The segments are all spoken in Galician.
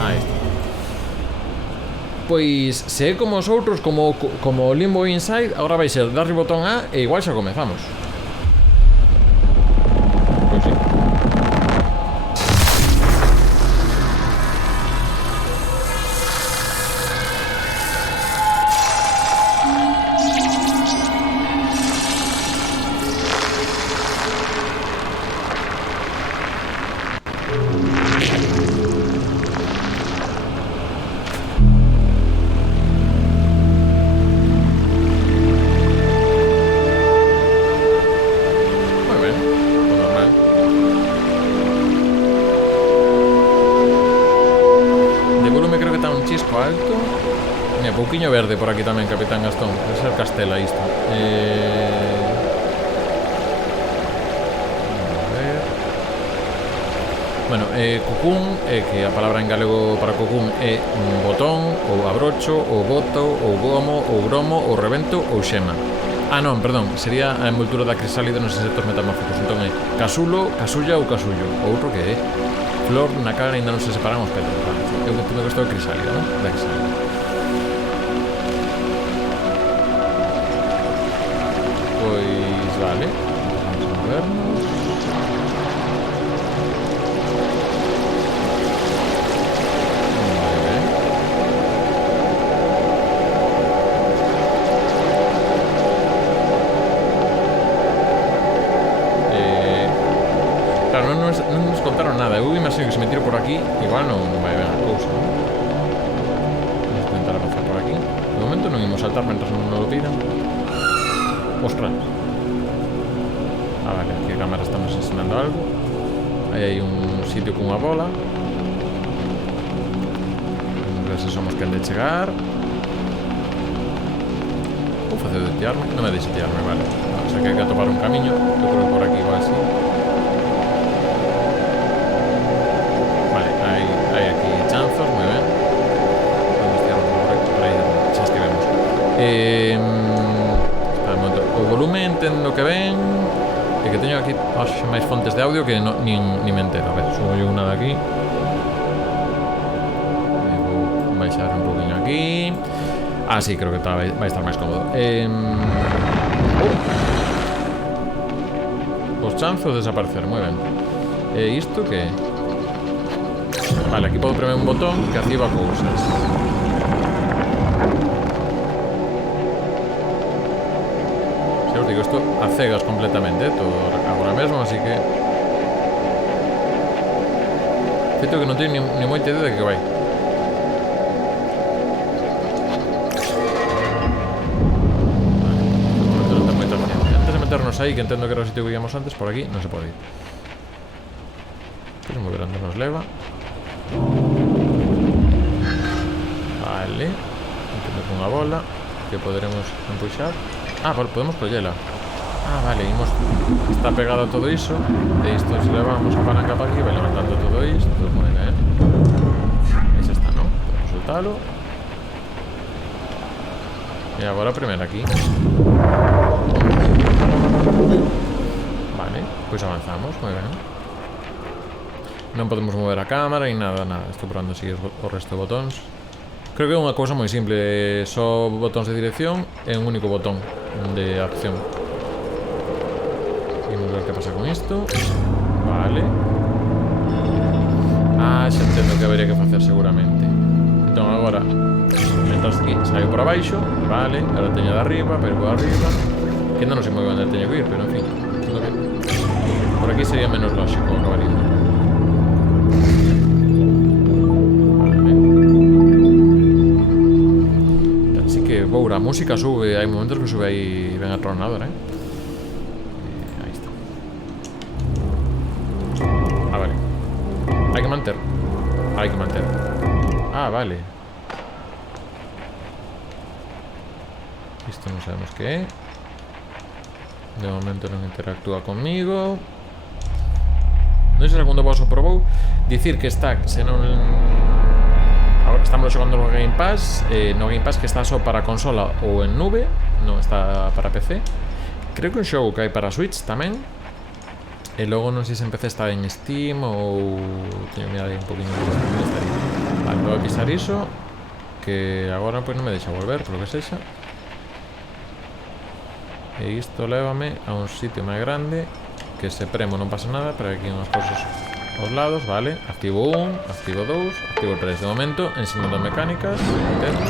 Aí está. Pois, se é como os outros, como Limbo Inside, agora vai ser darle o botón A e igual xa comezamos. Pois sí. Pouquiño verde por aquí tamén, Capitán Gastón. Debe ser Castela isto. A ver. Bueno, cocún, que a palabra en galego para cocún é un botón, ou abrocho, ou boto, ou gomo, ou gromo, ou rebento, ou xema. Ah, non, perdón, sería a envoltura da crisálida nos insectos metamórficos. Entón é casulo, casulla ou casullo. O outro que é flor na cara ainda non se separan os pétalos. Eu entendo que isto é crisálida, non? Da crisálida. Pois vale, vamos a movernos. Claro, non nos contaron nada. Eu imagino que se me tiro por aquí igual non vai ben a cousa, non? Vamos a intentar avanzar por aquí. De momento non imos saltar mentras non nos lo pidan. Ostras. Ah, vale, aquí a cámara estamos ensinando algo. Aí hai un sitio con unha bola. A ver se somos quen de chegar. Vou facer de tiarme. Non me deixe tiarme, vale. O sea que hai que atopar un camiño. Eu creo que por aquí igual así. Vale, hai aquí chanzos, moi ben. Vamos tiarnos por aí, xa estivemos. O volume entendo que ven. E que teño aquí máis fontes de audio que ni me entero. A ver, subo yo unha de aquí. Vou baixar un poquinho aquí. Ah, sí, creo que vai estar máis cómodo. Os chanzos desaparecer, moi ben. E isto que? Vale, aquí podo premer un botón que activa cousas. Digo, isto a cegas completamente, todo agora mesmo, así que feito que non teño ni moita idea de que vai. Vale, non ten moita paciencia. Antes de meternos aí, que entendo que era o sitio que íamos antes, por aquí non se pode ir. Pero mover onde nos leva. Vale, entendo con unha bola que poderemos empuxar. Ah, podemos collela. Ah, vale, está pegado a todo iso. E isto se levamos a palanca para aquí. Vai levantando todo isto. Moi ben. Aí xa está, non? Podemos soltalo. E agora primeiro aquí. Vale, pois avanzamos, moi ben. Non podemos mover a cámara e nada. Estou probando así o resto de botóns. Creo que é unha cousa moi simple. Só botóns de dirección e un único botón de acción. Vamos ver que pasa con isto. Vale. Ah, xa entendo que habería que facer seguramente. Entón agora mentras aquí saio por abaixo. Vale, agora teño de arriba, pero por arriba. Que non sei moi ben onde teño que ir, pero en fin, entendo que por aquí sería menos lógico acabar indo. A música sube, hai momentos que sube aí ben atronador, aí está. Ah, vale. Hai que manter. Ah, vale. Isto non sabemos que é. De momento non interactúa conmigo. Non sei se segundo vos o probou dicir que está, se non estamos xogando no Game Pass, que está só para consola ou en nube, non está para PC. Creo que un xogo que hai para Switch tamén, E logo non sei se empecé está en Steam ou teño que mirar aí un poquinho onde estaría. Vale, vou a pisar iso, que agora pois non me deixa volver, polo que sexa. E isto lévame a un sitio máis grande, que se premo non pasa nada, pero aquí unhas cousas aos lados, vale. Activo 1, activo 2, activo 3. De momento, ensinando mecánicas, entendo.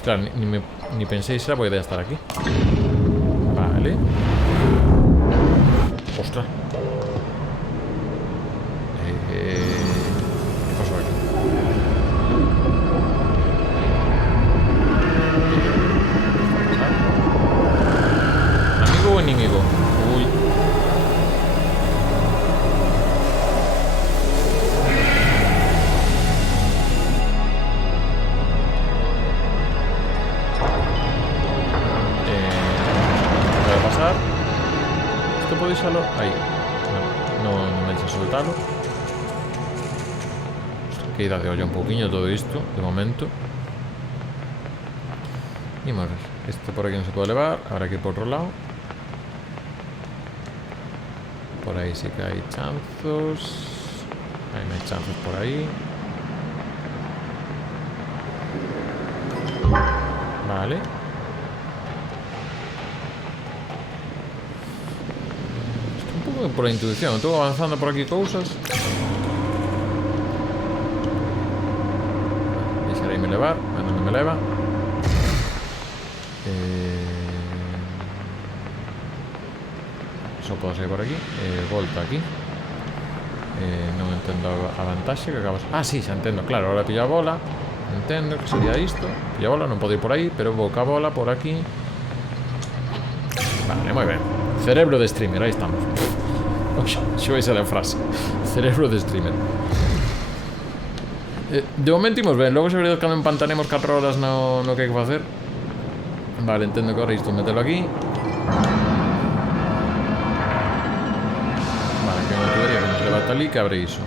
Claro, ni pensei se era boa idea estar aquí. Vale. Ostras. ¿Qué pasó aquí? ¿Amigo o enemigo? Uy. ¿Qué va a pasar? ¿Esto podéis hacerlo? Ahí. No me deja soltarlo. Que ida de olla un poquillo todo esto, de momento. Y vamos a ver. Este por aquí no se puede elevar. Habrá que ir por otro lado. Por ahí sí que hay chanzos. Ahí no hay chanzos por ahí. Vale. Estoy un poco por la intuición. Estoy avanzando por aquí cosas. Deixarei me levar. A donde me leva. Só podo sair por aquí. Volta aquí. Non entendo a vantaxe que acabas... Ah, sí, xa entendo. Claro, ahora pillo a bola. Entendo que sería isto. Pillo a bola, non podo ir por aí, pero vou ca bola por aquí. Vale, moi ben. Cerebro de streamer, aí estamos. Xo vais a la frase. Cerebro de streamer. De momento imos ben. Logo sobre cando empantanemos 4 horas no que hai que facer. Vale, entendo que ahora isto metelo aquí. Vale, que unha tubería que nos leva ata ali, que abre iso.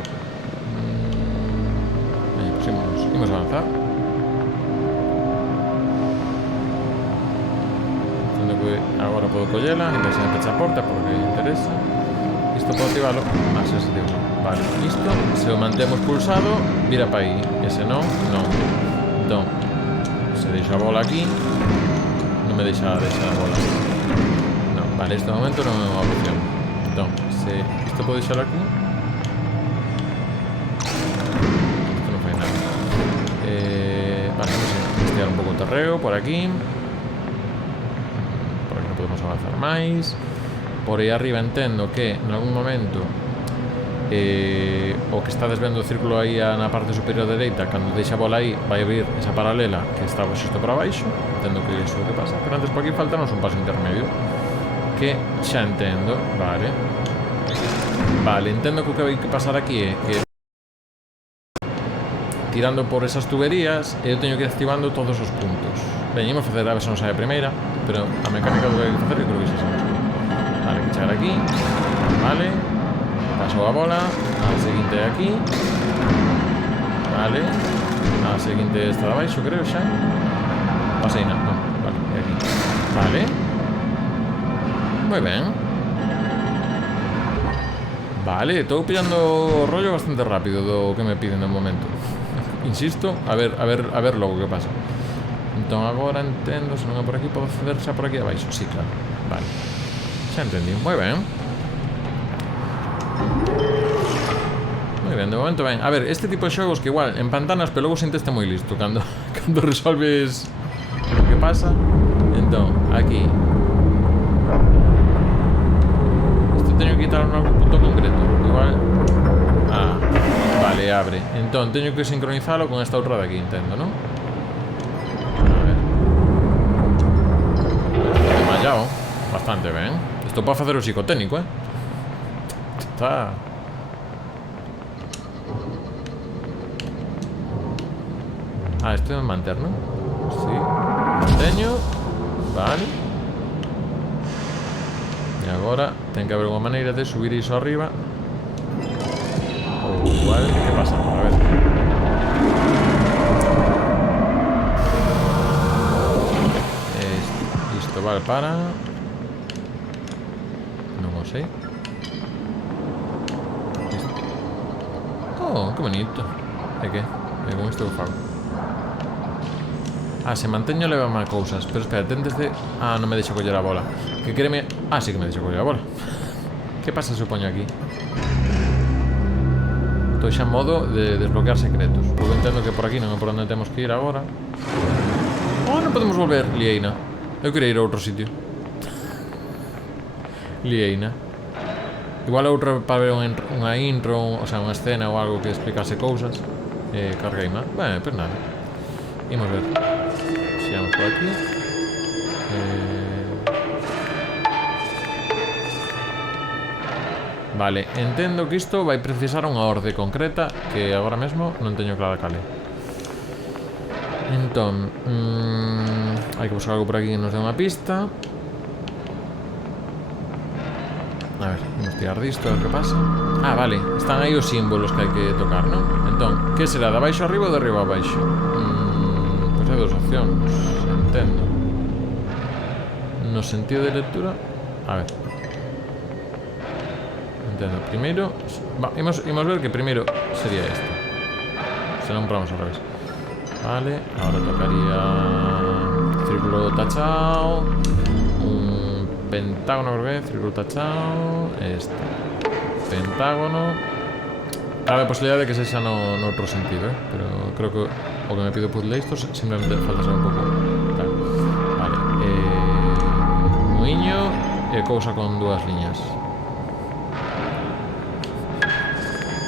Pues imos a avanzar. Entendo que agora podo collela, ainda se me pecha a porta porque interesa. Isto podo activalo. Ah, se activou. Vale, isto, se o mantemos pulsado, vira para aí. E se non, non. Entón, se deixo a bola aquí, non me deixa a bola. Non, vale, este momento non é unha opción. Entón, se isto podo deixalo aquí. Isto non fai nada. Vale, vamos a investigar un pouco o terreo por aquí. Por aquí non podemos avanzar máis. Por aí arriba entendo que en algún momento o que está desvendo o círculo aí na parte superior dereita, cando deixa a bola aí vai abrir esa paralela que está xusto para baixo. Entendo que iso é o que pasa, pero antes por aquí faltanos un paso intermedio que xa entendo. Vale, entendo que o que hai que pasar aquí é que tirando por esas tuberías eu teño que ir activando todos os puntos. Ben, imos facer a ver se non sai a primeira, pero a mecánica do que hai que facer eu creo que xa sabemos. Vale, que chegar aquí. Vale, paso a bola. A seguinte é aquí. Vale, a seguinte está de abaixo, creo xa. Pasei na, non, vale, é aquí. Vale. Moi ben. Vale, estou pillando o rollo bastante rápido do que me piden no momento. Insisto, a ver logo que pasa. Entón agora entendo, se non é por aquí, podo acceder xa por aquí abaixo. Sí, claro, vale. Xa entendí, moi ben. Moi ben, de momento ben. A ver, este tipo de xogos que igual en pantanas, pero logo sinteste moi listo cando resolves o que pasa. Entón, aquí isto teño que quitar en algún punto concreto. Igual. Ah, vale, abre. Entón, teño que sincronizalo con esta outra de aquí, entendo, non? A ver. Demasiado. Bastante ben. Isto para facer o psicotécnico, Está... Ah, isto é manter, non? Sí. Manteño. Vale. E agora ten que haber unha maneira de subir iso arriba. Ou igual, que pasa? A ver. Isto vale para... Non o sei. Oh, que bonito. E que? E con isto que fago? Ah, se manteño leva má cousas. Pero espera, antes de... Ah, non me deixa coller a bola. Que quereme... Ah, sí que me deixa coller a bola. Que pasa se o poño aquí? Estou xa en modo de desbloquear secretos. Porque entendo que por aquí non é por onde temos que ir agora. Oh, non podemos volver, Lieina. Eu queria ir a outro sitio. Lieina. Igual outra para ver unha intro, o sea, unha escena ou algo que explicase cousas. Carguei má. Ben, pues nada. Imos ver. Xeamos por aquí. Vale, entendo que isto vai precisar unha orde concreta que agora mesmo non teño clara cale. Entón, hai que buscar algo por aquí que nos dé unha pista. A ver, vamos tirar disto, a ver que pasa. Ah, vale, están aí os símbolos que hai que tocar, non? Entón, que será, de abaixo arriba ou de arriba a baixo? Pois hai dos opcións, entendo. No sentido de lectura... A ver. Entendo, primeiro... Imos ver que primeiro sería este. Se non probamos ao revés. Vale, ahora tocaría... Círculo tachado... Pentágono, creo que, círculo tachado. Este pentágono. Cabe a posibilidade de que sexa no outro sentido, pero creo que o que me pido puzzle isto simplemente falta ser un pouco tal. Vale, muiño e cousa con dúas liñas.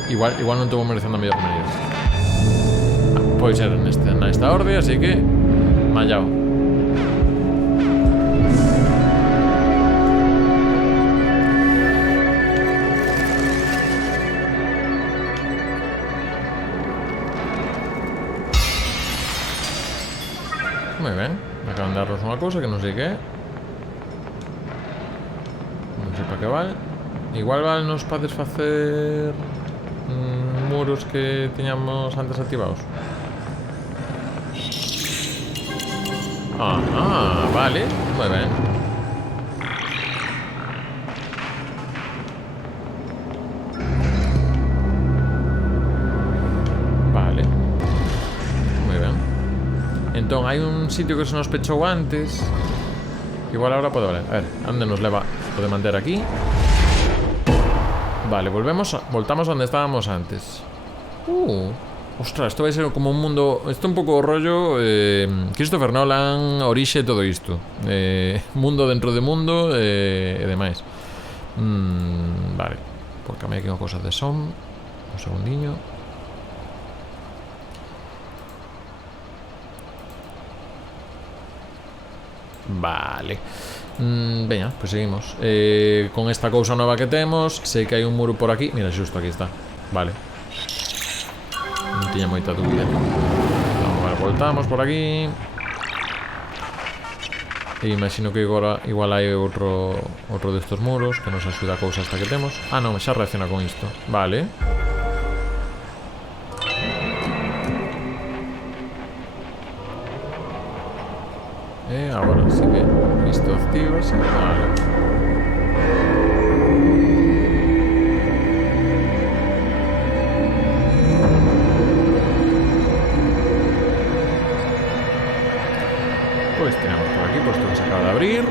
Igual non estou merecendo a mellor maneira. Pois ser nesta orde, así que mallao. Moi ben, me acaban de darnos unha cousa que non sei que é. Non sei para que vale. Igual vale nos para desfacer muros que tiñamos antes activados. Ah, vale, moi ben. Entón, hai un sitio que se nos pechou antes. Igual ahora pode valer. A ver, onde nos leva? Pode manter aquí. Vale, voltamos onde estábamos antes. Ostras, isto vai ser como un mundo... Isto é un pouco rollo Christopher Nolan, Orixe, todo isto. Mundo dentro de mundo e demais. Vale, porque a mí aquí unha cousa de som. Un segundiño. Vale. Veña, pues seguimos. Con esta cousa nova que temos, sei que hai un muro por aquí. Mira, xusto aquí está. Vale. Non tiña moita dúbida. Vale, voltamos por aquí. E imagino que agora igual hai outro destos muros que nos axuda a cousa esta que temos. Ah, non, xa reacciona con isto. Vale. Agora sí que isto activase. Vale. Pois tenemos por aquí, puesto que se acaba de abrir.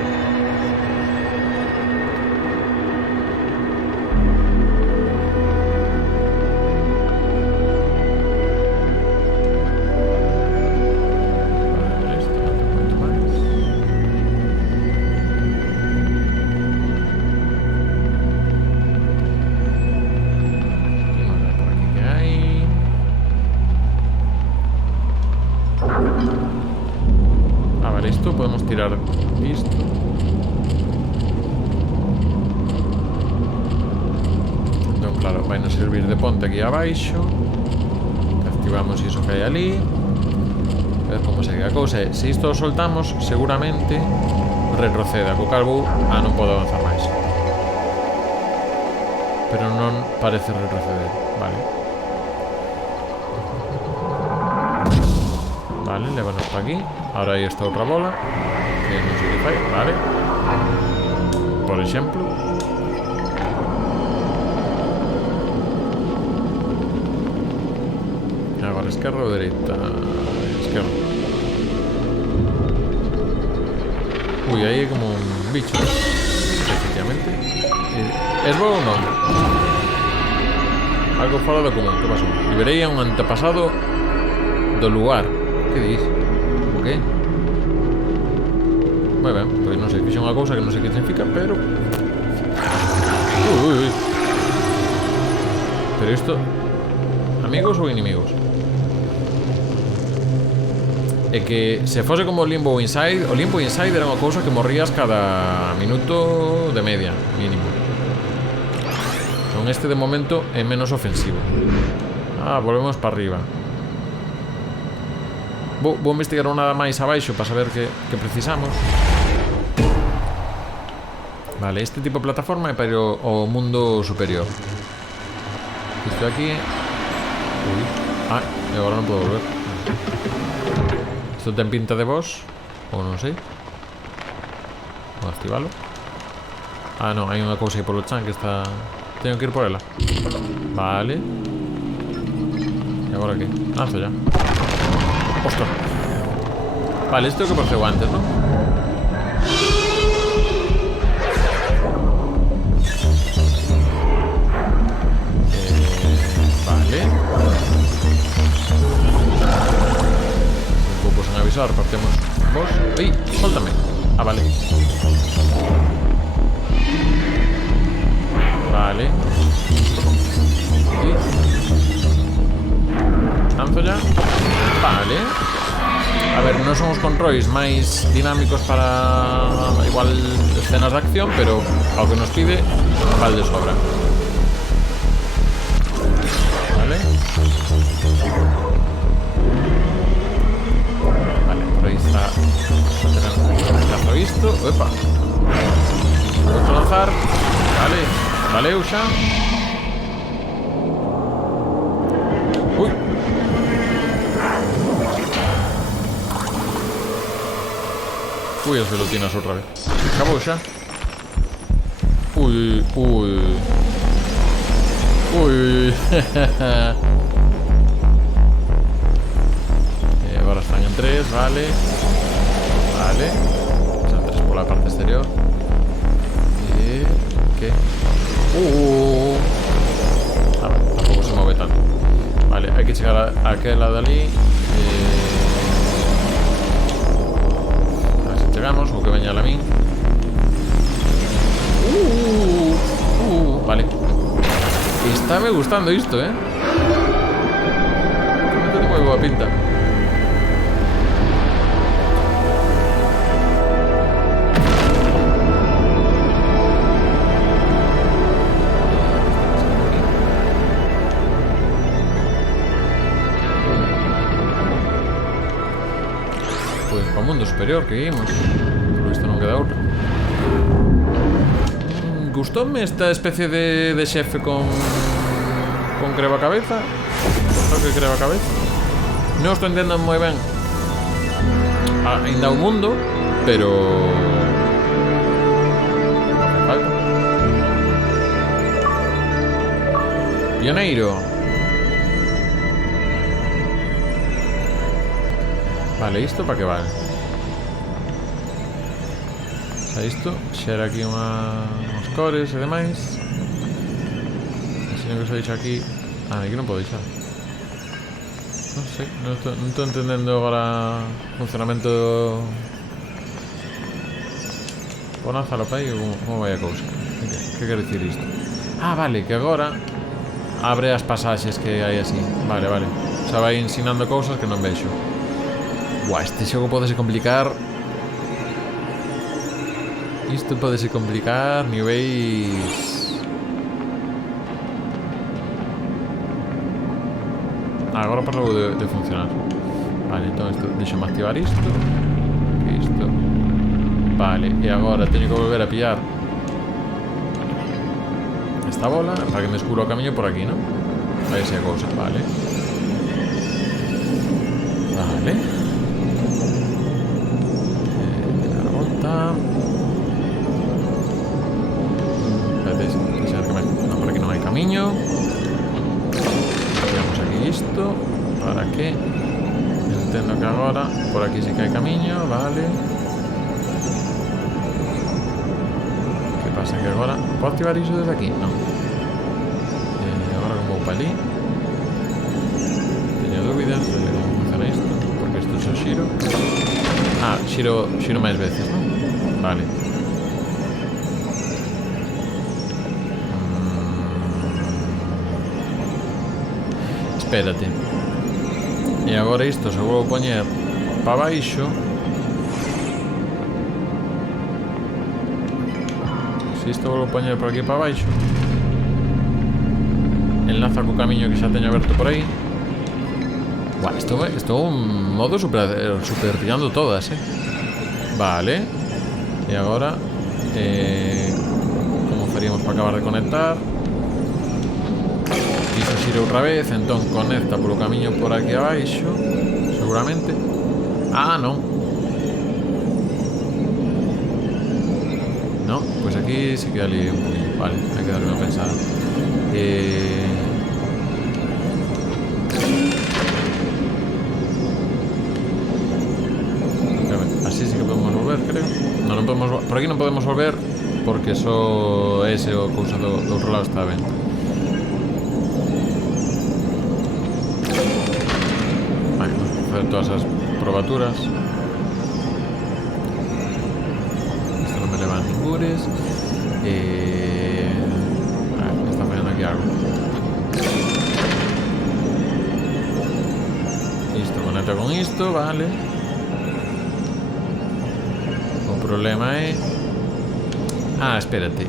Podemos tirar isto. Entón, claro, vai nos servir de ponte aquí abaixo. Activamos iso que hai ali. A ver como segue a cousa. Se isto o soltamos, seguramente retroceda. Co calvo, non podo avanzar máis. Pero non parece retroceder. Vale. Vale, lévanos para aquí. Ahora aí está outra bola que non sei que fai, vale. Por exemplo. Esquerra ou dereita? Esquerra. Ui, aí é como un bicho. Efectivamente. Es bo ou non? Algo fora do común, que pasou? Liberei a un antepasado do lugar. Que dis? O que? Moi ben, pois non sei, fixe unha cousa que non sei que significa, pero... Ui. Pero isto... Amigos ou inimigos? É que se fose como o Limbo Inside, o Limbo Inside era unha cousa que morrías cada minuto de media, mínimo. Con este de momento é menos ofensivo. Ah, volvemos para arriba. Vou investigar nada máis abaixo para saber que precisamos. Vale, este tipo de plataforma é para ir ao mundo superior. Isto aquí. Ui. Ah, e agora non podo volver. Isto ten pinta de boss. Ou non sei. Vou activalo. Ah, non, hai unha cousa aí polo chan que está... Teño que ir por ela. Vale. E agora que? Lanzo ya. Ostras. Vale, isto é o que apareceu antes, non? Vale. Un pouco sen avisar, partemos vos. Ei, soltame. Ah, vale. Vale. Lanzo ya. Vale. A ver, non son os controis máis dinámicos para igual escenas de acción, pero ao que nos pide vale de sobra. Vale. Vale, por aí está. Lanzo isto. Opa. Vou lanzar. Vale. Valeu xa. Ui. Ui, as velotinas outra vez. Acabou xa. Ui. E agora están en 3, vale. Vale. Están 3 pola parte exterior. E... que? Tampouco se move tanto. Vale, hai que chegar a aquela dali. A ver se chegamos, ou que veña a min. Vale. Está me gustando isto, Ten moi boa pinta. Para o mundo superior que vimos. Pero isto non queda outra. Gustoume esta especie de xefe con creva cabeza. Só que creva cabeza. Non estou entendendo moi ben ainda o mundo, pero falta. Pioneiro. Vale, isto para que vale? Xa isto, xera aquí uns cores e demais. Se non que se deixa aquí... Ah, aquí non podo deixar. Non sei, non estou entendendo agora o funcionamento Pon a Zalopay ou como vai a cousa? Que quer dicir isto? Ah, vale, que agora abre as pasaxes que hai así. Vale, vale. Xa vai ensinando cousas que non vexo. Buah, este xogo podese complicar. Isto podese complicar niveis. Agora parou de funcionar. Vale, entón isto, deixame activar isto. Que isto. Vale, e agora teño que volver a pillar esta bola para que me escuro o camiño por aquí, ¿no? Vai esa cousa, vale. Vale. A volta. Espérate, que me... No, por aquí non hai camiño. Tiramos aquí isto. Para que entendo que agora por aquí sí que hai camiño, vale. Que pasa que agora podo activar iso desde aquí? Non. Agora como vou para ali teño dúbidas de como funciona isto, porque isto é o xiro. Ah, xiro máis veces, non? Vale. Espérate. E agora isto se vou poñer para baixo. Se isto vou poñer por aquí para baixo, enlaza co camiño que xa teño aberto por aí. Buah, isto é un modo super tirando todas, Vale. E agora como faríamos para acabar de conectar? Iso xira outra vez, entón conecta polo camiño por aquí abaixo, seguramente. Ah, non. No, pois aquí sí que ali un poquinho. Vale, hai que darle unha pensada. Así sí que podemos volver, creo. Non podemos, por aquí non podemos volver porque só ese o cousa do outro lado está ben. Vale, vamos a facer todas as probaturas. Isto non me leva a ningures. Está fallando aquí algo. Isto conecta con isto, vale. O problema é... Ah, espérate.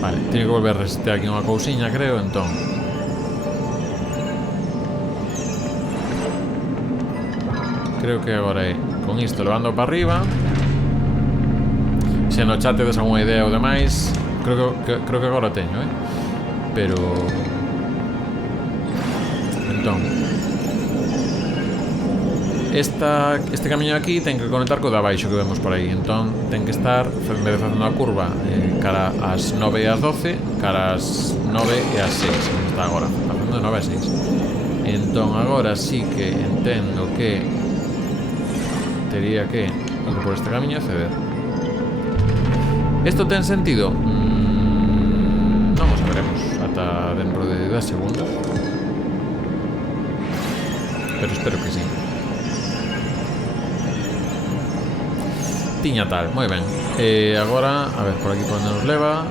Vale, teño que volver a resetear aquí unha cousiña, creo, entón. Creo que agora é con isto levando para arriba. Se no chat tedes alguna idea ou demais, creo que agora teño, pero entón este camiño aquí ten que conectar co de abaixo que vemos por aí. Entón ten que estar, en vez de facendo a curva cara ás 9 e ás 12, cara ás 9 e ás 6, como está agora, facendo de 9 a 6. Entón agora sí que entendo que tería que ir por este camiño e ceder. ¿Esto ten sentido? Non o saberemos ata dentro de 10 segundos, pero espero que sí. Tiña tal, moi ben. Agora, a ver, por aquí por onde nos leva.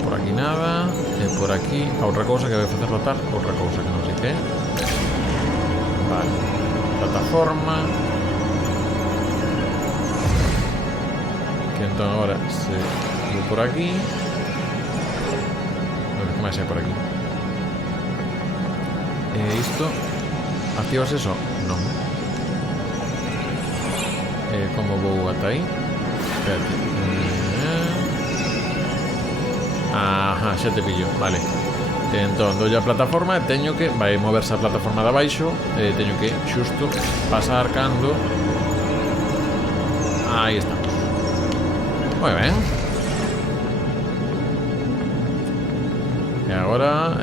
Por aquí nada. E por aquí, a outra cousa que vai facer rotar. Outra cousa que non sei que é. Vale. Plataforma. Que entón agora se vou por aquí. A ver, como é por aquí. Isto. Activas eso? Non. Como vou ata aí? Espérate. Ajá, xa te pillo, vale. Entón, dolle a plataforma e teño que... Vai moverse a plataforma de abaixo. Teño que xusto pasar cando... Aí estamos. Moi ben. E agora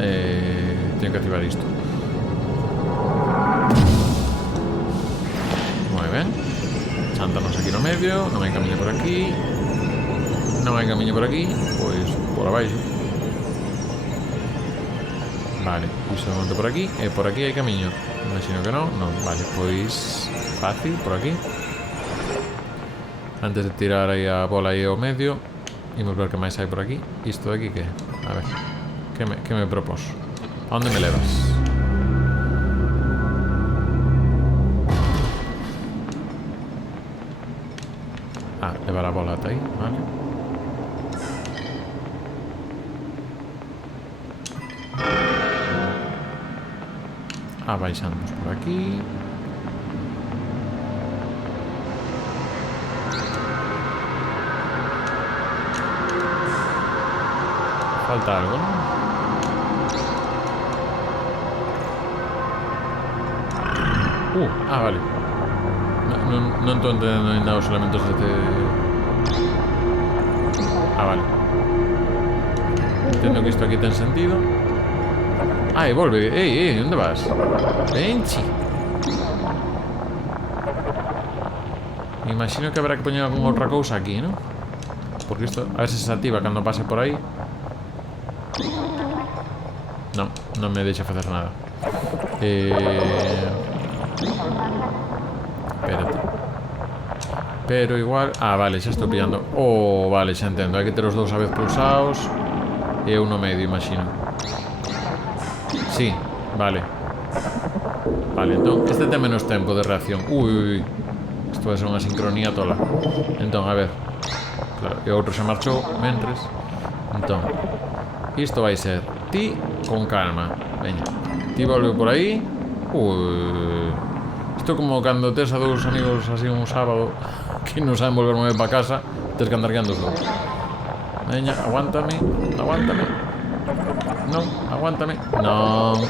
teño que activar isto. Moi ben. Xántanos aquí no medio. Non hai camiño por aquí. Non hai camiño por aquí. Pois por abaixo. Vale, iso monto por aquí. E por aquí hai camiño. Imagino que non. Non, vale, pois fácil, por aquí. Antes de tirar aí a bola aí ao medio, imos ver que máis hai por aquí. Isto de aquí que? A ver, que me propós? A onde me levas? Ah, levar a bola ata aí, vale. Abaixamos por aquí. Falta algo, ¿no? Vale. Non estou entendendo ainda os elementos deste... vale. Entendo que isto aquí ten sentido. Ai, volve. Ei, onde vas? Venchi. Imagino que habrá que poñer algunha outra cousa aquí, non? Porque isto, a ver se se activa cando pase por aí. Non, non me deixa facer nada. Espérate. Pero igual... Ah, vale, xa estou pillando. Oh, vale, xa entendo. Hai que ter os dous a vez pulsados. E eu no medio, imagino. Sí, vale. Vale, entón, este ten menos tempo de reacción. Ui. Isto vai ser unha sincronía tola. Entón, a ver. Claro, e outro xa marchou, mentres. Entón, isto vai ser ti con calma. Veña, ti volve por aí. Ui. Isto como cando tes a dous amigos así un sábado que non saben volver moi ben para casa, tes que andar guiando os dous. Veña, aguántame. Aguántame. Non, aguántame. Non.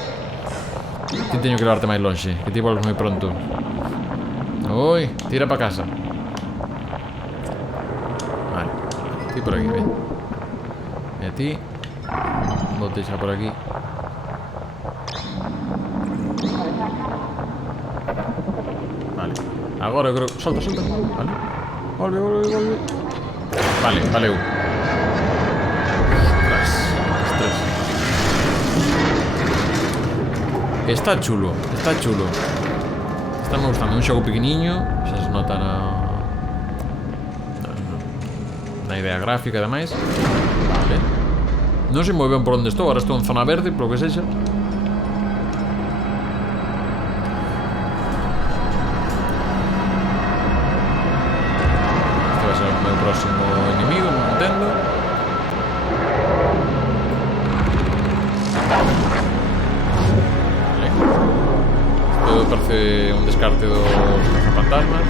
Ti teño que levarte máis lonxe, que ti volves moi pronto. Ui, tira para casa. Vale, ti por aquí, ven. E a ti bote xa por aquí. Vale, agora eu creo... Solta, solta. Vale, volve, volve, volve. Vale, valeu. Ostras, estrés. Está chulo, está chulo. Está me gustando, un xogo pequeniño. Xa se nota na idea gráfica e demais. Vale. Non sei moi ben por onde estou. Ahora estou en zona verde, polo que sexa. Este vai ser o meu próximo inimigo, non entendo. Parece un descarte dos cazafantasmas.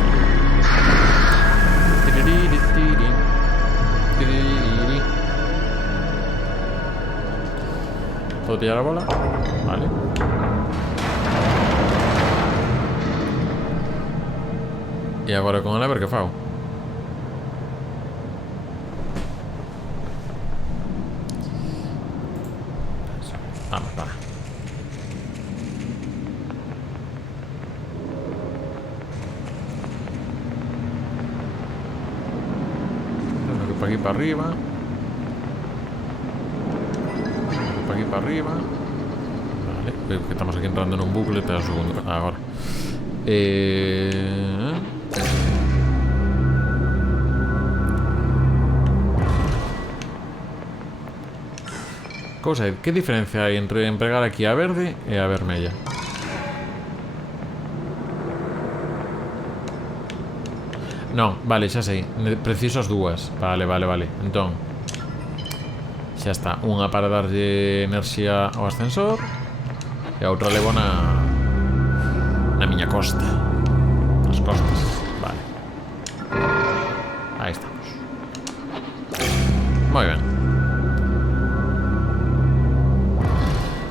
¿Puedo pillar la bola? Vale. E agora con el a ver que fago. Vamos, para. Por aquí para arriba. Por aquí para arriba. Vale, veo que estamos aquí entrando en un bucle. Espera un segundo. Ahora. Cousa, que diferencia hai entre empregar aquí a verde e a vermella? Non, vale, xa sei. Preciso as dúas. Vale, vale, vale. Entón, xa está. Unha para darlle enerxía ao ascensor e a outra levo na miña costa. Nas costas. Vale. Aí estamos. Moi ben.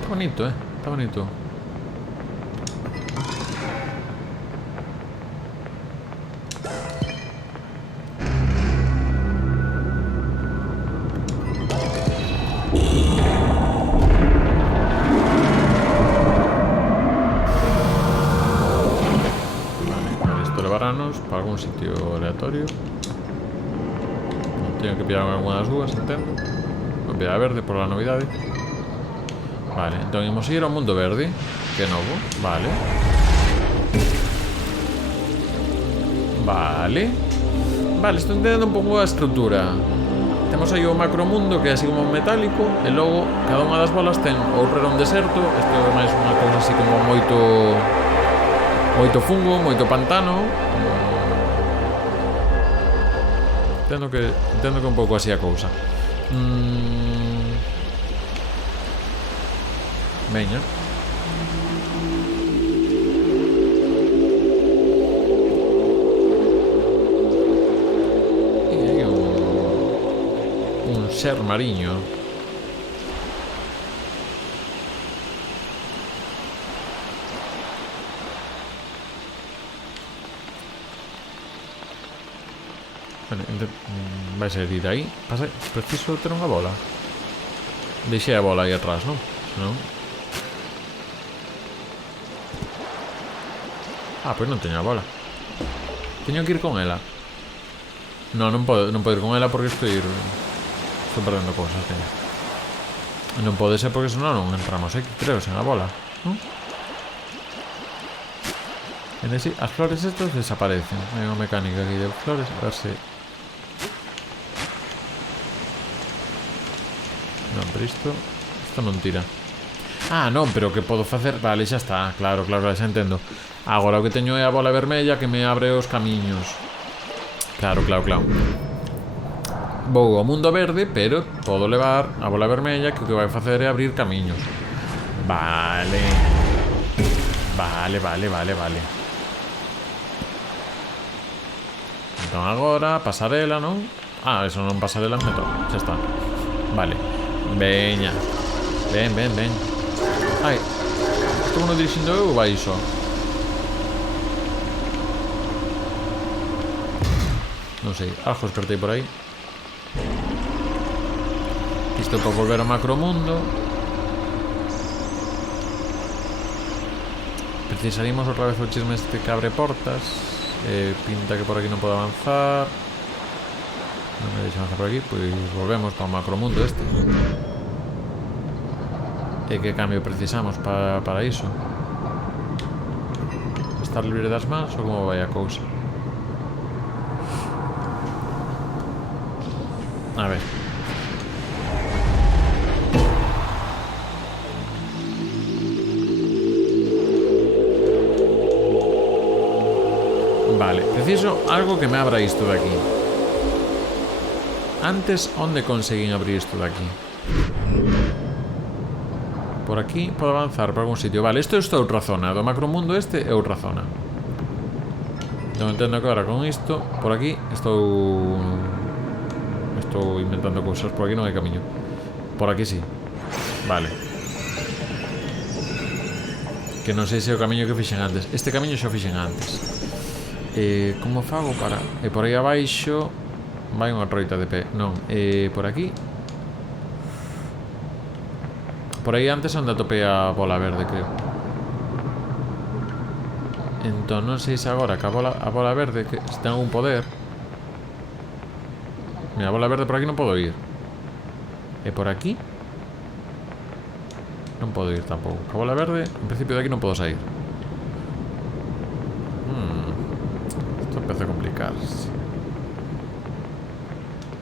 Está bonito, Está bonito. Para algún sitio aleatorio. Tengo que pillar algunas dúas, entendo. Vou pillar a verde por la novidade. Vale, entón imos ir ao mundo verde. Que novo, vale. Vale. Vale, estou entendendo un pouco a estrutura. Temos aí o macromundo que é así como metálico. E logo cada unha das bolas ten ou era un deserto. Isto é máis unha cousa así como moito fungo, moito pantano. Entendo que é un pouco así a cousa. Veña. E hai un ser mariño. Vai ser ir aí. Pasa, preciso ter unha bola. Deixei a bola aí atrás, non? Non. Ah, pois non teño a bola. Teño que ir con ela. Non podo ir con ela porque estou perdendo cousas, teño. Non pode ser porque senón non entramos aquí, creo, sen a bola, non? En ese, as flores estas desaparecen. Hai unha mecánica aquí de flores. A ver se... Non, pero isto non tira. Ah, non, pero que podo facer... Vale, xa está, claro, xa entendo. Agora o que teño é a bola vermella que me abre os camiños. Claro. Vou ao mundo verde, pero podo levar a bola vermella que o que vai facer é abrir camiños. Vale. Entón agora, pasarela, non? Ah, eso non pasarela, meto. Xa está. Vale. Veña. Ven. Ai. Estou non dirixindo eu ou vai iso? Non sei, algo despertei por aí. Isto para volver ao macromundo. Precisaríamos outra vez o chisme este que abre portas. Pinta que por aquí non podo avanzar. Non me deixa avanzar por aquí. Pois volvemos para o macromundo este. E que cambio precisamos para iso? Estar libre das mans ou como vai a cousa? A ver. Vale, preciso algo que me abra isto de aquí. Antes, onde conseguín abrir isto de aquí? Por aquí podo avanzar para algún sitio. Vale, isto é outra zona. Do macromundo este é outra zona. Non entendo que agora con isto. Por aquí estou inventando cousas. Por aquí non hai camiño. Por aquí sí. Vale. Que non sei se é o camiño que fixen antes. Este camiño xa o fixen antes. Como fago para... por aí abaixo vai unha troita de pé. Non, por aquí. Por aí antes onde atopei a bola verde, creo. Entón non sei se agora que a bola verde que se ten algún poder. Mira, a bola verde por aquí non podo ir. E por aquí non podo ir tampouco. A bola verde, en principio de aquí non podo sair. Isto empeza a complicarse.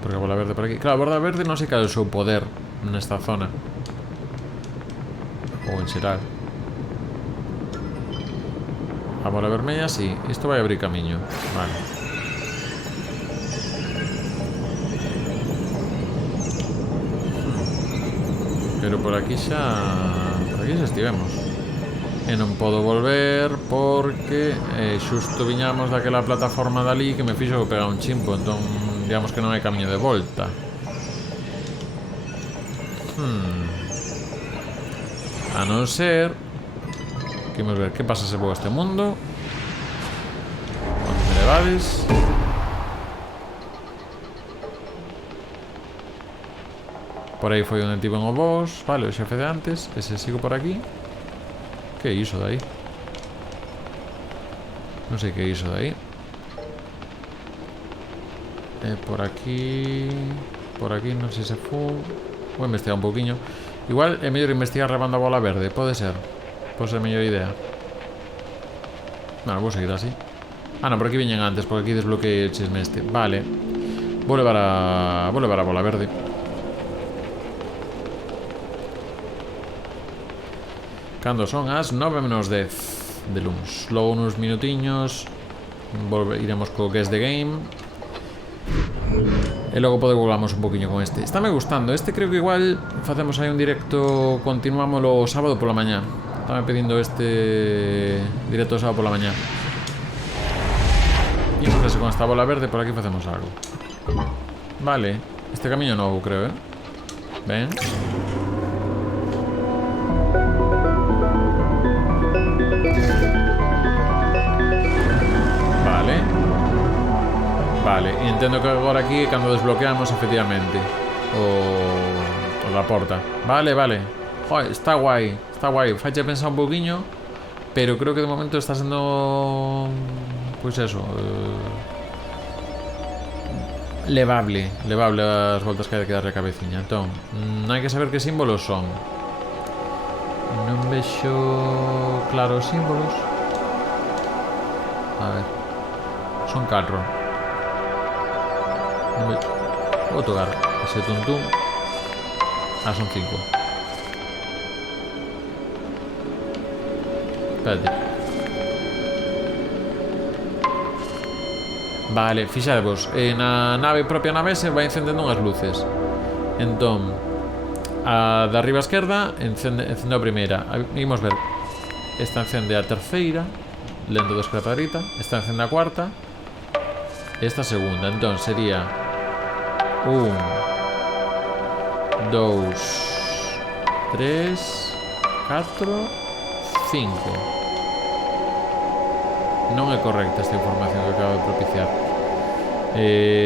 Porque a bola verde por aquí. Claro, a bola verde non sei cal é o seu poder nesta zona. Ou en xeral. A bola vermella, sí. Isto vai abrir camiño. Vale. Pero por aquí xa... Por aquí xa estivemos. E non podo volver porque xusto viñamos daquela plataforma dali que me fixo pegar un chimpo. Entón, digamos que non hai camiño de volta. A non ser... Quimos ver que pasa se vou a este mundo. Onde me levades. Por aí foi onde tiven o boss. Vale, o xefe de antes. E se sigo por aquí. Que é iso de aí? Non sei que é iso de aí. Por aquí... Por aquí non sei se fun. Vou investigar un pouquiño. Igual é mellor investigar rebando a bola verde. Pode ser. Pode ser a mellor idea. Non, vou seguir así. Ah, non, por aquí viñen antes. Por aquí desbloqueei o chisme este. Vale. Vou levar a bola verde. Cando son as 9 menos 10 de luns. Logo uns minutiños iremos co Guess the Game. E logo volvamos un poquinho con este. Está me gustando. Este creo que igual facemos aí un directo. Continuámoslo o sábado pola mañá. Estame pedindo este directo o sábado pola mañá. E non sei se con esta bola verde por aquí facemos algo. Vale. Este camiño novo, creo, Ben. Vale, e entendo que agora aquí cando desbloqueamos efectivamente o da porta. Vale, vale. Joder, está guai. Está guai. Faiche pensar un pouquiño, pero creo que de momento está sendo... Pois eso... levable as voltas que hai de quedar a cabeciña. Entón, hai que saber que símbolos son. Non vexo claro os símbolos. A ver. Son 4. Vou tocar ese tuntún. Son 5. Espérate. Vale, fixadevos, na nave propia nave se vai encendendo unhas luces. Entón, a da arriba a esquerda encende a primeira. Imos ver. Esta encende a terceira, lendo do escrapadrita. Esta encende a cuarta. Esta segunda. Entón sería 1, 2, 3, 4, 5. Non é correcta esta información que acabo de propiciar.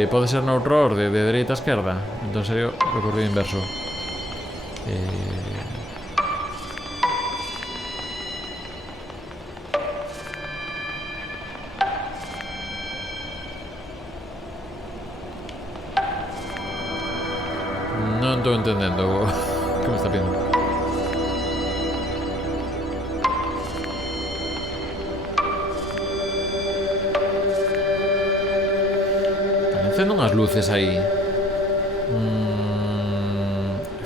Pode ser noutro orde, de dereita a esquerda. Entón sería o recorrido inverso. Non estou entendendo o que me está pidiendo. Encendo unhas luces aí.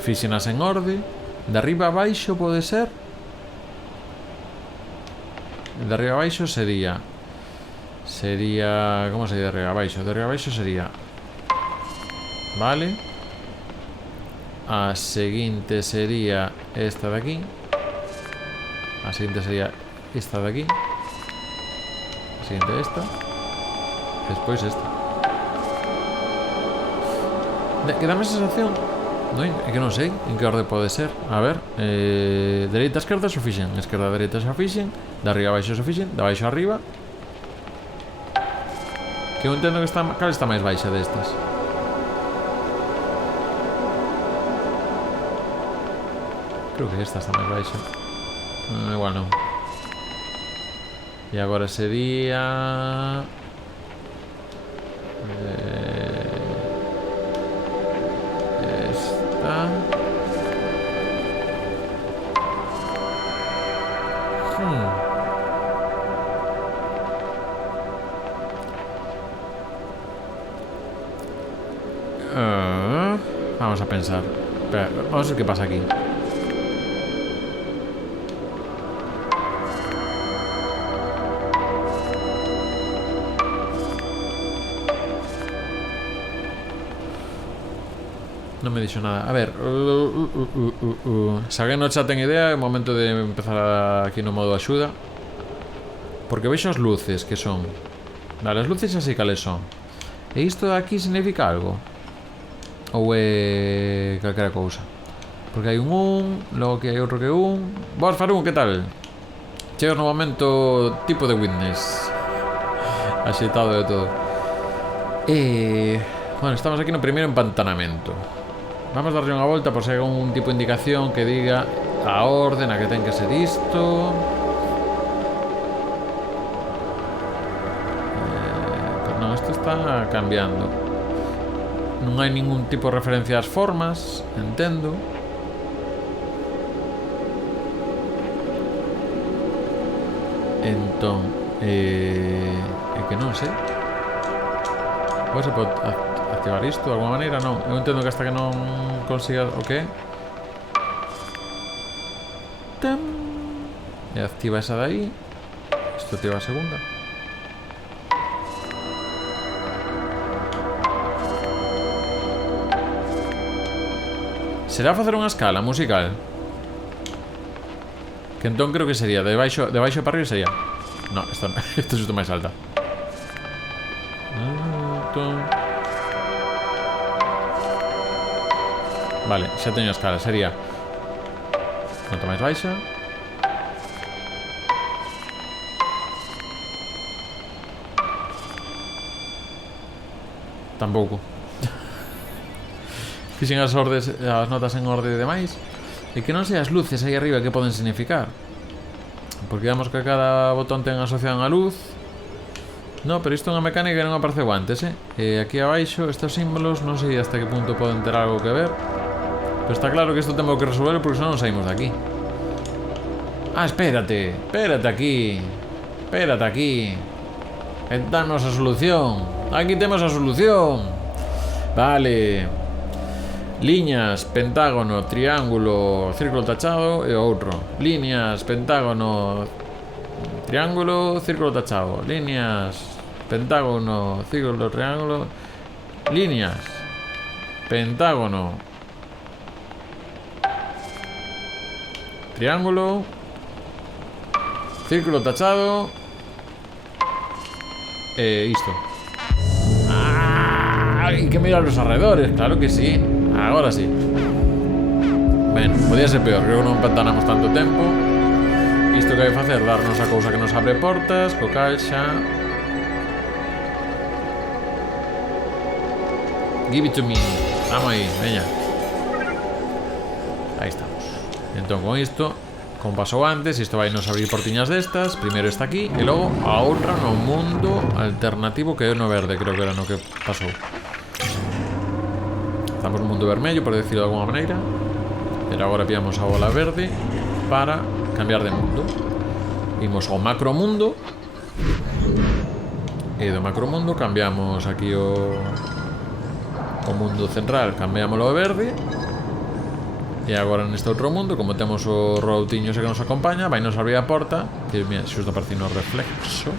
Fixenas en orde. De arriba a baixo pode ser. De arriba a baixo sería... Como sería de arriba a baixo? De arriba a baixo sería... Vale. A seguinte sería esta de aquí. A seguinte sería esta de aquí. A seguinte esta. Despois esta. Que dame a sensación, non? É que non sei en que orde pode ser. A ver, dereita a esquerda xo fixen, esquerda a dereita xo fixen, de arriba a baixo xo fixen, de baixo a arriba. Que eu entendo que está... Cal está máis baixa destas? Creo que esta está máis baixa. Igual non. E agora sería... Esta... Vamos a pensar. Espera, vamos a ver qué pasa aquí. Non me dixo nada. A ver, se alguén no chat ten idea, é o momento de empezar aquí no modo axuda. Porque vexo as luces que son. Vale, as luces así cales son. E isto de aquí significa algo? Ou é calquera cousa? Porque hai un, logo que hai outro que un. Vos, Farún, que tal? Chegas no momento tipo de Witness. Axeitado de todo. Bueno, estamos aquí no primeiro empantanamento. Vamos a darlle unha volta por se hai algún tipo de indicación que diga a orden a que ten que ser isto. Pero non, isto está cambiando. Non hai ningún tipo de referencia ás formas, entendo. Entón, é que non sei. Pois se pode activar isto de alguma maneira, non. Eu entendo que hasta que non consiga o que. E activa esa de aí. Isto activa a segunda. Será facer unha escala musical? Que entón creo que sería de baixo para arriba sería. No, esta non, esta é xusto máis alta. Vale, xa teño a escala, sería quanto máis baixa. Tampouco. Fixen as notas en orde e demais. E que non sei as luces aí arriba que poden significar. Porque digamos que cada botón ten asociado unha luz. No, pero isto é unha mecánica que non apareceu antes, E aquí abaixo, estes símbolos, non sei hasta que punto poden ter algo que ver. Pero está claro que isto temos que resolver porque senón non saímos de aquí. Ah, espérate aquí. Espérate aquí. Danos a solución. Aquí temos a solución. Vale. Liñas, pentágono, triángulo, círculo tachado e outro. Liñas, pentágono, triángulo, círculo tachado. Líneas, pentágono, círculo, triángulo. Líneas, pentágono, triángulo, círculo tachado. Isto. Hay que mirar los alrededores, claro que sí. Agora sí. Ben, podía ser peor, creo que non empantanamos tanto tempo. Isto que hai que facer, darnos a cousa que nos abre portas, co caixa. Give it to me. Vamos aí, veña. Aí estamos. Entón con isto, como pasou antes, isto vai nos abrir portiñas destas. Primeiro está aquí e logo a outra no mundo alternativo que é no verde, creo que era no que pasou. Estamos no mundo vermello, por decirlo de alguna maneira. Pero agora pillamos a bola verde para cambiar de mundo. Imos ao macromundo. E do macromundo cambiamos aquí o mundo central, cambiámoslo a verde. E agora neste outro mundo, como temos o routiño ese que nos acompaña, vai nos abrir a porta. Que mira, xusto aparece no reflexo.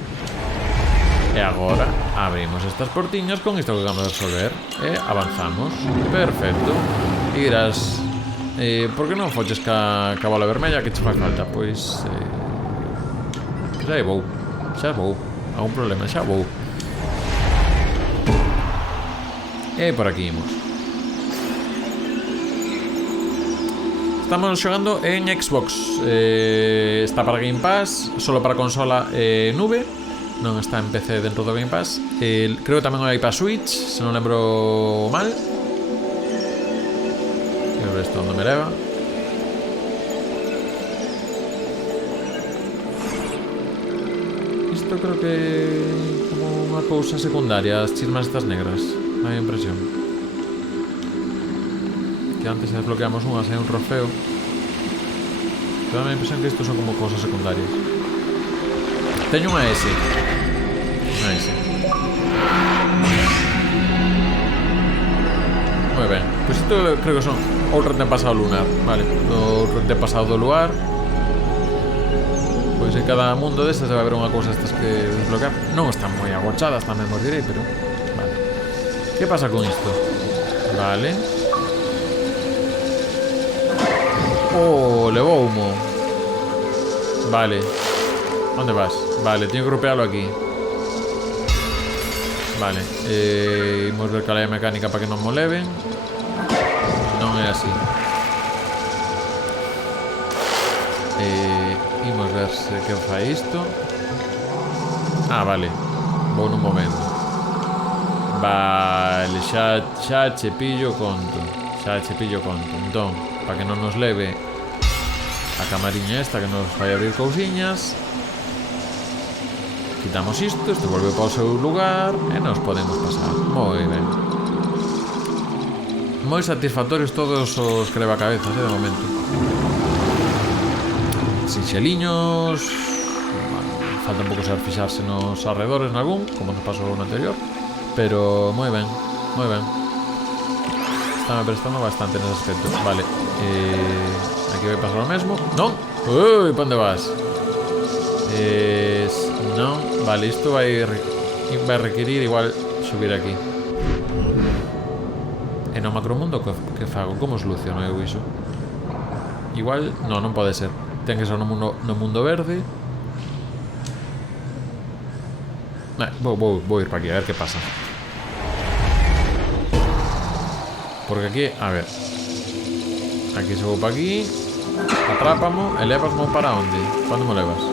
E agora abrimos estas portiñas con isto que acabamos de resolver. E avanzamos. Perfecto. E dirás, por que non foches ca bola vermella que che fai falta? Pois xa vou. Algún problema, xa vou. E por aquí imos. Estamos xogando en Xbox. Está para Game Pass, solo para consola nube. Non está en PC dentro do Game Pass. Creo que tamén hai para Switch, se non lembro mal. E ver isto onde me leva. Isto creo que como unha cousa secundaria, as chismas estas negras. Dá a impresión que antes desbloqueamos unhas e un trofeo. Pero dá a impresión que isto son como cousas secundarias. Teño unha S. Unha S. Moi ben. Pois isto creo que son outro antepasado lunar. Vale, outro antepasado do luar. Pois en cada mundo destes debe haber unha cousa estas que desbloquear. Non están moi agochadas, tamén vos direi, pero vale. Que pasa con isto? Vale. Oh, levou humo. Vale. Onde vas? Vale, teño que grupealo aquí. Vale, imos ver cal é a mecánica para que non mo leven. Non é así. Imos ver se que fai isto. Ah, vale. Vou nun momento. Vale, xa che pillo conto. Entón, para que non nos leve a camariña esta que nos vai abrir cousiñas, quitamos isto volve para o seu lugar e nos podemos pasar. Moi ben. Moi satisfactorios todos os crevacabezas, de momento. Sinxeliños. Falta un pouco saber fixarse nos arredores nalgún, como nos pasou no anterior. Pero moi ben, moi ben. Estame prestando bastante nese aspecto. Vale, aquí vai pasar o mesmo. Non? Ui, pa onde vas? Non, vale, isto vai requerir igual subir aquí. E no macromundo que fago? Como soluciono eu iso? Igual, non pode ser. Ten que ser no mundo verde. Vou ir para aquí, a ver que pasa. Porque aquí, a ver. Aquí se vou para aquí. Atrápamo, e levasmo para onde? Cando me levas?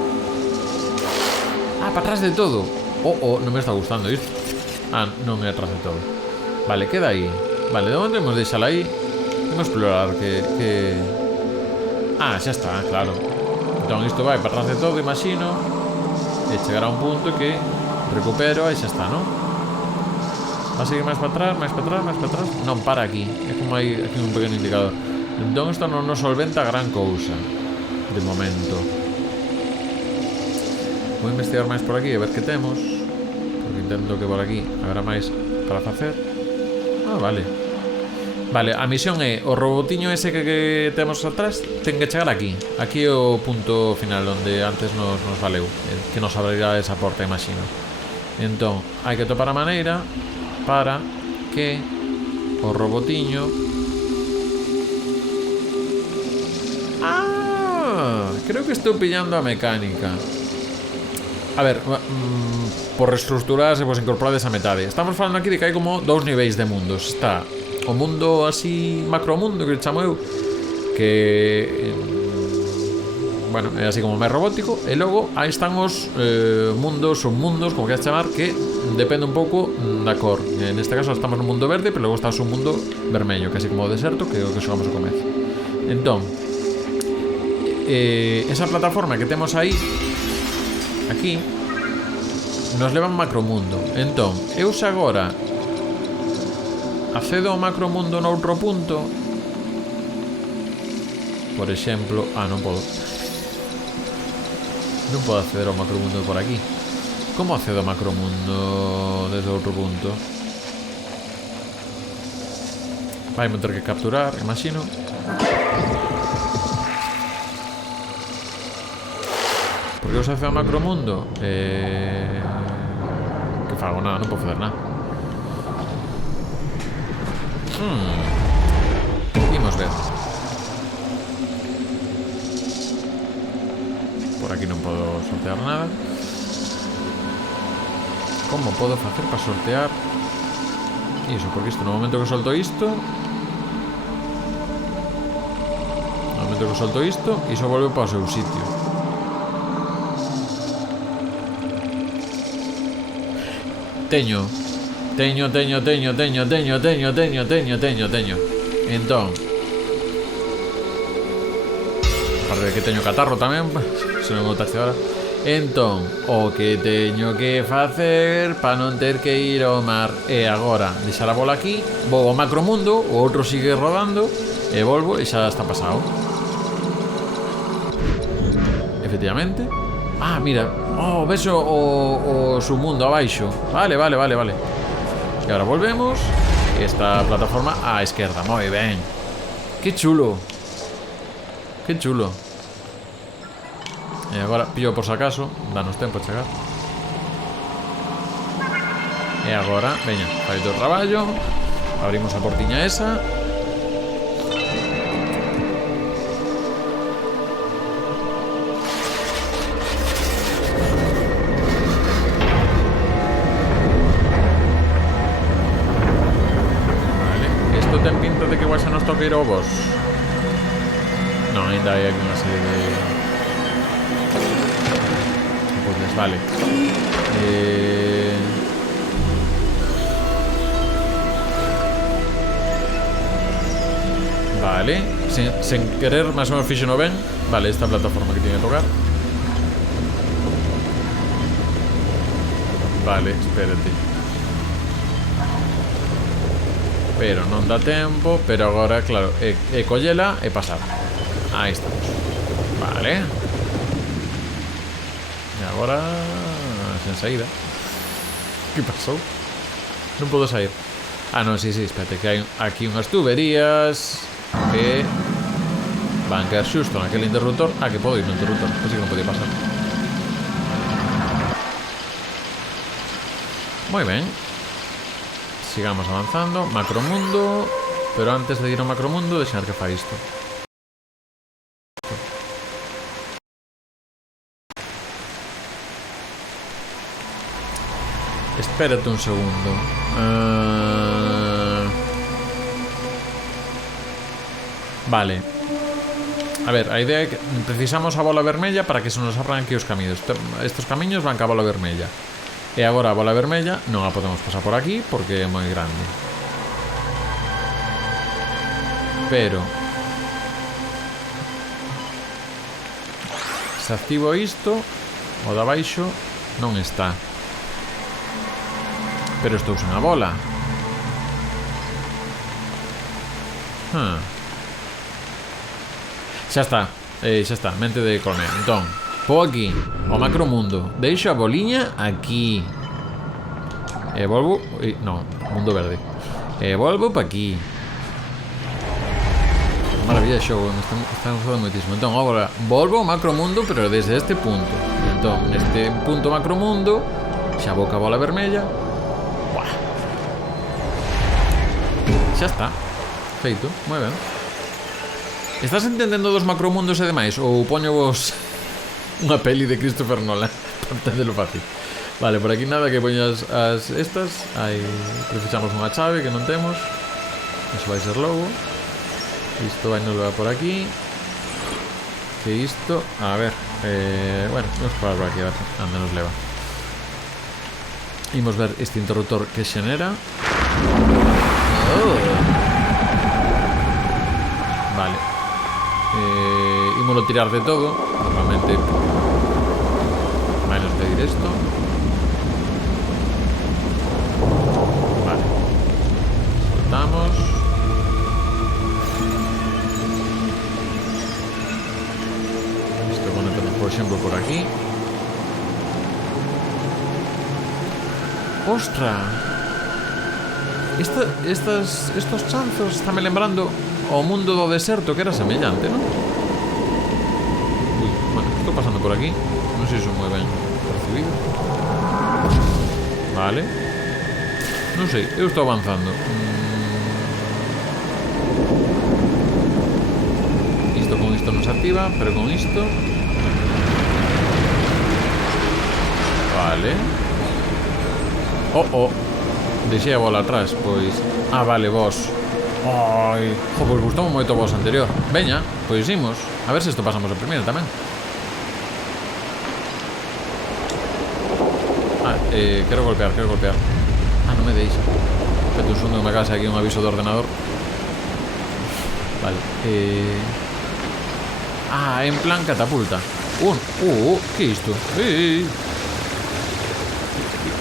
Ah, para atrás de todo. Non me está gustando isto. Ah, non é atrás de todo. Vale, queda aí. Vale, de momento hemos deixala aí. Vamos explorar que... Ah, xa está, claro. Entón isto vai para atrás de todo, imagino. E chegará a un punto que recupero e xa está, non? Va a seguir máis para atrás, máis para atrás, máis para atrás. Non, para aquí. É como hai aquí un pequeno indicador. Entón isto non nos solventa gran cousa. De momento. Vou investigar máis por aquí a ver que temos. Porque intento que por aquí haberá máis para facer. Ah, vale. Vale, a misión é o robotiño ese que temos atrás ten que chegar aquí. Aquí é o punto final onde antes nos valeu, que nos abrirá esa porta, imagino. Entón, hai que topar a maneira para que o robotiño... Ah, creo que estou pillando a mecánica. A ver, por reestructurarse, pues incorporades a metade. Estamos falando aquí de que hai como 2 niveis de mundos. Está o mundo así, macromundo, que chamo eu, que bueno, é así como máis robótico. E logo aí están os mundos, submundos, como queras chamar, que depende un pouco da cor. En este caso estamos no mundo verde, pero logo está o submundo vermello, que así como o deserto, que é o que xogamos ao comezo. Entón, esa plataforma que temos aí, aquí, nos leva a un macromundo. Entón, eu xa agora accedo ao macromundo noutro punto. Por exemplo... Ah, non podo. Non podo acceder ao macromundo por aquí. Como accedo ao macromundo desde outro punto? Vai me ter que capturar, imagino. Porque eu se accedo ao macromundo que fago? Nada, non podo facer nada. Imos ver. Por aquí non podo sortear nada. Como podo facer para sortear iso? Porque isto, no momento que solto isto, iso volve para o seu sitio. Teño. Entón, aparte de que teño catarro tamén, se non notaste ahora. Entón, o que teño que facer para non ter que ir ao mar é agora deixar a bola aquí, vou ao macromundo, o outro sigue rodando e volvo e xa está pasado. Efectivamente. Ah, mira. Oh, ves o submundo abaixo. Vale. E agora volvemos. Esta plataforma á esquerda. Moi ben. Que chulo. Que chulo. E agora pillo por si acaso. Danos tempo a chegar. E agora, veña, fai o traballo. Abrimos a portiña esa. Ten pinta de que igual xa nos toca ir ao boss. Non, ainda hai aquí unha serie de... Pues vale. Vale. Sen querer, máis ou menos fixo no ben. Vale, esta plataforma que tiene que tocar. Vale, espérate. Pero non dá tempo. Pero agora, claro, é collela e pasar. Aí estamos. Vale. E agora sen saída. Que pasou? Non podo sair. Ah, non, sí, espérate, que hai aquí unhas tuberías que van caer xusto naquele interruptor. Ah, que podo ir no interruptor. Así que non podía pasar. Moi ben. Sigamos avanzando. Macromundo. Pero antes de ir ao macromundo, deixar que fa isto. Espérate un segundo. Vale. A ver, a idea é que precisamos a bola vermella para que se nos abran aquí os camiños. Estos camiños van ca bola vermella. E agora a bola vermella non a podemos pasar por aquí porque é moi grande. Pero se activo isto, o de abaixo non está. Pero estou sen a bola. Xa está, mente de colmea. Entón, vou aquí, o macromundo. Deixo a boliña aquí. E volvo... non, mundo verde. E volvo pa aquí. Maravilla de xogo, me está gustando moitísimo. Entón, agora volvo ao macromundo, pero desde este punto. Entón, neste punto macromundo, xa vou ca bola vermella. Buah. Xa está. Feito, moi ben. Estás entendendo dos macromundos e demais? Ou poño vos unha peli de Christopher Nolan para entendelo fácil? Vale, por aquí nada, que poñas as estas. Aí precisamos unha chave que non temos. Eso vai ser logo. Isto vai nos levar por aquí. Que isto, a ver, bueno, vamos parar por aquí a ver onde nos leva. Imos ver este interruptor que xenera. Vale. Ímolo tirar de todo. Normalmente vai nos pedir isto. Vale. Soltamos. Por exemplo, por aquí. ¡Ostra! Estos chanzos están me lembrando ao mundo do deserto, que era semellante, non? Uy, bueno, estou pasando por aquí. Non sei se moi ben percibido. Vale. Non sei, eu estou avanzando. Isto con isto non se activa, pero con isto... Vale. Deixei a bola atrás, pois. Ah, vale, vos. Ai, pois gustou moito o vos anterior. Veña, pois imos. A ver se isto pasamos a primeira tamén. Quero golpear. Ah, non me deixa. Feto un segundo que me case aquí un aviso do ordenador. Vale. Ah, en plan catapulta. Que isto? Que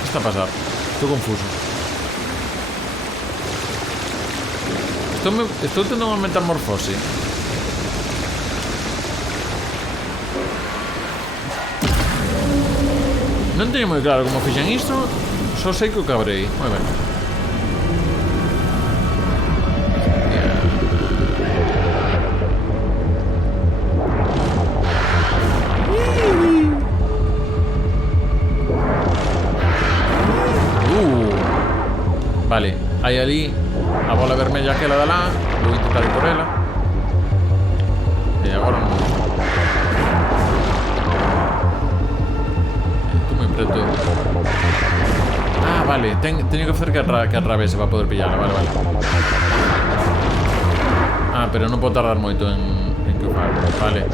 está a pasar? Estou confuso. Estou tendo unha metamorfose. Non teño moi claro como fixen isto. Só sei que o cabrei. Moi ben. Vale, hai ali a bola vermella que la da lá. Vou intentar ir por ela. E agora non. Estou moi preto. Ah, vale, teño que facer que atravese para poder pillarla. Vale. Ah, pero non podo tardar moito en que o faga.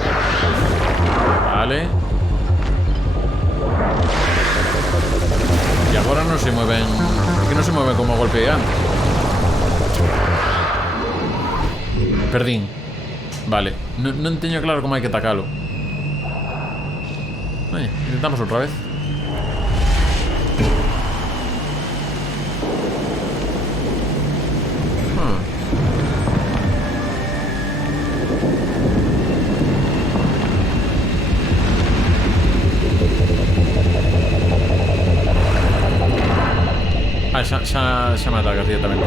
Vale. E agora non se mueven. Que non se mueve como golpeei antes. Perdín. Vale, non teño claro como hai que atacalo. Intentamos outra vez. Xa me ataca directamente.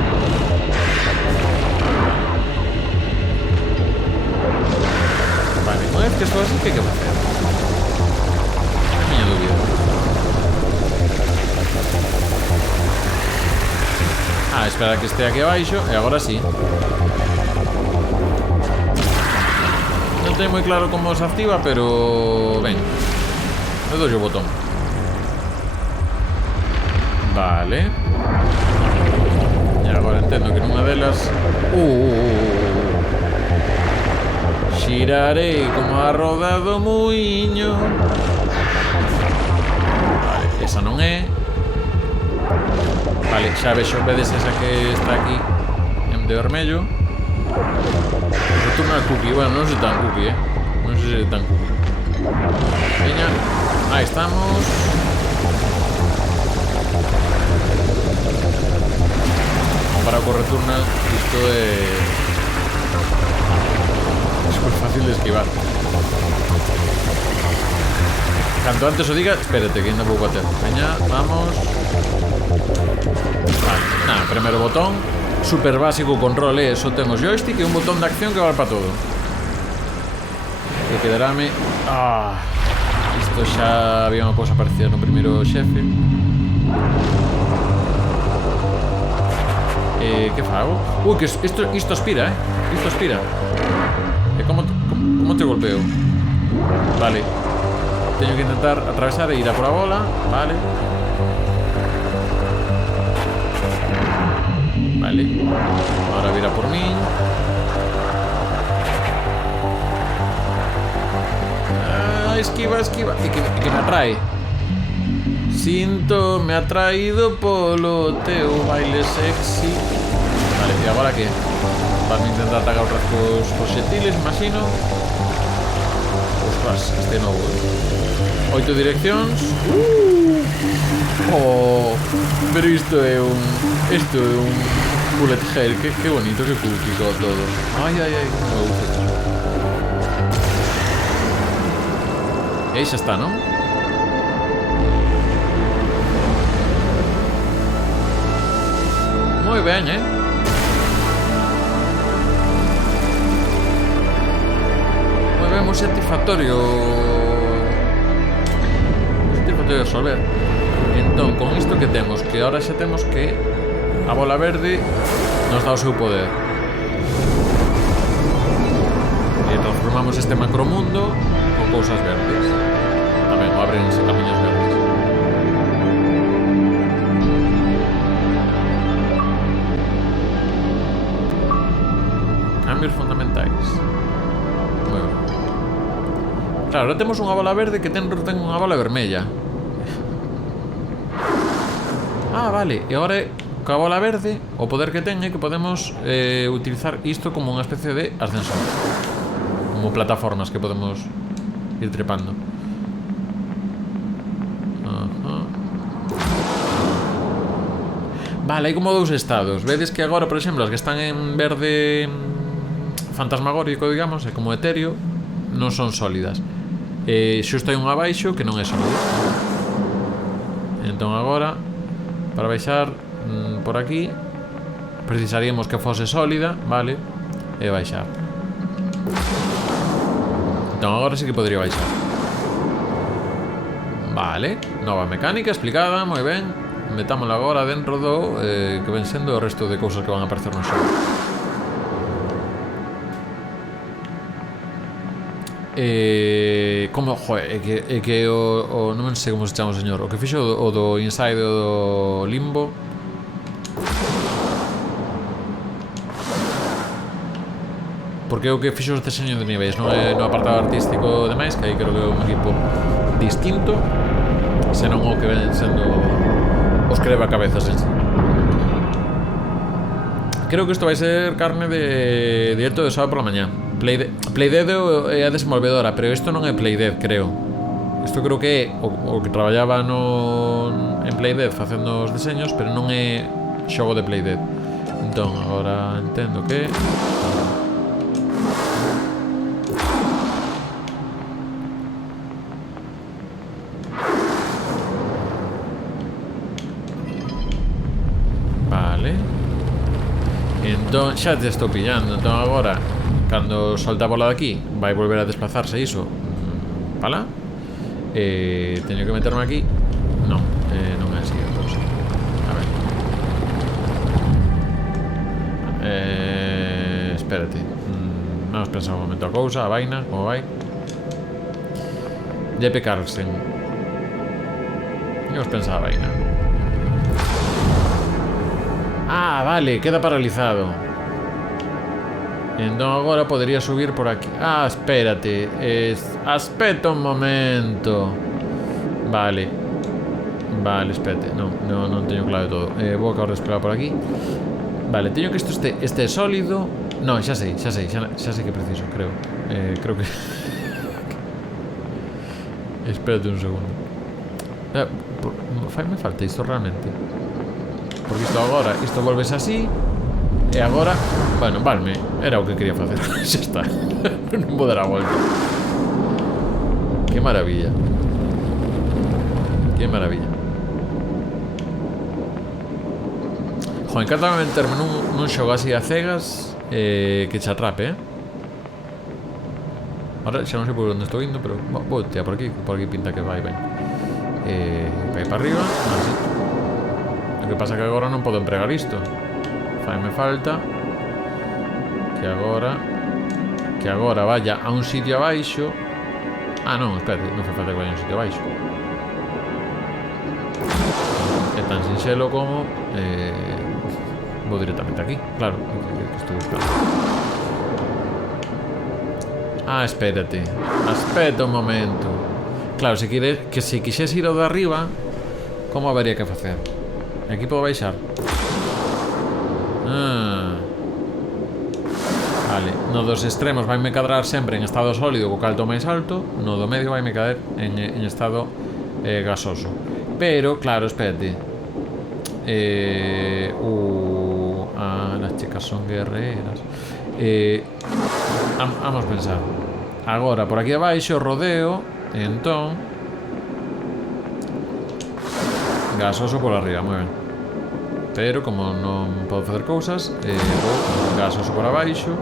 Vale, unha vez que estou así, que hai que facer? É miña dúbida. Ah, espera que este aquí abaixo. E agora sí. Non teño moi claro como se activa, pero... Ben, eu dou o botón. Vale. E agora entendo que nunha delas... Xirarei como a roda do muiño. Vale, esa non é. Vale, xa vexo, vedes esa que está aquí de vermello. Retorna a cookie. Bueno, non sei tan cookie, non sei se tan cookie. Veña, aí estamos. Comparado co Returnal, isto é super fácil de esquivar. Canto antes o diga, espérate que ainda vou bater. Veña, vamos. Vale, nada, primeiro botón. Super básico control, só ten os joystick e un botón de acción que vale para todo. Que quedarame... Isto xa había unha cousa parecida no primeiro xefe. Que fago? Que isto aspira, Isto aspira. E como te golpeo? Vale. Teño que intentar atravesar e ir a por a bola. Vale. Vale. Ahora vira por mí. Esquiva. E que me atrae. Sinto me atraído polo teu baile sexy. Vale, e agora que? Vas intentar atacar outras cos proxetiles, imagino. Ostras, este novo. 8 direccións. Pero isto é un bullet hell. Que bonito, que cookie todo. Ai, me gusta. E aí xa está, non? Moi ben, moi ben, moi satisfactorio de resolver. Entón, con isto que temos, que ahora xa temos que a bola verde nos dá o seu poder e transformamos este macromundo con cousas verdes. Tamén abrense camiños verdes. Cambios fundamentais. Moi ben. Claro, ahora temos unha bola verde que ten unha bola vermella. Vale, e agora coa bola verde o poder que ten é que podemos utilizar isto como unha especie de ascensor, como plataformas que podemos ir trepando. Vale, hai como dous estados. Vedes que agora, por exemplo, as que están en verde fantasmagórico, digamos, é como etéreo, non son sólidas. Xusto hai unha abaixo que non é sólida. Entón agora, para baixar por aquí, precisaríamos que fose sólida, vale, e baixar. Entón agora sí que podría baixar. Vale, nova mecánica explicada, moi ben. Metámola agora dentro do que ven sendo o resto de cousas que van a aparecer no xogo. Como, joder, é que o non sei como se chama o señor, o que fixo o do Inside do Limbo. Porque é o que fixo os deseños de niveis, non é no apartado artístico de máis, que aí creo que é un equipo distinto, senón o que ven sendo os cabezas en sí. Creo que isto vai ser carne de directo de sábado pola mañá. Playdead é a desenvolvedora, pero isto non é Playdead, creo. Isto creo que é o que traballaba en Playdead facendo os deseños, pero non é xogo de Playdead. Entón, agora entendo que... Vale. Entón, xa te estou pillando. Entón agora, cando solta a bola de aquí, vai volver a desplazarse iso pala. Teño que meterme aquí. Non, non é así a cousa. A ver. Espérate. Vamos pensar un momento a cousa, a vaina, como vai. Jeppe Carlsen. Vamos pensar a vaina. Vale, queda paralizado. Entón agora podería subir por aquí. Espérate. Aspeta un momento. Vale. Vale, espérate. Non teño claro todo. Vou acabar de explorar por aquí. Vale, teño que isto este sólido. No, xa sei que preciso, creo. Creo que... Espérate un segundo. Me falta isto realmente. Porque isto agora, isto volves así. E agora, bueno, valme. Era o que quería facer. Xa está. Non vou dar a volta. Que maravilla. Que maravilla. Joder, encántame meterme nun xogo así a cegas que che atrape, Ahora xa non sei por onde estou indo, pero vou tirar por aquí pinta que vai ben. Vai para arriba, así. O que pasa que agora non podo empregar isto. Faime falta que agora vaya a un sitio abaixo. Ah, non, espérate, non fai falta que vaya a un sitio abaixo. É tan sinxelo como vou directamente aquí, claro, que estou buscando. Ah, espérate un momento. Claro, se quixes ir ao de arriba, como habería que facer? Aquí podo baixar. Vale, no dos extremos vaime cadrar sempre en estado sólido co calto máis alto. No do medio vaime caer en estado gasoso. Pero, claro, espérate. Las chicas son guerreras. Vamos pensar. Agora, por aquí abaixo, rodeo. Entón gasoso por arriba, moi ben. Pero como non podo facer cousas, vou gasoso por abaixo.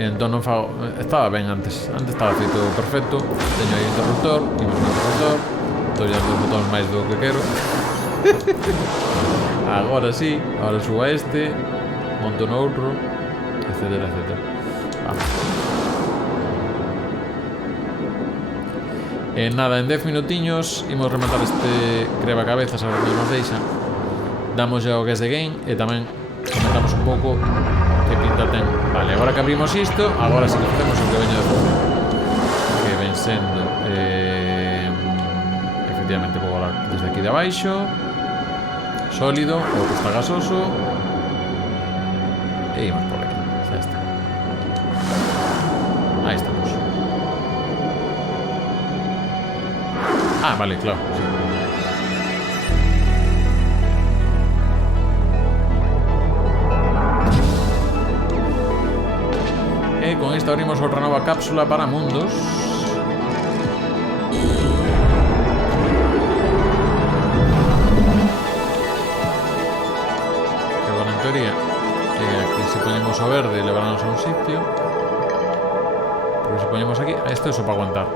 Entón non fago... Estaba ben antes estaba feito perfecto. Teño aí o interruptor. Estou dando os botóns máis do que quero. Agora sí. Agora subo a este. Monto no outro, etcétera, etcétera. Nada, en 10 minutiños imos rematar este crevacabezas a ver que nos deixa. Damos ya o que es de game e tamén comentamos un pouco que pinta ten. Vale, agora que abrimos isto, agora sí que facemos o que veño de facer, que ven sendo efectivamente vou volar desde aquí de abaixo, sólido, o que está gasoso, e imos por aquí, xa está. Aí estamos. Ah, vale, claro, sí. E con isto abrimos outra nova cápsula para mundos. Que agora en teoría aquí se poñemos o verde levarnos a un sitio. Porque se poñemos aquí, isto é só para aguantar.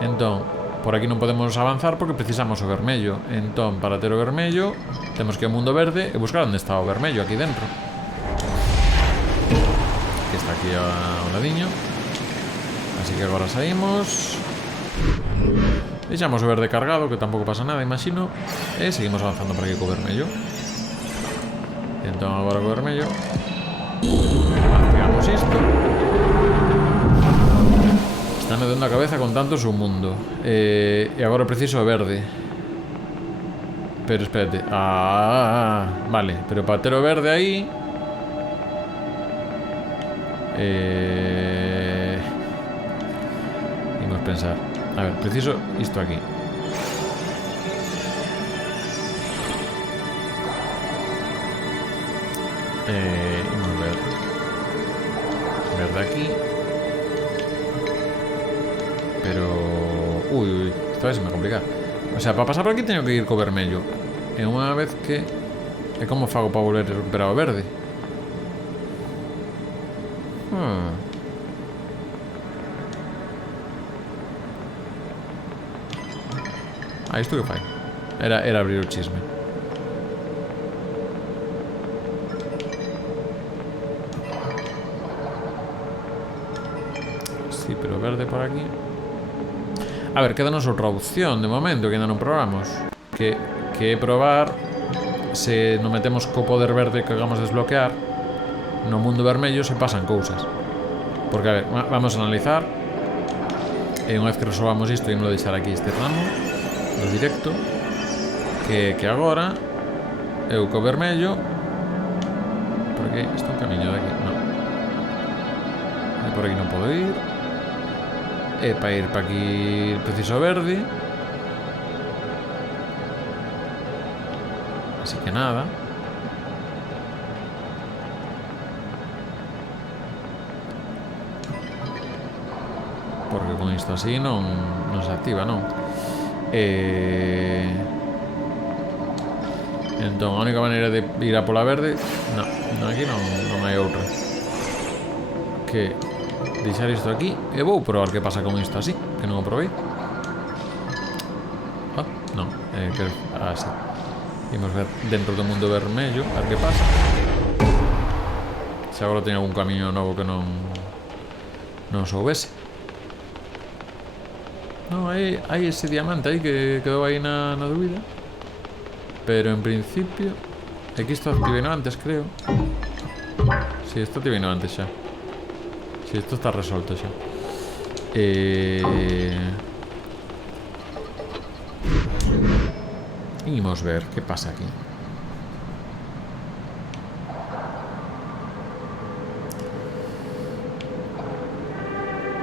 Entón, por aquí non podemos avanzar porque precisamos o vermello. Entón, para ter o vermello temos que ir ao mundo verde e buscar onde está o vermello aquí dentro, que está aquí ao ladiño. Así que agora saímos, deixamos o verde cargado, que tampouco pasa nada, imagino, e seguimos avanzando por aquí co vermello. Entón agora co vermello activamos isto. Está me dando a cabeza con tanto su mundo. E agora preciso verde. Pero espérate. Vale, pero para ter o verde aí vamos pensar. A ver, preciso isto aquí. Vamos ver. Verde aquí. Pero... Uy, esta vez se me complica. O sea, para pasar por aquí teño que ir co vermello. E unha vez que... E como fago para volver a recuperar o verde? Isto que fai? Era abrir o chisme. Sí, pero verde por aquí. A ver, quédanos outra opción de momento que ainda non probamos, que é probar se non metemos co poder verde que acabamos de desbloquear no mundo vermello se pasan cousas. Porque, a ver, vamos a analizar. E unha vez que resolvamos isto, ímolo deixar aquí este ramo do directo, que agora eu co vermello, porque isto é un camiño de aquí, Por aquí non podo ir. E para ir para aquí preciso verde. Así que nada. Porque con isto así non se activa, non? Entón, a única maneira de ir a pola verde... Non, aquí non hai outra. Que deixar isto aquí. E vou probar que pasa con isto así, que non o probei. Ah, non, que así. Imos ver dentro do mundo vermello, a ver que pasa. Se agora teño algún camiño novo que non soubese. No, hai ese diamante aí que quedou aí na dúbida. Pero en principio... Aquí isto activei antes, creo. Si, isto activei antes xa. Si, isto está resolto xa. Imos ver que pasa aquí.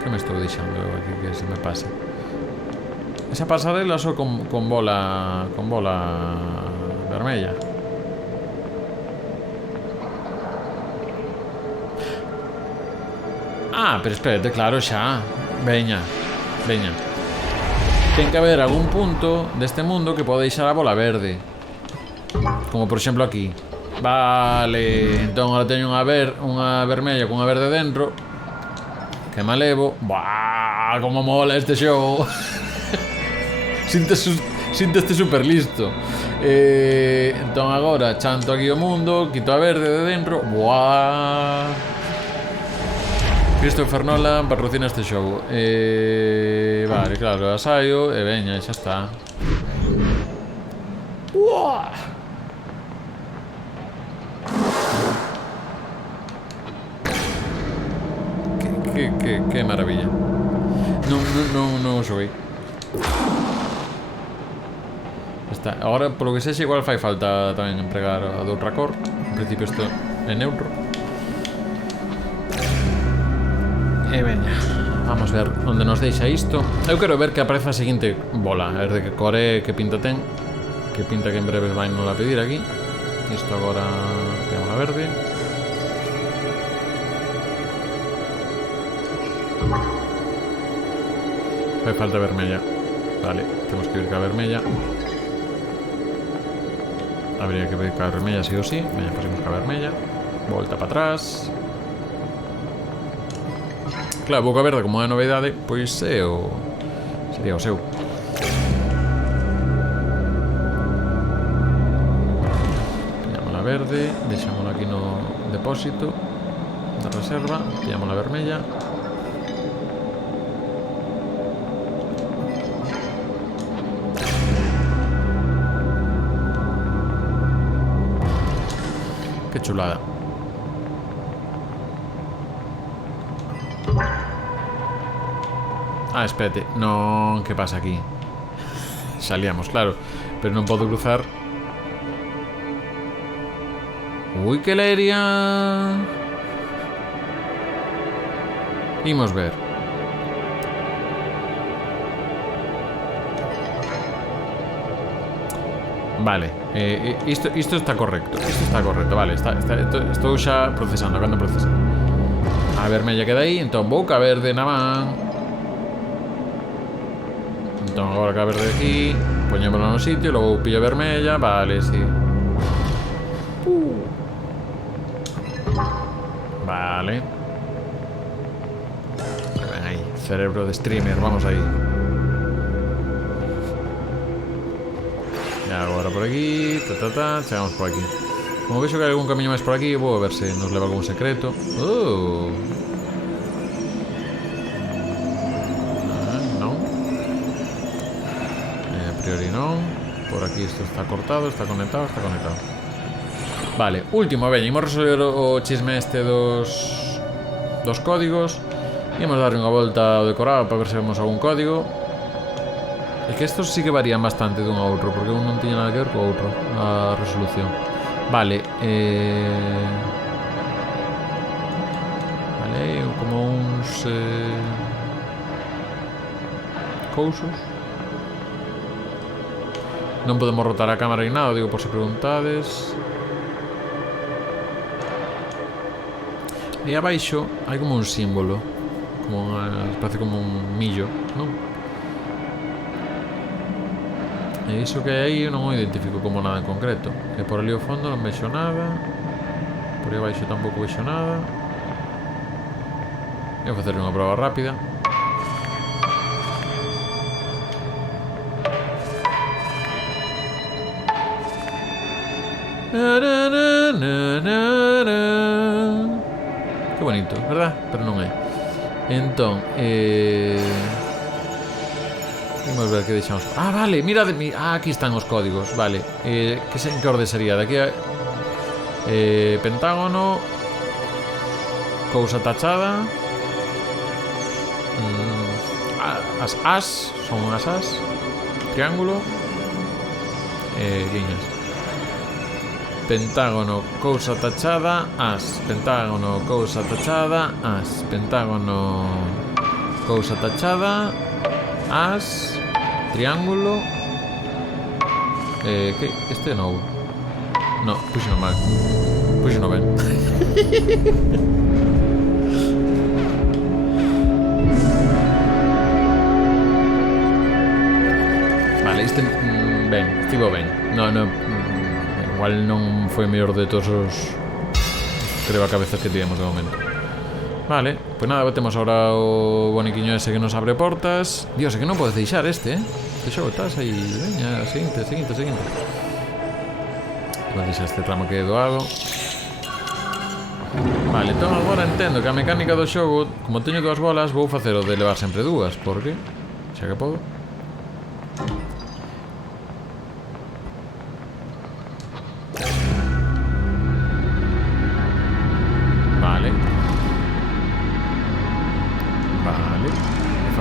Que me estou deixando aquí que se me pase? Esa pasarela só con bola vermella. Ah, pero espérate, claro, xa. Veña. Ten que haber algún punto deste mundo que pode deixar a bola verde. Como por exemplo aquí. Vale, entón agora teño unha vermella con unha verde dentro. Que me levo. Buah, como mola este xogo. Sínteste super listo. Entón agora chanto aquí o mundo, quito a verde de dentro. Buah. Christopher Nolan patrocina este xogo. Vale, claro, asaio e veña, xa está. Buah. Que maravilla. Non xoguei. Está. Agora, polo que sexa, igual fai falta tamén empregar a de outra cor. En principio isto é neutro. E veña, vamos ver onde nos deixa isto. Eu quero ver que aparece a seguinte bola. A ver de que core, que pinta ten. Que pinta que en breves vai non la pedir aquí. Isto agora temos a verde. Fai falta vermella. Vale, temos que ir ca vermella. Habría que ver ca vermella sí ou sí. Veña, pasemos ca vermella. Volta para atrás. Claro, boca verde como é novedade, pois sería o seu. Pillámola verde, deixámola aquí no depósito de reserva, pillámola vermella. Que chulada. Ah, espérate, non, que pasa aquí? Salíamos, claro, pero non podo cruzar. Ui, que leria. Imos ver. Vale, isto está correcto. Isto está correcto, vale, estou xa procesando, cando procesa. A vermella queda aí, entón vou ca verde na man. Entón agora que a verde aquí, poñémoslo no sitio, logo pillo vermella, vale, sí. Vale. Ven aí, cerebro de streamer, vamos aí. E agora por aquí, chegamos por aquí. Como vexo que hai algún camiño máis por aquí, vou a ver se nos leva algún secreto. Priori non. Por aquí isto está cortado, está conectado. Vale, último, veña, imos resolver o chisme este dos códigos. Imos darle unha volta ao decorado para ver se vemos algún código. É que estos sí que varían bastante dun a outro, porque un non tiña nada que ver co outro, a resolución. Vale, como uns cousos. Non podemos rotar a cámara ni nada, digo por se preguntades. E abaixo hai como un símbolo, como parece como un millo, non? E iso que hai aí non o identifico como nada en concreto. E por ali ao fondo non vexo nada. Por aí abaixo tampouco vexo nada. E vou facer unha prova rápida. Que bonito, verdad? Pero non é. Entón, vamos ver que deixamos. Ah, vale, mirad, aquí están os códigos, vale. En que orde sería? De aquí a pentágono, cousa tachada, as as, son as as, triángulo, guiñas. Pentágono, cousa tachada, as. Pentágono, cousa tachada, as. Pentágono, cousa tachada, as. Triángulo. Que? Este non. No, puxo no mal. Puxo no ben. Vale, este ben, estivo ben. No, igual non foi o mellor de todos os cabezas que tivemos de momento. Vale, pois nada, temos agora o boniquiño ese que nos abre portas. Dios, é que non podes deixar este, Este xogo estás aí, veña, seguinte. Vou deixar este tramo que é doado. Vale, entón agora entendo que a mecánica do xogo, como teño dúas bolas, vou facer o de levar sempre dúas, porque xa que podo.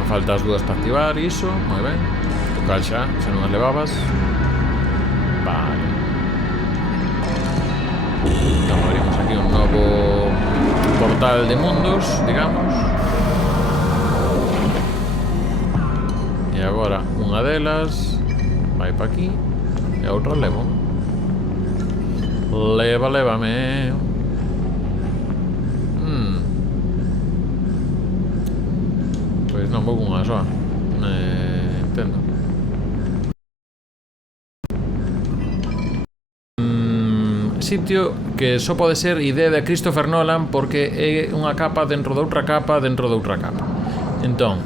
Falta as dúas para activar iso, moi ben. Tocal xa non as levabas. Vale. Entón abrimos aquí un novo portal de mundos, digamos. E agora unha delas vai para aquí e a outra levo. Lévame. Pois non vou cunha soa. Entendo. Sitio que só pode ser idea de Christopher Nolan porque é unha capa dentro de outra capa dentro de outra capa. Entón,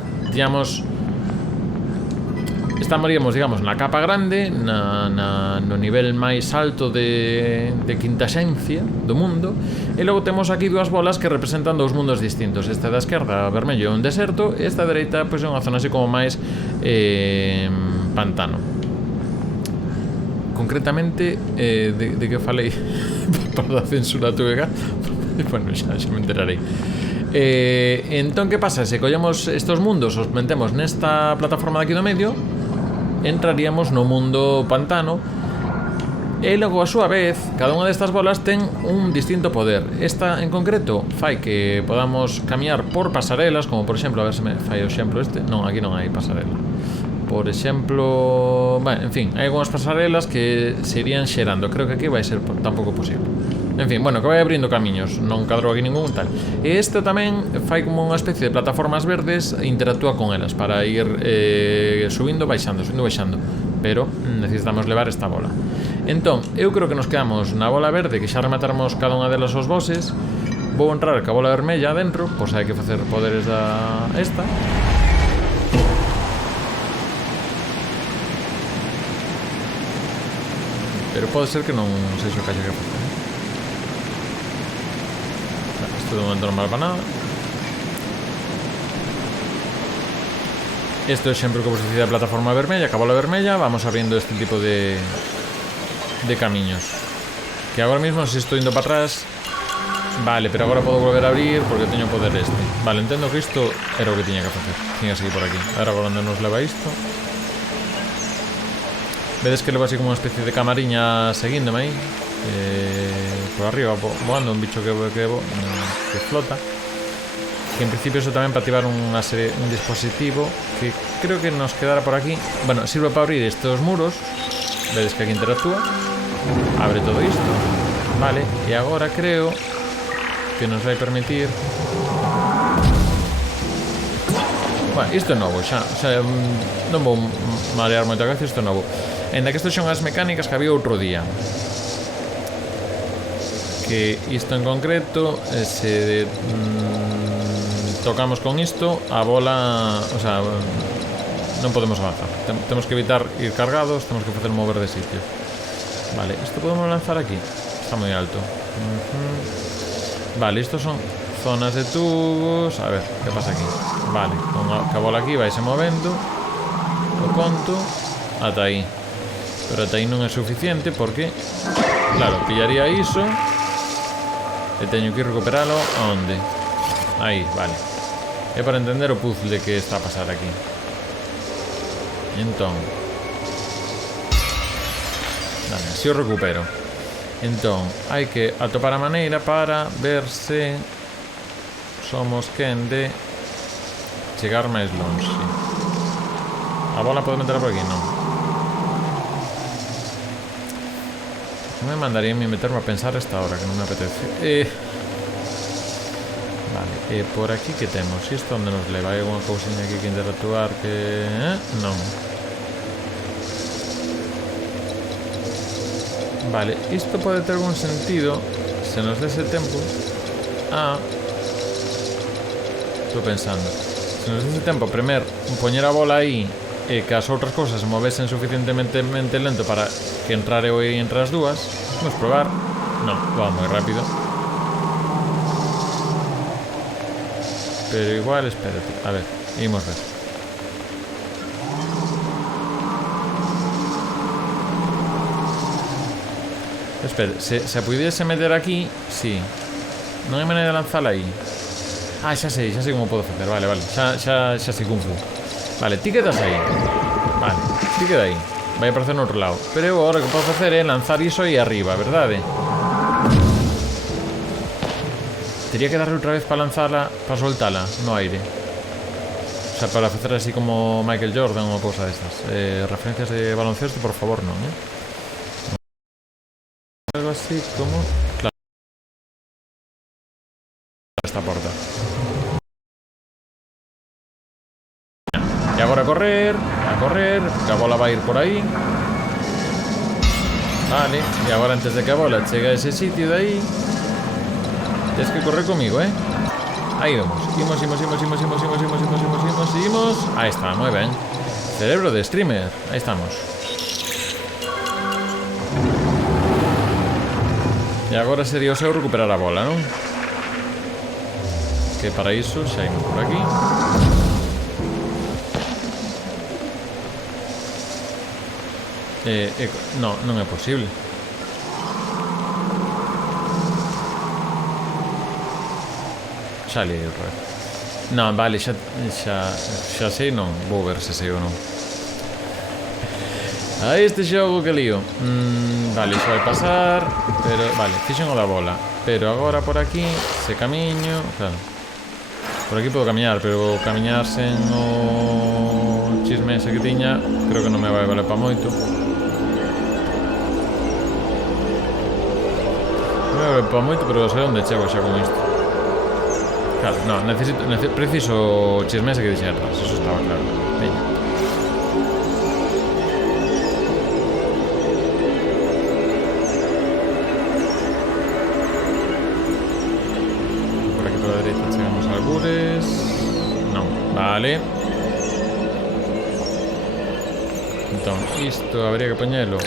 estaríamos, digamos, na capa grande, no nivel máis alto de quintaxencia do mundo. E logo temos aquí dúas bolas que representan dous mundos distintos. Esta da esquerda, vermello, é un deserto. E esta da dereita, pois, é unha zona así como máis pantano. Concretamente, de que falei para a censura tuega. Bueno, xa me enterarei. Entón, que pasa? Se collemos estos mundos, os metemos nesta plataforma de aquí do medio, entraríamos no mundo pantano. E logo, a súa vez, cada unha destas bolas ten un distinto poder. Esta, en concreto, fai que podamos camiñar por pasarelas, como por exemplo, a ver se me fai o exemplo este. Non, aquí non hai pasarela. Por exemplo, en fin, hai algunhas pasarelas que se irían xerando. Creo que aquí vai ser tampouco posible. En fin, bueno, que vai abrindo camiños. Non cadrou aquí ningún tal. E este tamén fai como unha especie de plataformas verdes e interactúa con elas para ir subindo, baixando. Pero necesitamos levar esta bola. Entón, eu creo que nos quedamos na bola verde, que xa rematarmos cada unha delas os bosses. Vou entrar ca bola vermella adentro, pois hai que facer poderes da esta. Pero pode ser que non sexa o que haxa que facer. Isto de momento non vale para nada. Este é o exemplo que vos decía da plataforma vermella, ca bola vermella. Vamos abrindo este tipo de camiños. Que agora mismo se estou indo para atrás. Vale, pero agora podo volver a abrir porque teño poder este. Vale, entendo que isto era o que tiña que facer. Tiña que seguir por aquí. Ahora por onde nos leva isto. Vedes que levo así como unha especie de camariña seguíndome aí. Por arriba voando un bicho que flota. que en principio eso tamén para activar un dispositivo que creo que nos quedará por aquí. Bueno, sirve para abrir estos muros. Vedes que aquí interactúa. Abre todo isto. Vale, e agora creo que nos vai permitir... Bueno, isto é novo xa, non vou marear moita cabeza, isto é novo. Ainda que isto son as mecánicas que había outro día. Que isto en concreto, se tocamos con isto, a bola, o sea, non podemos avanzar. Temos que evitar ir cargados, temos que facer mover de sitio. Vale, isto podemos lanzar aquí. Está moi alto. Vale, isto son zonas de tubos. A ver, que pasa aquí? Vale, con a bola aquí vaise movendo o conto ata aí. Pero ata aí non é suficiente porque, claro, pillaría iso e teño que recuperalo a onde? Aí, vale. É para entender o puzzle que está a pasar aquí. Entón, vale, así o recupero. Entón, hai que atopar a maneira para ver se somos quen de chegar máis longe. A bola pode meter por aquí? Non. Non me mandaría a mí meterme a pensar esta hora, que non me apetece. Vale, por aquí que temos? Isto onde nos leva? Hai alguna cousinha aquí que interactuar que... Non. Vale, isto pode ter algún sentido se nos dese tempo a... Estou pensando. Se nos dese tempo a premer, poñer a bola aí e que as outras cousas se movesen suficientemente lento para que entrare ou entre as dúas. Vamos probar. Non, va moi rápido. Pero igual, espérate. A ver, imos ver. Espera, se pudiese meter aquí, sí. Non hai maneira de lanzala aí. Ah, xa sei como podo facer. Vale, xa sei kung fu. Vale, ti quedas aí. Vale, ti queda aí. Vai aparecer no outro lado. Pero eu agora que podo facer é lanzar iso aí arriba, verdade? Tería que darle outra vez para lanzala, para soltala no aire. O sea, para facer así como Michael Jordan ou cousa destas. Referencias de baloncesto, por favor, non, algo así como... Claro. Esta porta. E agora a correr, que a bola vai ir por aí. Vale, e agora antes de que a bola chegue a ese sitio de aí, tens que correr comigo, Aí vamos. Imos. Aí está, moi ben. Cerebro de streamer. Aí estamos. E agora sería o seu recuperar a bola, non? Que para iso xa imos por aquí. Non é posible. Xa li outra vez. Non, vale, xa sei, non. Vou ver se sei ou non. A este xogo que lío. Vale, iso vai pasar. Pero, vale, fixen o da bola. Pero agora por aquí, se camiño. Claro. Por aquí podo camiñar, pero camiñar sen o chisme ese que tiña, creo que non me vai valer pa moito. Non me vai valer pa moito, pero sei onde chego xa con isto. Claro, no, preciso chisme ese que dixen atrás, eso estaba claro. Veña. Vale. Entón, isto habría que poñelo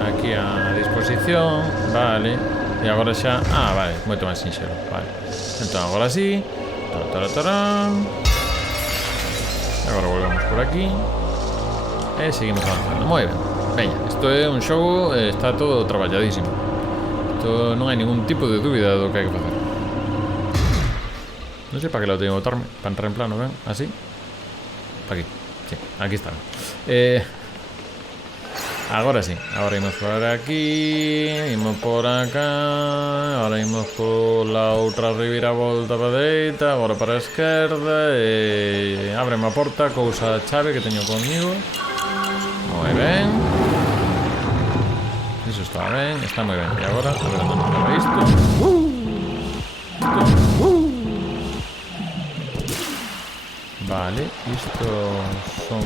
aquí a disposición. Vale. E agora xa... Ah, vale, moito máis sinxelo. Vale. Entón, agora sí. Tararán. Agora volvemos por aquí e seguimos avanzando. Moi ben. Veña, isto é un xogo, está todo traballadísimo. Isto non hai ningún tipo de dúbida do que hai que facer. Non sei para que lo teño que botarme. Para entrar en plano, ven? Así. Para aquí. Sí, aquí está. Agora sí, agora imos por aquí, imos por acá, agora imos pola outra reviravolta para a dereita, agora para a esquerda, e ábreme a porta, cousa chave que teño comigo. Moi ben. Iso está ben, está moi ben. E agora, a ver onde nos leva isto. Vale, isto son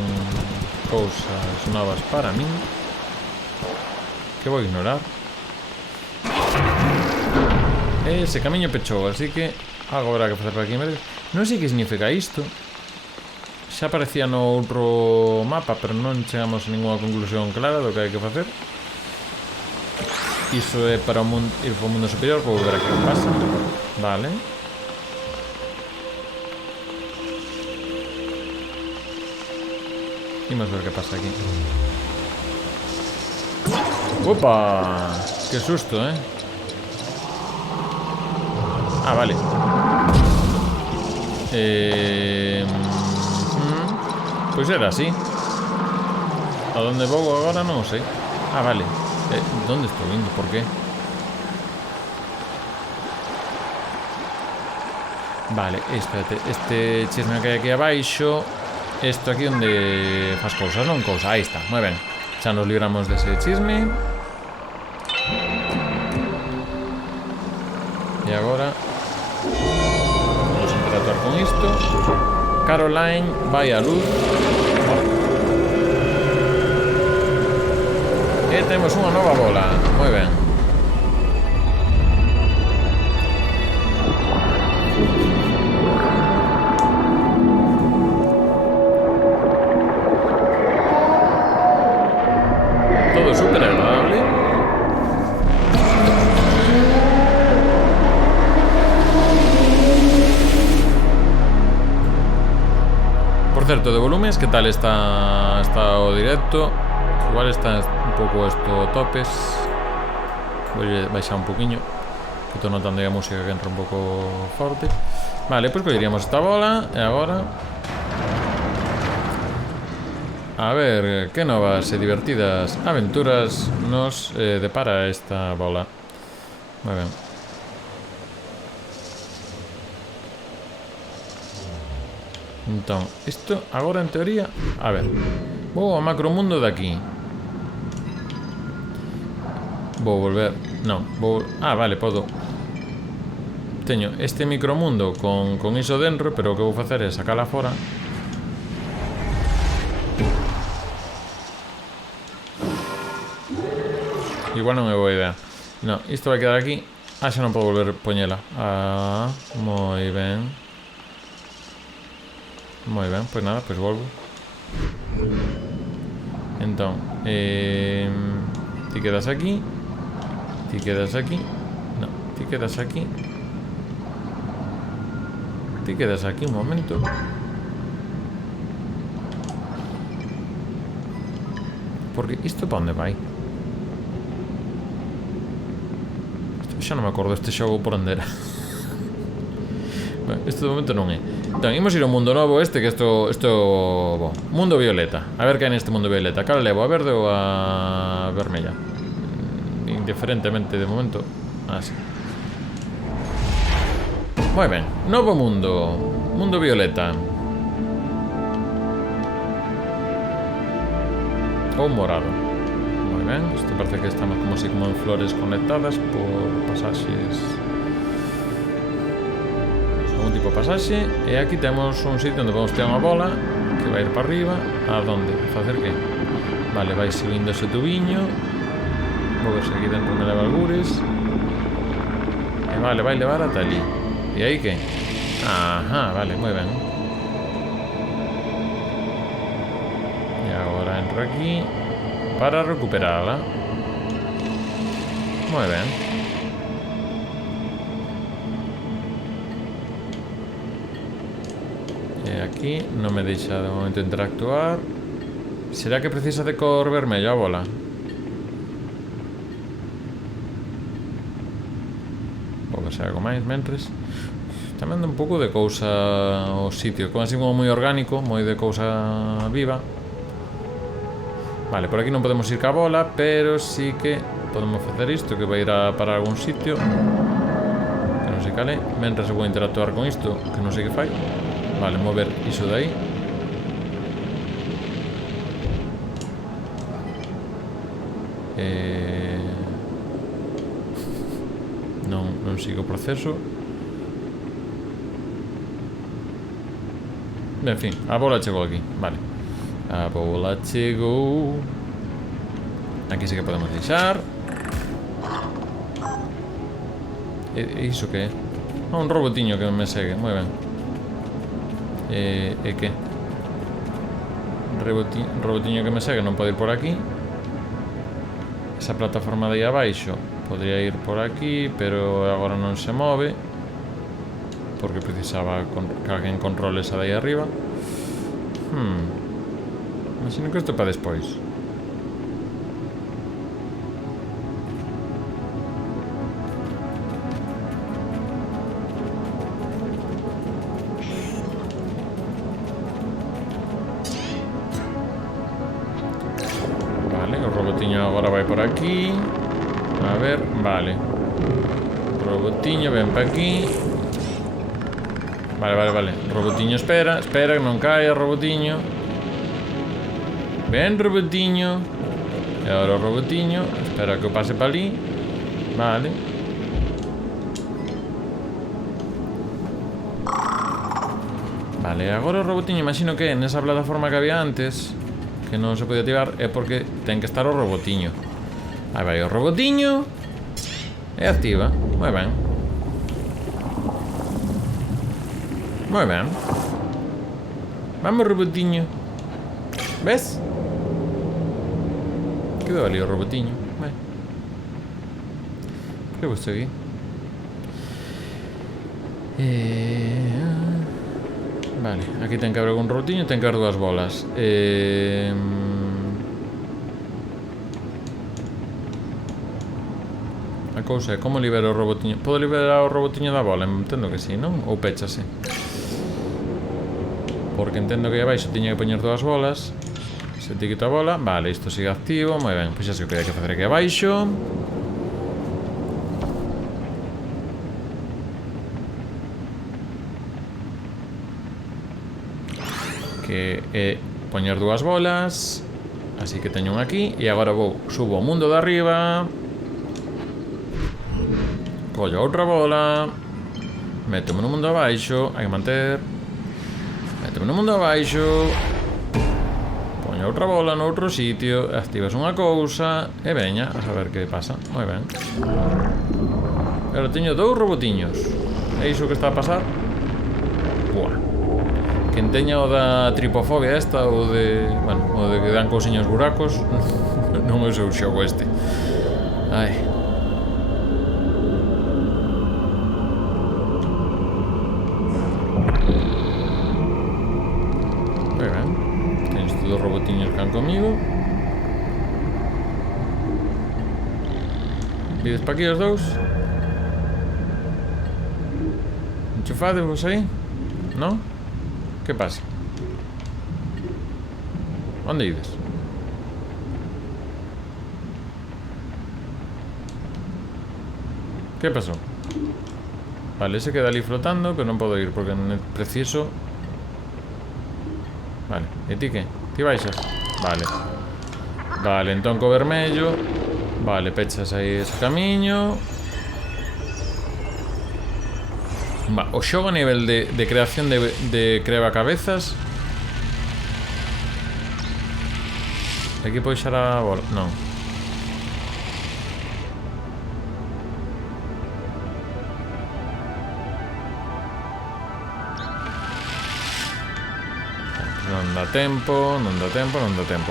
cousas novas para min que vou ignorar. Ese camiño pechou, así que algo habrá que facer por aquí. Non sei que significa isto. Xa aparecía no outro mapa, pero non chegamos a ninguna conclusión clara do que hai que facer. Iso é para ir para o mundo superior. Vou ver aquí que pasa. Vale. Imos ver que pasa aquí. ¡Opa! ¡Qué susto, eh! Ah, vale. Pois era así. A donde vou agora non sei. Ah, vale. ¿Dónde estou indo? Por qué? Vale, espérate. Este chisme que hai aquí abaixo. Esto aquí onde faz cousas, non cousa. Aí está, moi ben. Xa nos libramos dese chisme. E agora vamos a interactuar con isto. Caroline vai á luz. E temos unha nova bola. Moi ben. Todo súper agradable. Por certo, de volumes, que tal está o directo? Igual está un pouco esto topes. Vou baixar un poquinho. Estou notando a música que entra un pouco forte. Vale, pois colleríamos esta bola. E agora, a ver, que novas e divertidas aventuras nos depara esta bola. Moi ben. Entón, isto agora en teoría, a ver, vou ao macromundo de aquí. Vou volver, non, vou, vale, podo. Teño este micromundo con iso dentro, pero o que vou facer é sacala fora. Igual non é boa idea. No, isto vai quedar aquí. Xa non podo volver poñela. Moi ben. Moi ben, pois nada, pois volvo. Entón, ti quedas aquí. Ti quedas aquí. No, ti quedas aquí. Ti quedas aquí un momento. Porque isto para onde vai? Xa non me acordo este xogo por onde era. Bueno, isto de momento non é. Entón, imos ir ao mundo novo este, que isto bo, mundo violeta. A ver que hai neste mundo violeta. Cal levo, a verde ou a vermella? Indiferentemente de momento. Sí. Moi ben, novo mundo. Mundo violeta. Ou morado. Moi ben, isto parece que estamos como así como en flores conectadas por pasaxes. Algún tipo de pasaxe. E aquí temos un sitio onde podemos tirar unha bola que vai ir para arriba. A donde? Facer que? Vale, vai subindo ese tubiño. Vou ver se aquí dentro me leva algures. E vale, vai levar ata ali. E aí que? Ajá, vale, moi ben. E agora entro aquí para recuperala. Moi ben. E aquí non me deixa de momento interactuar. Será que precisa de cor vermello a bola? Vou ver se algo máis mentres. Tamén dá un pouco de cousa o sitio, como así como moi orgánico, moi de cousa viva. Vale, por aquí non podemos ir ca bola, pero sí que podemos facer isto, que vai ir a parar a algún sitio que non sei cal é. Mentras vou interactuar con isto, que non sei que fai. Vale, mover iso de aí. Non sigo o proceso. En fin, a bola chegou aquí. Vale, a bola chegou. Aquí sí que podemos deixar. E iso que é? Un robotiño que me segue, moi ben. E que? Robotiño que me segue non pode ir por aquí. Esa plataforma de aí abaixo podría ir por aquí, pero agora non se move porque precisaba que alguén controle esa de aí arriba. Imagino que isto é para despois. Vale, o robotiño agora vai por aquí. A ver, vale. O robotiño ven para aquí. Vale. Robotiño espera que non caia, robotiño. Ven, robotiño. E agora o robotiño espera que o pase para ali. Vale. Vale, agora o robotiño imagino que nesa plataforma que había antes, que non se podía tirar, é porque ten que estar o robotiño. Aí vai o robotiño. E activa. Moi ben. Moi ben. Vamos, robotiño. ¿Ves? Quedou ali o robotiño. Ben. Que gusto aquí. Vale, aquí ten que haber algún robotiño. Ten que haber dúas bolas. A cousa é como libero o robotiño. Podo liberar o robotiño da bola? Entendo que sí, non? Ou péchase? Porque entendo que aí abaixo tiña que poñer dúas bolas. Se te quito a bola. Vale, isto sigue activo. Moi ben, pois xa sei o que hai que facer aquí abaixo. Que é poñer dúas bolas. Así que teño un aquí. E agora subo ao mundo de arriba. Collo outra bola. Métome no mundo abaixo. Hai que manter. Métome no mundo abaixo. Poño outra bola no outro sitio. Activas unha cousa. E veña, a saber que pasa. Moi ben. Agora teño dous robotiños. É iso que está a pasar? Buah. Quen teña o da tripofobia esta, o de... Bueno, o de que dan cousiños buracos. Non é o seu xogo este. Ai. Dos robotiños que han comigo. Vides pa aquí os dous? Enchufades vos aí? Non? Que pasa? Onde ides? Que pasou? Vale, ese queda ali flotando, pero non podo ir porque non é preciso. Vale, e ti que? Ti baixas? Vale. Vale, entón co vermello. Vale, pechas aí ese camiño. O xogo a nivel de creación de cabezas. Aquí podo xar a bola? Non. Non dá tempo,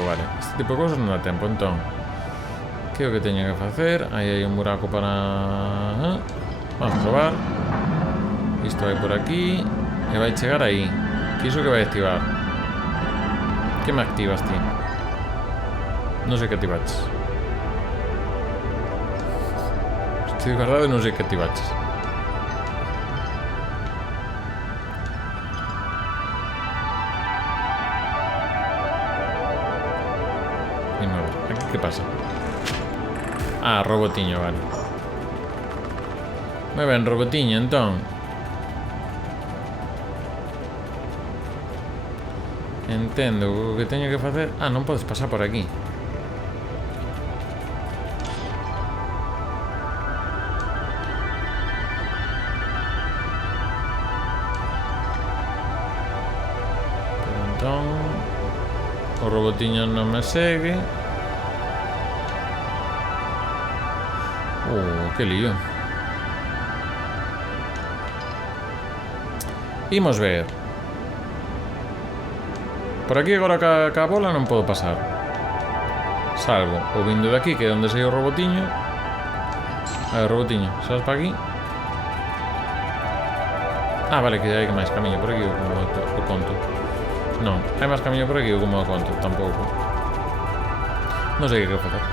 vale. Este tipo de cousas non dá tempo, entón. Que é o que teño que facer? Aí hai un buraco para... Vamos a probar. Isto vai por aquí. E vai chegar aí. Que iso que vai activar? Que me activas, ti? Non sei que activaches. Estou de verdade, non sei que activaches. Que pasa? Ah, robotiño, vale. Moi ben, robotiño, entón. Entendo o que teño que facer. Ah, non podes pasar por aquí. Pero entón o robotiño non me segue. Que lío. Imos ver. Por aquí agora ca bola non podo pasar. Salvo o vindo de aquí, que é onde sei o robotiño. A ver, robotiño, sabes para aquí? Ah, vale, que hai máis camiño por aquí ou como o conto. Non, hai máis camiño por aquí ou como o conto, tampouco. Non sei que hai que facer.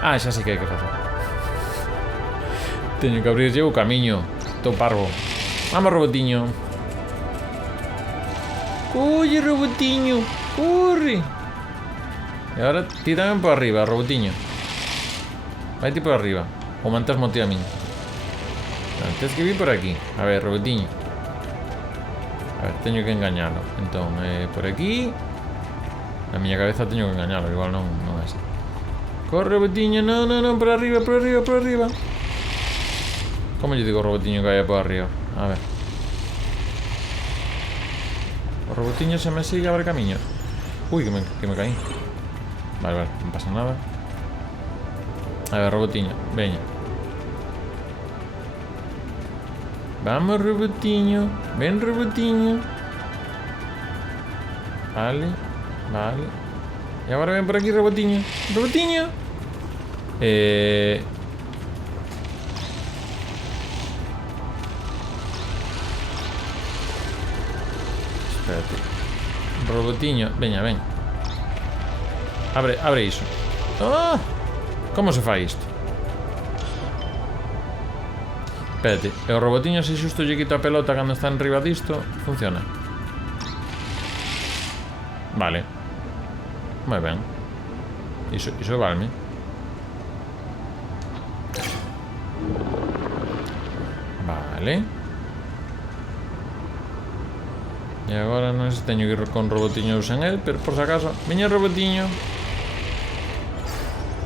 Ah, xa sei que hai que facer. Teño que abrirlle o camiño. Tô parvo. Vamos, robotiño. Corre, robotiño. Corre. E agora tírame por arriba, robotiño. Vai ti por arriba. Ou mantasmo ti a min. Tens que vir por aquí. A ver, robotiño. A ver, teño que engañalo. Entón, por aquí. Na miña cabeza teño que engañalo. Igual non é así. Corre, robotiño. Non, por arriba, por arriba, por arriba. Como lle digo ao robotiño que vaya por arriba? A ver. O robotiño se me sigue, abre camiño. Uy, que me caí. Vale, non pasa nada. A ver, robotiño, veña. Vamos, robotiño. Ven, robotiño. Vale. E agora ven por aquí, robotiño. Robotiño. Espérate. Robotiño, veña, ven. Abre iso. ¡Ah! Como se fai isto? Espérate, e o robotiño se xusto lle quita a pelota cando está enriba disto, funciona. Vale. Moi ben. Iso valme. Vale. E agora non sei se teño que ir con robotiño ou sen el, pero por si acaso. Veña, robotiño.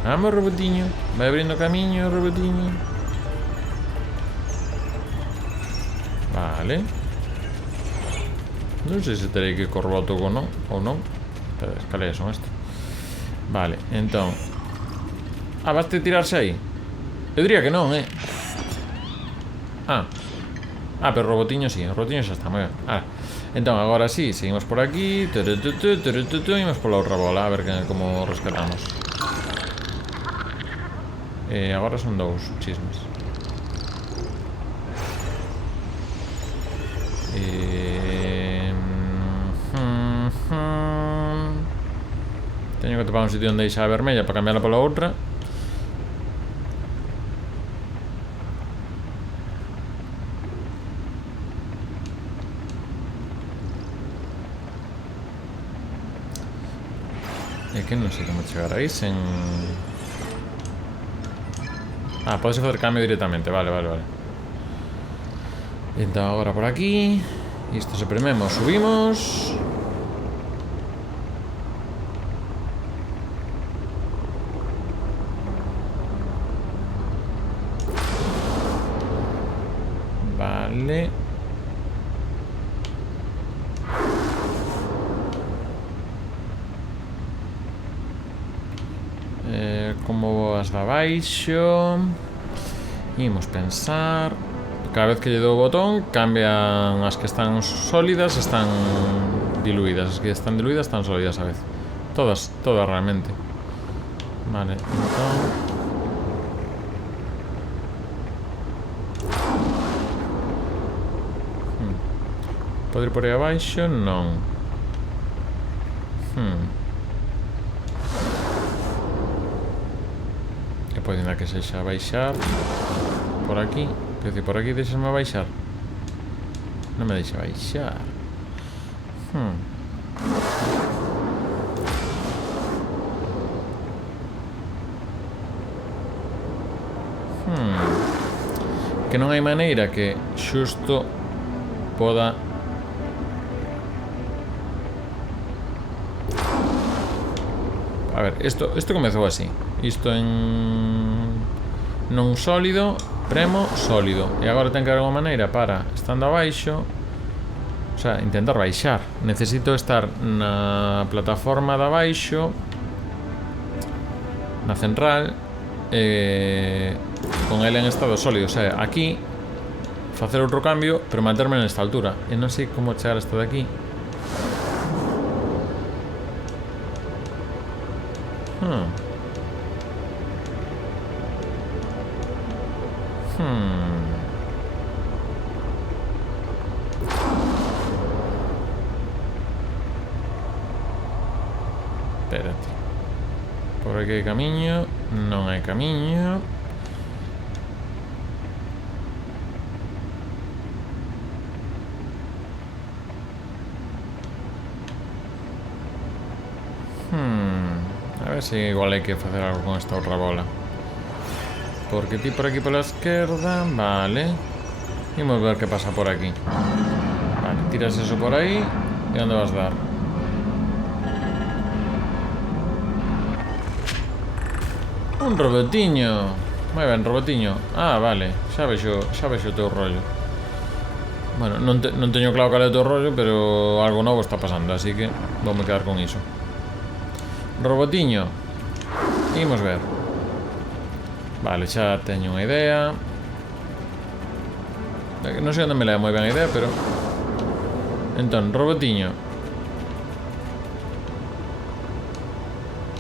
Vamos, robotiño. Vai abrindo camiño, robotiño. Vale. Non sei se terei que ir co roboto ou non. Espera, as caleas son estas. Vale, entón. Ah, vaste tirarse aí? Eu diría que non, Ah, pero o robotiño sí, o robotiño xa está, moi ben. Entón, agora sí, seguimos por aquí. Imos pola outra bola, a ver como rescatamos. Agora son 2 chismes. Teño que topar un sitio onde deixa a vermella para cambiarla pola outra. É que non sei como chegar aí sen... Ah, podes facer cambio directamente, vale. Entón agora por aquí. Isto se prememos, subimos. Vale. Como as de abaixo. Imos pensar. Cada vez que lle dou o botón cambian as que están sólidas, están diluídas. As que están diluídas están sólidas a vez. Todas realmente. Vale, entón... Pode ir por aí abaixo? Non. E pode ainda que sexa baixar por aquí. Quer dizer, por aquí deixasme baixar. Non me deixa baixar. Que non hai maneira que xusto poda... A ver, isto comezou así. Isto en... non sólido, premo, sólido. E agora ten que haber unha maneira para, estando abaixo, o sea, intentar baixar. Necesito estar na plataforma de abaixo, na central, con ele en estado sólido. O sea, aquí facer outro cambio, pero manterme nesta altura. E non sei como chegar hasta de aquí. Espérate. Por aquí hai camiño. Non hai camiño. A ver se igual hai que facer algo con esta outra bola. Porque ti por aquí pola esquerda. Vale. Imos ver que pasa por aquí. Vale, tiras eso por aí. E onde vas dar? Un robotiño. Moi ben, robotiño. Ah, vale, xa vexo o teu rollo. Bueno, non teño claro cal é o teu rollo, pero algo novo está pasando, así que vou me quedar con iso. Robotiño. Imos ver. Vale, xa teño unha idea. Non sei onde me leva moi ben a idea, pero... Entón, robotiño.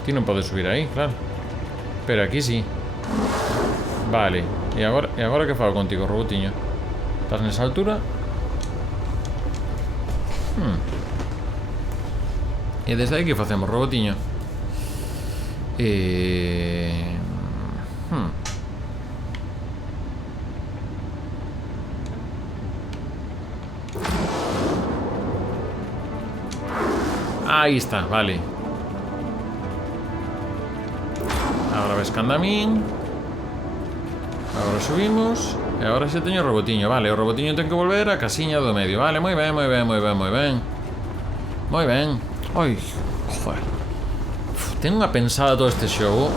Ti non podes subir aí, claro. Pero aquí sí. Vale. E agora que fago contigo, robotiño? Estás nesa altura? E desde aí que facemos, robotiño? Aí está, vale. Agora ves que anda a min. Agora subimos. E agora xa teño o robotiño. Vale, o robotiño ten que volver a casiña do medio. Vale, moi ben, moi ben, moi ben, moi ben. Moi ben. Ai, joder. Tengo unha pensada todo este xogo.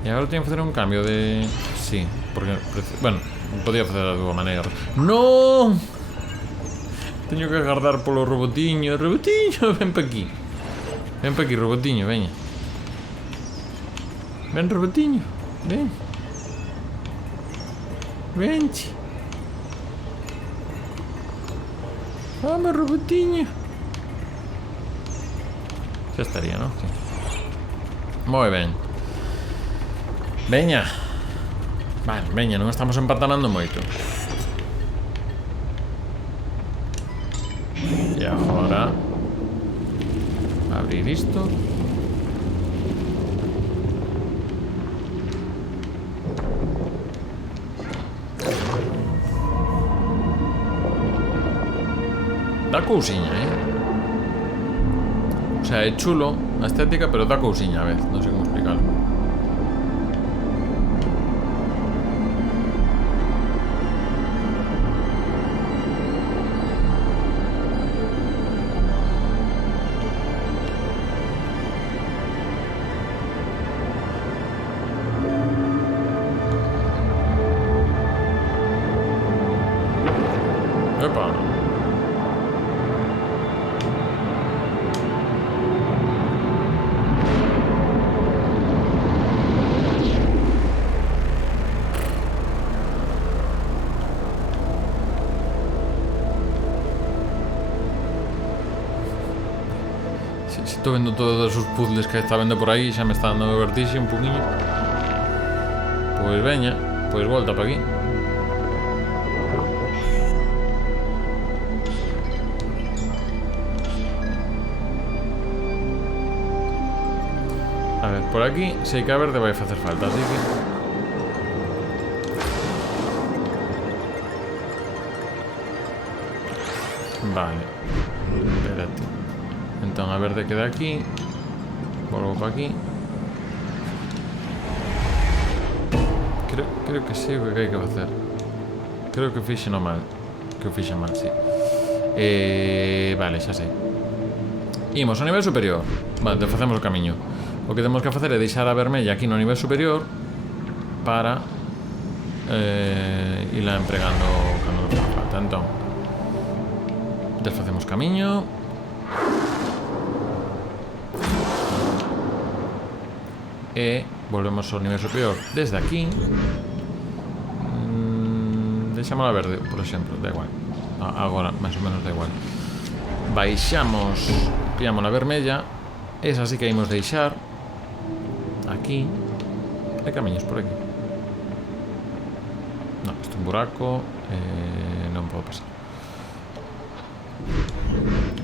E agora teño que facer un cambio de... Sí, porque... Bueno, podía facer de dúa maneira. Non! Teño que agardar polo robotiño. Robotiño, ven pa aquí. Ven pa aquí, robotiño, veña. Ven, robotiño, ven. Venche. Vamos, robotiño. Xa estaría, non? Sí. Moi ben. Veña. Vale, veña, non estamos empatanando moito. E agora abrir isto. Dá cousiña, O sea, é chulo a estética, pero dá cousiña a vez. Non sei como explicarlo. Epa. Estou vendo todos os puzzles que está vendo por aí. Xa me está dando vertixe un poquinho. Pois veña, pois volta para aquí. A ver, por aquí sei que a verde vai facer falta, así que... Vale. Espérate. Entón a verde queda aquí. Volvo para aquí. Creo que sí o que hai que facer. Creo que fixeno mal. Que o fixe mal, sí. Vale, xa sei. Imos ao nivel superior. Vale, te facemos o camiño. O que temos que facer é deixar a vermella aquí no nivel superior para irla empregando cando nos faga falta. Entón, desfacemos camiño. E volvemos ao nivel superior desde aquí. Deixámola verde, por exemplo, da igual. Agora, máis ou menos da igual. Baixamos, pillamos a vermella. Esa sí que imos deixar aquí. Hai camiños por aquí. Non, isto é un buraco. Non podo pasar.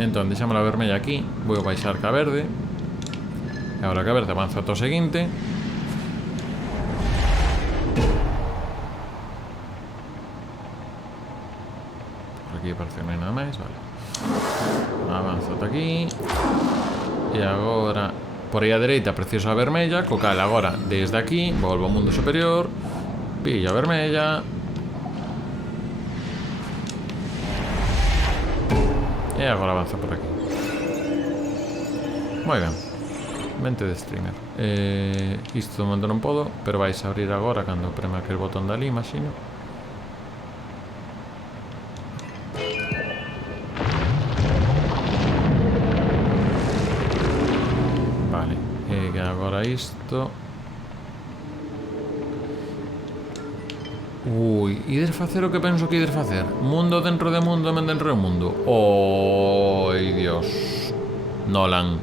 Entón, deixamos a vermella aquí. Vou baixar ca verde. E agora que a verde avanza ao seguinte. Por aquí parece que non hai nada máis, vale. Avanza ata aquí. E agora por aí a dereita preciso a vermella. Co cal agora desde aquí volvo ao mundo superior. Pillo a vermella. E agora avanza por aquí. Moi ben. Mente de streamer. Isto de momento non podo, pero vais a abrir agora cando prema aquel botón dali, imagino. Vale, que agora isto. Ui, ides facer o que penso que ides facer. Mundo dentro de mundo, men dentro de mundo. Oi, Dios. Nolan,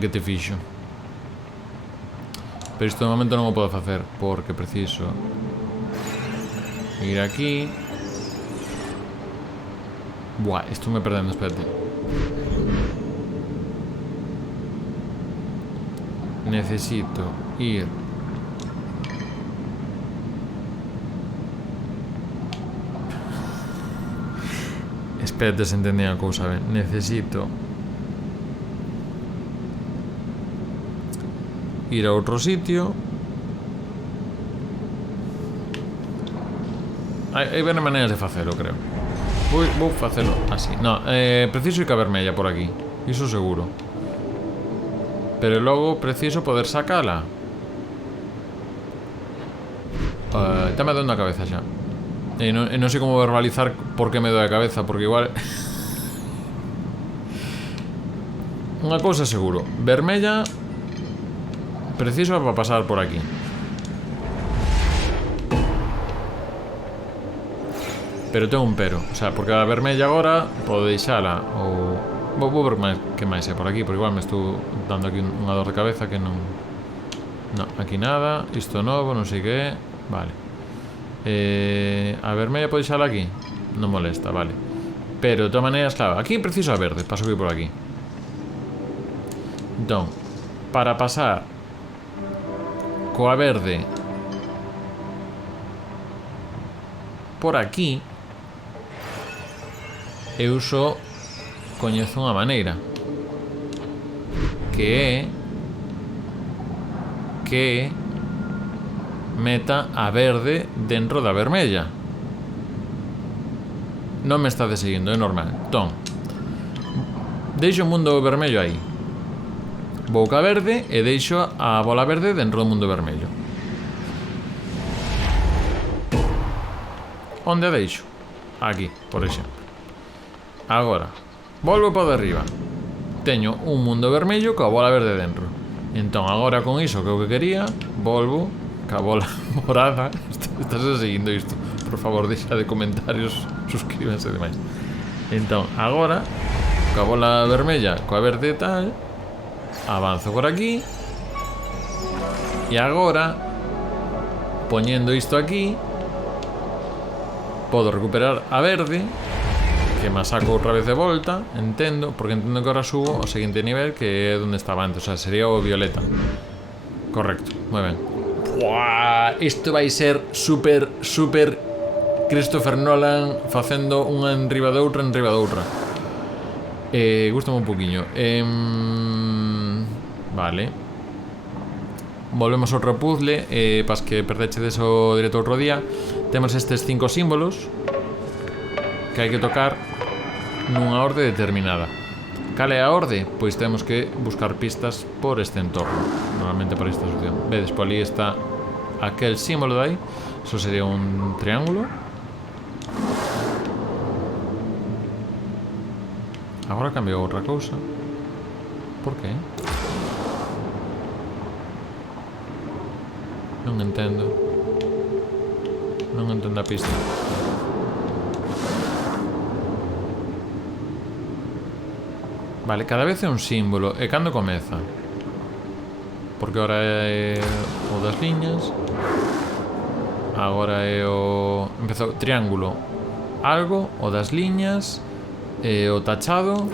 que te fixo. Pero isto de momento non o podo facer porque preciso ir aquí. Buah, estou me perdendo, espérate. Necesito ir espérate se entendí a cousa ben. Necesito ir a outro sitio. Hai várias maneiras de facelo, creo. Vou facelo así. No, preciso ir ca vermella por aquí. Iso seguro. Pero logo preciso poder sacala. Está me dando a cabeza xa. E non sei como verbalizar por que me doe a cabeza, porque igual unha cousa seguro. Vermella preciso para pasar por aquí. Pero tengo un pero. O sea, porque a vermella agora podo deixala ou... Vou ver que máis é por aquí, porque igual me estou dando aquí unha dor de cabeza que non... No, aquí nada. Isto novo, non sei que é. Vale. A vermella pode deixala aquí. Non molesta, vale. Pero de todas maneiras, claro, aquí preciso a verde. Paso aquí por aquí. Entón, para pasar coa verde por aquí, eu só coñezo unha maneira, que meta a verde dentro da vermella. Non me estades seguindo, é normal. Entón, deixo o mundo vermello aí. Vou ca verde e deixo a bola verde dentro do mundo vermello. Onde a deixo? Aquí, por exemplo. Agora, volvo para arriba. Teño un mundo vermello coa bola verde dentro. Entón, agora con iso que é o que quería, volvo ca bola morada. Estás seguindo isto? Por favor, deixa de comentarios, suscríbanse e demais. Entón, agora, coa bola vermella, coa verde e tal, avanzo por aquí. E agora, poñendo isto aquí, podo recuperar a verde, que me saco outra vez de volta, entendo, porque entendo que ahora subo ao seguinte nivel, que é onde estaba antes, o sea, sería o violeta. Correcto, moi ben. Buah, isto vai ser super Christopher Nolan facendo unha enriba de outra, Gústame un poquinho. Vale. volvemos outro puzzle, pas que perdechedes o directo outro día. Temos estes 5 símbolos que hai que tocar nunha orde determinada. Cal é a orde? Pois temos que buscar pistas por este entorno, normalmente por esta solución. Vedes, por ali está aquel símbolo de aí. Eso sería un triángulo. Agora cambiou outra cousa. Por qué? Non entendo. Non entendo a pista. Vale, cada vez é un símbolo. E cando comeza? Porque ahora é o das liñas. Agora é o... Empezou triángulo. Algo, o das liñas. E o tachado.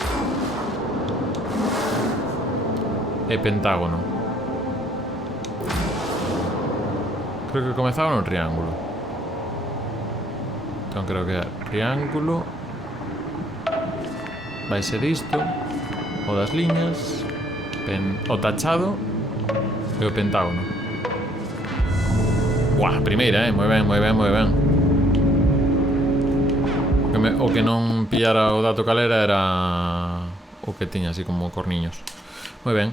E pentágono. Creo que comezaba no triángulo. Entón creo que é triángulo. Vai ser isto. O das liñas, o tachado e o pentágono. Buah, primeira, moi ben, moi ben, moi ben. O que non pillara o dato calera era o que tiña así como corniños. Moi ben.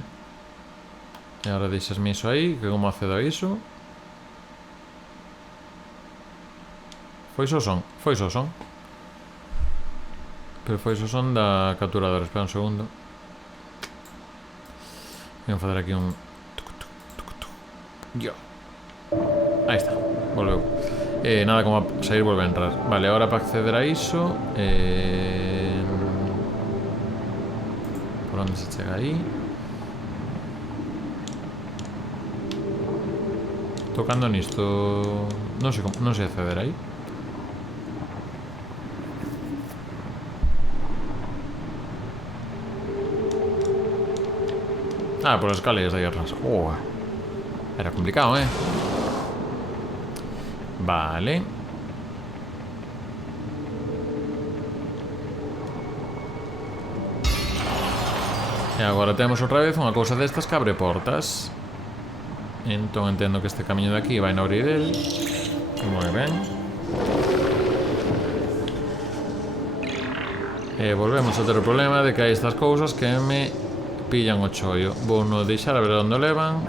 E agora deixasme iso aí, que como accedo a iso. Foi só son, foi só son. Pero foi só son da capturadora. Espera un segundo. Vou fazer aquí un... Yo. Aí está, volveu. Nada como a sair volve a entrar. Vale, agora para acceder a iso por onde se chega aí? Tocando nisto non sei acceder aí. Ah, por las escaleras de ahí atrás. Era complicado, ¿eh? Vale. E agora temos outra vez unha cousa destas que abre portas. Entón entendo que este camiño de aquí vai na abrir el. Moi ben. E volvemos a ter o problema de que hai estas cousas que me pillan o chollo. Vou no deixar a ver onde levan.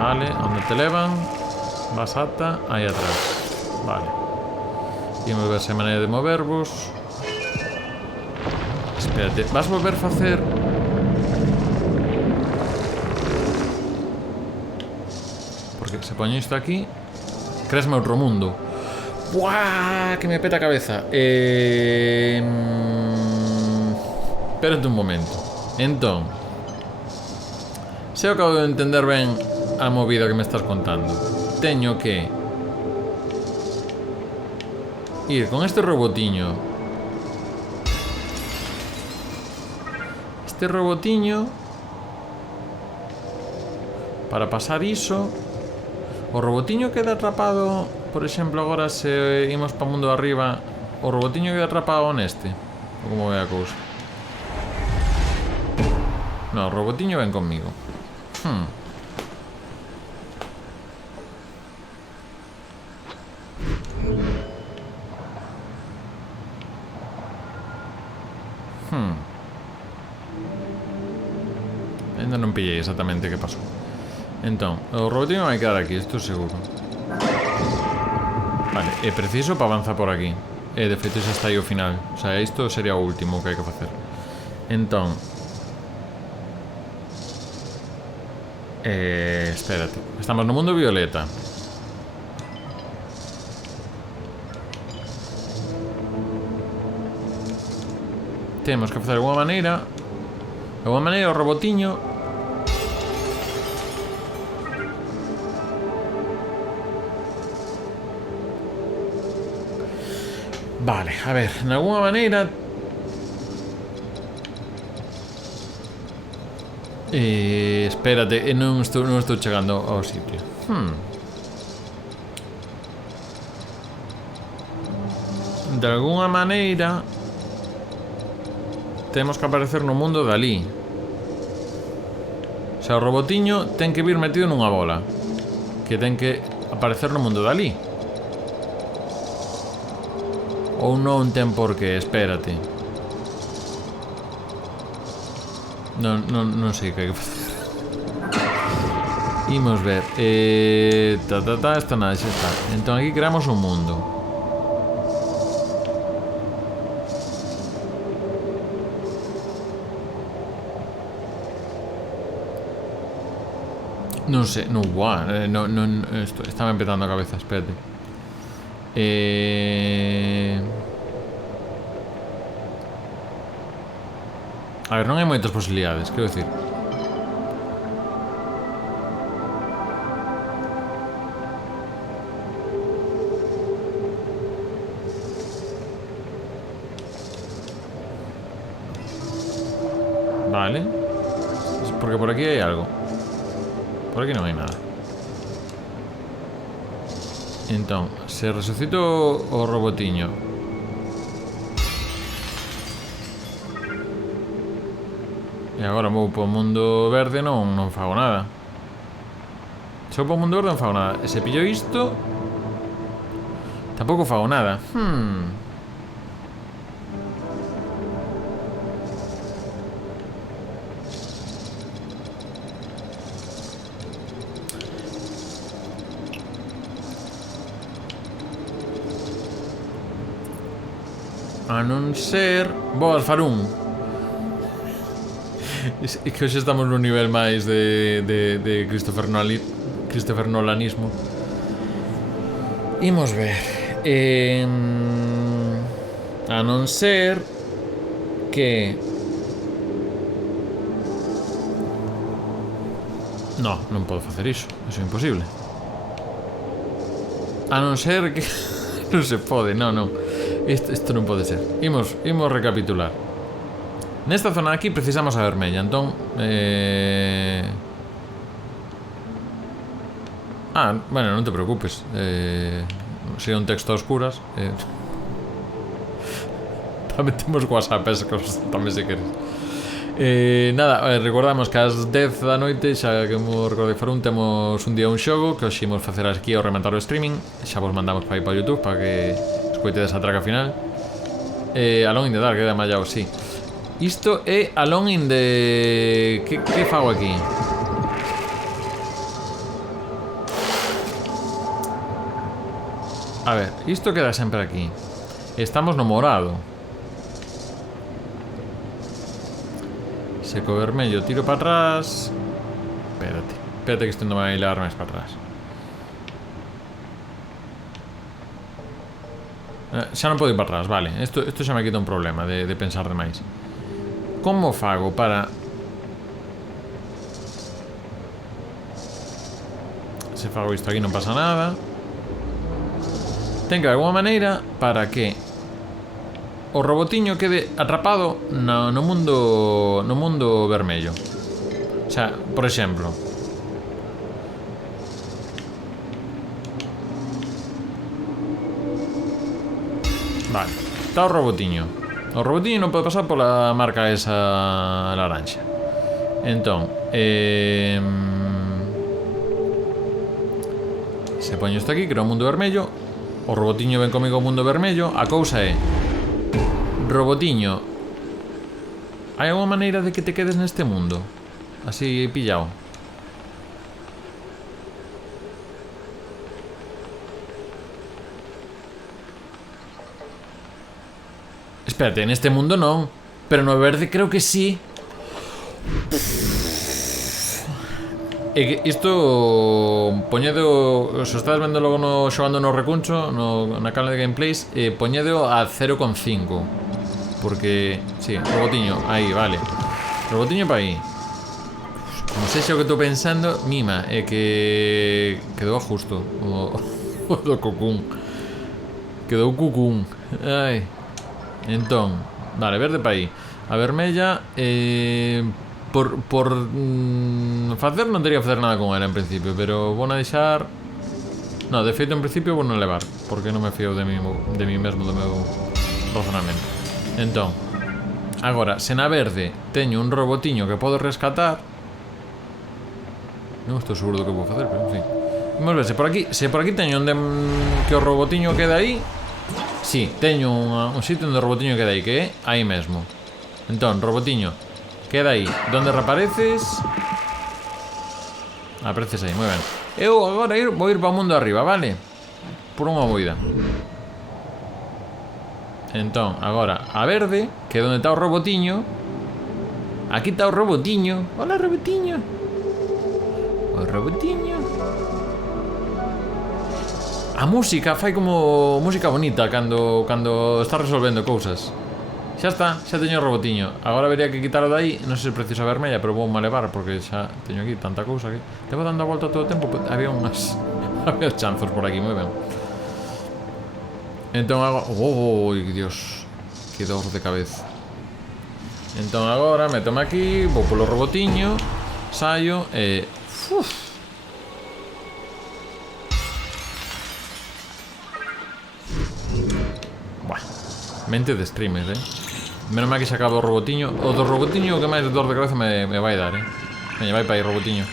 Vale, onde te levan? Vas ata aí atrás. Vale. Imos ver se hai maneira de movervos. Espérate, vas volver a facer... Porque se poño isto aquí, cresme outro mundo. Buah, que me peta a cabeza. Espérate un momento. Entón, se eu acabo de entender ben a movida que me estás contando, teño que ir con este robotiño. Este robotiño para pasar iso. O robotiño queda atrapado, por exemplo, agora se imos para o mundo de arriba, o robotiño queda atrapado neste. Como ve a cousa? No, o robotiño ven conmigo. Ainda non pillei exactamente que pasou. Entón, o robotiño vai quedar aquí, isto seguro. Vale, é preciso para avanzar por aquí. E de feito xa está aí o final. O sea, isto sería o último que hai que facer. Entón, espérate. Estamos no mundo violeta. Temos que facer alguma maneira. Alguma maneira o robotiño. Vale, a ver, de alguma maneira. Espérate, non estou chegando ao sitio. De alguna maneira temos que aparecer no mundo dali. O sea, o robotiño ten que vir metido nunha bola que ten que aparecer no mundo dali. Ou non ten por que, espérate. Non sei que hai que facer. Imos ver. Esta nada, xa está. Entón aquí creamos un mundo. Non sei, non, guau, estaba empezando a cabeza, espérate. A ver, non hai moitas posibilidades, quero decir. Vale. Porque por aquí hai algo. Por aquí non hai nada. Entón, se resucito o robotiño. E agora vou po mundo verde, non fago nada. Se vou po mundo verde non fago nada. E se pillo isto, tampouco fago nada. A non ser... Boas, Farún. É que hoxe estamos no nivel máis de Christopher Nolanismo. Imos ver. A non ser que... Non podo facer iso. Iso é imposible. A non ser que... Non se pode, non. Isto non pode ser. Imos recapitular. Nesta zona aquí precisamos a vermella. Entón bueno, non te preocupes. Se é un texto a oscuras tamén temos WhatsApp tamén se queres. Nada, recordamos que ás 10 da noite, xa que mo recordei Farún, temos un día un xogo que hoxe imos facer aquí ao rematar o streaming. Xa vos mandamos para aí para YouTube para que escoitedes a traca final. Alone in the Dark, queda mallado, sí. Isto é Alone in the... Que fago aquí? A ver, isto queda sempre aquí. Estamos no morado. Seco vermello, tiro para atrás. Espérate que isto non vai levar máis para atrás. Xa non podo ir para atrás, vale. Isto xa me quita un problema de pensar demais. Como fago para... Se fago isto aquí non pasa nada. Ten que haber alguma maneira para que o robotiño quede atrapado no mundo vermello. O sea, por exemplo, vale, está o robotiño. O robotiño non pode pasar pola marca esa laranxa. Entón, se poño isto aquí, creo un mundo vermello. O robotiño ven comigo ao mundo vermello. A cousa é, robotiño, hai alguma maneira de que te quedes neste mundo así pillado? Espérate, neste mundo non, pero no verde creo que sí. E que isto poñedo, se estás vendo logo xogando no recuncho, na canal de gameplays, poñedo a 0,5. Porque, sí, robotiño, aí, vale. Robotiño para aí. Non sei xa o que estou pensando, mima, é que quedou justo o do Cocoon. Quedou Cocoon. Ai. Entón, vale, verde para aí. A vermella, por facer non teria que facer nada con ela en principio, pero vou a deixar... No, de feito en principio vou non levar, porque non me fío de mí mesmo, do meu razonamento. Entón, agora, se na verde teño un robotiño que podo rescatar, Non estou seguro do que vou facer, pero en fin. Vamos ver, se por aquí teño onde que o robotiño queda aí. Sí, teño un sitio onde o robotiño queda aí, que é aí mesmo. Entón, robotiño, queda aí. Donde reapareces? Apareces aí, moi ben. Eu agora vou ir para o mundo arriba, vale? Por unha boida. Entón, agora, a verde, que é onde está o robotiño. Aquí está o robotiño. Hola, robotiño. O robotiño. A música fai como música bonita cando está resolvendo cousas. Xa está, xa teño o robotiño. Agora vería que quitarlo de aí. Non sei se preciso a vermella, pero vou levar porque xa teño aquí tanta cousa que levo dando a volta todo o tempo. Había unhas había chanzos por aquí, moi ben. Entón agora... Oh, Dios, que dor de cabeza. Entón agora metome aquí, vou polo robotiño, saio e... Buah, mente de streamer, Menos mal que se acaba o robotiño. O do robotiño que máis dor de cabeza me vai dar, Veña, vai para aí, robotiño.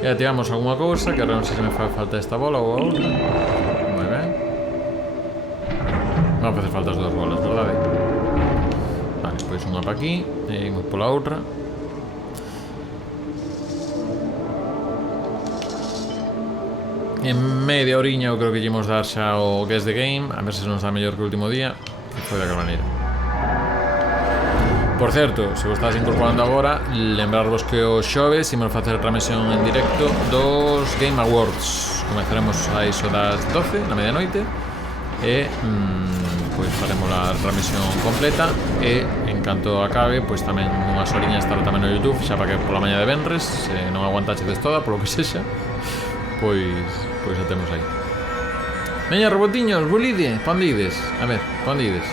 E ativamos alguna cousa, que ahora non sei se me fai falta esta bola ou a outra. Moi ben. Non facer falta as 2 bolas, verdade? Vale, pois unha para aquí e imos pola outra. En media oriña eu creo que lle imos dar xa o Guess the Game. A ver se nos dá mellor que o último día. Que foi da carbaneira. Por certo, se vos estás incorporando agora, lembrarvos que o xoves imos facer a transmisión en directo dos Game Awards. Comezaremos a iso das 12 na medianoite e pois faremos a transmisión completa e en canto acabe, pois tamén unhas oriñas estará tamén no YouTube, xa para que pola mañá de venres, se non aguantachedes toda, polo que sexa, pois a temos aí. Veña, robotiños, bolide, pa onde ides? A ver, pa onde ides?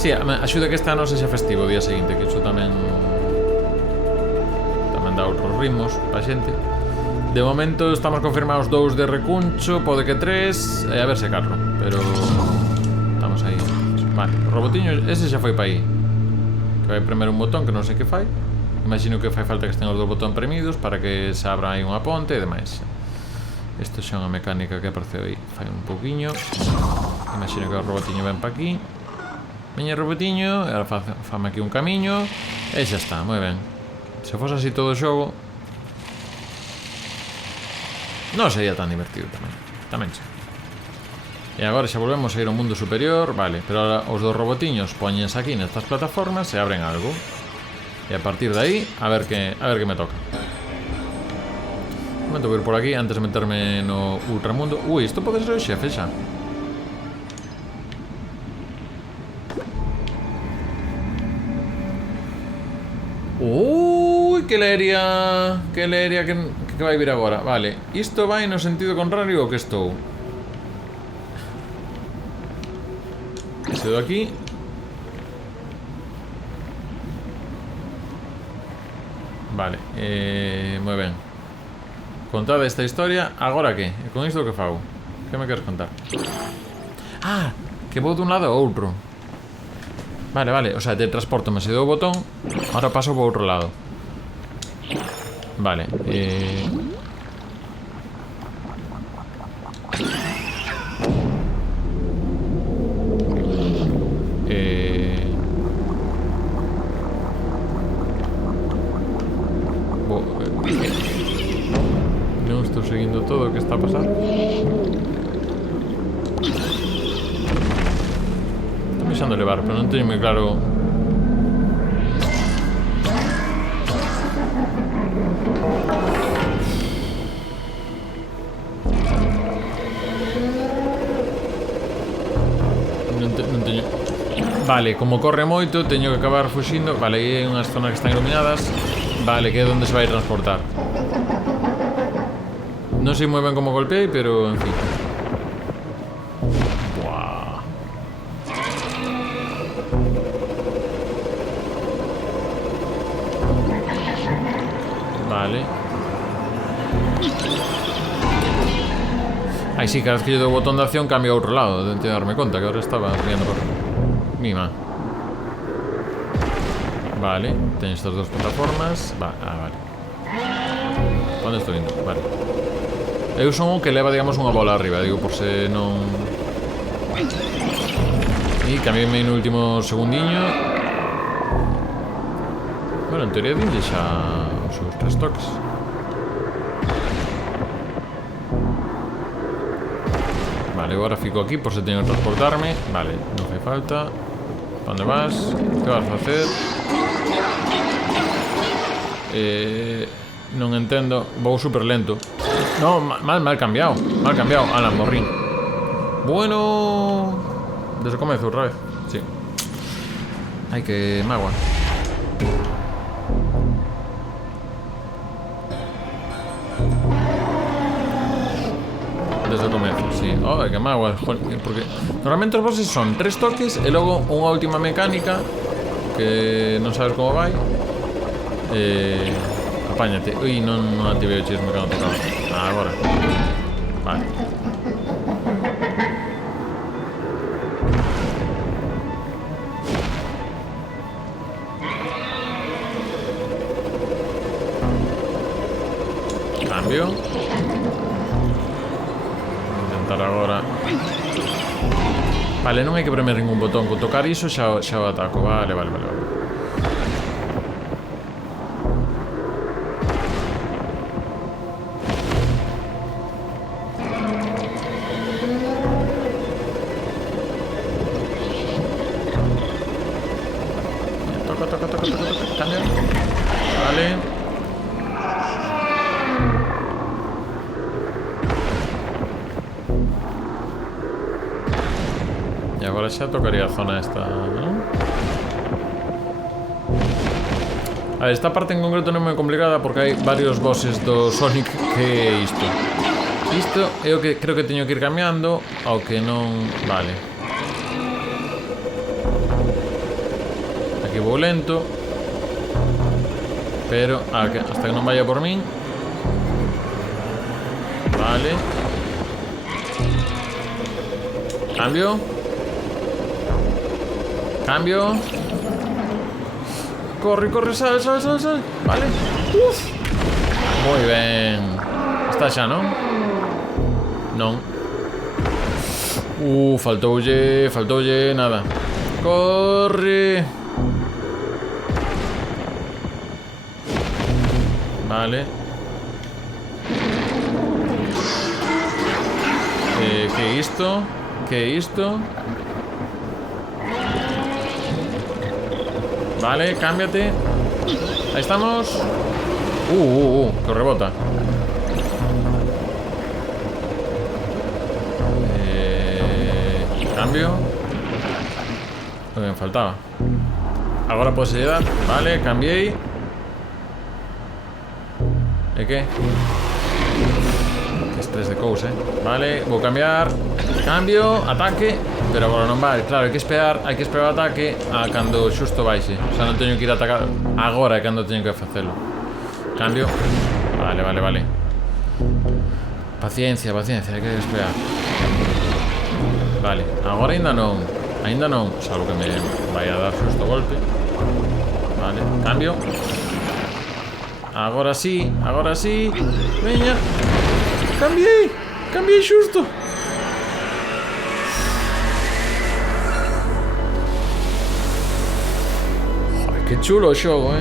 Si, sí, axuda que este ano sexa festivo o día seguinte, que iso tamén dá outros ritmos pa xente. De momento estamos confirmados 2 de recuncho, pode que 3, a ver se carro, pero estamos aí. Vale, o robotiño, ese xa foi pa aí. Que vai primeiro un botón que non sei que fai. Imagino que fai falta que estén os 2 botón premidos para que se abra aí unha ponte e demais. Isto xa é unha mecánica que apareceu aí. Fai un pouquiño. Imagino que o robotiño ven pa aquí. Veña, robotiño, e ahora fame aquí un camiño e xa está, moi ben. Se fose así todo o xogo non sería tan divertido tamén xa. E agora xa volvemos a ir ao mundo superior. Vale, pero ahora os dos robotiños poñense aquí nestas plataformas e abren algo. E a partir de aí, a ver que me toca. Un momento, vou ir por aquí antes de meterme no ultramundo. Ui, isto pode ser o xefe xa. Ui, que leria que vai vir agora. Vale, isto vai no sentido contrario ao que estou. Se do aquí. Vale, moi ben. Contada esta historia, agora que? E con isto que fago? Que me queres contar? Ah, que vou dun lado ao outro. Vale, vale, o sea, te transporto, me se dou o botón. Ahora paso por outro lado. Vale, non estou seguindo todo o que está a pasar. Deixando levar, pero non teño moi claro. Non teño. Vale, como corre moito, teño que acabar fuxindo. Vale, aí hai unhas zonas que están iluminadas. Vale, que é onde se vai transportar. Non sei moi ben como golpeei, pero en fin. Vale. Aí sí, cada vez que lle dou o botón de acción cambia a outro lado. Tento darme conta que agora estaba riendo por mima. Vale, teño estas dos plataformas. Vale. Onde estou indo? Vale. Eu son o que leva, digamos, unha bola arriba. Digo, por se non... E cambiei no último segundiño. Bueno, en teoría dinlle xa os seus 3 toques. Vale, agora fico aquí por se teño que transportarme. Vale, non fai falta. Onde vas? Que vas a facer? Non entendo. Vou super lento. No, mal cambiado. Mal cambiado. Alan, morrín. Bueno... Desde o comezo outra vez. Sí. Ai, que magua. Desde o comezo, sí. Oh, que magua. Porque normalmente os bosses son 3 toques e logo unha última mecánica que non sabes como vai. Apáñate. Ui, non activei o chisme que non tocaba. Agora. Vale. Cambio. Intentar agora. Vale, non hai que premer ningún botón. Con tocar iso xa o ataco. Vale. Toca. Cambio. Vale. E agora xa tocaría a zona esta, non? A ver, esta parte en concreto non é moi complicada porque hai varios bosses do Sonic que é isto. Isto é o que creo que teño que ir cambiando ao que non... Vale. Aquí vou lento. Pero hasta que non vaya por min. Vale. Cambio. Corre, sal. Vale. Uf. Moi ben. Está xa, non? Non. Faltoulle nada. Corre. Vale. Que é isto? Vale, cámbiate. Ahí estamos. Que rebota. Cambio. Lo que me faltaba. Agora posibilidad. Vale, cambiei. ¿De qué? Que estrés de cousa, Vale, vou cambiar. Cambio, ataque. Pero agora non vai, claro, hai que esperar o ataque a cando xusto baixe. O sea, non teño que ir a atacar. Agora é cando teño que facelo. Cambio. Vale. Paciencia, hai que esperar. Vale, agora ainda non, salvo que me vai a dar xusto golpe. Vale, cambio. Agora sí. Veña. Cambiei xusto. Joder, que chulo o xogo,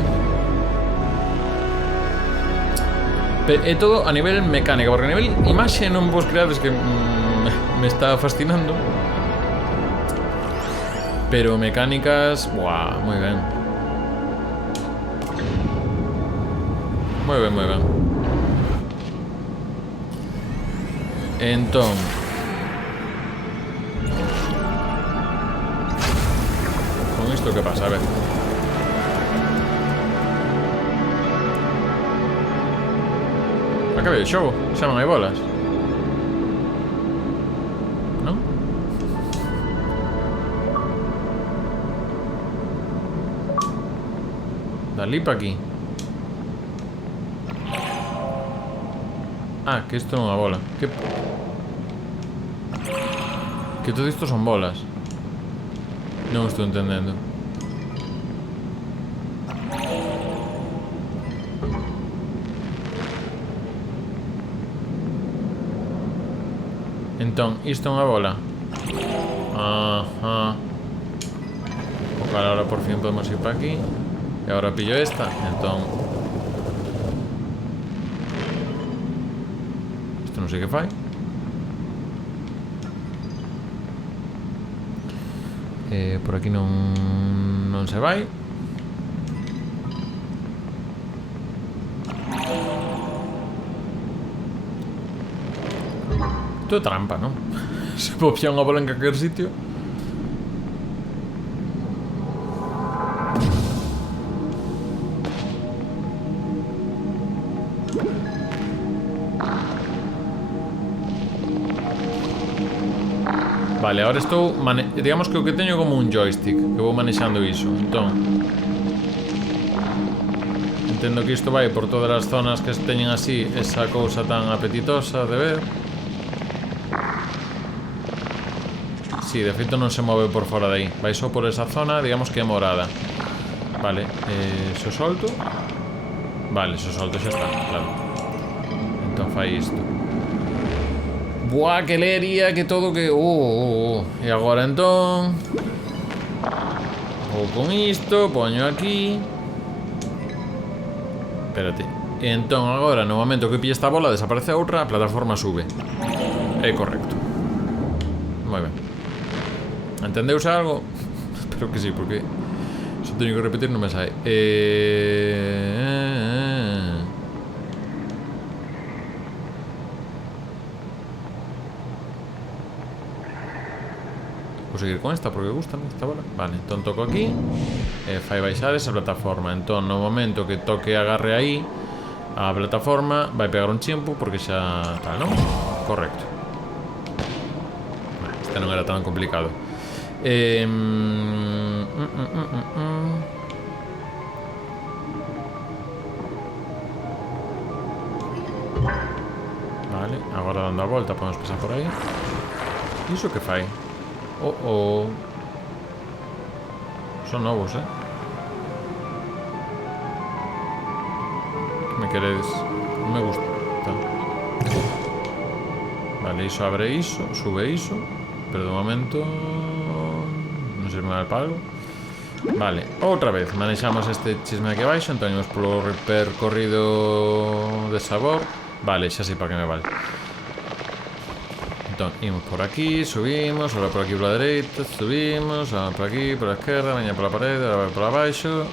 É todo a nivel mecánica, porque a nivel imaxe non vos creades que me está fascinando. Pero mecánicas, buah, moi ben. Moi ben. Entón, con isto que pasa, a ver. Acabei o xogo, xa non hai bolas. Non? Dali pa aquí. Ah, que isto non é unha bola. Que todo isto son bolas. Non estou entendendo. Entón, isto é unha bola. Ajá. O cal ahora por fin podemos ir para aquí. E agora pillo esta. Entón isto non sei que fai. Por aquí non se vai. Isto é trampa, non? Se pode pillar unha bola en calquer sitio. Vale, ahora estou... digamos que o que teño como un joystick, que vou manexando iso. Entón entendo que isto vai por todas as zonas que teñen así esa cousa tan apetitosa de ver. Sí, de feito non se move por fora de aí. Vai só por esa zona, digamos que é morada. Vale, se o solto. Vale, se o solto xa está, claro. Entón fai isto. Buah, que lería, que todo que... E agora entón... Vou con isto, poño aquí... Espérate. E entón agora, no momento que pille esta bola, desaparece a outra, a plataforma sube. É correcto. Moi ben. Entendeuse algo? Espero que sí, porque... Se teño que repetir non me sai. Vou seguir con esta porque gustan esta bola. Vale, entón toco aquí e fai baixar esa plataforma. Entón no momento que toque agarre aí a plataforma vai pegar un chimpo porque xa tal, non? Correcto. Este non era tan complicado. Vale, agora dando a volta podemos pasar por aí. Iso que fai? Son novos, Que me queredes? Non me gusta. Vale, iso abre iso, sube iso. Pero de momento non serve mal para algo. Vale, outra vez manexamos este chisme aquí abaixo. Entón imos polo percorrido de sabor. Vale, xa sei para que me vale. Entón, imos por aquí, subimos. Ahora por aquí por la dereita, subimos. Ahora por aquí, por la esquerda, veña por la parede. Ahora por abaixo.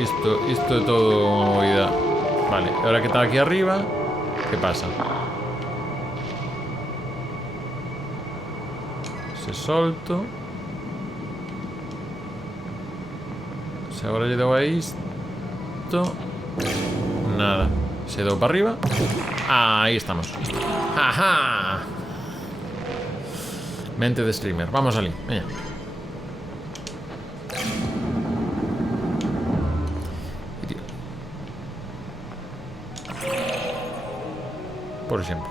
Isto é todo unha movida. Vale, ahora que está aquí arriba, que pasa? Se solto. Se agora lle dou a isto. Nada. Se dou para arriba. Ahí estamos. ¡Ajá! Mente de streamer. Vamos ali. Veña. Por exemplo.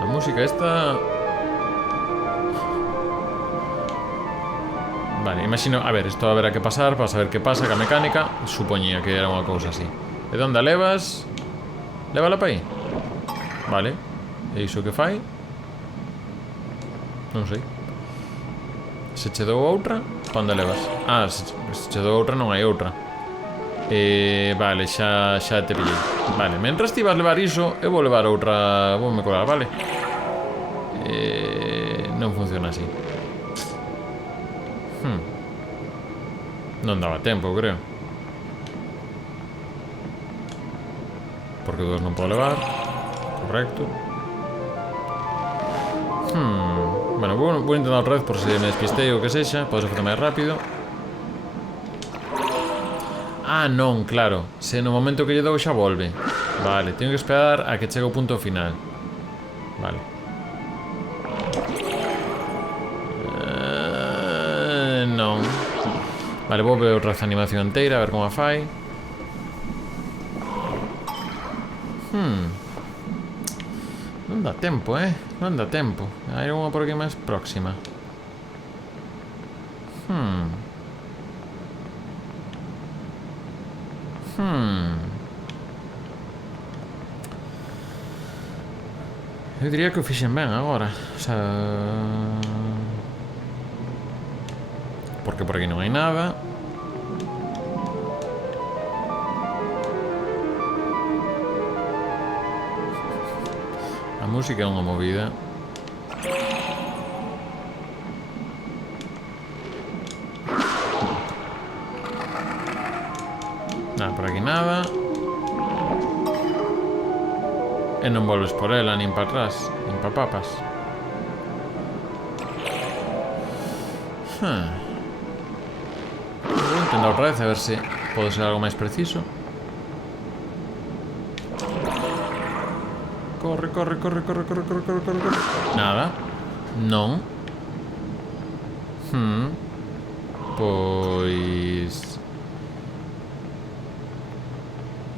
A música esta... Vale, imagino... A ver, isto haberá que pasar para saber que pasa ca mecánica. Supoñía que era unha cousa así. E onde a levas? Lévala para aí? Vale. E iso que fai? Non sei. Se che dou outra, pa onde levas? Ah, se che dou outra non hai outra. Vale, xa te pillei. Vale, mentras ti vas levar iso, eu vou levar outra. Vou me colar, vale? Non funciona así. Non daba tempo, creo. Porque dos non podo levar. Correcto. Bueno, vou intentar outra vez por se me despistei ou que sexa. Podes facer máis rápido. Ah, non, claro. Se no momento que lle dou xa volve. Vale, teño que esperar a que chegue o punto final. Vale. Non. Vale, vou ver outra animación inteira, a ver como a fai. Non dá tempo, non dá tempo. Hai unha por aquí máis próxima. Eu diría que o fixen ben agora. O sea... Porque por aquí non hai nada. A música é unha movida. Nada, por aquí nada. E non volves por ela, nin para atrás, nin para papas. Vou intentar outra vez a ver se pode ser algo máis preciso. Corre, corre, corre, corre, corre, corre, corre, corre, corre. Nada. Non. Pois...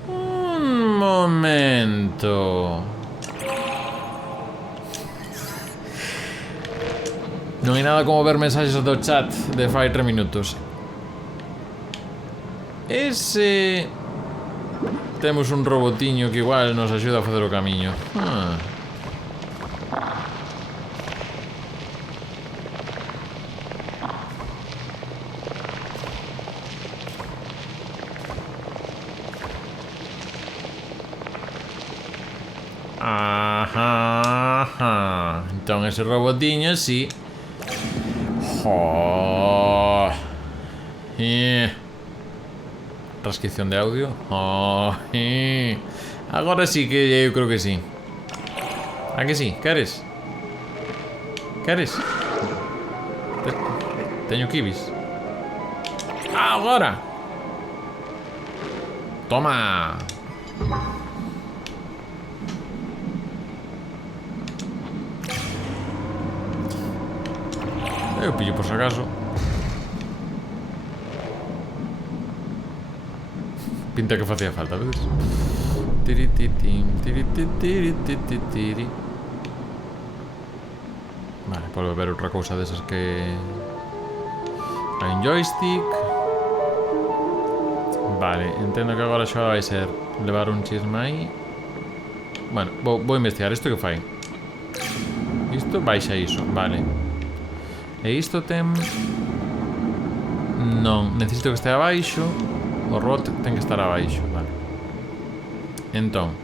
Un momento. Non hai nada como ver mensaxes do chat de fai 3 minutos. Ese... Temos un robotiño que igual nos axuda a facer o camiño. Ajá. Entón ese robotiño, sí. Transcripción de audio. Agora sí que eu creo que sí. A que sí? Queres? Queres? Teño kibis. Agora. Toma. Eu pillo por si acaso. Pinta que facía falta, vedes? Vale, pode ver outra cousa desas que... Hai un joystick. Vale, entendo que agora xa vai ser levar un chisme aí. Bueno, vou investigar isto que fai. Isto baixa iso, vale. E isto ten... Non, necesito que este abaixo. O robot ten que estar abaixo, vale. Entón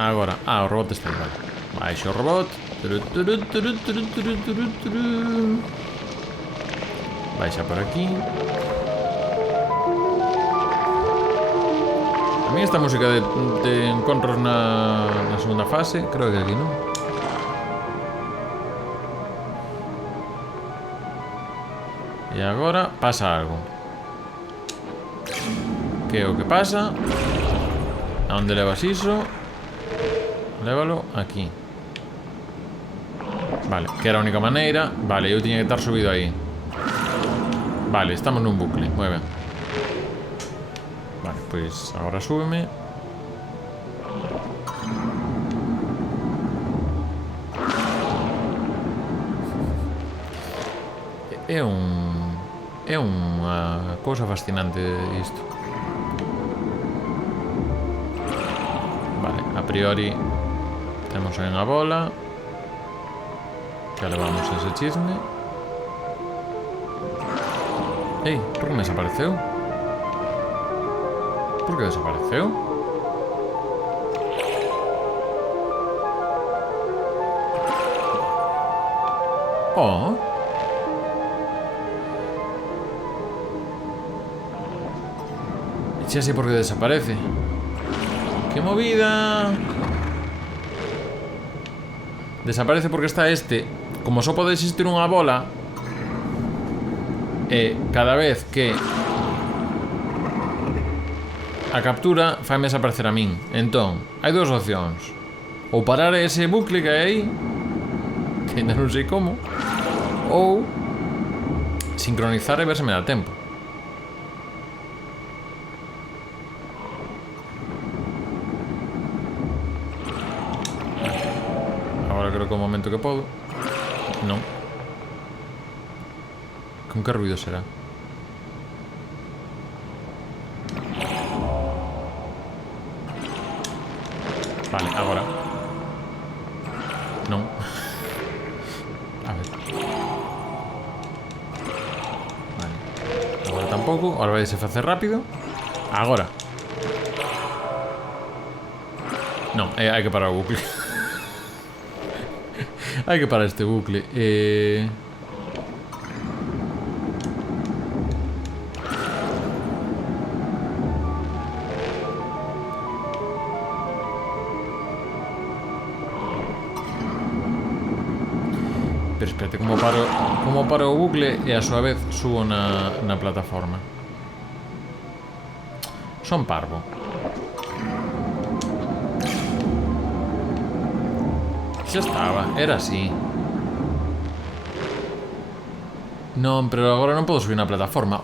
agora, o robot está aí, vale. Baixo o robot. Baixa por aquí. A mí esta música de encontros na segunda fase, creo que aquí, non? E agora pasa algo. Que é o que pasa? A onde levas iso? Lévalo aquí. Vale, que era a única maneira. Vale, eu tiña que estar subido aí. Vale, estamos nun bucle, moi ben. Vale, pois agora súbeme. É unha cousa fascinante isto. Vale, a priori temos aí unha bola. Que levamos ese chisme. Ei, por que me desapareceu? Por que desapareceu? Oh. Xa sei por que desaparece. ¡Qué movida! Desaparece porque está este. Como só pode existir unha bola, e cada vez que a captura faime desaparecer a min. Entón, hai dúas opcións. Ou parar ese bucle que hai aí, que ainda non sei como, ou sincronizar e ver se me dá tempo. Creo que é o momento que podo. Non. Con que ruido será? Vale, agora. Non. A ver. Vale. Agora tampouco. Agora vai se facer rápido. Agora. Non, hai que parar o bucle. Hai que parar este bucle. Pero espérate, como paro o bucle e a súa vez subo na plataforma. Son parvo. Xa estaba, era así. Non, pero agora non podo subir na plataforma.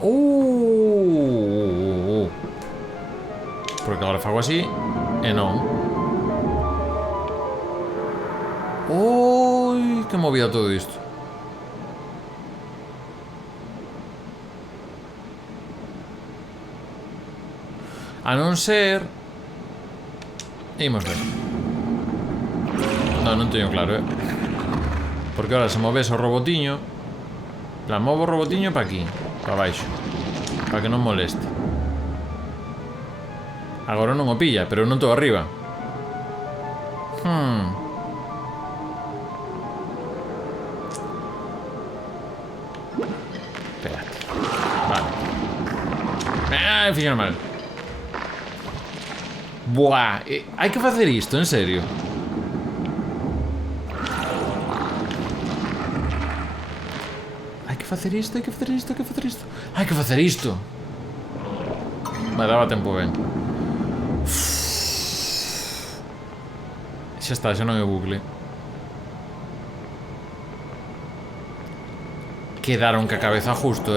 Porque agora fago así e non. Ui, que movida todo isto. A non ser... Imos ver. Non teño claro, Porque ahora se moves o robotiño. La movo o robotiño para aquí, para baixo, para que non moleste. Agora non o pilla, pero non estou arriba. Espérate. Vale. Fixo mal. Buah, hai que facer isto, en serio. Hai que facer isto. Hai que facer isto. Me daba tempo ben. Xa está, xa non é bucle. Quedaron ca cabeza justo,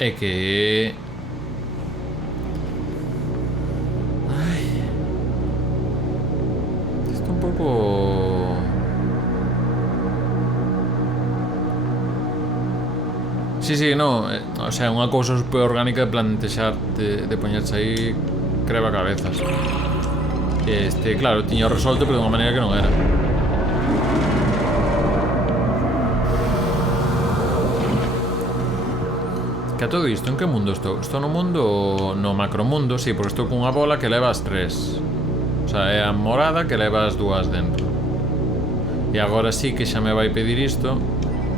É que... Ai... Isto un pouco... Sí, no, o sea, unha cousa super orgánica de plantexar, de poñerse aí creva cabezas. Claro, tiño resolto, pero de unha maneira que non era. Que a todo isto, en que mundo estou? Estou no mundo... No macromundo, sí, porque estou cunha bola que leva as 3. O sea, é a morada que leva as 2 dentro. E agora sí que xa me vai pedir isto.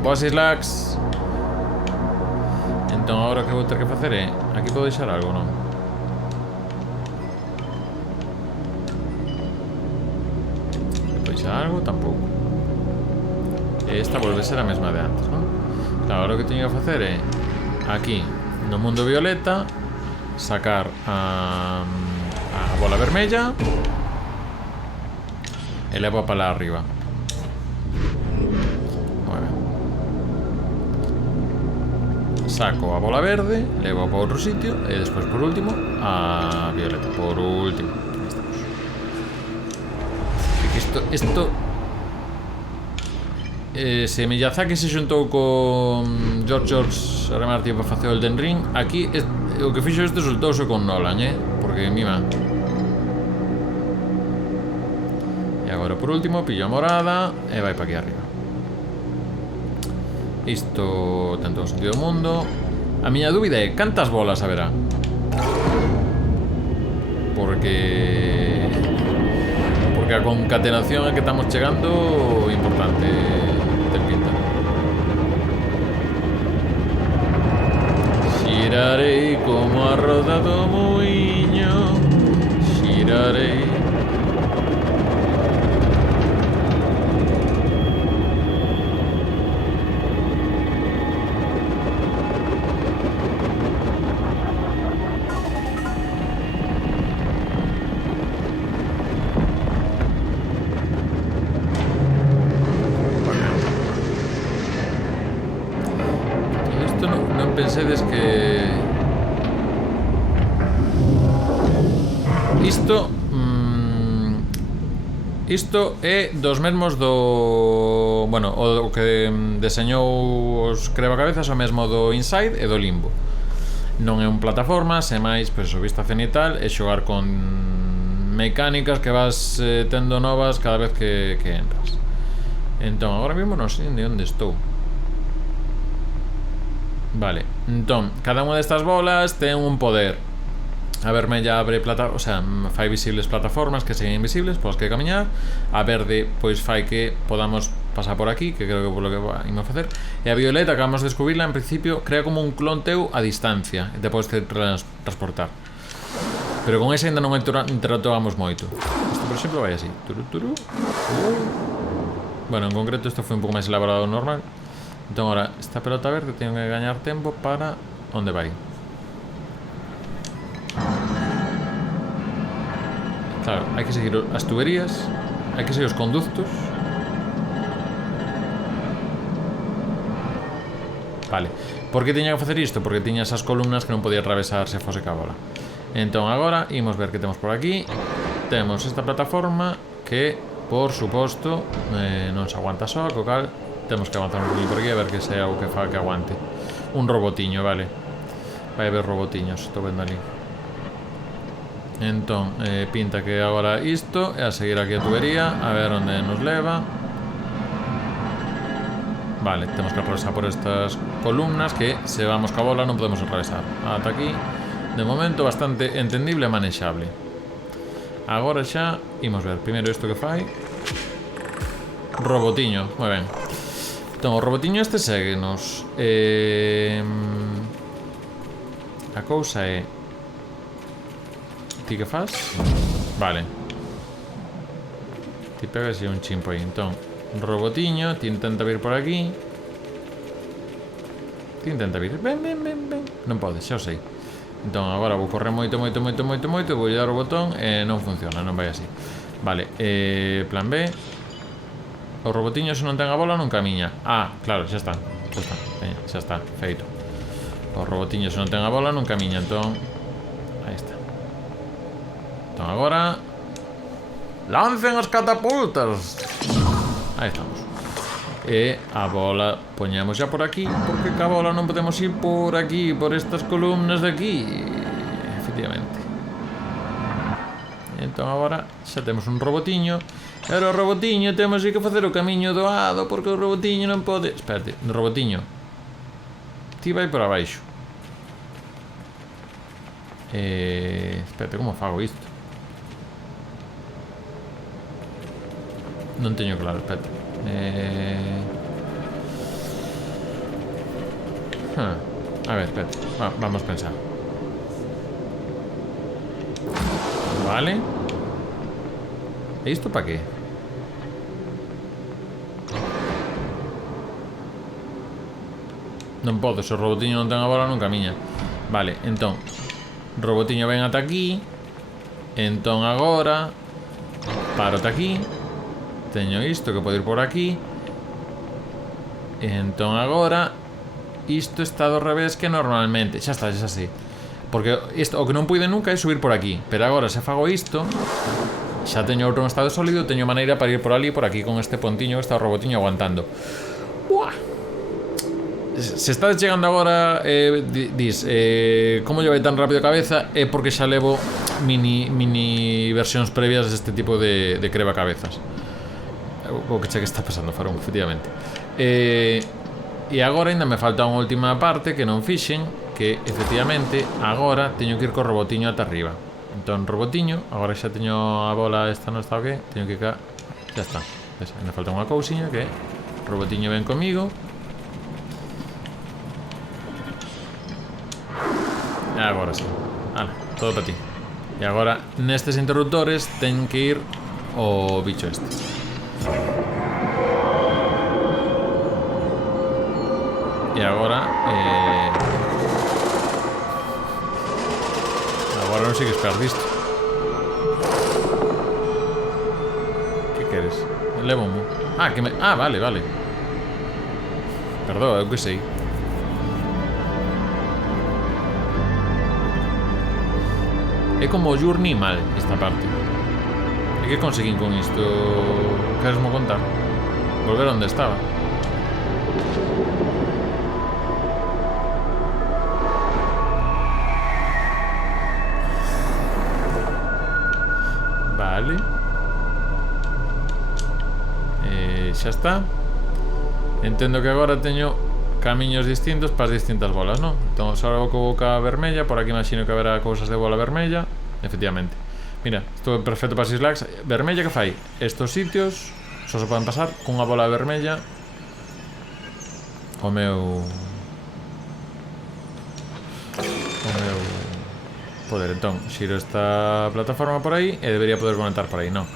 Boas Islax. Entón agora que vou ter que facer é... Aquí podo deixar algo, non? Podo deixar algo? Tampouco. Esta volve a ser a mesma de antes, non? Claro, agora o que teño que facer é... Aquí, no mundo violeta, sacar a bola vermella e levo para lá arriba. Moi ben. Saco a bola verde, levo para outro sitio e despois, por último, a violeta. Por último. Aí estamos. Isto... se Miyazaki se xuntou con George R. Martin para facer o Elden Ring, aquí o que fixo este resultouse con Nolan, porque mima. E agora por último pillo a morada e vai para aquí arriba. Isto ten todo o sentido do mundo. A miña dúbida é cantas bolas haberá, porque a concatenación a que estamos chegando importante. Girarei como a roda do moinho. Girarei. Isto non pensedes que... Isto é dos mesmos do... Bueno, o que deseñou os Crebacabezas, o mesmo do Inside e do Limbo. Non é un plataformas, é máis, pois, o vista cenital e xogar con mecánicas que vas tendo novas cada vez que entras. Entón, agora mesmo non sei de onde estou. Vale, entón, cada unha destas bolas ten un poder. A vermella abre o sea, fai visibles plataformas que seguen invisibles, polas que camiñar. A verde, pois fai que podamos pasar por aquí, que creo que por lo que imos a facer. E a violeta, acabamos de descubrirla, en principio, crea como un clon teu a distancia e te podes transportar. Pero con ese ainda non interactuamos moito. Isto, por exemplo, vai así. Bueno, en concreto isto foi un pouco máis elaborado do normal. Entón, agora, esta pelota verde teño que gañar tempo para... Onde vai? Claro, hai que seguir as tuberías, hai que seguir os conductos. Vale. Por que tiña que facer isto? Porque tiña esas columnas que non podía atravesar se fose ca bola. Entón, agora, imos ver que temos por aquí. Temos esta plataforma que, por suposto, non se aguanta só, co cal temos que avanzar un poquinho por aquí a ver que sea algo que fa que aguante. Un robotiño, vale. Vai haber robotiños, estou vendo ali. Entón, pinta que agora isto é a seguir aquí a tubería, a ver onde nos leva. Vale, temos que atravesar por estas columnas que, se vamos ca bola, non podemos atravesar. Ata aquí, de momento, bastante entendible e manexable. Agora xa, imos ver primeiro isto que fai. Robotiño, moi ben. Entón, o robotiño este séguenos. A cousa é... Ti que faz? Vale. Ti pegas e un chimpo aí. Entón, robotiño, ti intenta vir por aquí. Ti intenta vir. Ben. Non podes, xa o sei. Entón, agora vou correr moito. Vou dar o botón e non funciona, non vai así. Vale, plan B. O robotiño, se non ten a bola, non camiña. Ah, claro, xa está. Xa está, feito. O robotiño, se non ten a bola, non camiña. Entón, aí está. Entón, agora... ¡Lancen as catapultas! Aí estamos. E a bola poñemos xa por aquí, porque ca bola non podemos ir por aquí, por estas columnas de aquí. Efectivamente. Entón agora xa temos un robotiño. Pero o robotiño temos que facer o camiño doado, porque o robotiño non pode... Espérate, robotiño, ti vai por abaixo. Espérate, como fago isto? Non teño claro, espérate. A ver, espérate. Vamos a pensar. Vale. E isto para qué? Non podo, se o robotiño non ten a bola non camiña. Vale, entón robotiño ven ata aquí. Entón agora paro ata aquí. Teño isto que pode ir por aquí. Entón agora isto está do revés que normalmente. Xa está, xa sei. Porque isto, o que non puide nunca é subir por aquí. Pero agora se fago isto, xa teño outro estado sólido. Teño maneira para ir por ali e por aquí con este pontiño que está o robotiño aguantando. Buah. Se estás chegando agora, dis como lle vai tan rápido a cabeza, é porque xa levo mini versións previas deste tipo de creva cabezas. O que che que está pasando, Farón, efectivamente. E agora ainda me falta unha última parte que non fixen, que efectivamente agora teño que ir co robotiño ata arriba. Entón, robotiño, agora xa teño a bola esta no estado que teño que ir. Xa está. Ainda falta unha cousiña que robotiño ven comigo. Agora sí. Ala, todo para ti. E agora nestes interruptores ten que ir o bicho este. E agora agora non sei que esperar disto. Que queres? Levo-mo. Vale. Perdón, eu que sei. É como o Journey mal esta parte. E que conseguín con isto? Queresmo contar? Volver onde estaba. Vale. Xa está. Entendo que agora teño camiños distintos para as distintas bolas, non? Entón, xa vou co boca vermella. Por aquí imagino que haberá cousas de bola vermella. Efectivamente. Mira, isto é perfecto para Sislax. Vermella que fai? Estos sitios só se poden pasar cunha bola vermella. O meu poder. Entón, xiro esta plataforma por aí e debería poder conectar por aí, non?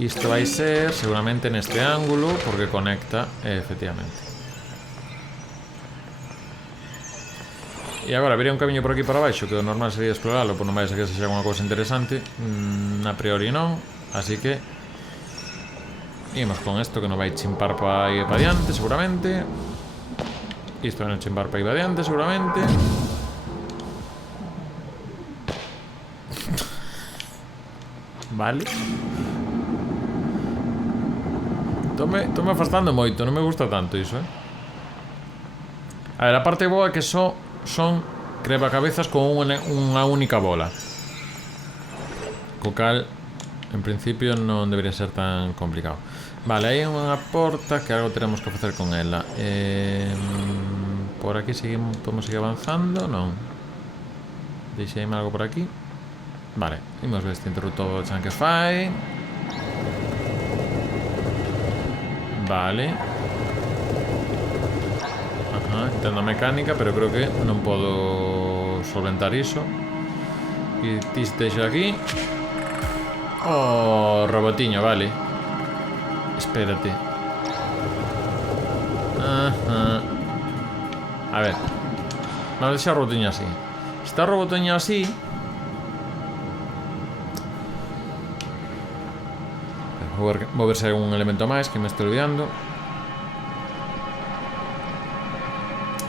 Isto vai ser seguramente neste ángulo, porque conecta, efectivamente. E agora vería un camiño por aquí para baixo, que o normal sería explorarlo, pois non vai ser que sexa unha cousa interesante. A priori non, así que imos con isto que non vai chimpar para ir para diante, seguramente. Isto vai non chimpar para ir para diante, seguramente. Vale. Tome afastando moito, non me gusta tanto iso, A ver, a parte boa é que son crevacabezas con unha única bola. Co cal, en principio, non debería ser tan complicado. Vale, hai unha porta que algo teremos que facer con ela. Por aquí podemos seguir avanzando, non? Deixeime algo por aquí. Vale, imos ver este interruptor chan que fai. Vale. Ajá, entendo a mecánica, pero creo que non podo solventar iso. E ti deixo aquí. Oh, robotiño, vale. Espérate. Ajá. A ver. Vamos a deixar o robotiño así. Está o robotiño así. Vou ver se hai un elemento máis que me estou olvidando.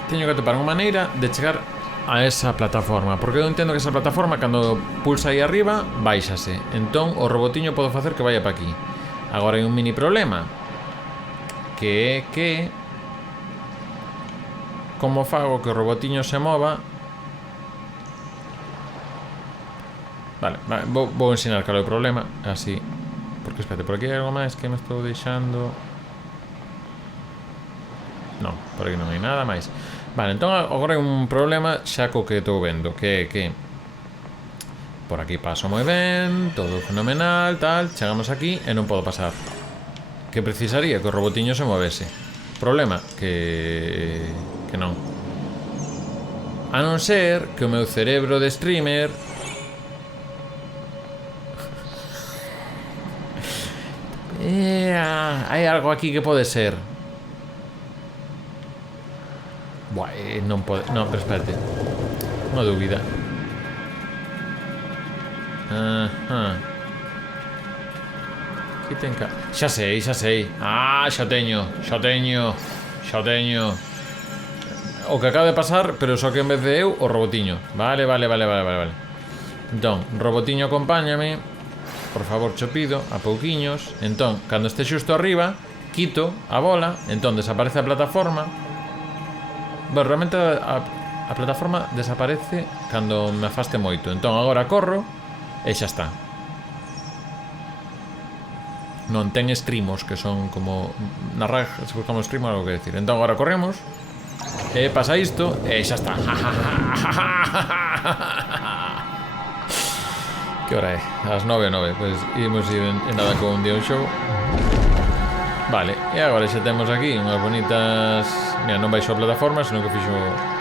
Teño que atopar unha maneira de chegar a esa plataforma, porque eu entendo que esa plataforma, cando pulsa aí arriba, baixase. Entón o robotiño podo facer que vaya para aquí. Agora hai un mini problema, que é que como fago que o robotiño se mova. Vale, vou ensinar cal é o problema. Así. Porque, espérate, por aquí hai algo máis que me estou deixando. Non, por aquí non hai nada máis. Vale, entón agora hai un problema xa co que estou vendo, que é que por aquí paso moi ben, todo fenomenal, tal. Chegamos aquí e non podo pasar. Que precisaría que o robotiño se movese. Problema, que non. A non ser que o meu cerebro de streamer hai algo aquí que pode ser. Buah, non pode. Non, pero espérate. Unha dúbida. Aquí ten ca... Xa sei. Ah, xa teño. O que acaba de pasar, pero só que en vez de eu, o robotiño. Vale. Entón, robotiño, acompáñame. Por favor, cho pido, a pouquiños. Entón, cando este xusto arriba, quito a bola, entón desaparece a plataforma. Bueno, realmente a plataforma desaparece cando me afaste moito. Entón, agora corro e xa está. Non ten extremos, que son como... Na rag, se buscamos extremo, algo que decir. Entón, agora corremos e pasa isto e xa está. Que hora é? As 9:09. Pois imos ir en nada con un día un show. Vale, e agora xa temos aquí unhas bonitas... Mira, non baixo a plataforma, senón que fixo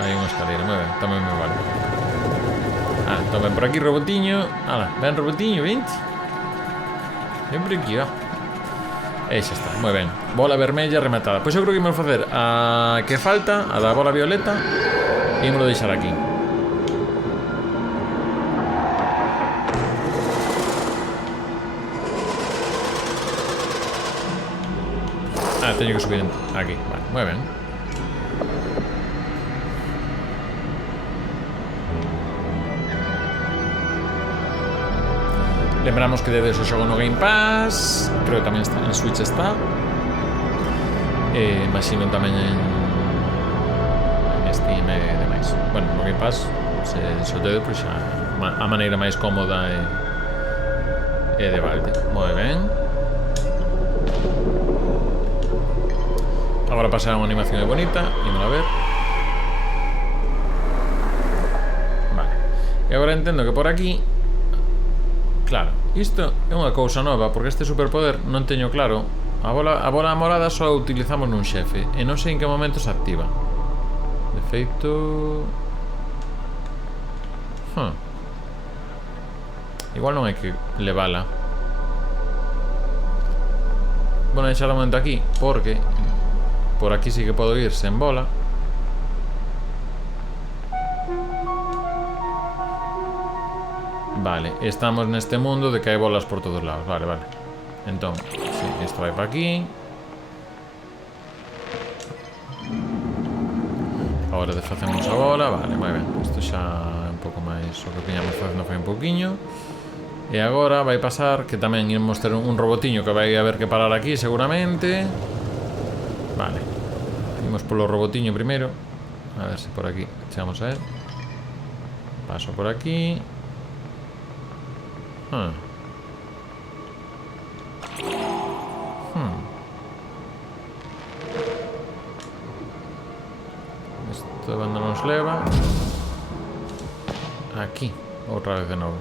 aí unha escalera. Moi ben, tamén me vale. Entón ven por aquí, robotiño. Ven, robotiño, vente. Ven por aquí, va. E xa está, moi ben. Bola vermella rematada. Pois eu creo que imos facer a que falta, a da bola violeta, e imos deixar aquí. Teño que subir aquí, vale, moi ben. Lembramos que dedes o xogo no Game Pass. Creo que tamén está en Switch, está. Imagino tamén en Steam e demais. Bueno, no Game Pass se tedes, pois xa a maneira máis cómoda e de balde. Moi ben. Agora pasará unha animación bonita. Imos a ver. Vale. E agora entendo que por aquí... Claro, isto é unha cousa nova, porque este superpoder non teño claro. A bola amorada só a utilizamos nun xefe e non sei en que momento se activa. De feito... Igual non hai que levala. Bueno, deixar un momento aquí, porque por aquí sí que podo ir sen bola. Vale, estamos neste mundo de que hai bolas por todos lados. Vale, vale. Entón, sí, isto vai para aquí. Agora desfacemos a bola. Vale, moi ben. Isto xa é un pouco máis o que piñamos facendo fai un pouquiño. E agora vai pasar que tamén iremos ter un robotiño que vai haber que parar aquí seguramente. Vale. Imos polo robotiño primeiro. A ver se por aquí chegamos a él. Paso por aquí. Isto de banda nos leva aquí, outra vez de novo.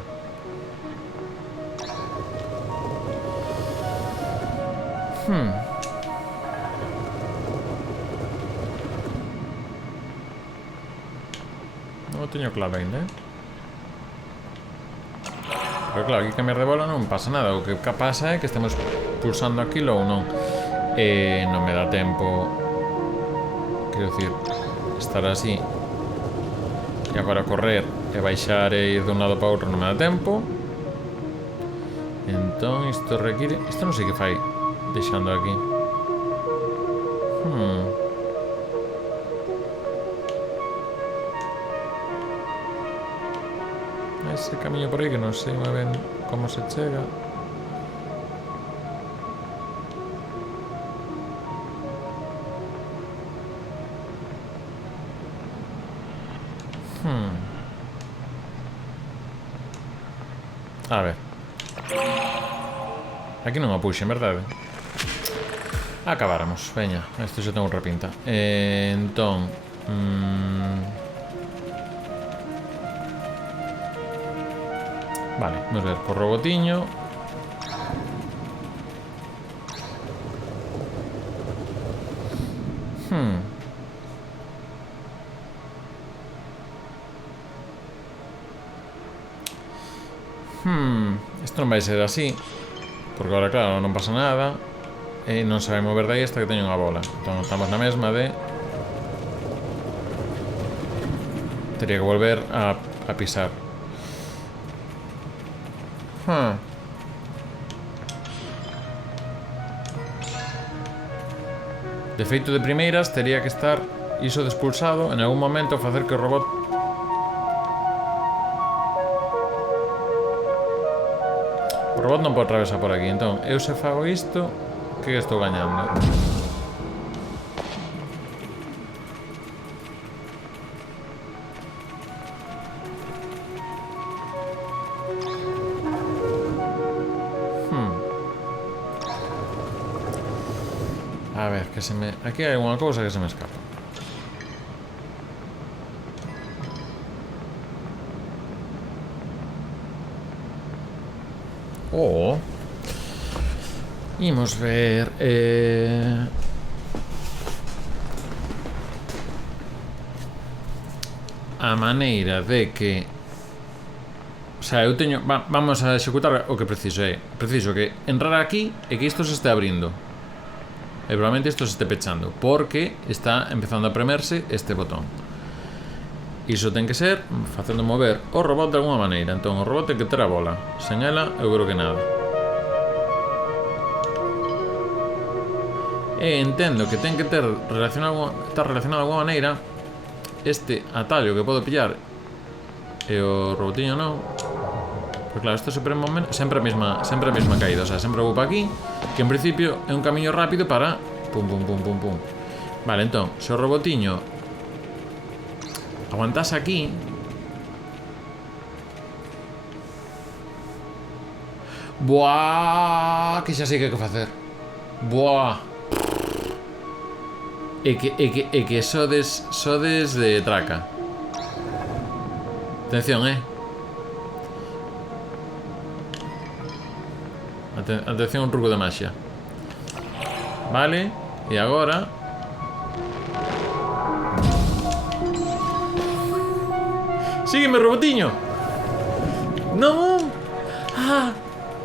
Non o teño claro ainda, Pero claro, aquí cambiar de bola non pasa nada. O que pasa é que estemos pulsando aquilo ou non. Non me dá tempo. Quero dicir, estar así e agora correr e baixar e ir de un lado para outro non me dá tempo. Entón isto require... Isto non sei que fai deixando aquí. Ese camiño por aí que non sei moi ben como se chega. A ver. Aquí non o puxen, verdade? Acabáramos, veña. Isto xa ten outra pinta. Entón... Vale, vamos ver, por robotiño. Isto non vai ser así, porque agora, claro, non pasa nada. E non sabe mover dai hasta que teño unha bola. Entón estamos na mesma de... Tería que volver a pisar. De feito, de primeiras tería que estar iso despulsado en algún momento, facer que o robot... O robot non pode atravesar por aquí. Entón, eu se fago isto, que estou gañando? A ver, que se me... Aquí hai unha cousa que se me escapa. Imos ver... a maneira de que... O sea, eu teño... Vamos a executar o que preciso. Preciso que entrar aquí e que isto se este abrindo. E probablemente isto se este pechando, porque está empezando a premerse este botón. Iso ten que ser facendo mover o robot de alguma maneira. Entón o robot ten que ter a bola. Sen ela, eu creo que nada. E entendo que ten que ter estar relacionado de alguma maneira este atallo que podo pillar e o robotiño non. Pero claro, isto sempre a mesma caída. O sea, sempre vou para aquí, que en principio é un camiño rápido para pum, pum, pum, pum, pum. Vale, entón, se o robotiño aguantase aquí... Buah, que xa sei que hai que facer. Buah. E que sodes de traca. Atención, atención, un truco de magia. Vale, e agora sígueme, robotiño. No.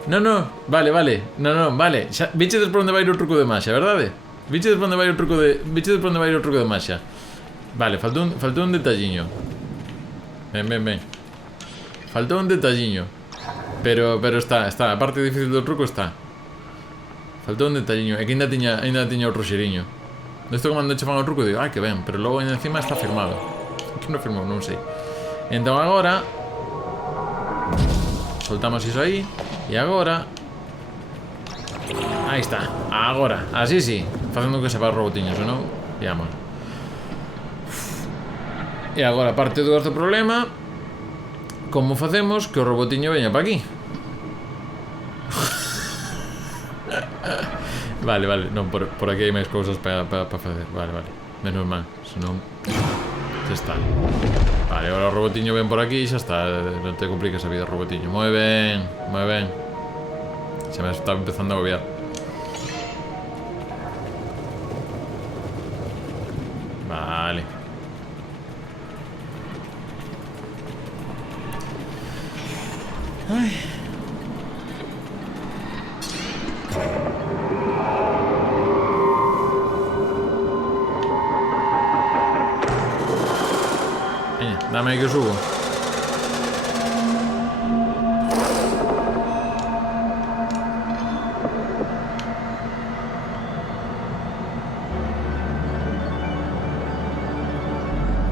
No, vale. No, vale. Vichedes por onde vai o truco de magia, verdade? Vichedes por onde vai o truco de magia. Vale, faltou un detalliño. Ben. Faltou un detalliño. Pero está, a parte difícil do truco está. Faltou un detalliño. É que ainda tiña outro xeriño. Isto como che fan o truco, digo, ai que ben. Pero logo encima está firmado. Que non firmou, non sei. Entón agora soltamos iso aí. E agora aí está. Agora, así sí. Facendo que se va o robotiño, senón Llama. E agora, parte do outro problema. Como facemos que o robotiño veña pa aquí? Vale, non, por aquí hai máis cousas para facer. Vale, menos mal, senón xa está. Vale, agora o robotiño ven por aquí e xa está. Non te compliques a vida, robotiño. Moi ben. Se me está empezando a agobiar. Vale. Ai. Dame aí que subo.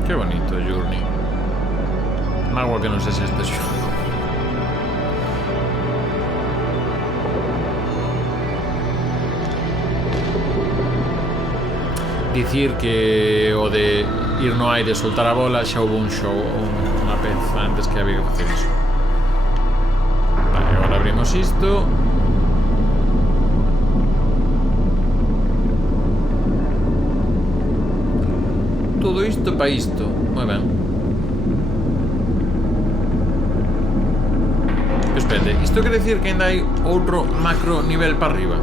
Qué bonito, Journey. Un agua que no sé si es yo. Dicir que o de ir no aire e soltar a bola xa houve un show, unha peza antes que había que facer iso. Vale, agora abrimos isto. Todo isto para isto. Moi ben. Espérate, isto quere dicir que ainda hai outro macro nivel para arriba?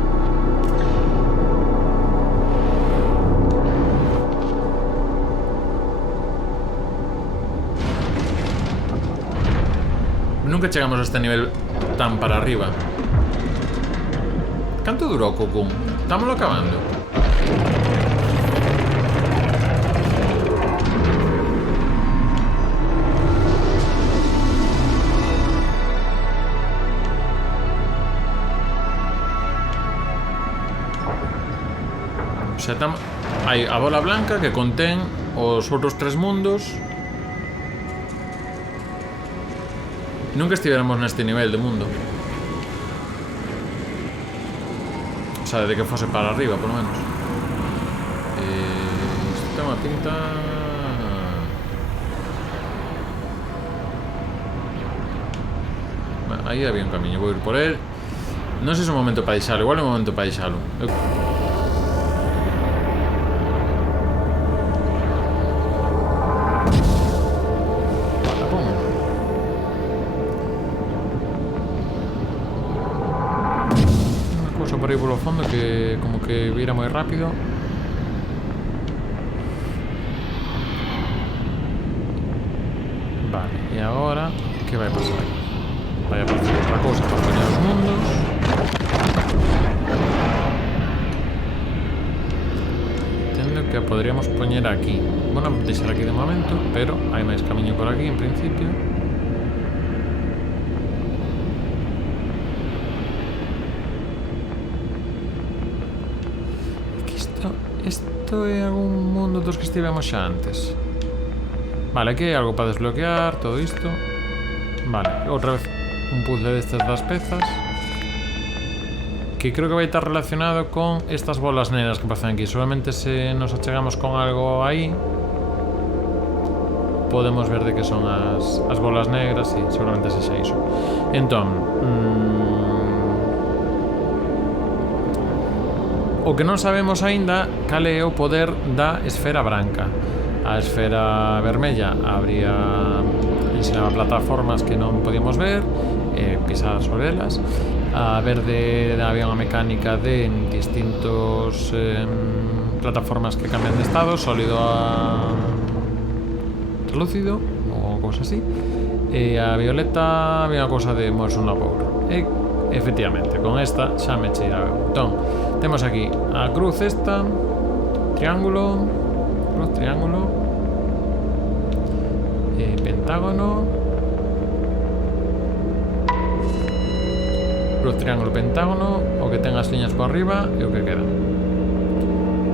Nunca chegamos a este nivel tan para arriba. Canto durou o Cocoon? Estámoslo acabando. O sea, hai a bola blanca que contén os outros tres mundos. Nunca estiveramos neste nivel de mundo. O sea, de que fose para arriba, por lo menos. Isto ten unha pinta... Bueno, aí había un camiño, vou ir por él. Non sei se é un momento para deixalo, igual é un momento para deixalo. Por aí polo fondo que como que vira moi rápido. Vale, e agora que vai pasar aquí? Vai aparecer outra cousa para poñer os mundos. Entendo que podríamos poñer aquí. Bueno, deixar aquí de momento, pero hai máis camiño por aquí en principio. Isto é algún mundo dos que estivemos xa antes. Vale, aquí hai algo para desbloquear, todo isto. Vale, outra vez un puzzle destas das pezas, que creo que vai estar relacionado con estas bolas negras que pasan aquí. Solamente se nos achegamos con algo aí podemos ver de que son as bolas negras. E seguramente sexa iso. Entón O que non sabemos aínda cal é o poder da esfera branca. A esfera vermella ensinaba plataformas que non podíamos ver, pisar sobre elas. A verde había unha mecánica de distintos plataformas que cambian de estado, sólido a translúcido ou cousa así. E a violeta había unha cousa de moverse un lado para outro. E efectivamente, con esta xa me cheira. Entón, temos aquí a cruz esta, triángulo, cruz, triángulo, pentágono, cruz, triángulo, pentágono, o que ten as liñas por arriba e o que queda.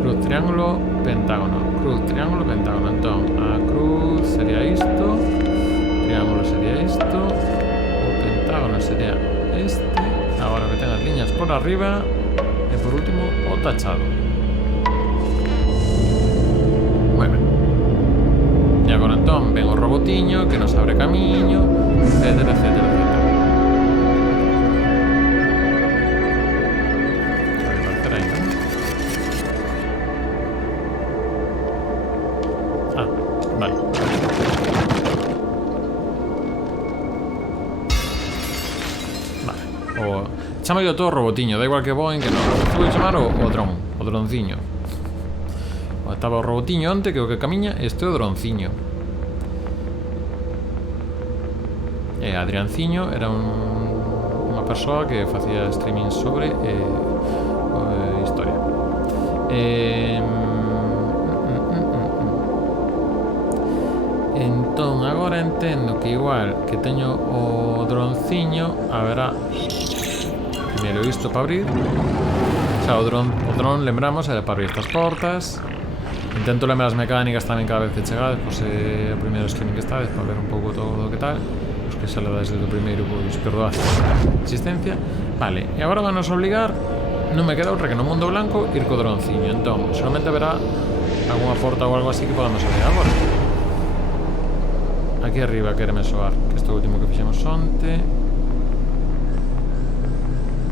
Cruz, triángulo, pentágono, cruz, triángulo, pentágono. Entón, a cruz sería isto, triángulo sería isto, o pentágono sería este. Agora que ten as liñas por arriba e por último o tachado. Moi ben. E agora entón ven o robotiño que nos abre camiño, etcétera, etcétera, etcétera. Vale. Vale. Chamo yo todo robotiño, da igual que voen, que non. Vou chamar o dron, o dronciño. Estaba o robotiño onte, que o que camiña, este é o dronciño. E Adrianciño era unha persoa que facía streaming sobre historia. Entón, agora entendo que igual que teño o dronciño, haberá primeiro isto para abrir. Xa, o dron lembramos, era para abrir estas portas. Intento lembrar as mecánicas tamén cada vez que chegades, pois é o primeiro streaming que estades, para ver un pouco todo o que tal. Os que xa le dais desde o primeiro, pois perdoad a existencia. Vale, e agora van nos obligar, non me queda outra que no mundo blanco ir co dronciño. Entón, solamente haberá algunha porta ou algo así que podamos abrir agora. Aquí arriba quéreme soar, que isto é o último que fixemos onte.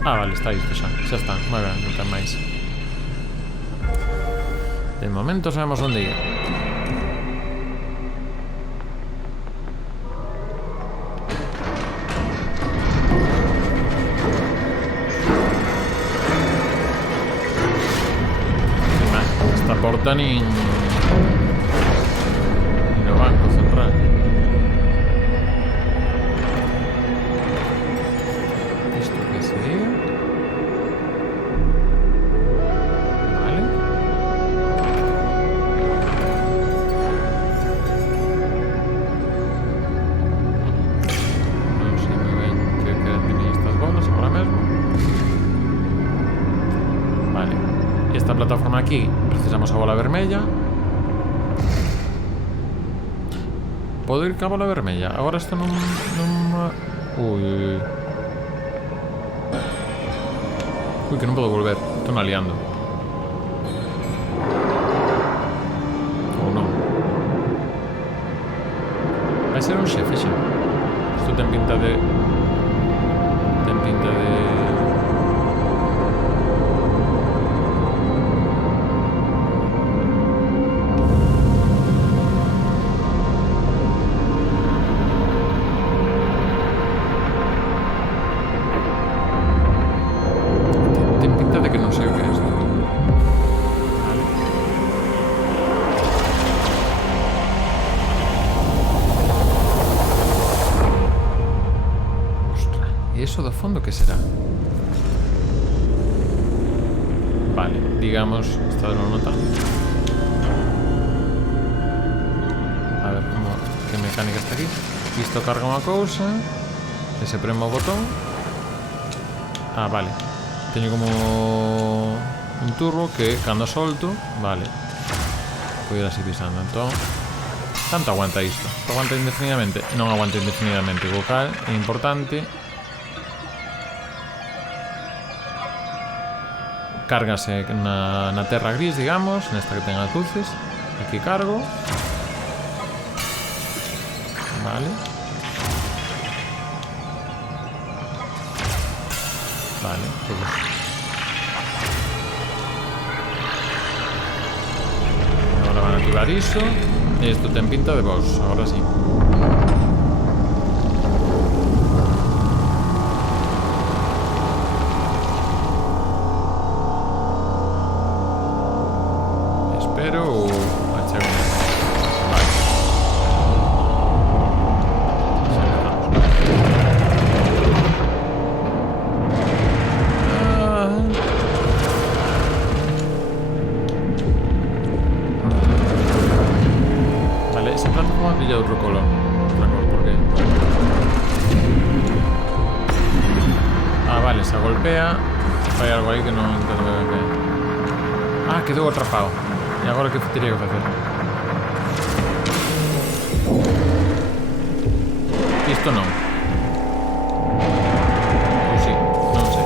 Vale, está isto xa está, moi ben, non ten máis. De momento sabemos onde ir. Esta porta nin no banco central. Isto que sería? Vale. Non sei moi ben que teñen estas bolas agora mesmo. Vale. Esta plataforma aquí precisamos a bola vermella. Podo ir ca bola vermella? Agora isto non... Ui, que non podo volver. Estou na liando. Ou non. Vai ser un xefe xa. Isto ten pinta de... Ten pinta de... Eso do fondo que será? Vale, digamos, está de nota. A ver como que mecánica está aquí. Isto carga unha cousa e se premo o botón. Ah, vale. Teño como un turbo que cando solto, vale, vou ir así pisando. Entón, tanto aguanta isto? Aguanta indefinidamente? Non aguanta indefinidamente, o cal é importante. Cárgase na terra gris, digamos, nesta que ten as luces. Aquí cargo. Vale. Vale, pues. esquivar iso. Isto ten pinta de boss, agora sí. Espero ou achego. Vale. Xa empezamos. Vale, esa plataforma pilla outro color. Outra cor, por qué? Ah, vale, se golpea. Fai algo aí que non entendo ben. Ah, quedou atrapado. E agora que teria que facer? Isto non. Ou si, non sei.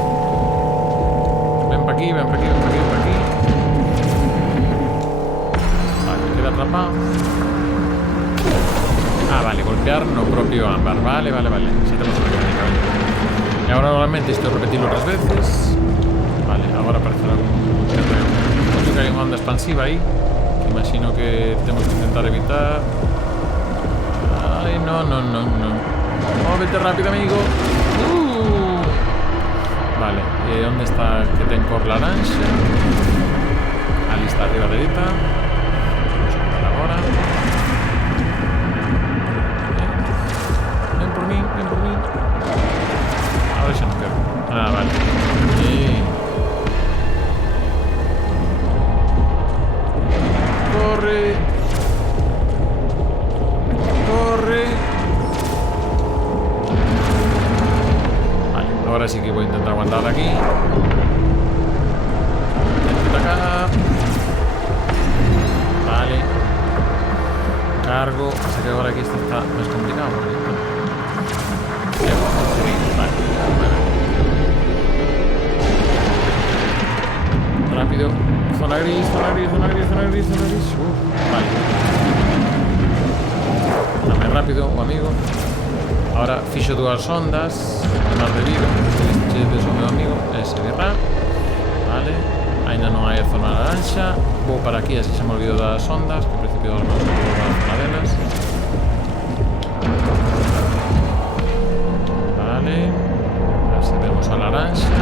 Ven pa aquí, ven pa aquí, ven pa aquí, ven pa aquí. Vale, queda atrapado. Ah, vale, golpear no propio ámbar. Vale, vale, vale. Xa temos unha mecánica, vale. E agora normalmente isto repetilo outras veces. Vale, agora aparece algún... Creo que hai unha onda expansiva aí. Imagino que temos que intentar evitar. Ay, no. Móvete rápido, amigo. Vale, ¿dónde está que ten cor laranxa? Ali está arriba dereita. Vamos a mirar agora. Ven por mí. Ahora xa non quero. Ah, vale. Corre. Vale, ahora sí que voy a intentar aguantar aquí. Intento acá. Vale. Cargo. Pasa que ahora aquí esto está más complicado. Porque... Vale. Rápido. Zona gris. Vale. Dame rápido, amigo. Ahora fixo dúas ondas. Más de vida. Che de son meu amigo. Ese birra. Vale. Ainda non hai a zona laranxa. Vou para aquí, así se me olvido das ondas. Que ao principio das ondas vou para a zona delas. Vale. A ver se vemos a laranxa.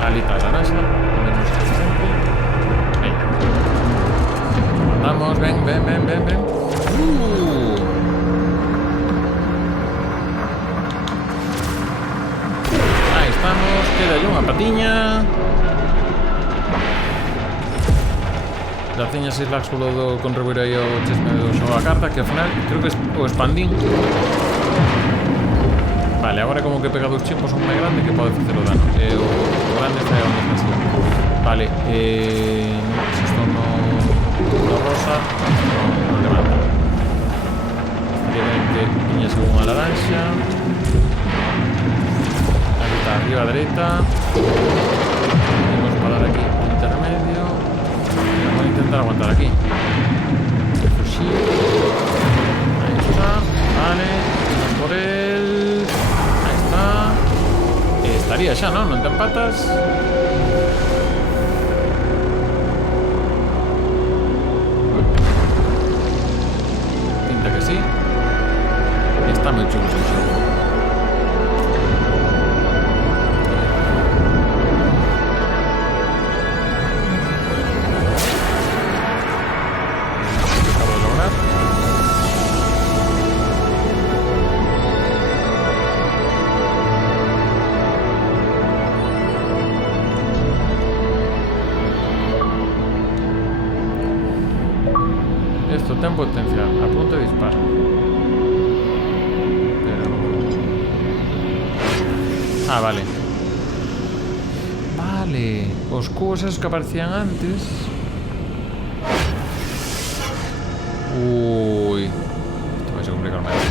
Ali está a laranxa. Vemos a sempre. Venga. Vamos, ven. Aí estamos, queda aí unha patiña. Da teña 6 lags polo do contribuir aí ao chesme do xogo a carta, que ao final creo que o expandín. Vale, agora como que pega dos chimpos un máis grande que pode facer o dano. O grande está onde está así. Vale, se isto no rosa non levanta. Estaría ben que tiñase unha laranxa. Aquí está, arriba a dereita. Vamos parar aquí intermedio. Vamos a intentar aguantar aquí. Fusil. Ahí está. Vale, vamos por él. Ahí está. Estaría xa, non? Non ten patas. Pinta que sí. Está moi chulo este xogo. Esto ten potencial, apunta y dispara. Pero... Ah, vale. Vale. Os cubos esos que aparecían antes. Uy. Esto vai a complicar máis.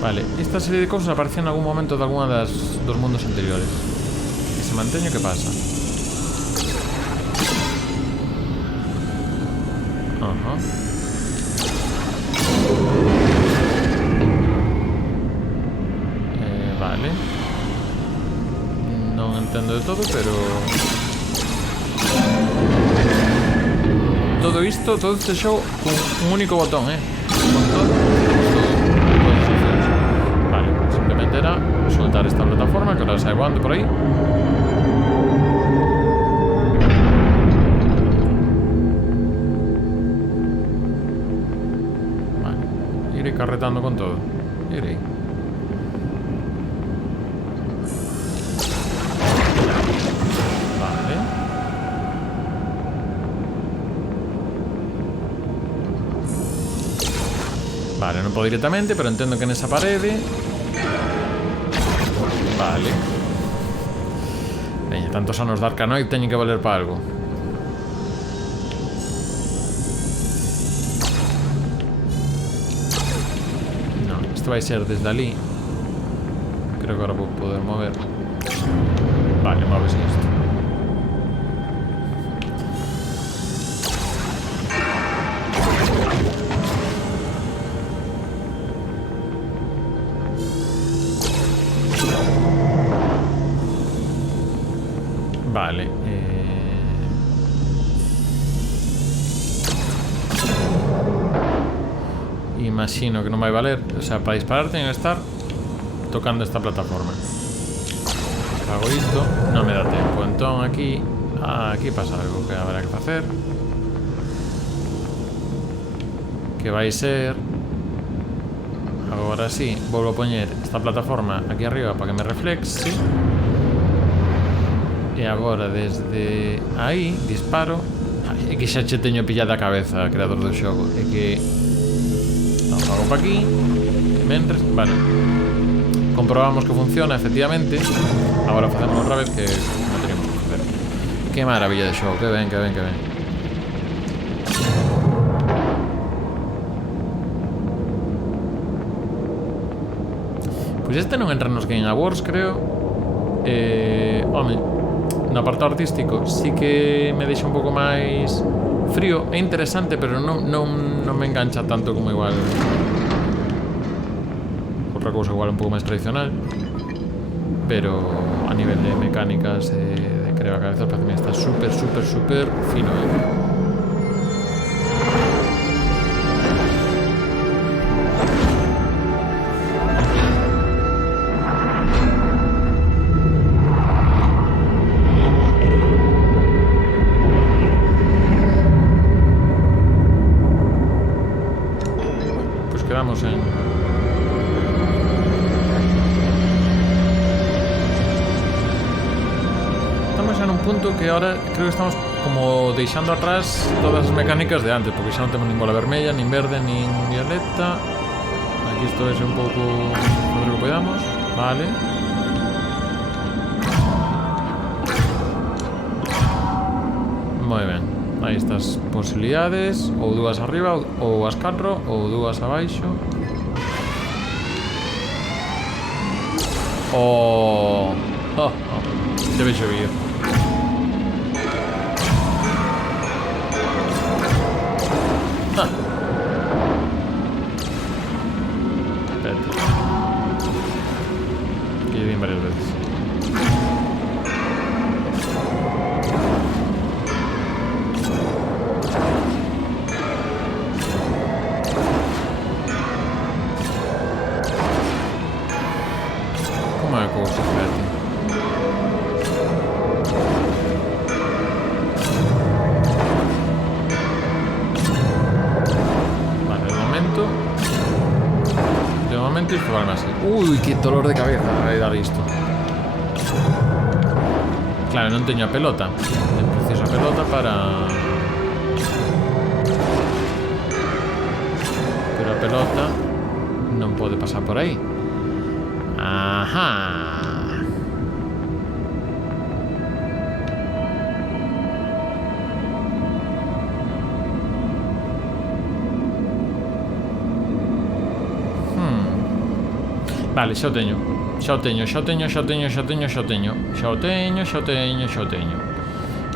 Vale, esta serie de cosas aparecían en algún momento de alguna dos mundos anteriores. Que se manteño, que pasa? Ajá. Vale. Non entendo de todo, pero... todo isto, todo este show con un único botón, con todo. Vale, simplemente era soltar esta plataforma, que ahora sabe cuándo por ahí. Vale, iré carretando con todo. Iré. Vale, non podo directamente, pero entendo que nesa parede. Vale. Veña, tantos anos de Arkanoid teñen que valer para algo. No, isto vai ser desde ali. Creo que agora vou poder mover. Vale, moves isto. Vale, imagino que non vai valer. O sea, para disparar teño que estar tocando esta plataforma. Hago isto, non me dá tempo. Entón aquí pasa algo que habrá que facer, que vai ser agora sí, volvo a poñer esta plataforma aquí arriba para que me reflexe. E agora desde aí disparo. É que xa che teño pillada a cabeza, creador do xogo. É que hago para aquí. Mentres, vale, comprobamos que funciona efectivamente. Agora facemos outra vez que non teníamos que facer. Que maravilla de xogo, que ben, que ben, que ben. Pois este non entra nos Game Awards, creo. Home, no apartado artístico sí que me deixa un pouco máis frío. É interesante, pero non me engancha tanto como igual outra cousa igual un pouco máis tradicional. Pero a nivel de mecánicas de creo a cabeza parece que está super fino, Quedamos en... Estamos en un punto que ahora creo que estamos como deixando atrás todas as mecánicas de antes, porque xa non temos nin bola vermella, nin verde, nin violeta. Aquí isto é un pouco fazer o que podamos. Vale. Moi ben. Aí estas posibilidades, ou dúas arriba ou as 4, ou dúas abaixo. Debe xover. Espérate. Que lle din varias veces. Uy, qué dolor de cabeza de dar isto. Claro, non teño a pelota. Preciso a pelota para... Pero a pelota non pode pasar por aí. Ajá. Vale, xa o teño.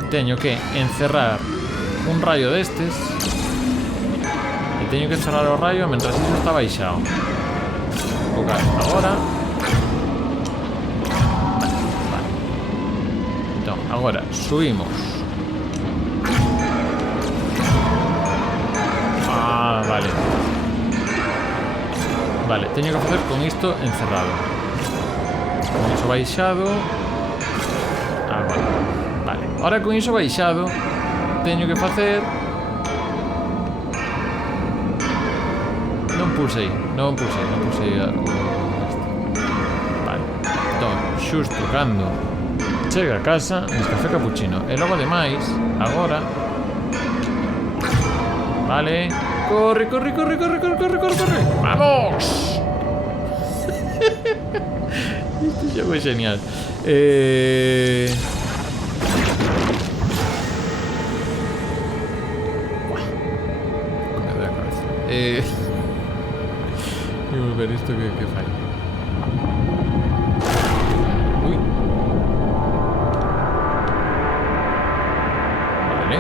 Teño que encerrar un rayo destes. E teño que encerrar o rayo mentras iso está baixado. Focar agora. Vale. Entón, agora subimos Vale. Vale, teño que facer con isto encerrado. Con iso baixado. Agora. Vale. Ahora con iso baixado teño que facer... Non pulsei Vale. Entón, xusto cando chega a casa, Nescafé Cappuccino. E logo ademais, agora... Vale. Corre. ¡Vamos! Este xogo é genial. Me doy a cabeza. Vamos a ver isto que fai. Uy. Vale.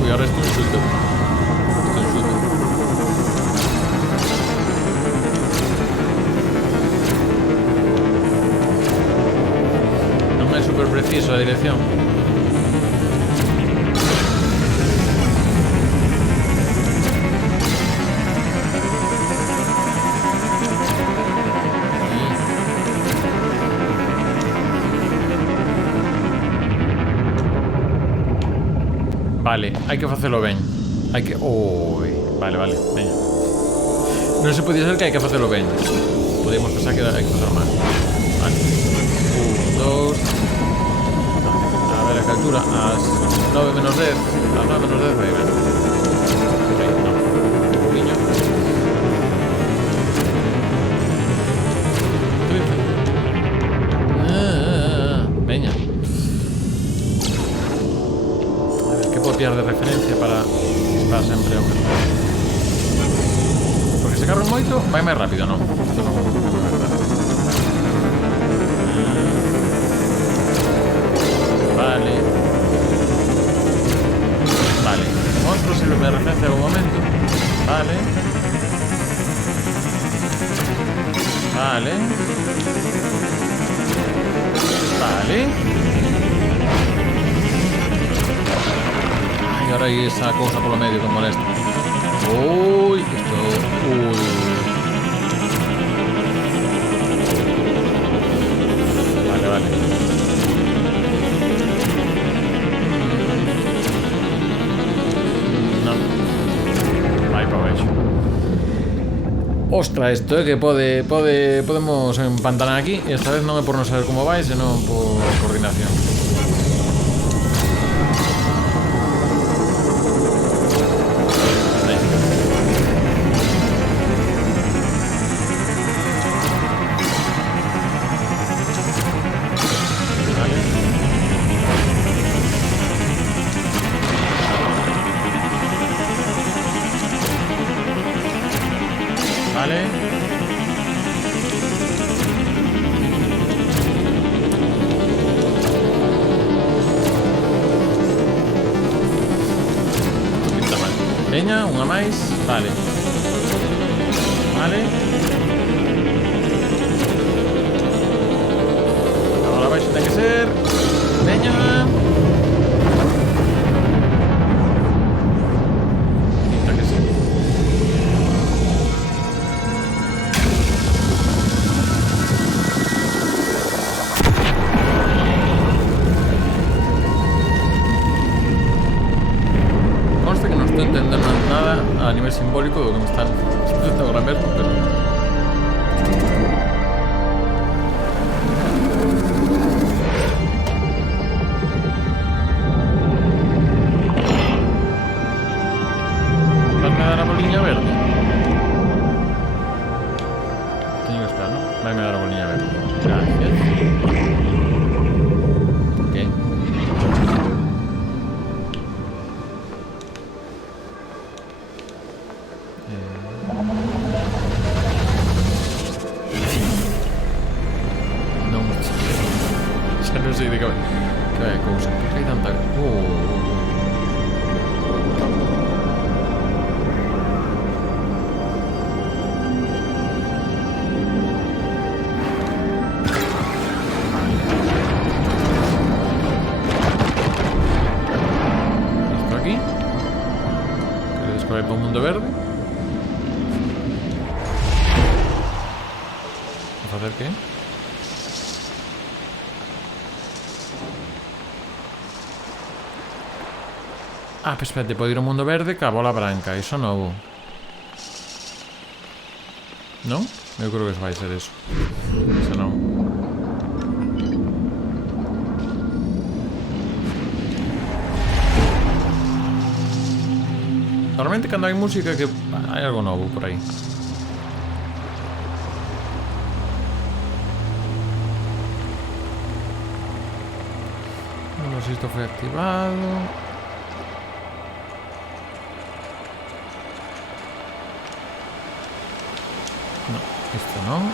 Uy, ahora esto insulto. No me es súper preciso la dirección. Vale, hai que facelo ben. Hai que... Ui, vale, veña. Non se podía ser que hai que facelo ben. Podíamos pensar que hai que facelo mal. Vale. 1, 2... A ver a que altura. As 9 menos 10. As 9 menos 10 vai ben. Ok, non. Un poquinho. 13. Veña. Copiar de referencia para disparar sempre ao mesmo. Porque se carro moito vai máis rápido, non? Isto non é verdade. Vale. Monstro sirve de referencia ao momento. Vale. E ahora hai esa cousa polo medio que molesta. Ui, isto... Vale. Non. Vai para baixo. Ostra, isto é que podemos empantanar aquí. E esta vez non é por non saber como vai, senón por coordinación. Vale. Pinta mal. Veña, unha máis. Vale. Agora baixo ten que ser. Veña. Pinta que sí. Consta que non estou entendendo nada a nivel simbólico do que me están explicando agora mesmo, pero... Vanme dar a boliña verde? Teño que esperar, non? Vanme dar a boliña verde. Gracias. ¿Por qué? Non sei de que vai cousa. Por que hai tanta... vai para o mundo verde. A facer que? Ah, pues espérate, pode ir ao mundo verde ca bola branca. Iso novo. Non? Eu creo que vai ser eso. Se non... Normalmente cando hai música que hai algo novo por aí. Non sei se isto foi activado. No, isto non.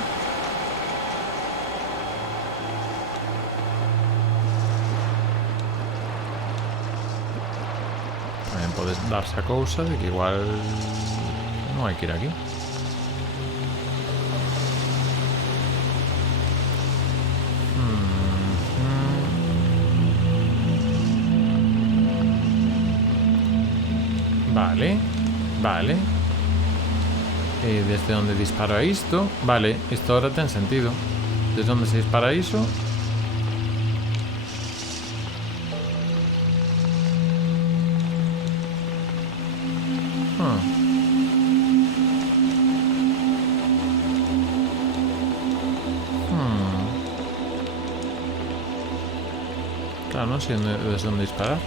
Tamén podes darse a cousa de que igual non hai que ir aquí. Vale, vale. E desde onde dispara isto? Vale, isto ahora ten sentido. Desde onde se dispara iso? Claro, non sei desde onde disparar.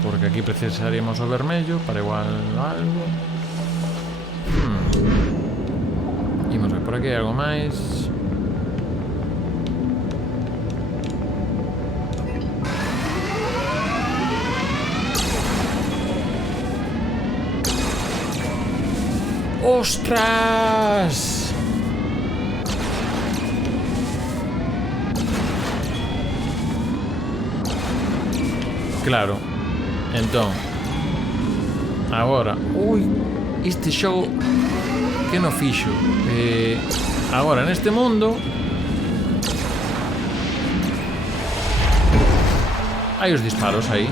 Porque aquí precisaríamos o vermello para igual algo. Imos ver por aquí algo máis. ¡Ostras! Claro. Entón, agora, ui, este xogo que no fixo. Agora neste mundo hai os disparos aí.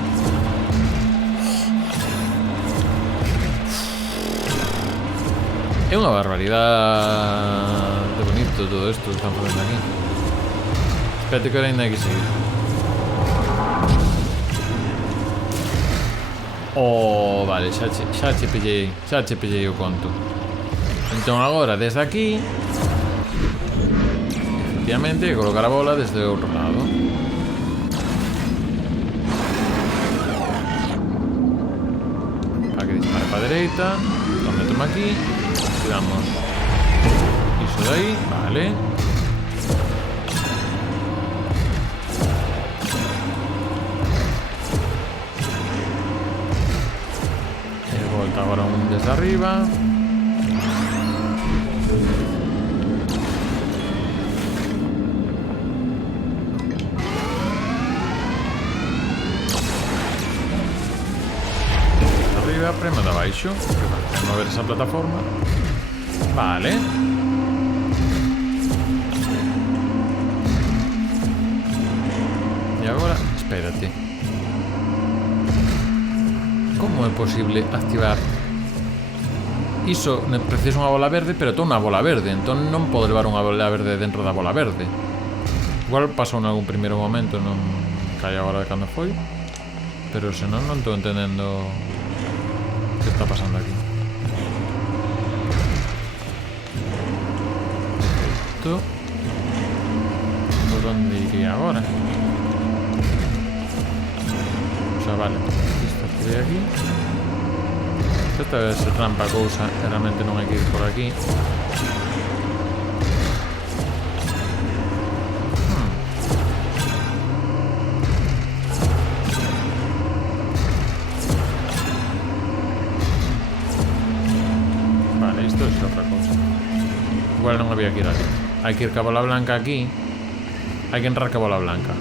É unha barbaridade de bonito todo isto que están facendo aquí. Espérate que ahora ainda hai que seguir. Oh, vale, xa che pillei o conto. Entón agora, desde aquí, efectivamente, colocar a bola desde o outro lado. Para que dispare para a dereita. Entón metemos aquí. Tiramos iso de aí, vale. Ahora un desde arriba. Arriba, premo de abaixo para mover esa plataforma. Vale. E agora, espérate. Como é posible activar iso? Preciso unha bola verde, pero tô unha bola verde, entón non podo levar unha bola verde dentro da bola verde. Igual pasou en algún primeiro momento, non cae agora de cando foi, pero senón non estou entendendo que está pasando aquí. Isto por onde iría agora? O sea, vale, isto de aquí. Esta debe ser trampa cousa, realmente non hai que ir por aquí. Vale, isto é outra cousa. Igual non había que ir aquí. Hai que ir ca bola blanca aquí. Hai que entrar ca bola blanca.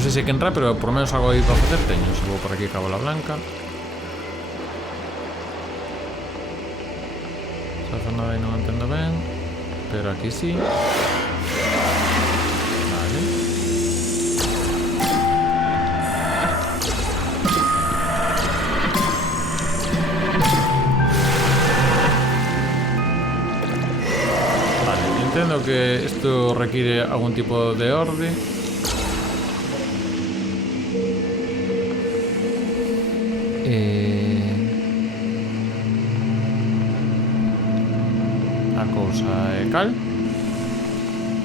Non sei se que entrar, pero por lo menos algo aí para facer teño. Se vou por aquí a Cábala Blanca. Esa zona aí non entendo ben, pero aquí sí. Vale. Vale, entendo que isto requiere algún tipo de orde. A cousa é cal.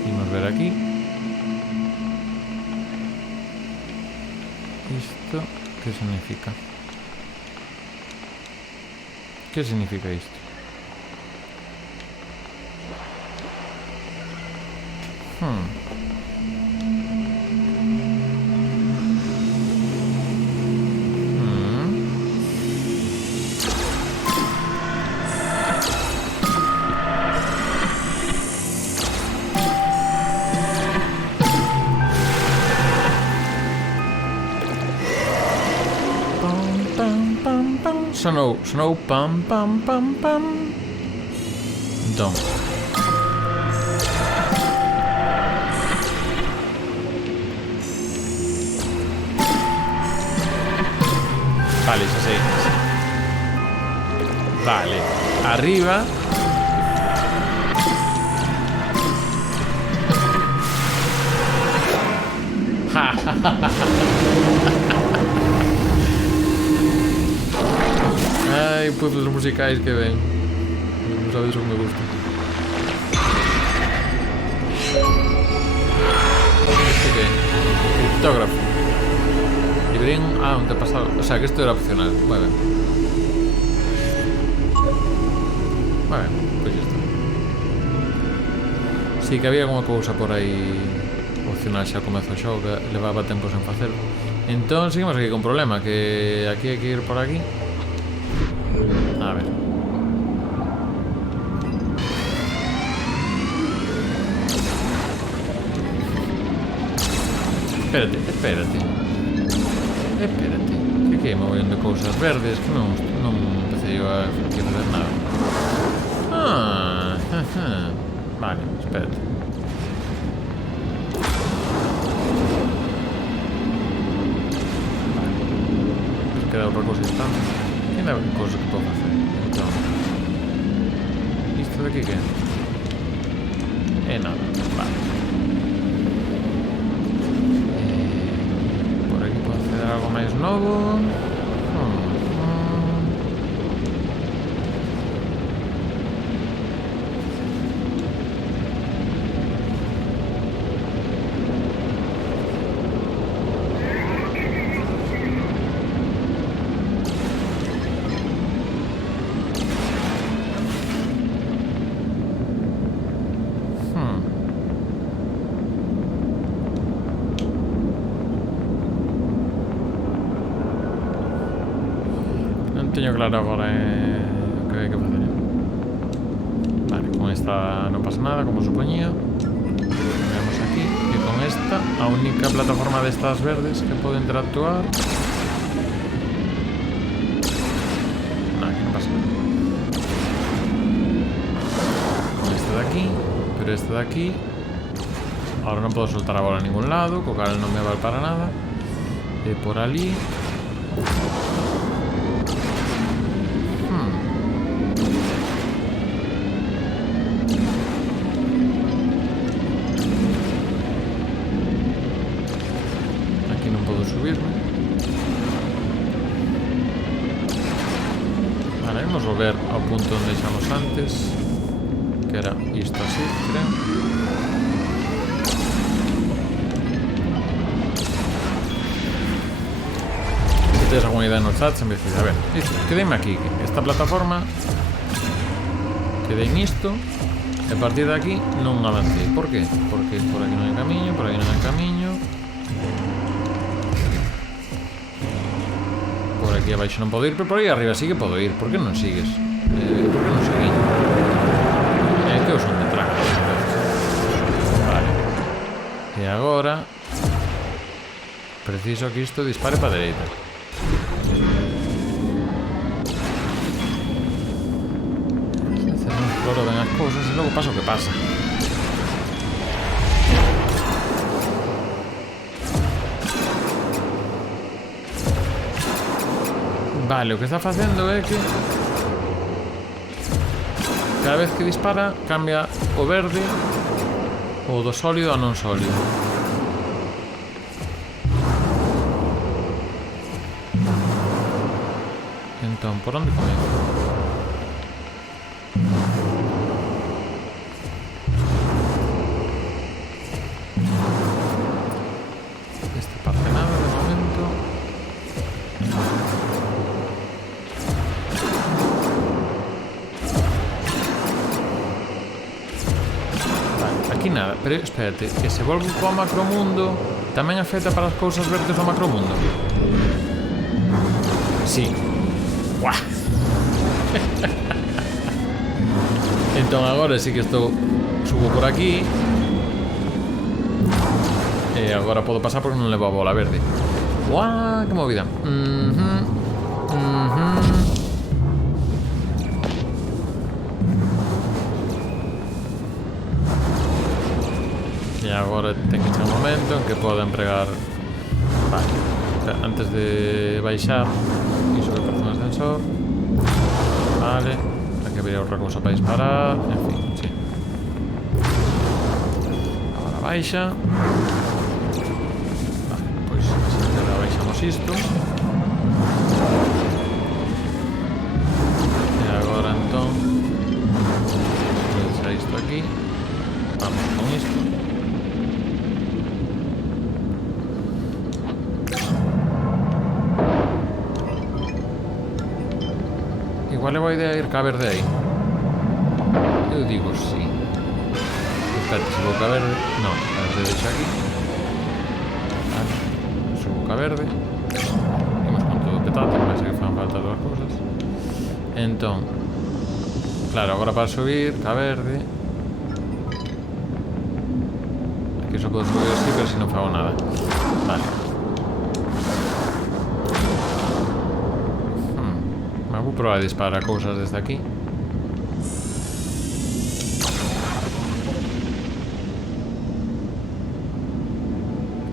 Imos ver aquí. Isto, que significa? Que significa isto? Sonou pam pam pam pam. Entón vale, xa sei. Vale, arriba. Ai, puzzles musicais que ven. Non sabes o que me gusta. Este que é? Criptógrafo. Librín. Ah, un te pasado. O sea, que esto era opcional. Muy bien. Muy bien, pues ya está. Sí, que había alguna cousa por aí opcional xa comezo o xogo que levaba tempo sen facelo. Entón, seguimos aquí con problema, que aquí hai que ir por aquí. A ver. Espérate, espérate. Espérate. Que hai mogollón de cousas verdes que non empecé eu a fazer nada. Vale, espérate. Vale. Queda outra cousa estando. Ainda hai cousa que podo facer. Entón, isto de aquí que é nada. Vale. Por aquí podo facer algo máis novo. Teño claro agora o que hai que facer. Vale, con esta non pasa nada, como supoñía. Vemos aquí, e con esta a única plataforma destas verdes que pode interactuar. No, aquí non pasa nada. Con esta de aquí, pero esta de aquí ahora non podo soltar a bola a ningún lado, co cal non me vale para nada. E por ali volver ao punto onde deixamos antes, que era isto así, creo. Se tedes alguna idea no chat, se me dices, a ver, isto, quedeime aquí, esta plataforma, quedei nisto, e a partir de aquí non avancei. Por qué? Porque por aquí non hai camiño, por aquí non hai camiño. Aquí abaixo non podo ir, pero por aí arriba sí que podo ir. Por que non sigues? Por que non seguí? Que eu son de traga. Vale. E agora Preciso que isto dispare para a dereita. Non exploro ben as cousas e logo pasa o que pasa. Vale, o que está facendo é que cada vez que dispara cambia o verde ou do sólido a non sólido. Entón, por onde comezo? Este parte nada de momento. Aquí nada, pero espérate, que se volve co macromundo tamén afecta para as cousas verdes do macromundo? Sí. Buah. Entón agora sí que estou subo por aquí e agora podo pasar porque non levo a bola verde. Buah, que movida. E agora ten que chegar un momento en que poda empregar. Vale, antes de baixar iso que parece un ascensor. Vale, aquí habría outra cousa para disparar. En fin, sí. Agora baixa. Vale, pois agora baixamos isto. E agora entón deixa isto aquí. Vamos con isto. Igual é boa idea ir ca verde aí. Eu digo sí. Espérate, se vou ca verde. No, a ver se deixa aquí. Vale, subo ca verde. Imos con todo petado, parece que fan falta dúas cousas. Entón, claro, agora para subir ca verde. Aquí só podo subir así, pero si non fago nada. Vale. Vou probar a disparar cousas desde aquí.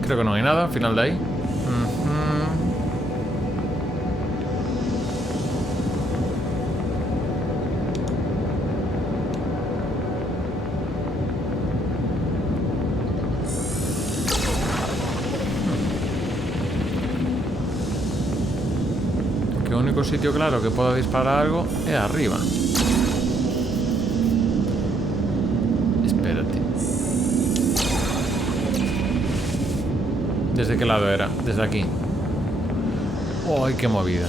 Creo que non hai nada, ao final de aí. O único sitio claro que poda disparar algo é arriba. Espérate. ¿Desde que lado era? Desde aquí. ¡Ay, qué movida!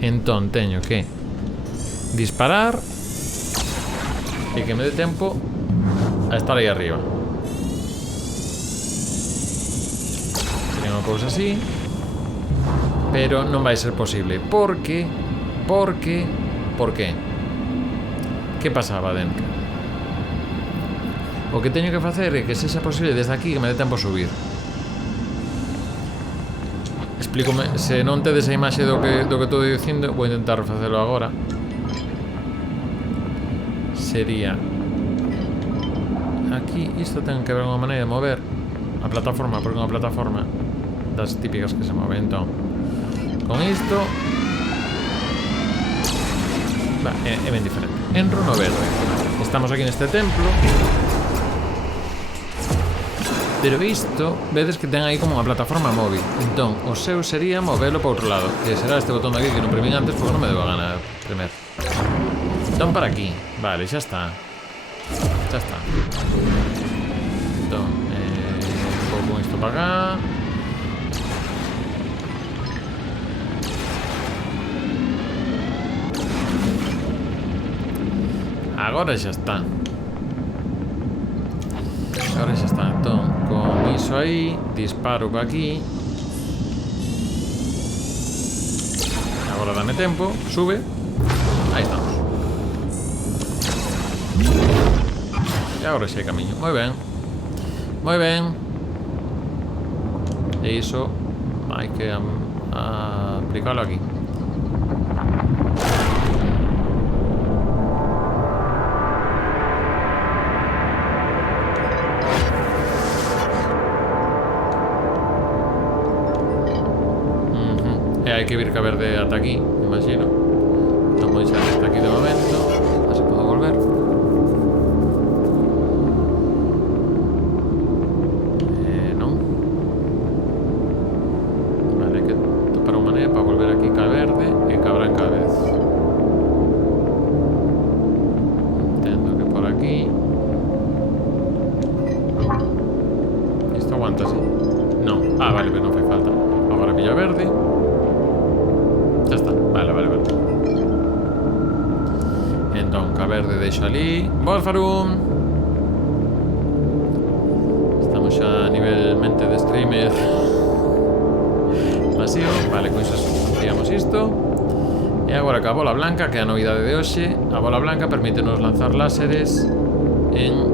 Entón, teño que disparar e que me dé tempo a estar aí arriba. Sería unha cousa así, pero non vai ser posible. Por qué? Que pasaba dentro? O que teño que facer é que sexa posible desde aquí que me dé tempo a subir. Explícome, se non tedes a imaxe do que estou dicindo, vou intentar facelo agora. Sería aquí, isto ten que haber unha maneira de mover a plataforma, porque é unha plataforma das típicas que se move. Entón, con isto é ben diferente. Enro no verde. Estamos aquí neste templo, pero isto, vedes que ten aí como unha plataforma móvil. Entón, o seu sería movelo para outro lado, que será este botón de aquí que non premín antes porque non me debo a ganar primeiro. Entón, para aquí. Vale, xa está. Xa está. Entón, vou con isto para acá. Agora xa está. Agora xa está. Entón, con iso aí, disparo para aquí. Agora dame tempo, sube. Aí estamos. E agora xa hai camiño. Moi ben. Moi ben. E iso hai que aplicalo aquí. E hai que vir ca verde ata aquí, imagino. Non vou deixar hasta aquí de momento. A ver se podo volver. Non. Vale, hai que topar unha maneira para volver aquí ca verde e ca branca a vez. Entendo que por aquí. Isto aguanta, sí? Non. Ah, vale, pero non fai falta. Agora pilla verde. Ya está, vale. Entón, ca verde deixo ali. Volfarum. Estamos xa a nivel mente de streamer masivo. Vale, con iso ampliamos isto. E agora ca bola blanca, que é a novidade de hoxe. A bola blanca permítenos lanzar láseres en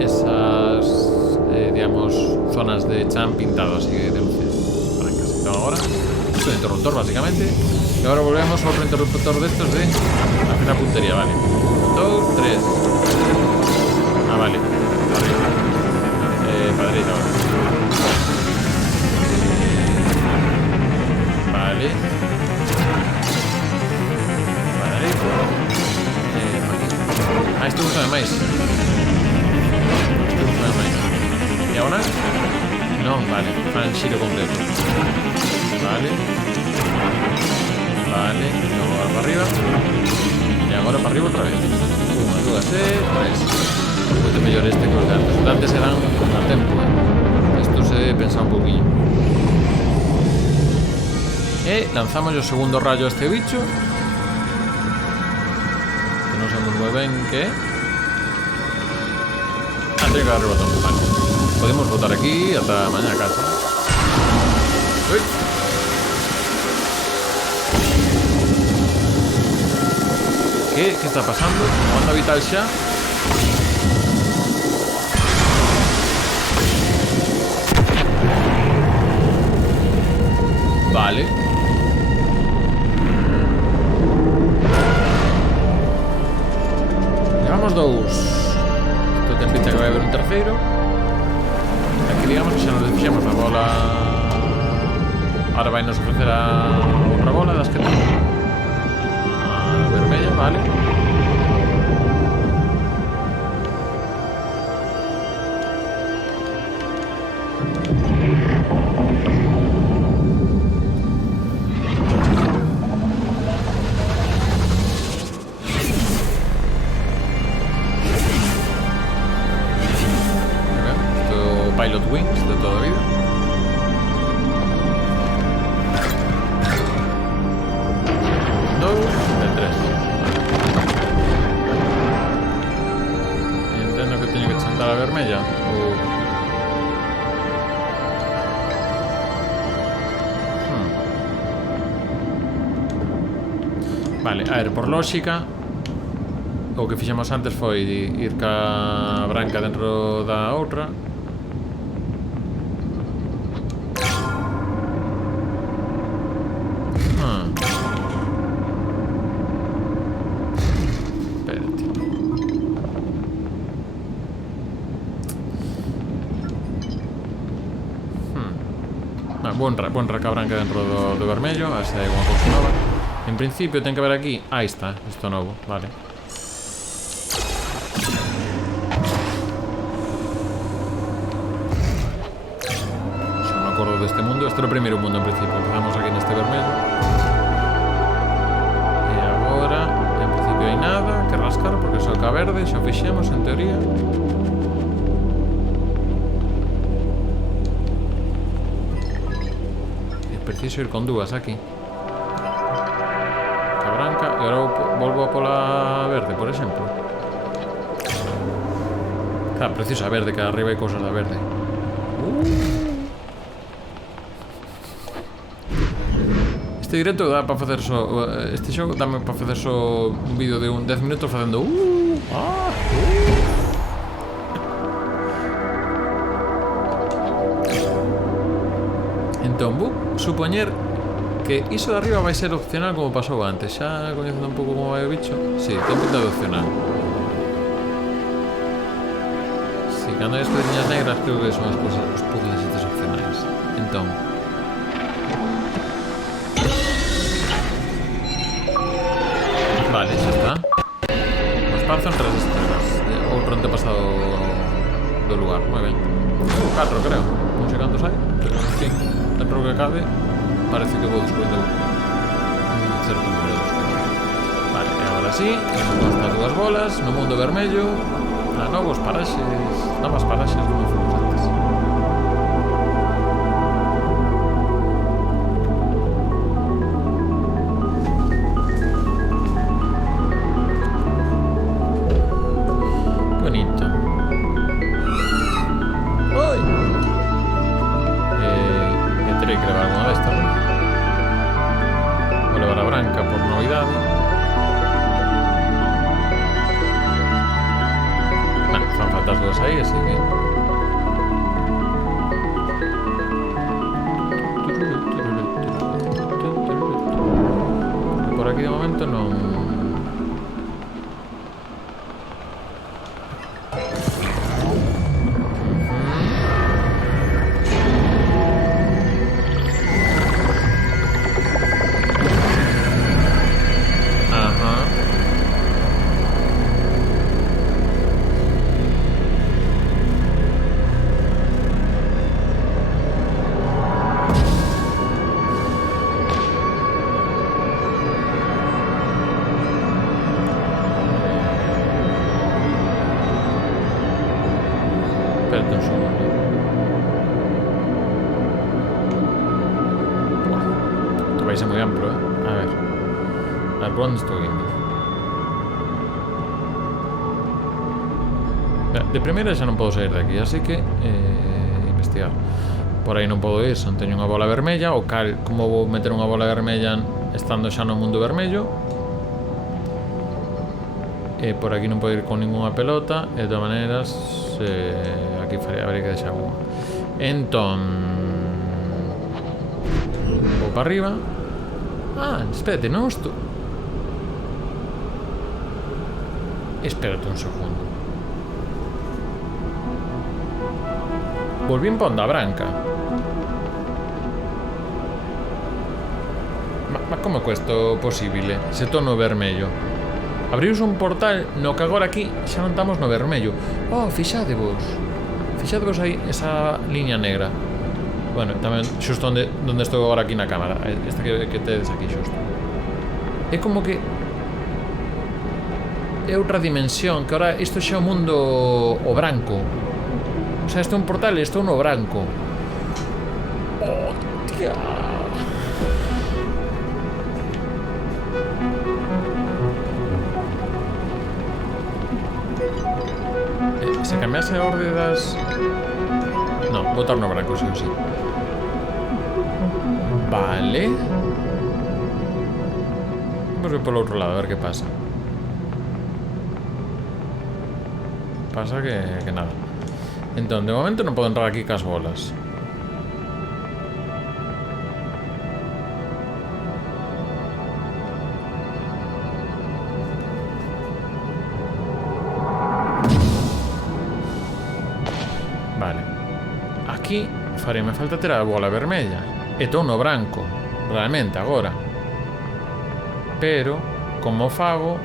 esas, digamos, zonas de chan pintados así de luces blancas. Entón agora el interruptor básicamente y ahora volvemos a otro interruptor de estos de hacer la puntería, vale. 2, 3. Ah, vale. Arriba. Padrino. Vale. Padrito. Ah, esto gusta de máis. ¿Y ahora? No, vale. Fan giro completo. Vale. Vale. Luego ahora para arriba. Y ahora para arriba otra vez. 1, 2, 3. Moito mellor este que os de antes. Os de antes eran a tempo, Esto se pensa un poquillo. E lanzamos o segundo rayo a este bicho. Que non sabemos moi ben que é. Tengo que darle el botón. Vale. Podemos botar aquí hasta mañana a casa. Uy. ¿Qué está pasando? ¿Cuánto vital ya? Vale. Llevamos dos. Esto ten pinta que vai haber un terceiro. Aquí digamos que xa nos desfixemos a bola. Ahora vai nos ofrecer a outra bola das que ten. A vermella, vale. Pilot Wings de toda vida. Dos de tres. Entendo que teño que chantar a vermella ou... Vale, a ver, por lógica o que fixemos antes foi ir ca branca dentro da outra. Buen raca branca dentro do vermello. A ver se hai alguna cousa nova. En principio ten que ver aquí. Aí está, isto novo, vale. Non me acordo deste mundo. Este é o primeiro mundo en principio. Empezamos aquí neste vermello. E agora en principio hai nada que rascar porque só ca verde, xa o fixemos en teoría. Preciso ir con dúas aquí. A branca. E agora volvo a pola verde, por exemplo. Claro, preciso a verde, que arriba hai cousas da verde. Este directo dá para facer só... Este xogo dame para facer só un vídeo de 10 minutos facendo... Entón, vou supoñer que iso de arriba vai ser opcional como pasou antes. Xa coñecendo un pouco como vai o bicho. Si, ten pinta de opcional. Si, cando hai as coisinhas negras creo que son as cousas, os puzzles estes opcionais. Entón... Vale, xa está. Os par son 3 estrelas. Outro antepasado do lugar, moi ben. 4 creo. Non sei cantos hai, pero en fin, dentro que cabe, parece que vou descubrindo un certo número de estrelas. Vale, e agora sí, imos estas 2 bolas no mundo vermello a novos paraxes, novas paraxes como fomos antes. Aí, así que... Por aquí de momento non... Espérate un segundo. Esto vai ser moi amplo, A ver. A ver, por onde estou indo? De primeira xa non podo sair de aquí, así que... investigar. Por aí non podo ir, non teño unha bola vermella. O cal, como vou meter unha bola vermella estando xa no mundo vermello? Por aquí non podo ir con ninguna pelota. De todas maneiras... aquí habría que deixar unha. Entón... vou para arriba. Espérate, non estou... Espérate un segundo. Volvín pa onda branca. Ma como é questo posible? Se tô no vermello. Abriuse un portal no que agora aquí xa non estamos no vermello. Fixadevos. Fixadevos aí esa liña negra. Bueno, tamén xusto onde estou agora aquí na cámara. Esta que tedes aquí xusto. É como que é outra dimensión, que ahora isto xa é o mundo o branco. O sea, este é un portal e estou no branco. Hostia. Se cambiase a orde das... No, botar no branco, sí o sí. Vale. Vamos a ir polo outro lado, a ver que pasa. Pasa que nada. Entón, de momento non podo entrar aquí cas bolas. Vale. Aquí faríame falta ter a bola vermella. E tô no branco, realmente, agora. Pero, como fago...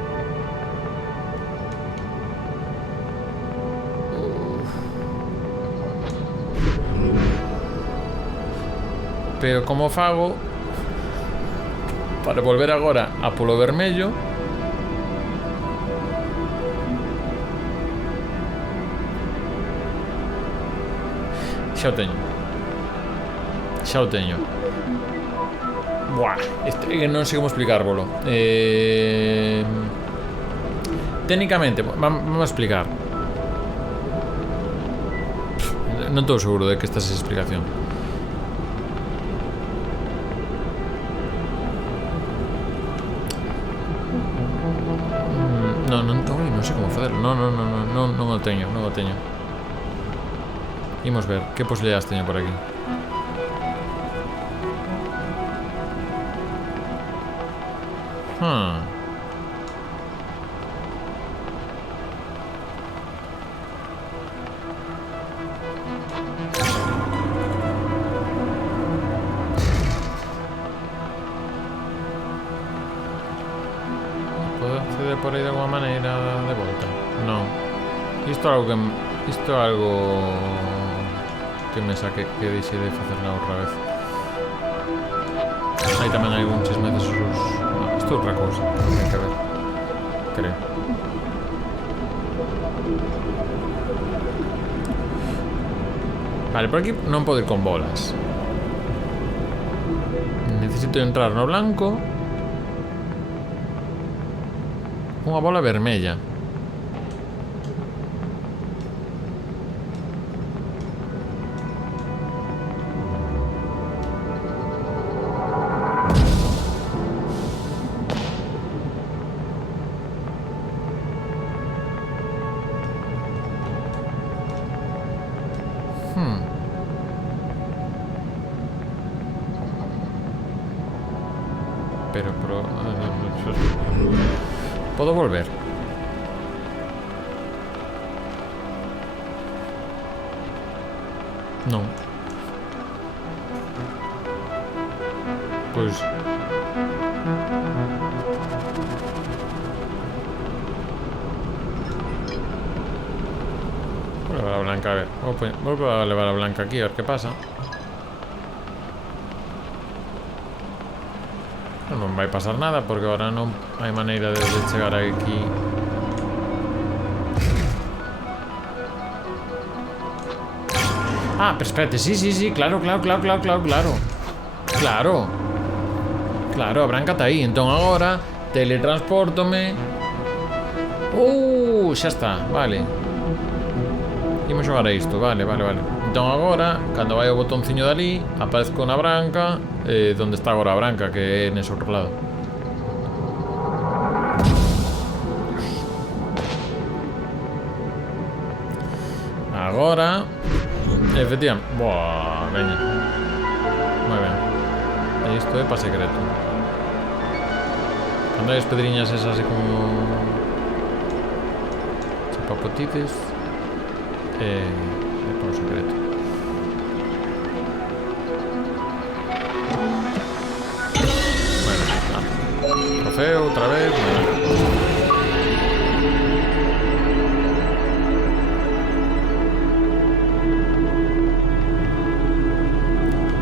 Pero como fago para volver agora a polo vermello? Xa o teño. Xa o teño. Buah, non sei como explicárvolo. Técnicamente, vamos a explicar. Non estou seguro de que esta é a explicación. non sei como facelo. Non o teño. Imos ver, que posibilidades teño por aquí. Podo acceder por aí de alguma maneira de volta? Non. Isto é algo que me saque que deixe de facerla outra vez. Aí tamén hai un chisme de sus... No, isto é outra cousa, ten que ver. Creo. Vale, por aquí non podo ir con bolas. Necesito entrar no blanco. Unha bola vermella. Pero ¿puedo volver? No. Pues... voy a llevar a Blanca, a ver. Voy a llevar a Blanca aquí, a ver qué pasa. Non vai pasar nada porque ahora non hai maneira de chegar aquí. Ah, pero espérate, sí, claro. Claro, a Branca está aí. Entón agora teletranspórtome. Xa está, vale. Imos xogar a isto, vale. Entón agora, cando vai o botonciño dali, aparezco na Branca, donde está agora a Branca, que é nese outro lado. Agora, efectivamente. Boa, veña. Moi ben. Isto é para secreto. Cando hai as pedriñas esas así como chapapotites, é para o secreto. Trofeo, outra vez.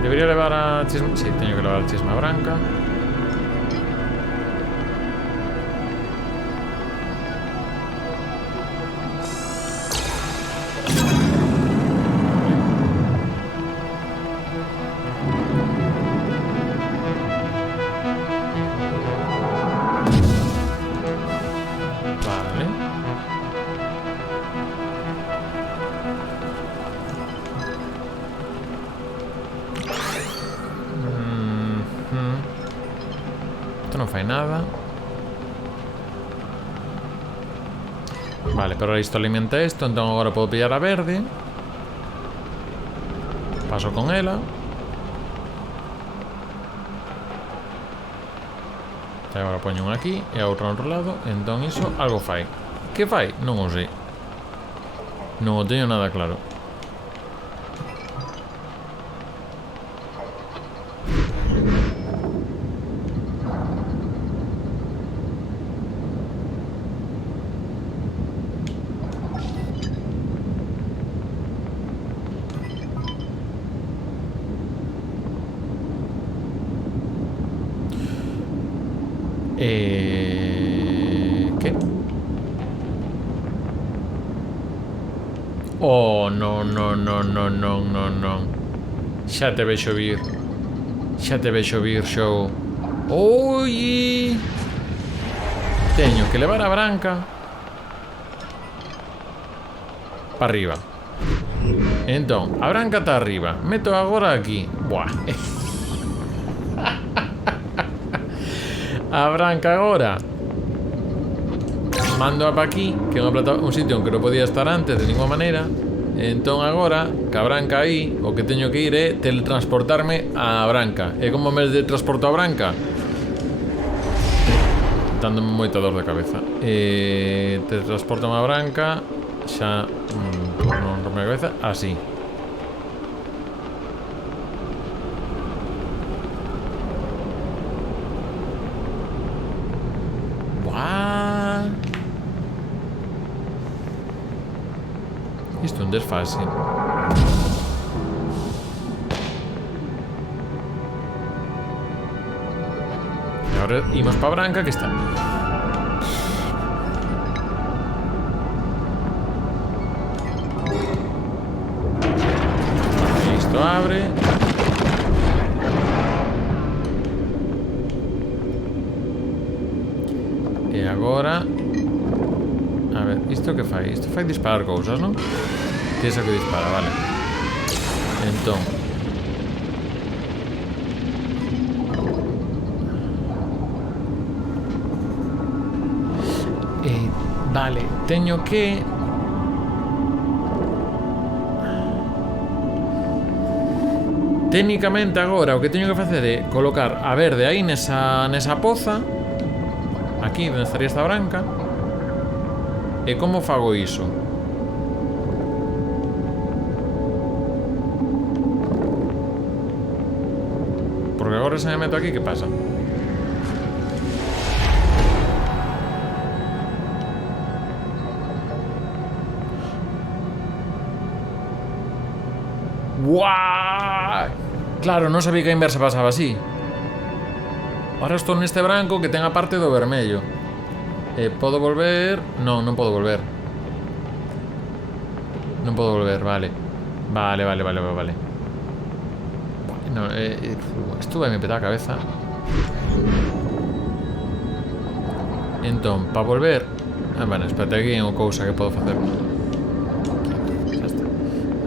Debería levar a chisma. Sí, teño que levar a chisma branca. Non fai nada. Vale, pero isto alimenta isto. Entón agora podo pillar a verde. Paso con ela. E agora poño un aquí e a outro no outro lado. Entón iso algo fai. Que fai? Non o sei. Non o teño nada claro. ¿Qué? Oh, no. Xa te vexo vir. Show. Oi. Teño que levar a Branca para arriba. Entón, a Branca está arriba. Meto agora aquí. Buah. A Branca agora mando para aquí, que é un sitio en que non podía estar antes de ninguna maneira. Entón agora, ca Branca aí, o que teño que ir é teletransportarme a Branca. E como me transporto a Branca? Dándome moita dor de cabeza. Teletransportame a Branca. Xa non rompe a cabeza. Así. Isto é un desfase. E agora imos para Branca, que está. E isto abre. E agora... A ver, isto que fai? Isto fai disparar cousas, non? Tienes que dispara, vale. Entón vale, teño que... Técnicamente agora o que teño que facer é colocar a verde aí nesa poza. Aquí, onde estaría esta Branca. E como fago iso? Porque agora se me meto aquí, que pasa? ¡Guau! Claro, non sabía que a inversa pasaba así. Ahora estou neste branco que ten a parte do vermello. Podo volver... Non, non podo volver. Non podo volver, vale. Vale. No, isto vai me petar a cabeza. Entón, para volver... bueno, espérate, aquí hai unha cousa que podo facer. Xa está.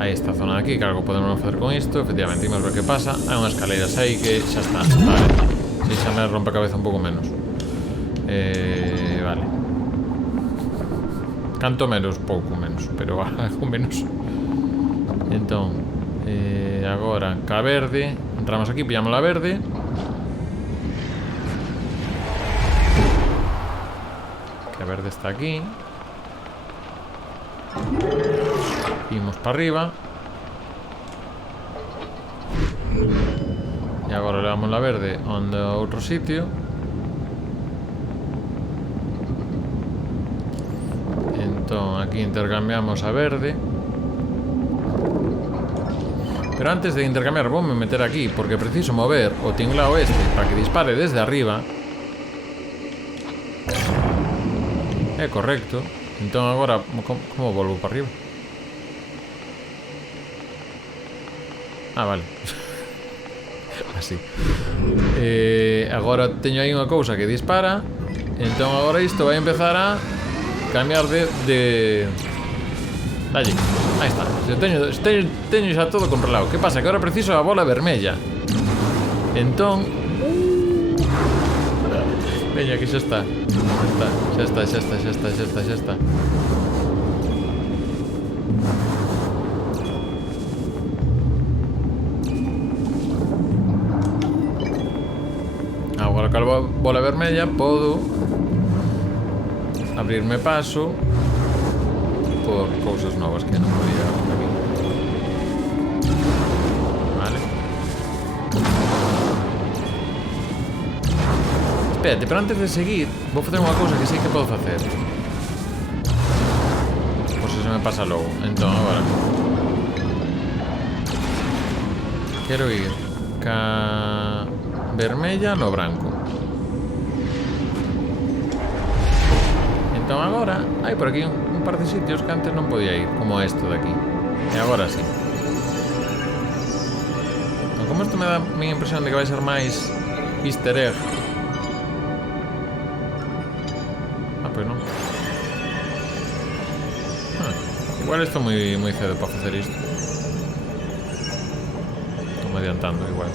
Aí esta zona de aquí, que algo podemos facer con isto. Efectivamente, imos ver que pasa. Hai unhas escaleiras aí que xa está. Vale. Si xa me rompe a cabeza un pouco menos. Vale. Canto menos, pouco menos, pero algo menos. Entón, agora, ca verde. Entramos aquí, pillamos la verde. Que a verde está aquí. Imos para arriba. E agora levamos la verde onde outro sitio. Entón, aquí intercambiamos a verde. Pero antes de intercambiar, vou me meter aquí, porque preciso mover o tinglao este para que dispare desde arriba. É correcto. Entón agora, como volvo para arriba? Ah, vale. Así. Agora teño aí unha cousa que dispara. Entón agora isto vai empezar a cambiar de... Dalle, aí está. Teño xa todo controlado. Que pasa? Que agora preciso a bola vermella. Entón... Veña, que xa está. Xa está. Agora que a bola vermella podo abrirme paso por cousas novas que non podía aquí. Vale. Espérate, pero antes de seguir vou facer unha cousa que sei que podo facer. Por se me pasa logo. Entón, agora quero ir ca vermella no branco. Entón agora hai por aquí un par de sitios que antes non podía ir, como esto de aquí. E agora sí. Entón, como isto me dá a miña impresión de que vai ser máis easter egg. Pois non. Igual estou moi cedo para facer isto. Estou me adiantando igual.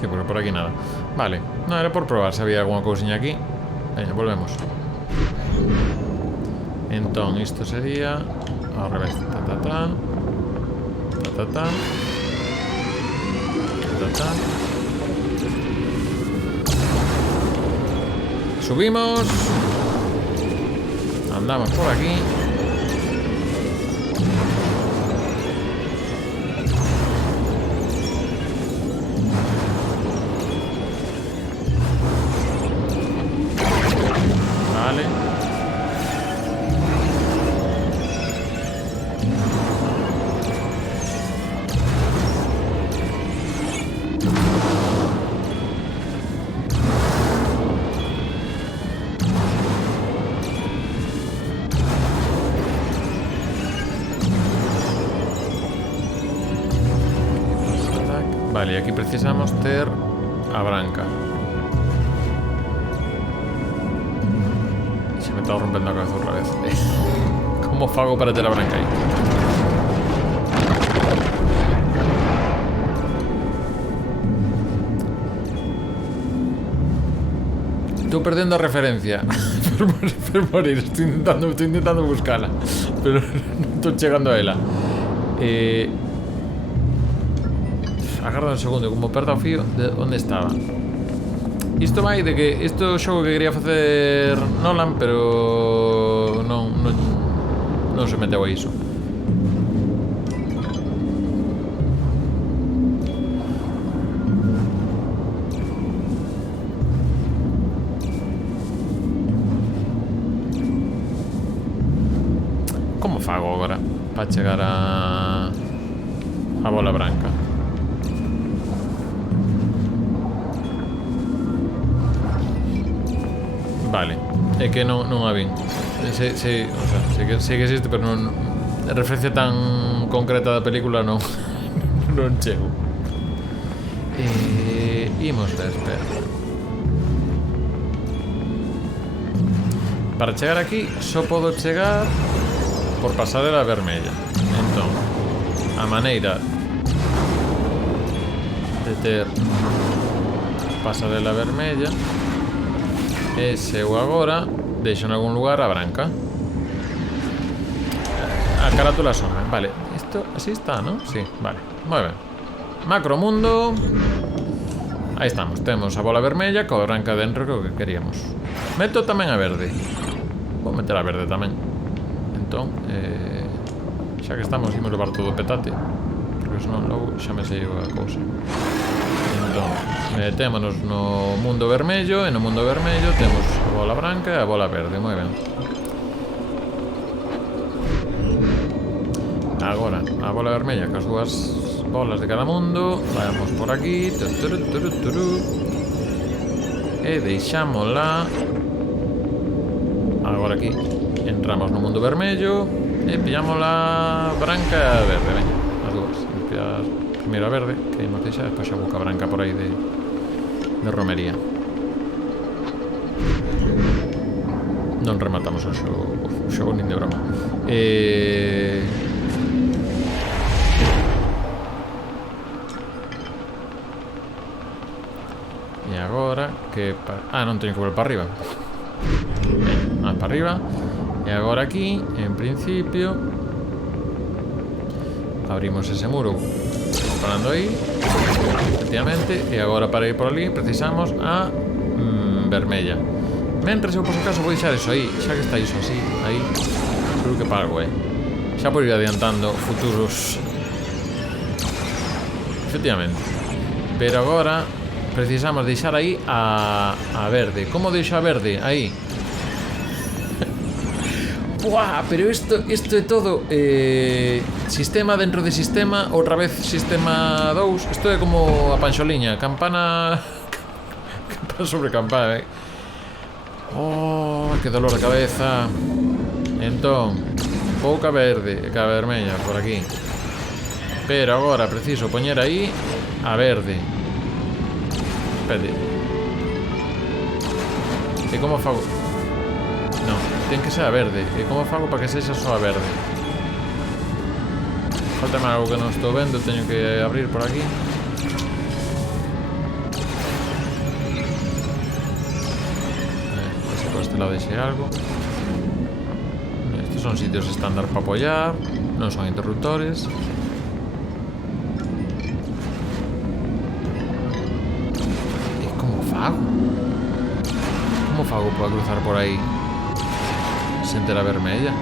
Sí, porque por aquí nada. Vale, no, era por probar se había alguna cousiña aquí. Veña, volvemos. Entón, isto sería ao revés. Ta, ta, ta. Ta, ta, ta. Ta, ta, ta. Subimos. Andamos por aquí. Vale. Vale, y aquí precisamos ter a branca. Se me está rompendo a cabeza outra vez. Como fago para ter a branca aí? Estou perdendo a referencia. Por morir, estoy intentando buscarla, pero non estou chegando a ela. Agarda un segundo, como perda o fío de onde estaba. Isto vai de que isto é o xogo que quería facer Nolan, pero non se meteu a iso. Como fago agora para chegar a bola branca? Vale, é que non a vin. O sea, sei que existe, pero non a referencia tan concreta da película non chego. Imos ver, espera. Para chegar aquí só podo chegar por pasarela vermella. Entón, a maneira de ter pasarela vermella e se eu agora deixo en algún lugar a branca. A carátula sombra. Vale, isto así está, ¿no? Sí, vale, moi ben. Macromundo. Aí estamos, temos a bola vermella coa branca dentro, que é o que queríamos. Meto tamén a verde. Vou meter a verde tamén. Entón, xa que estamos, imos levar todo o petate, porque senón logo xa me sei a cousa. Entón, metémonos no mundo vermello, e no mundo vermello temos a bola branca e a bola verde, moi ben. Agora, a bola vermella cas dúas bolas de cada mundo, vamos por aquí, e deixámola. Agora aquí entramos no mundo vermello e pillamos a branca e a verde, veña, as dúas. Limpiar primeiro a verde, que imos deixar, despois a boca branca por aí de romería. Non rematamos o xogo nin de broma. E agora que non teño que volver para arriba. Más para arriba. E agora aquí, en principio, abrimos ese muro parando aí, efectivamente, e agora para ir por ali precisamos a vermella. Mentres eu por si acaso vou deixar eso aí, xa que está iso así, aí, creo que para algo, xa por ir adiantando futuros. Efectivamente. Pero agora precisamos deixar aí a verde. Como deixo a verde? Aí. Buah, pero isto é todo sistema dentro de sistema, outra vez sistema 2. Isto é como a panxoliña, campana campana sobre campana, Oh, que dolor de cabeza. Entón, pouca verde e ca vermella por aquí. Pero agora preciso poñer aí a verde. Espere. E como fago? Non, ten que ser a verde. E como fago para que sexa só a verde? Faltame algo que non estou vendo. Teño que abrir por aquí. por este lado deixei algo. Estos son sitios estándar para apoyar, non son interruptores. E como fago? Como fago para cruzar por aí sen ter a vermella?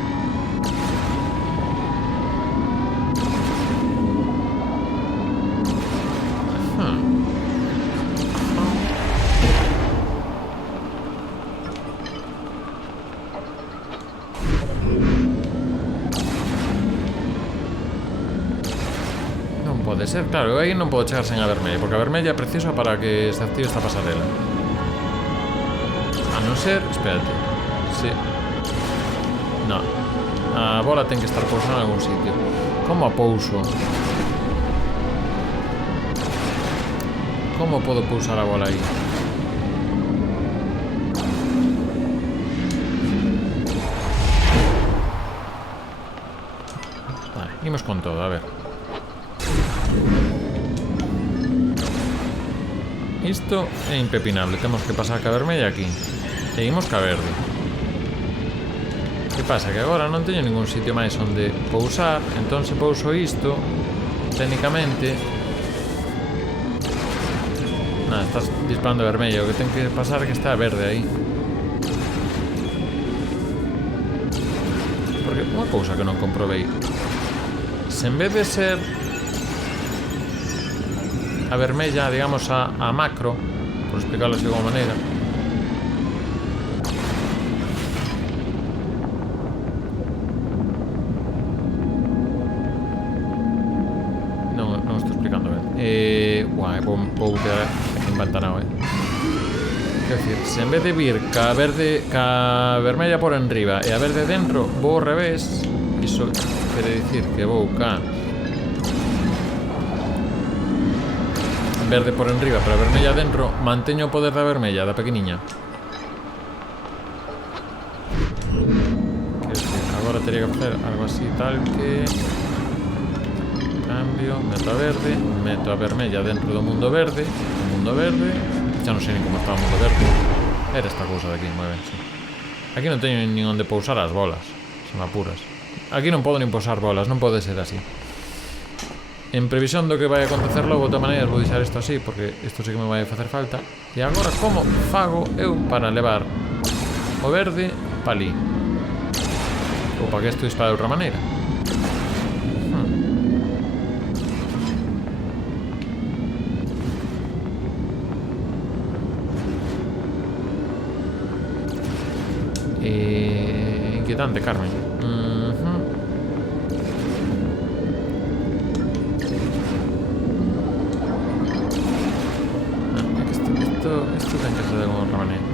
Pode ser, claro, eu aí non podo chegar sen a vermella, porque a vermella é preciosa para que se active esta pasarela. A non ser, espérate. Sí. No. A bola ten que estar pousada en algún sitio. Como a pouso? Como podo pousar a bola aí? Vale, imos con todo, a ver. Isto é impepinable, temos que pasar ca vermella aquí. E imos ca verde. Que pasa? Que agora non teño ningún sitio máis onde pousar. Entón se pouso isto, técnicamente... Nada, estás disparando a vermella. O que ten que pasar é que está verde aí. Porque unha cousa que non comprobei, se en vez de ser a vermella, digamos, a macro, por explicarlo de alguma maneira, non estou explicando ben. Guai, vou quedar aquí empantanado, Quer decir, se en vez de vir ca vermella por enriba e a verde dentro, vou ao revés, iso quere dicir que vou ca verde por enriba, pero a vermella dentro, manteño o poder da vermella, da pequeniña. Quer decir, agora teria que facer algo así, tal que... Cambio, meto a vermella dentro do mundo verde, xa non sei nin como está o mundo verde. Era esta cousa de aquí, moi ben, sí. Aquí non teño nin onde pousar as bolas, son apuras. Aquí non podo nin pousar bolas, non pode ser así. En previsión do que vai acontecer logo, de todas maneiras vou deixar isto así, porque isto sí que me vai facer falta. E agora como fago eu para levar o verde pa ali? Ou para que isto dispara de outra maneira? Inquietante, Carmen. Esto ten que ser de alguna otra manera.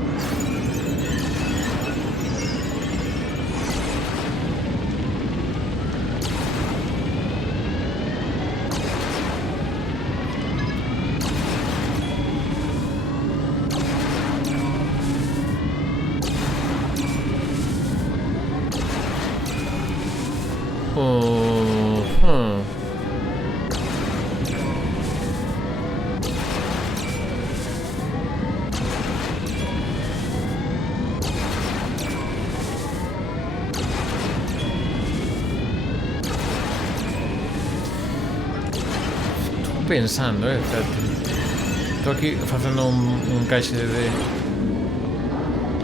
Pensando, estou aquí facendo un caixe de...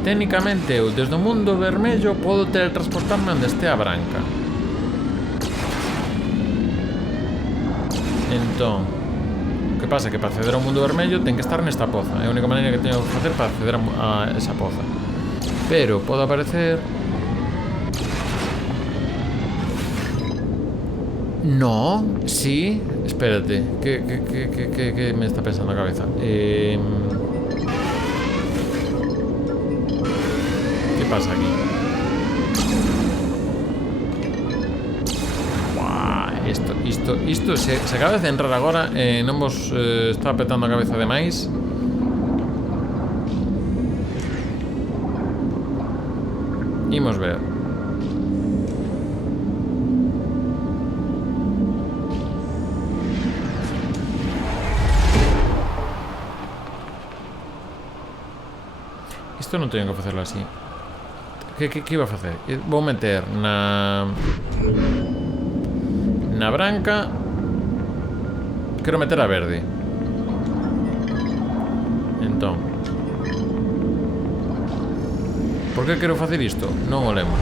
Técnicamente eu desde o mundo vermello podo teletransportarme onde este a branca. Entón, o que pasa é que para acceder ao mundo vermello ten que estar nesta poza. É a única maneira que teño que facer para acceder a esa poza. Pero podo aparecer... No, sí. Espérate, ¿qué me está pensando la cabeza? ¿Qué pasa aquí? Buah, isto se acaba de centrar agora, non vos está petando a cabeza demais. Imos ver. Isto non teño que facerlo así. Que iba a facer? Vou meter na branca. Quero meter a verde. Entón, por que quero facer isto? Non o lembro.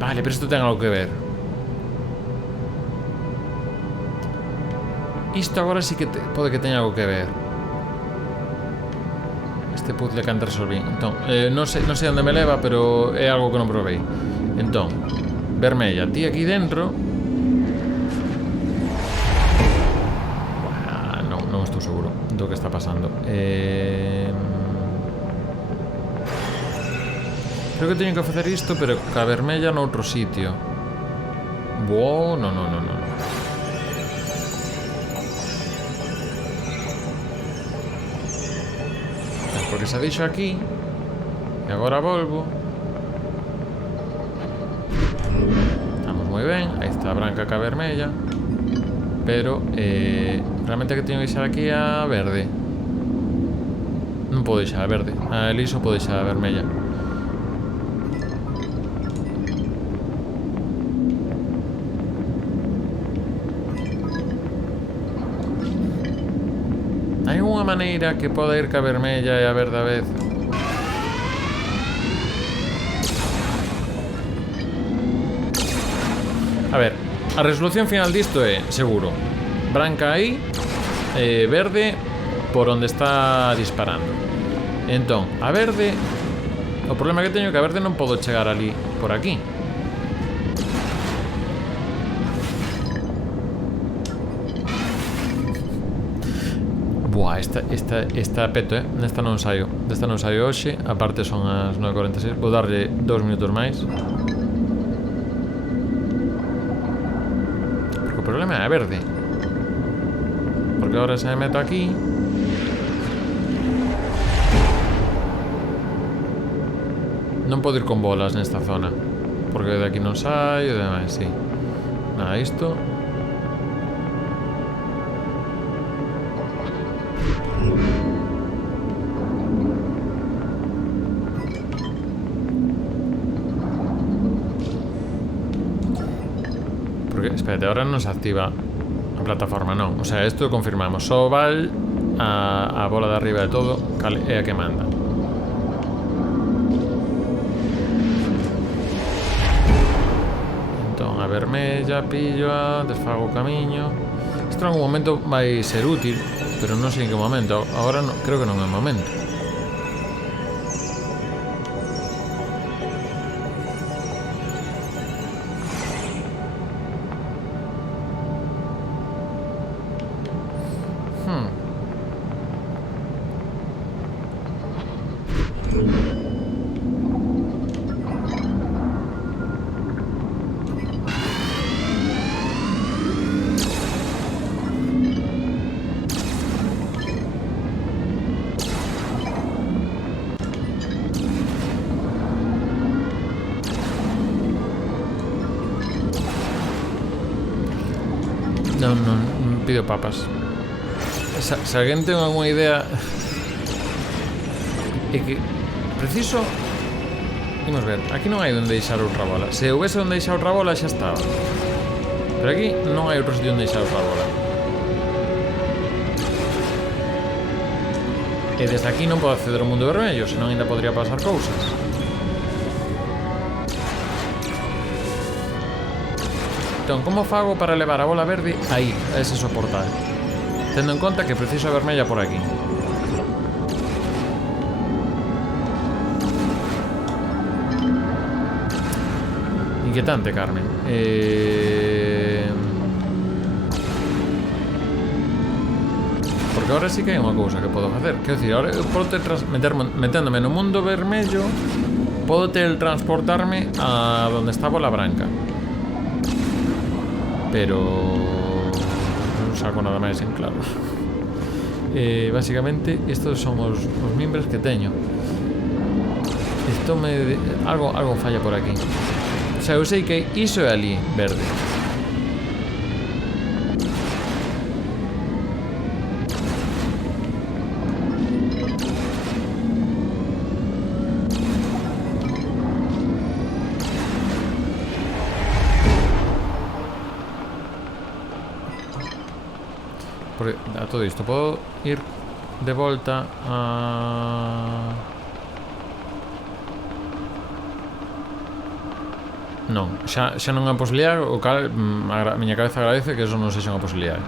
Vale, pero isto ten algo que ver. Isto agora sí que pode que teña algo que ver. Este puzzle que antes resolví. Entón, non sei onde me leva, pero é algo que non provei. Entón, vermella, ti aquí dentro. Non estou seguro do que está pasando. Creo que teño que facer isto, pero ca vermella noutro sitio. No. Porque se deixo aquí e agora volvo. Estamos moi ben. Aí está a branca ca vermella. Pero realmente que teño que deixar aquí a verde. Non podo deixar a verde. A liso podo deixar a vermella. Hai unha maneira que poda ir ca vermella e a verde a vez? A ver, a resolución final disto é, seguro, branca aí, verde por onde está disparando. Entón, a verde, o problema que teño é que a verde non podo chegar ali, por aquí. Buah, esta peto, Nesta non saio hoxe. Aparte son as 9:46. Vou darlle 2 minutos máis. Porque o problema é a verde. Porque agora se me meto aquí. Non podo ir con bolas nesta zona. Porque de aquí non saio e demais, sí. Nada, isto. Porque, espérate, ahora non se activa a plataforma, non. O sea, isto confirmamos. Só val a bola de arriba de todo, cal é a que manda. Entón, a vermella, pillo, desfago o camiño. Isto en algún momento vai ser útil, pero non sei en que momento. Agora no, creo que non é o momento. Non pido papas. Se alguén ten alguna idea é que preciso. Imos ver, aquí non hai onde deixar outra bola. Se houvese onde deixar outra bola xa estaba. Pero aquí non hai outro sitio onde deixar outra bola. E desde aquí non podo acceder ao mundo vermello, senón ainda podría pasar cousas. Entón, como fago para levar a bola verde aí, a ese soportal? Tendo en conta que preciso a vermella por aquí. Inquietante, Carmen. Porque agora sí que hai unha cousa que podo facer. Quero dicir, agora eu podo meténdome no mundo vermello, podo teletransportarme a donde está a bola branca. Pero non saco nada máis en claro. Básicamente estos son os mimbres que teño. Algo falla por aquí. O sea, eu sei que iso é ali, verde. Porque a todo isto podo ir de volta a... Non, xa non é unha posibilidade, o cal a miña cabeza agradece que eso non sexa unha posibilidade.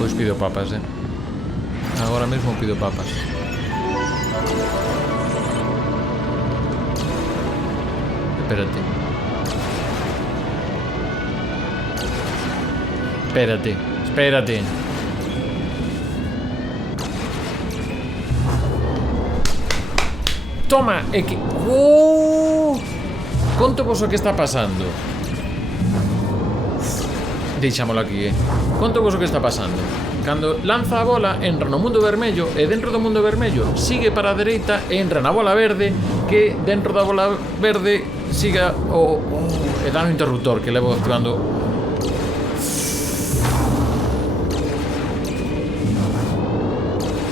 Pois pido papas, agora mesmo pido papas. Espérate. Espérate, espérate. Toma, é que... Conto vos o que está pasando. Deixámolo aquí, Conto vos o que está pasando. Cando lanza a bola, entra no mundo vermello, e dentro do mundo vermello sigue para a dereita e entra na bola verde, que dentro da bola verde siga e dá no interruptor que levo activando.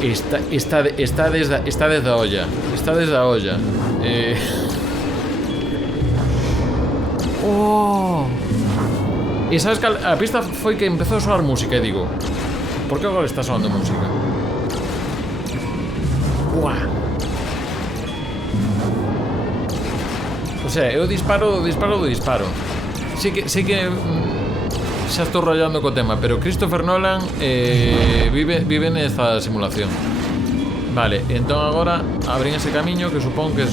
Está desde a olla. Está desde a olla. E sabes que a pista foi que empezou a soar música e digo, por que agora está soando música? Buah. O sea, eu disparo. Sí que xa estou rayando co tema, pero Christopher Nolan vive nesta simulación. Vale, entón agora abren ese camiño que supón que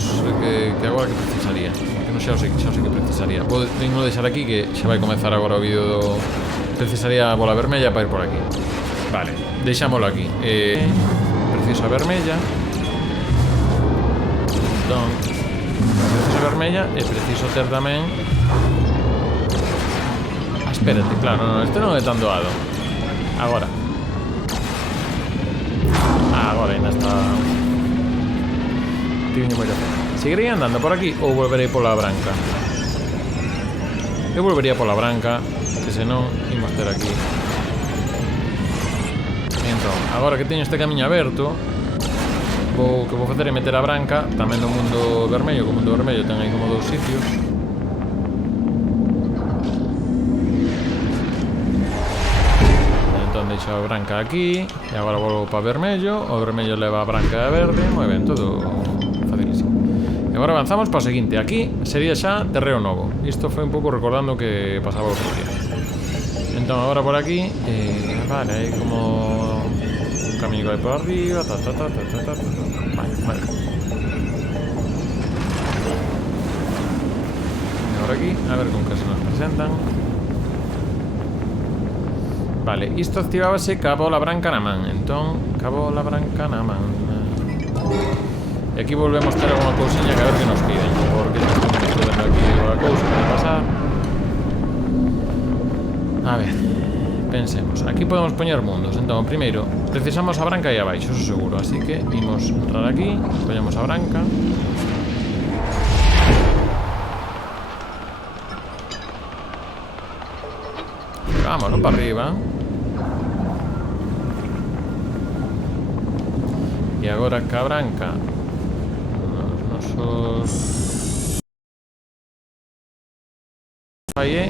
agora que precisaría. Que non xa o sei que precisaría. Vengo deixar aquí que xa vai comezar agora o vídeo do... Precisaría a bola vermella para ir por aquí. Vale, deixámolo aquí. Preciso a vermella. Entón, preciso a vermella e preciso ter tamén... Espérate, claro, non, este non é tan doado. Agora ainda está. Tiño moi que hacer. Seguirei andando por aquí ou volverei pola branca? Eu volvería pola branca, que senón imos ter aquí. Entón, agora que teño este camiño aberto, o que vou facer é meter a branca tamén no mundo vermello, que o mundo vermello ten aí como dous sitios. Deixo a branca aquí e agora volvo para vermello. O vermello leva a branca e a verde. Moi ben, todo facilísimo. E agora avanzamos para o seguinte. Aquí sería xa terreo novo. Isto foi un pouco recordando que pasaba outro día. Entón agora por aquí vale, hai como un camiño que vai por arriba. Vale. E agora aquí, a ver con que se nos presentan. Vale, isto activábase ca bola branca na man. Entón, ca bola branca na man. E aquí volvemos ter alguna cousiña que a ver que nos piden. Porque estou vendo aquí alguna cousa que vai pasar. A ver, pensemos. Aquí podemos poñer mundos. Entón, primeiro, precisamos a branca aí abaixo, eso seguro. Así que imos entrar aquí, poñemos a branca. Vámonos para arriba. E agora ca branca nos nosos aí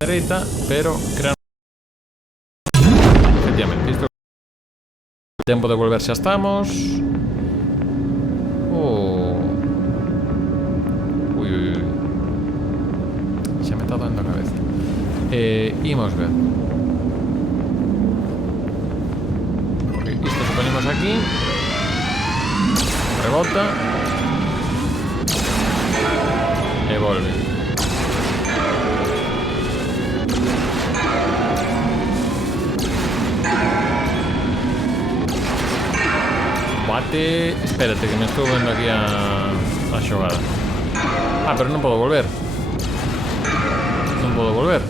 dereita, pero crean efectivamente isto tempo de volver xa estamos. Xa me está dando a cabeza. Imos ver. Isto se ponemos aquí. Rebota. E volve. Bate. Espérate que me estou vendo aquí a xogada. Ah, pero non podo volver. Non podo volver.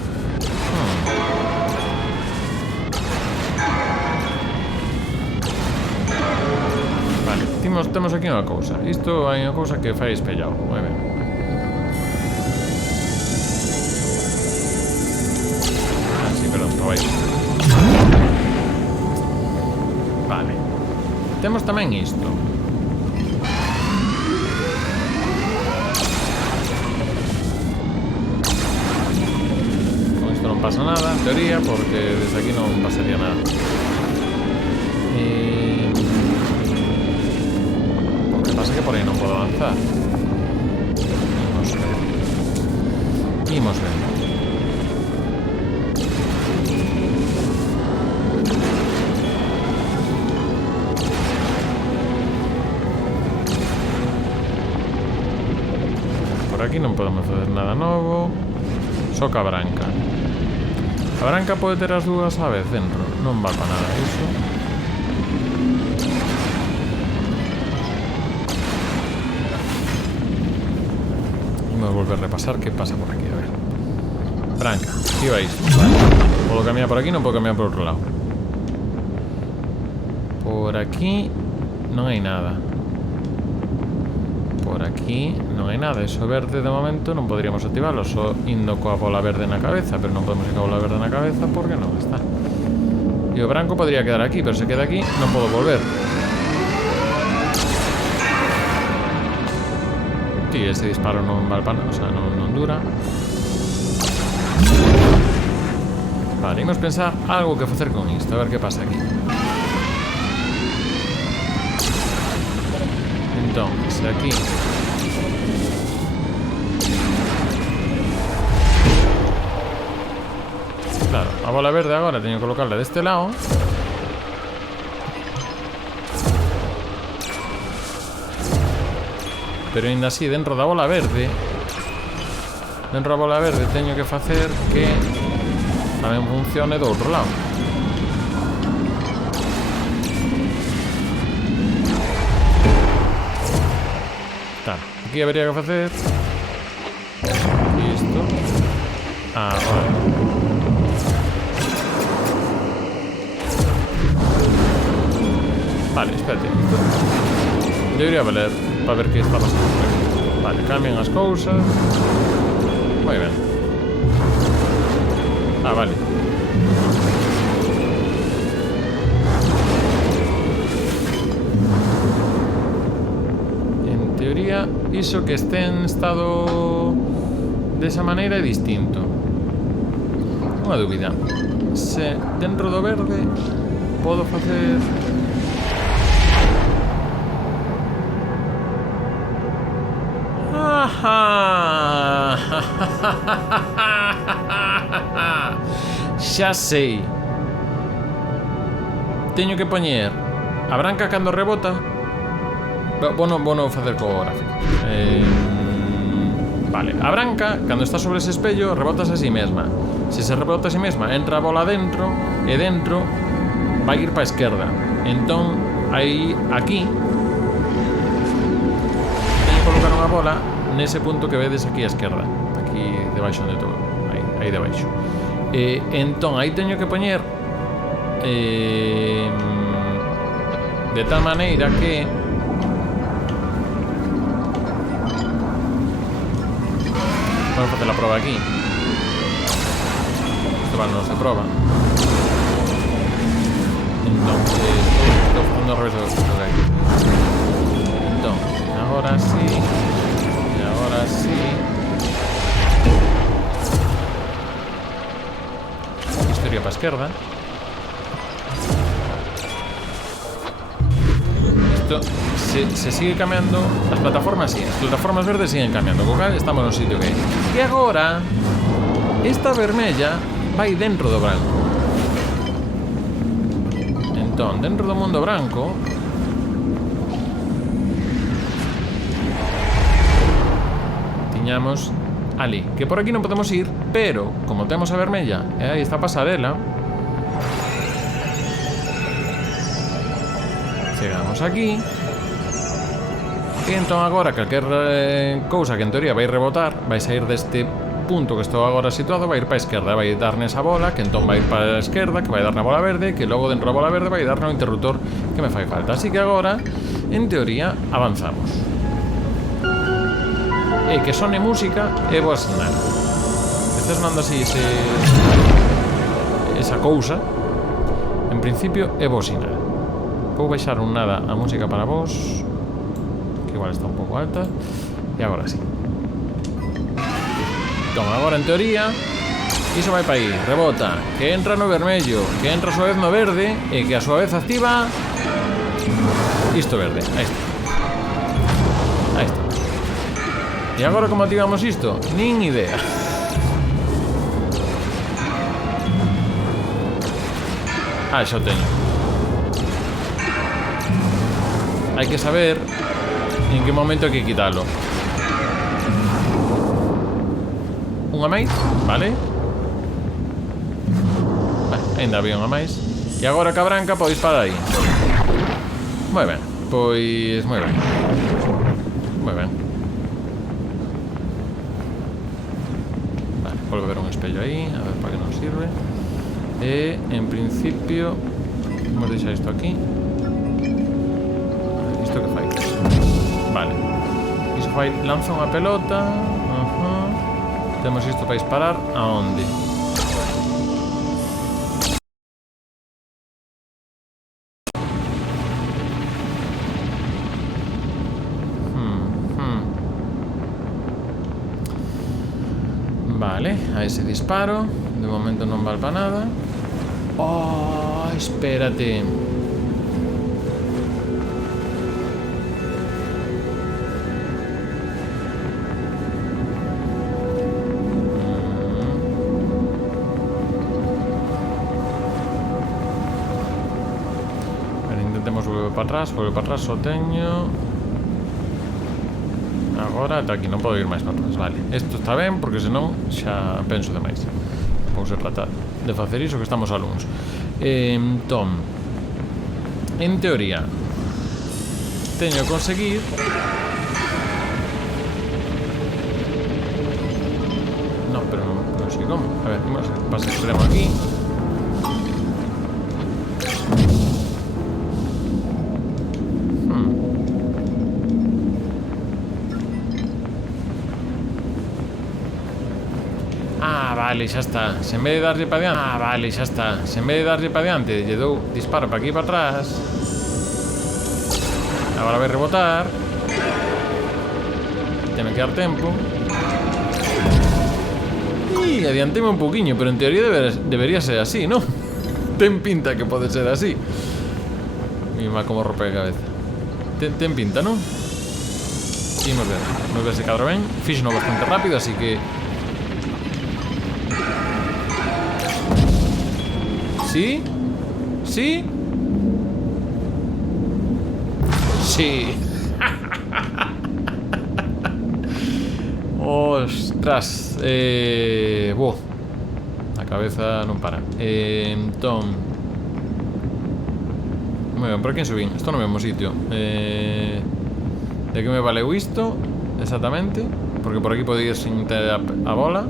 temos aquí unha cousa. Isto hai unha cousa que fai espellado. Moi ben. Ah, sí, perdón, para baixo. Vale. Temos tamén isto. Con isto non pasa nada, en teoría, porque desde aquí non pasaría nada. O que pasa é que por aí non podo avanzar. Imos ver. Por aquí non podemos fazer nada novo. Só que a branca. A branca pode ter as dúas a vez dentro. Non va para nada iso. Vamos a volver a repasar que pasa por aquí, a ver. Branca, aquí va isto. Vale. Podo caminar por aquí, non podo caminar por outro lado. Por aquí non hai nada. Por aquí non hai nada. Eso verde de momento non poderíamos activarlo, só indo coa bola verde na cabeza, pero non podemos ir coa bola verde na cabeza porque non está. E o branco podría quedar aquí, pero se queda aquí non podo volver. Tío, ese disparo non vale para nada, o sea, non dura. Vale, imos pensar algo que facer con isto, a ver que pasa aquí. Entón, se aquí claro, a bola verde agora teño que colocarla deste lado. Pero ainda así, dentro da bola verde teño que facer que tamén funcione do outro lado. Claro, aquí habría que facer isto. Agora vale, espérate. Debería valer para ver que está pasando. Vale, cambian as cousas. Moi ben. Ah, vale. En teoría, iso que este en estado desa maneira é distinto. Unha dúbida. Se dentro do verde podo facer... Xa sei. Teño que poñer a branca cando rebota. Bueno facer co gráfico. Vale, a branca cando está sobre ese espello rebotase a si mesma. Se se rebota a si mesma, entra a bola dentro e dentro vai ir para a esquerda. Entón, aí aquí teño que colocar unha bola nese punto que vedes aquí a esquerda, aquí debaixo de todo, aí debaixo. Entón, aí teño que poñer de tal maneira que vamos a facer a proba aquí. Isto vale, non se proba. Entón, estou facendo ao revés do que aquí. Entón, agora sí. Ahora sí. Historia para a esquerda. Isto se sigue cambiando. As plataformas sí, as plataformas verdes siguen cambiando. Co cal estamos no sitio que hai. E agora esta vermella vai dentro do branco. Entón, dentro do mundo branco tiñamos ali, que por aquí non podemos ir, pero como temos a vermella e aí está a pasarela, chegamos aquí e entón agora calquer cousa que en teoría vai rebotar vai sair deste punto que estou agora situado, vai ir para a esquerda, vai dar nesa bola, que entón vai ir para a esquerda, que vai dar na bola verde, que logo dentro da bola verde vai dar no interruptor que me fai falta. Así que agora En teoría, avanzamos. E que sone música é bo asignar. Está sonando así esa cousa. En principio é bo asignar. Vou baixar un nada a música para vos, que igual está un pouco alta. E agora sí. Toma, agora en teoría iso vai para aí, rebota, que entra no vermello, que entra a súa vez no verde, e que a súa vez activa isto verde. Aí está. Aí está. E agora como activamos isto? Nin idea. Ah, xa o teño. Hai que saber en que momento hai que quitalo. Unha máis, vale. Ainda había unha máis. E agora que a branca podes parar aí. Moi ben, pois moi ben. Moi ben. Vale, volve a ver un espello aí, a ver para que nos sirve. E, en principio, vamos deixar isto aquí. Isto que fai? Vale. Iso fai, lanza unha pelota. Temos isto para disparar. Aonde? Vale, a ese disparo. De momento non vale para nada. Oh, espérate. Intentemos volver para atrás, só teño. Agora ata aquí, non podo ir máis para atrás. Vale, isto está ben, porque senón xa penso demais. Vou se tratar de facer iso, que estamos alumnos. Entón, en teoría teño que conseguir no, pero non sei como. A ver, vamos a pasar extremo aquí. Vale, xa está. Se en vez de darlle para diante. Vale, xa está. Se en vez de darlle para diante, lle dou disparo para aquí e para atrás. Agora vai rebotar. Teme que dar tempo. Y adianteme un poquinho, pero en teoría debería ser así, ¿no? Ten pinta que pode ser así. Mima como rompe a cabeza. Ten pinta, ¿no? Imos ver se cadra ben. Fixo bastante rápido, así que... ¿Sí? ¿Sí? Sí. Ostras. A cabeza non para. Entón. Moi ben, por aquí subín. Isto no mesmo sitio. De que me valeu isto? Exactamente. Porque por aquí podía ir sin ter a bola.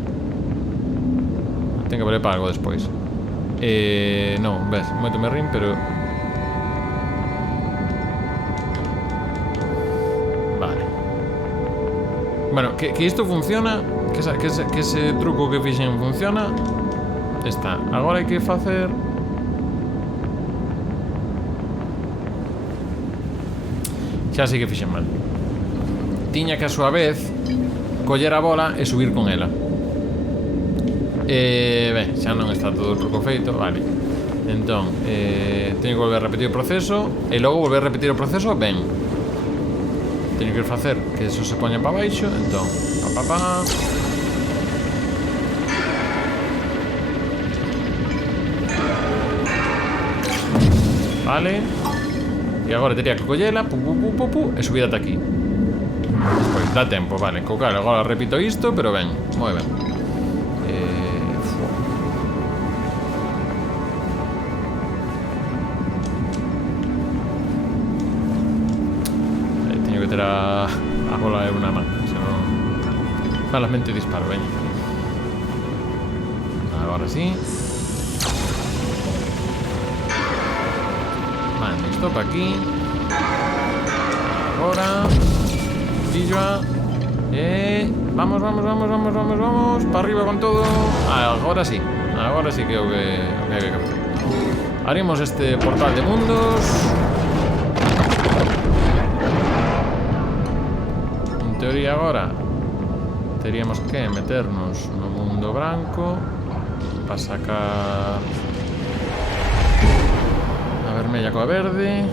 Ten que valer para algo despois. Non, ves, moito me rin, pero... Vale. Bueno, que isto funciona, que ese truco que fixen funciona. Está. Agora hai que facer... Xa sei que fixen mal. Tiña que a súa vez coller a bola e subir con ela. Ben, xa non está todo o truco feito. Vale. Entón, teño que volver a repetir o proceso. E logo volver a repetir o proceso, ben. Teño que facer que eso se poña para baixo. Entón, Vale. E agora teria que collela, e subir ata aquí. Despois, dá tempo, vale. Claro, agora repito isto, pero ben, moi ben. Teño que ter a bola en unha man, senón malamente disparo, veña. Agora sí. Vale, stop aquí. agora. Pilla. Vamos, vamos, vamos, vamos, vamos, vamos. Para arriba con todo. Agora sí. Agora sí que o que hai que hacer. Haremos este portal de mundos. En teoría agora teríamos que meternos no mundo branco para sacar a vermella coa verde.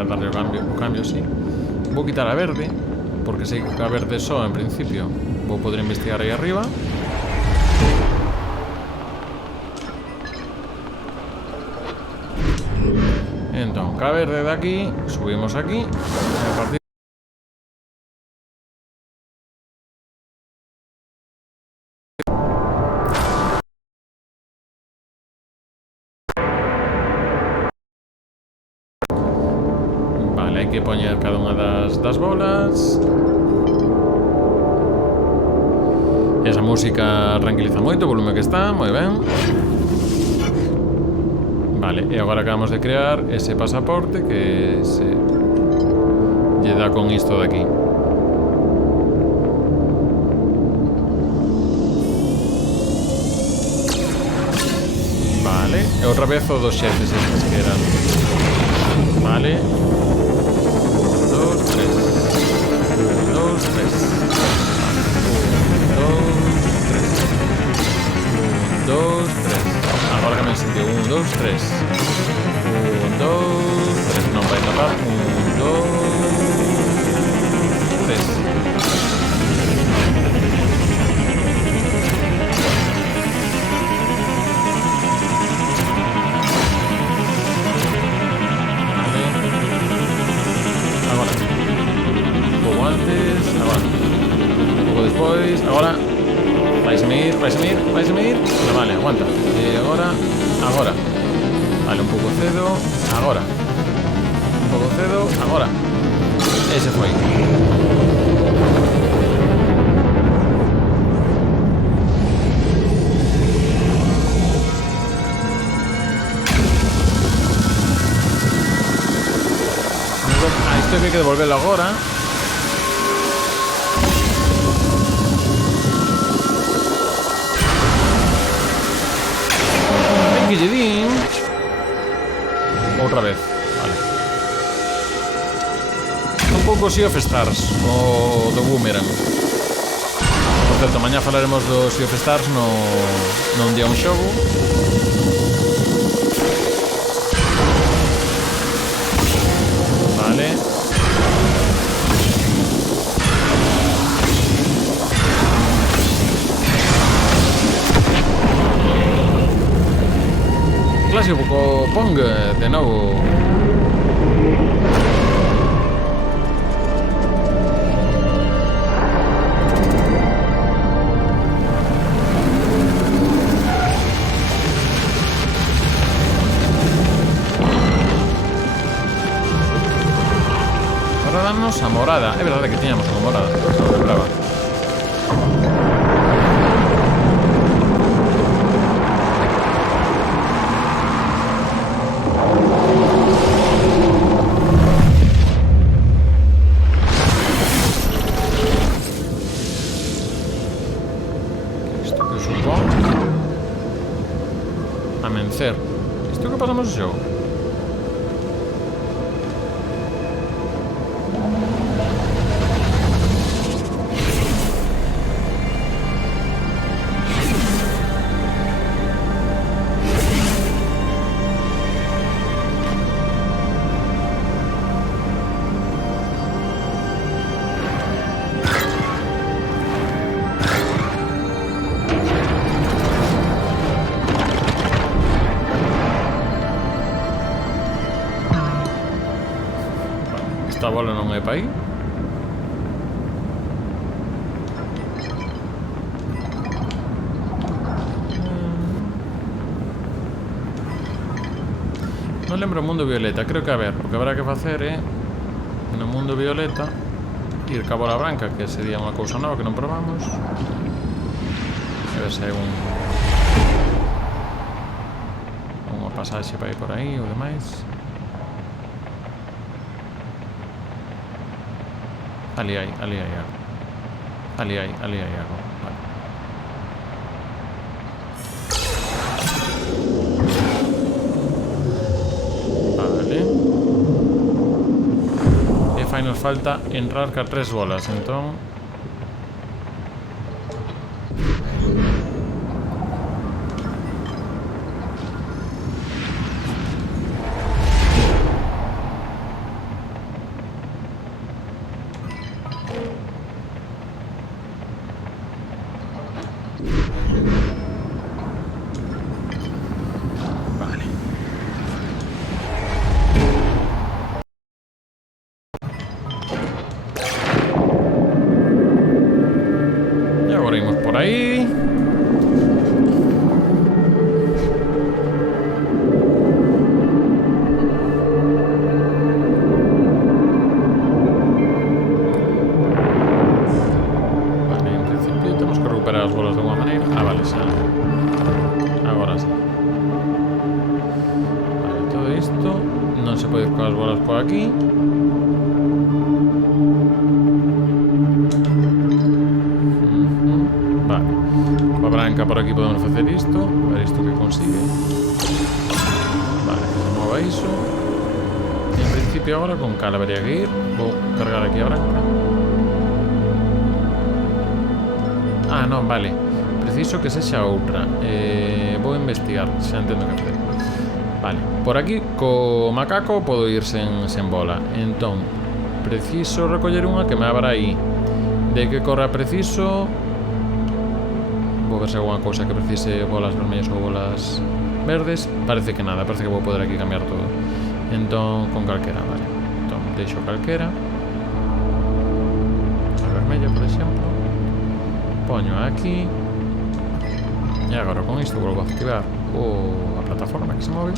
Darle o cambio, sí. Vou quitar a verde, porque sei que a verde só, en principio, vou poder investigar aí arriba. Entón, ca verde de aquí, subimos aquí, e a partir hai que poñer cada unha das bolas. Esa música tranquiliza moito, o volume que está, moi ben. Vale, e agora acabamos de crear ese pasaporte que se lle dá con isto de aquí. Vale, e outra vez o dos xefes estes que eran. Vale. 2, 3. 2, 3. 1, 2, 3. 2, 3. Agora que me sitio. 1, 2, 3. 1, 2, 3. Non vai tapar. 1, 2, 3. Despois, agora vais a ir. Pero vale, aguanta. E agora. Vale, un pouco cedo. Agora. Un pouco cedo. Agora. Ese foi. Isto hai que devolverlo agora. Outra vez, vale. Un pouco Sea of Stars, o do Boomerang. Por certo, mañá falaremos do Sea of Stars non día un xogo. Vale. Clásico Pong de novo. Ahora danos a morada. É verdade que tiñamos a morada, non me lembraba. Amencer. Isto que pasamos o xogo? Esta bola non é para aí. lembro o mundo violeta. Creo que, a ver, o que habrá que facer é no mundo violeta ir ca bola branca, que sería unha cousa nova que non probamos. A ver se hai unha pasaxe para ir por aí ou demais. Ali hai algo. Ali hai algo. Vale. E fai nos falta entrar ca 3 bolas, entón... Por ahí. Vale, en principio tenemos que recuperar las bolas de alguna manera. Ah, vale, sí. Ahora sí. Vale, todo esto. No se puede ir con las bolas por aquí. Branca por aquí podemos facer isto. A ver isto que consigue. Vale, que se mova iso. E en principio agora con cal habría que ir. Vou cargar aquí a branca. Ah, non, vale. Preciso que sexa outra. Vou investigar, xa entendo que facer. Vale, por aquí co macaco podo ir sen bola. Entón, preciso recoller unha que me abra aí. De que corra preciso... Vou ver se hai alguna cousa que precise bolas vermellas ou bolas verdes. Parece que nada, parece que vou poder aquí cambiar todo. Entón, con calquera, vale. Entón, deixo calquera. A vermella, por exemplo. Poño aquí. E agora con isto volvo a activar a plataforma que se move.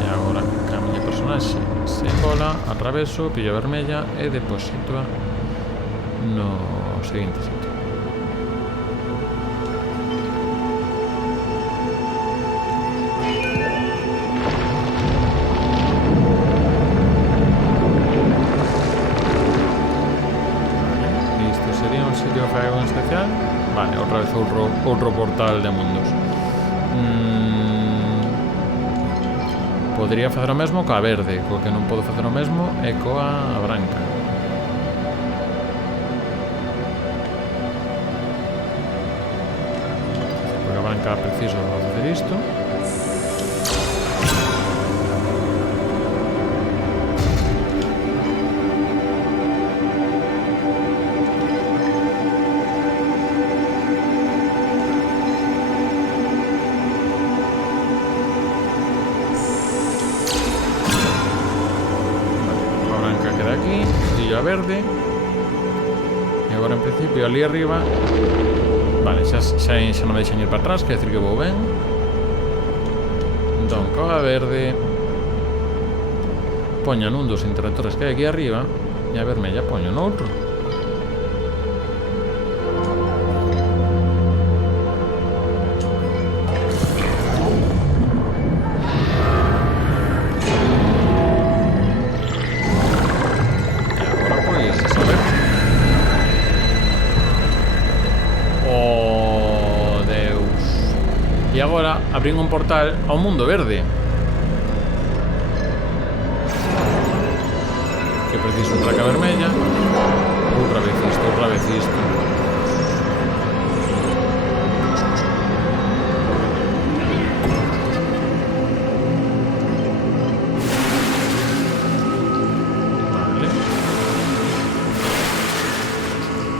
E agora ca miña personaxe sen bola, atraveso, pillo a vermella e deposito no seguinte sitio. Vale, isto sería un sitio que fai algo especial. Vale, outra vez outro portal de mundos. Podría facer o mesmo coa verde, co que non podo facer o mesmo é coa branca. Branca preciso facer isto. A branca queda aquí, pillo a verde. E agora en principio ali arriba. Vale, xa non me deixan ir para atrás, quer decir que vou ben. Entón, coa verde poño nun dos interruptores que hai aquí arriba e a vermella poño noutro. E agora abrín un portal ao mundo verde. Que preciso outra ca vermella. Outra vez isto. Vale.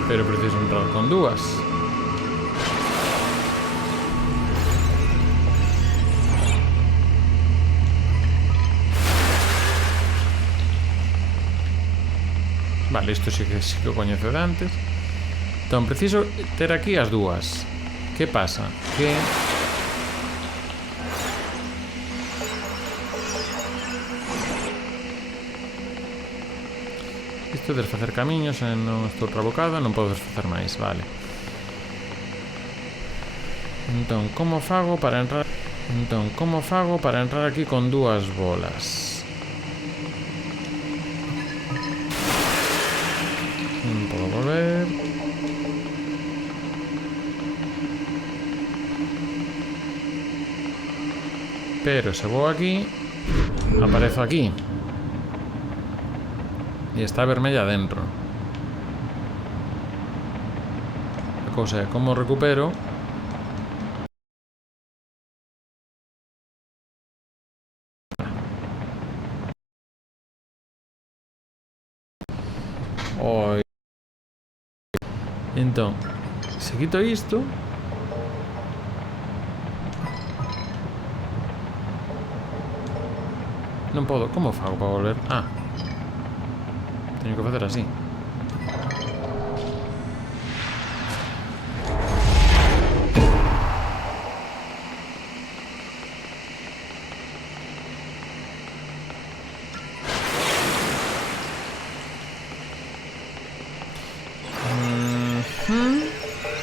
Pero preciso entrar con dúas. Vale, isto sí que o coñezo de antes. Entón, preciso ter aquí as dúas. Que pasa? Que Isto é desfacer camiños e non estou revocada, non podo desfacer máis, vale. Entón, como fago para entrar aquí con dúas bolas? Non podo volver. Pero se vou aquí, aparezo aquí. E está vermella dentro. A cousa é como recupero. Oi. Entón, se quito isto, non podo. Como fago para volver? Ah, teño que facer así.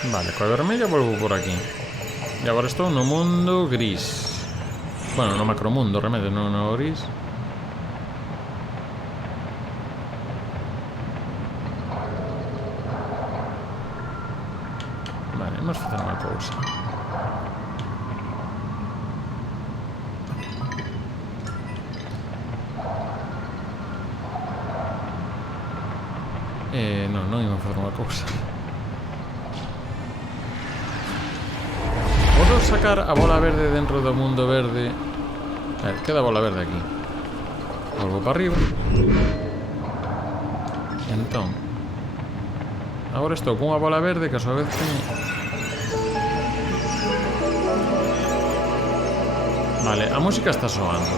Vale, coa vermella volvo por aquí. E agora estou no mundo gris. Bueno, no macromundo, remedio, non no gris. Vale, vamos facer unha cousa. Non imos facer unha cousa. Podo sacar a bola verde dentro do mundo verde. A ver, queda a bola verde aquí. Volvo para arriba. Entón, agora estou cunha bola verde que a súa vez ten... Vale, a música está soando.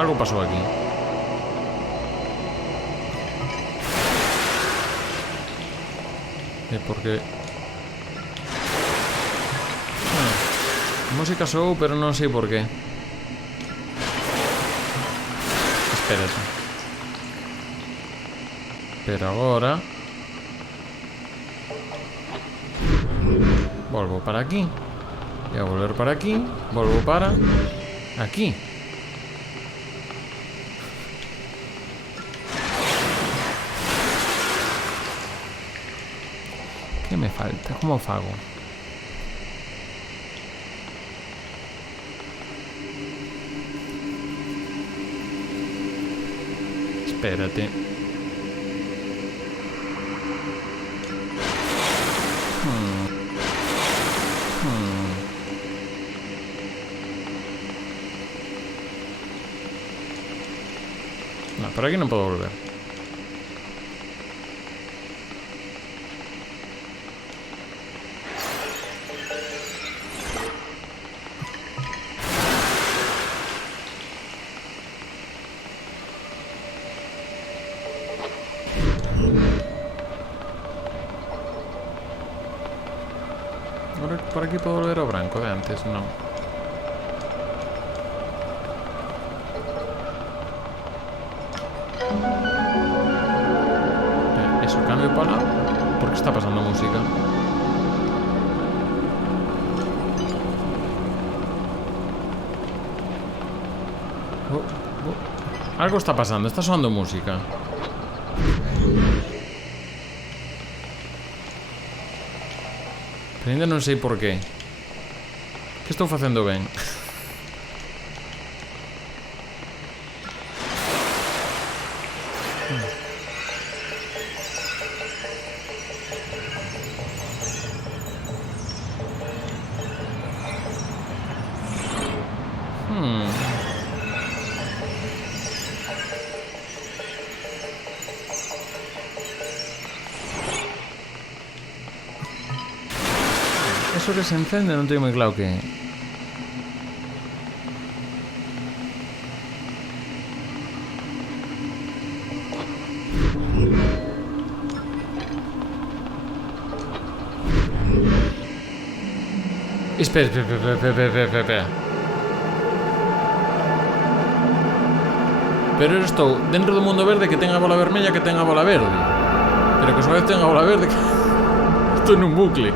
Algo pasou aquí. É porque... A música soou, pero non sei por qué. Espérate. Pero agora... Volvo para aquí. E a volver para aquí. Volvo para... aquí. Que me falta? Como fago? Espérate. No, por aquí non podo volver. Agora por aquí podo volver ao branco de antes, non. Eso, cambio para... ¿Por qué está pasando música? Algo está pasando, está sonando música. Pero ainda non sei por qué. Que estou facendo ben? Eso que se encende non teño moi claro que... Espera. Pero eu estou dentro do mundo verde que ten a bola vermella que ten a bola verde. Pero que a súa vez ten a bola verde que... Estou nun bucle.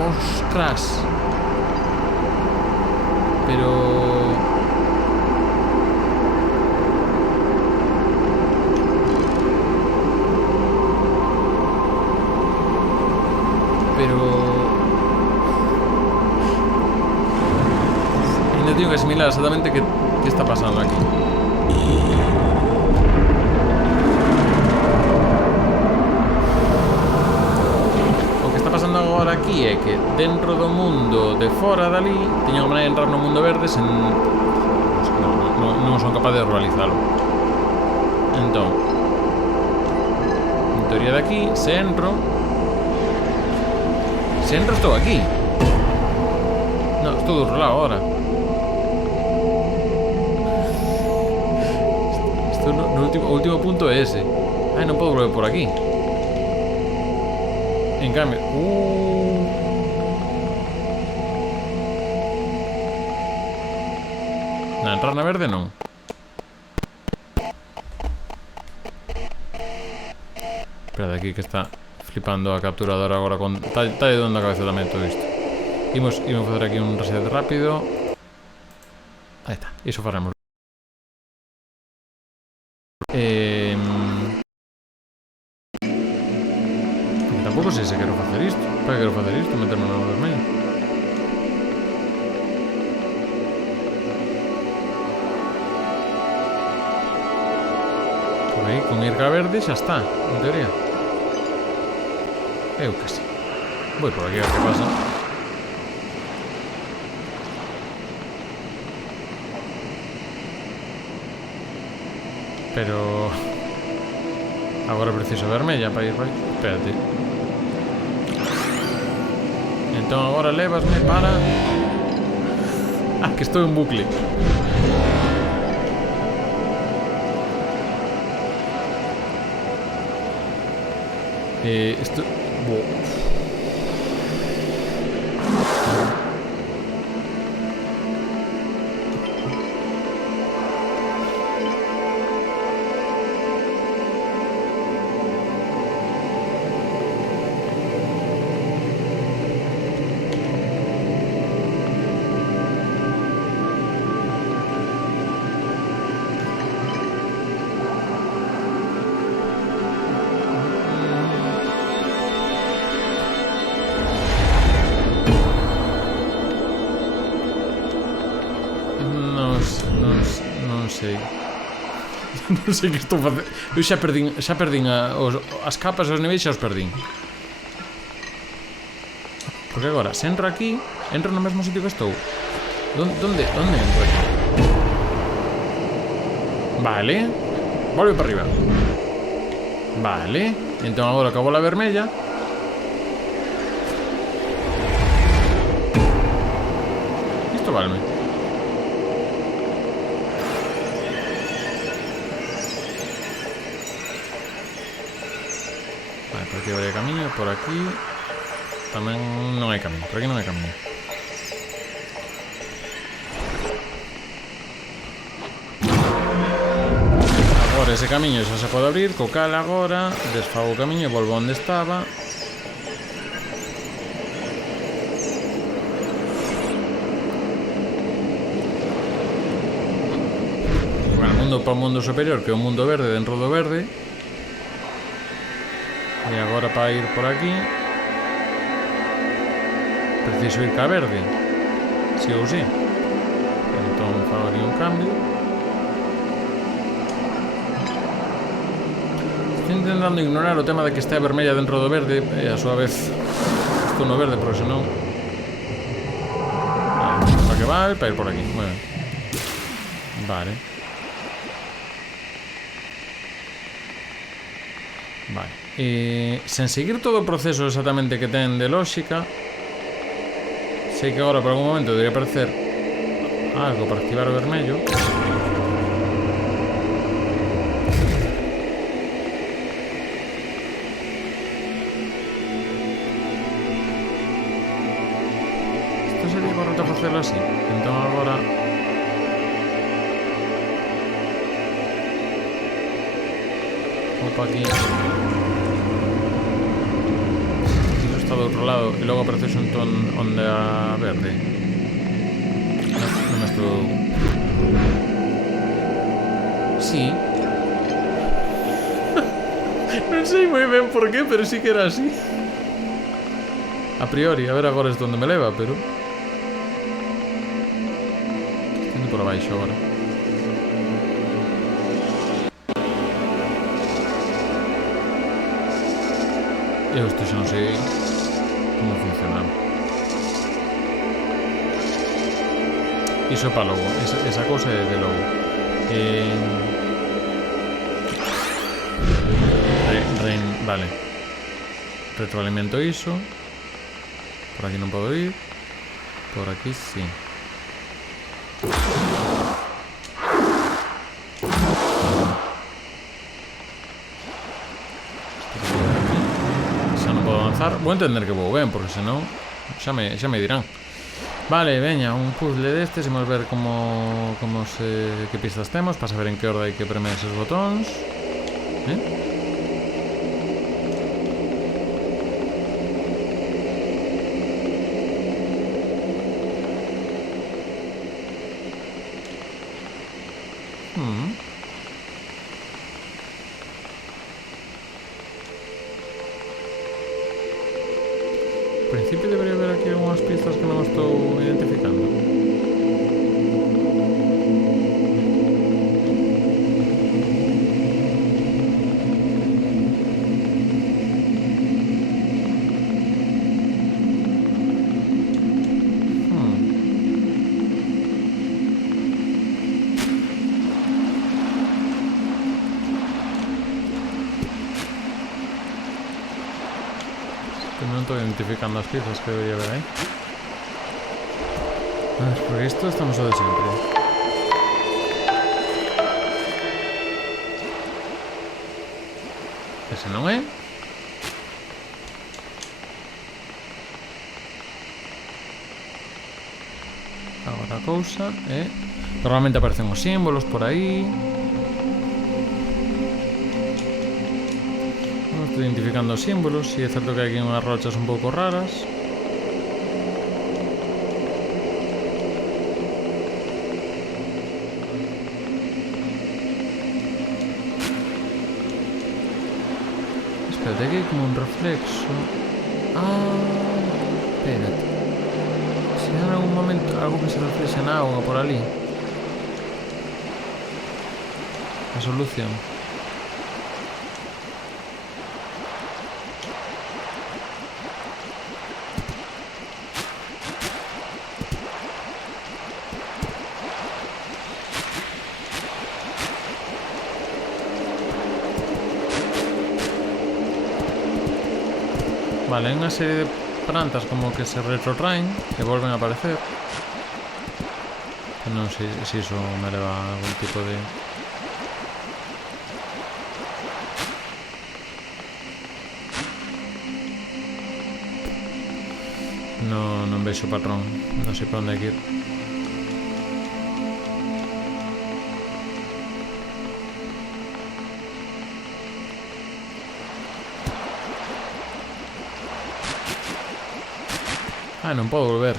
Ostras. Pero... Ainda tengo que asimilar exactamente qué está pasando aquí. O que está pasando agora aquí é que dentro do mundo de fora dali teño unha maneira de entrar no mundo verde sen... non son capaz de realizalo. Entón, en teoría de aquí, se entro estou aquí. No, estou do outro lado agora. Estou o último punto é ese. Ai, non podo volver por aquí. En cambio... Na entrar na verde non. Espera de aquí que está flipando a capturadora agora con... Está de dando a cabeza tamén todo isto. Imos facer aquí un reset rápido. Aí está, iso faremos. Tampouco sei se quero facer isto. Para que quero facer isto? Meterme no vermello. Por aí, con ir ca verde xa está, en teoría. Eu que sei. Vou por aquí a ver que pasa. Pero... agora preciso vermella para ir por aí. Espérate. Entón agora levasme para... Ah, que estou en bucle. Esto... Non sei que estou facendo. Eu xa perdín as capas e os niveis xa os perdín. Porque agora, se entro aquí, entro no mesmo sitio que estou. Donde entro aquí? Vale. Volve para arriba. Vale. Entón agora acabou a vermella. Isto valme. Por aquí habría camiño, por aquí tamén non hai camiño, por aquí non hai camiño. Agora ese camiño xa se pode abrir, co cal agora desfago o camiño e volvo onde estaba. Bueno, mundo para o mundo superior, que é o mundo verde dentro do verde. E agora para ir por aquí preciso ir ca verde, si ou si. Entón fago aquí un cambio. Estou intentando ignorar o tema de que estea vermella dentro do verde e a súa vez estou no verde, porque senón para que vai, para ir por aquí. Bueno. Vale. Vale. Sen seguir todo o proceso exactamente que ten de lógica, sei que agora por algún momento debería aparecer algo para activar o vermello. sería correcto facelo así. Entón agora... Opa, aquí. Iso está do outro lado e logo aparece xunto onde a verde. Non me estou... Sí. Non sei moi ben por qué, pero sí que era así. A priori, a ver agora es donde me leva, pero... Indo por abaixo agora. Eu isto xa non sei como funcionaba. Iso é para logo, esa cousa é de logo. Vale. Retroalimento iso. Por aquí non podo ir. Por aquí sí. Xa non podo avanzar. Vou entender que vou ben, porque senón xa me dirán. Vale, veña, un puzzle destes. Imos ver como que pistas temos para saber en que orde hai que premer esos botóns. En principio debería haber aquí algunhas pistas que non estou identificando. Non estou identificando as piezas que debería haber aí. A ver, porque isto estamos o de sempre. Ese non é. Agora a cousa é... Normalmente aparecen os símbolos por aí. Identificando os símbolos, e é certo que hai aquí unhas rochas un pouco raras. Espérate, aquí hai como un reflexo. Espérate. Se en algún momento algo que se reflexa na auga por ali. A solución. Vale, hai unha serie de plantas como que se retrotraen e volven a aparecer. Non sei se iso me leva a algún tipo de... Non vexo patrón, non sei para onde hai que ir. Non podo volver.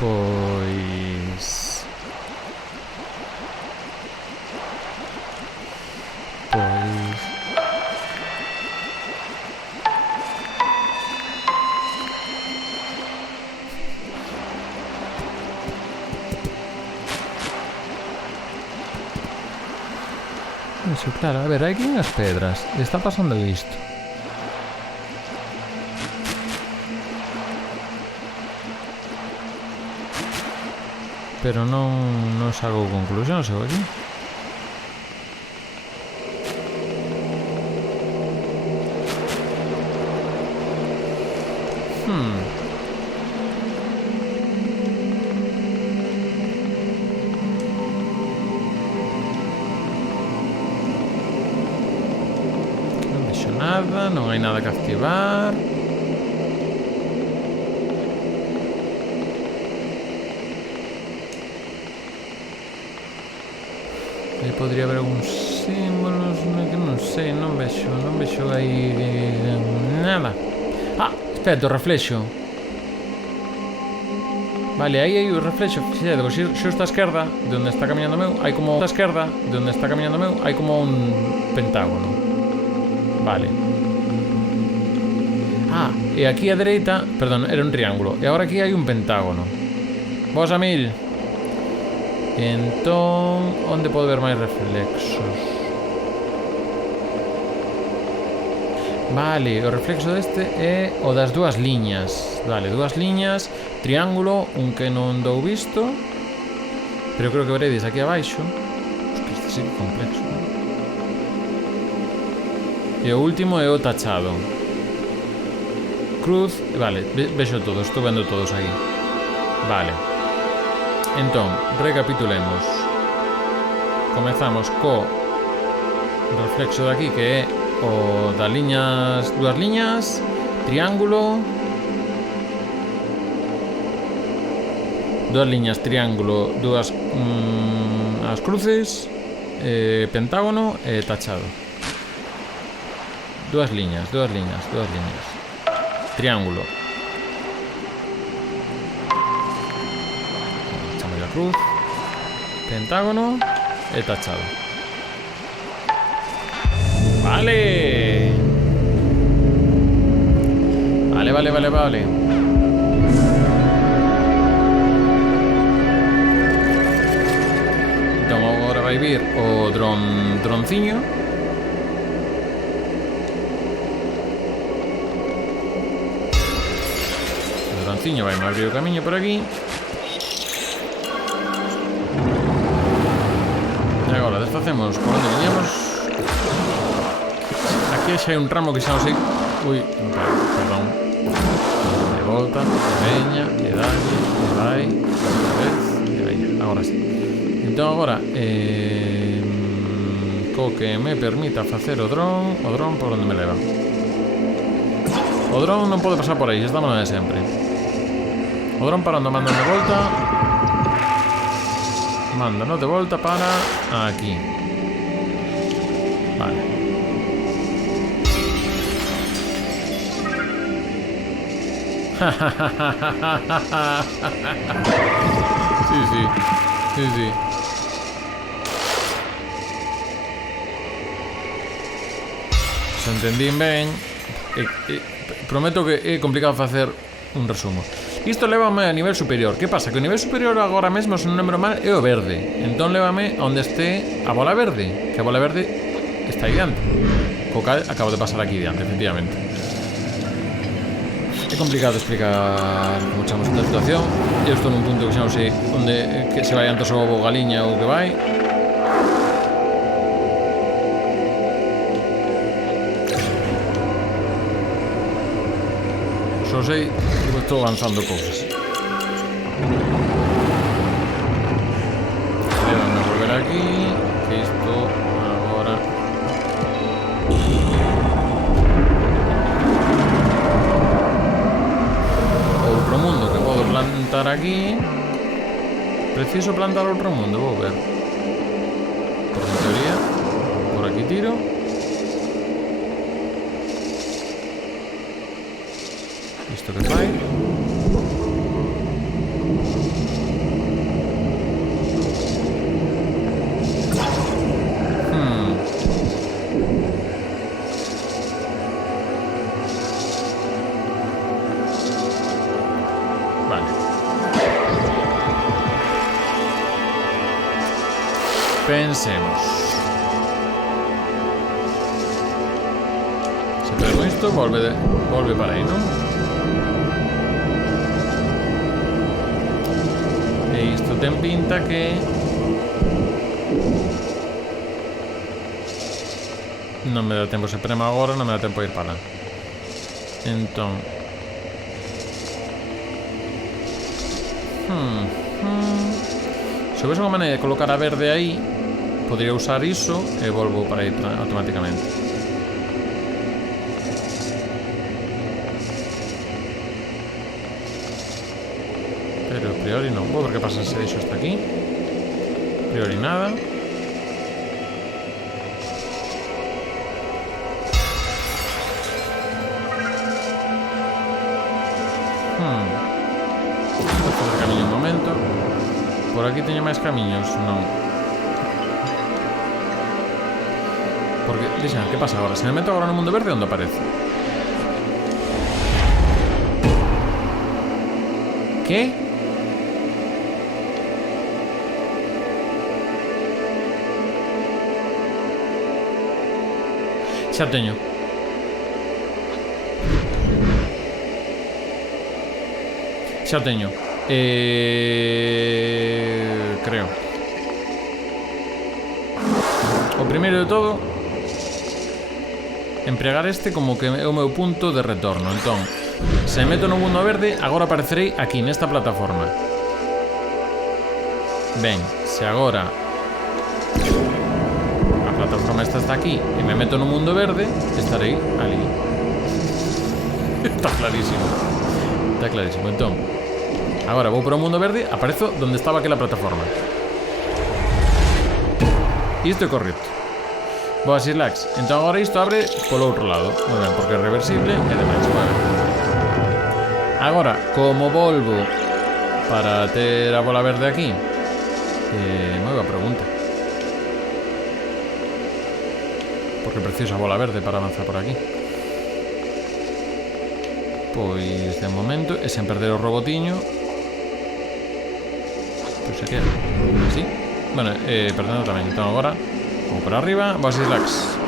Pois... Eso, claro, a ver, hai aquí unhas pedras e está pasando isto. Pero non saco conclusión, sigo aquí. Non vexo nada, non hai nada que activar. podría haber algún símbolos que non sei, non vexo aí nada. Ah, espera, o reflexo. Vale, aí hai o reflexo. Fixade, xusto á esquerda de onde está camiñando meu, hai como un pentágono. Vale. Ah, e aquí á dereita, perdón, era un triángulo. E agora aquí hai un pentágono. Vos a mil. Entón, onde pode ver máis reflexos? Vale, o reflexo deste é o das dúas liñas. Vale, dúas liñas, triángulo, un que non dou visto. Pero creo que veredes aquí abaixo. Este sí que é complexo, ¿no? E o último é o tachado. Cruz, vale, vexo todos, estou vendo todos aquí. Vale. Entón, recapitulemos. Comezamos co reflexo de aquí, que é o das liñas, dúas liñas, triángulo, dúas liñas, triángulo, dúas as cruces, pentágono e tachado. Dúas liñas, triángulo, echamos a cruz, pentágono e tachado. Vale. Entón agora vai vir o dronciño. O dronciño vai me abrir o camiño por aquí. E agora desfacemos por onde viñamos. Aquí xa hai un ramo que xa non sei. Ui, perdón. De volta, veña, e dalle, e vai, outra vez, e veña, agora sí. Entón agora, co que me permita facer o dron por onde me leva. O dron non pode pasar por aí, estamos de sempre. O dron parando, manda de volta. Mándanos de volta para aquí. Vale. Sí. Se entendín ben. Prometo que é complicado facer un resumo. Isto lévame a nivel superior. Que pasa? Que o nivel superior agora mesmo, se non lembro mal, é o verde. Entón lévame onde este a bola verde. Que a bola verde está aí diante. Co cal acabo de pasar aquí diante, efectivamente. É complicado explicar como chamos esta situación. Eu estou nun punto que xa non sei onde que se vai antes o ovo galiña ou que vai. Só sei que estou avanzando cousas. Déjame volver aquí, que isto agora... Outro mundo que podo plantar aquí. Preciso plantar outro mundo, vou ver. Por en teoría, por aquí tiro. Isto que fai? Vale. Pensemos. Se pego isto, volve para aí, non? E isto ten pinta que non me dá tempo, se premo agora non me dá tempo a ir para lá. Entón se houvese unha maneira de colocar a verde aí, podría usar iso e volvo para aí automáticamente. Pero a priori non. Vou ver que pasa se deixo hasta aquí. A priori nada. Vou fazer camiño un momento. Por aquí teño máis camiños? Non. Porque, deixa, que pasa agora? Se me meto agora no mundo verde, onde aparece? Que? Xa teño. Xa teño. Creo. O primeiro de todo, empregar este como que é o meu punto de retorno. Entón, se meto no mundo verde, agora aparecerei aquí, nesta plataforma. Ben, se agora a plataforma esta está aquí e me meto no mundo verde, estarei ali. Está clarísimo. Está clarísimo. Entón, agora vou para o mundo verde, aparezo donde estaba aquela plataforma. E isto é correcto. Vou a Silax. Entón agora isto abre polo outro lado. Moi ben, porque é reversible e demais. Vale. Agora, como volvo para ter a bola verde aquí? Moi boa pregunta. Porque preciso a bola verde para avanzar por aquí. Pois, de momento, e sen perder o robotiño. Pois se queda así. Bueno, perdendo tamén. Entón agora vou por arriba, vou a Silax.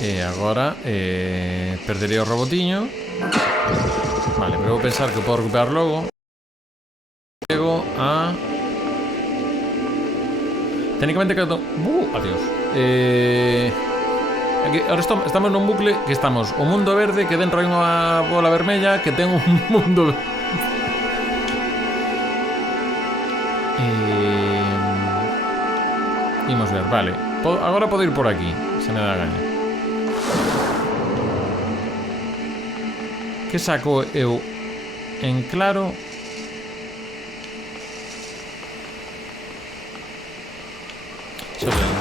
E agora perderei o robotiño. Vale, pero vou pensar que podo recuperar logo. Chego a... Técnicamente que... adiós. Aquí, ahora estamos nun bucle que estamos o mundo verde, que dentro hai unha bola vermella que ten un mundo... Imos ver, vale. Agora podo ir por aquí, se me dá a gaña. Que saco eu en claro? Xa teño.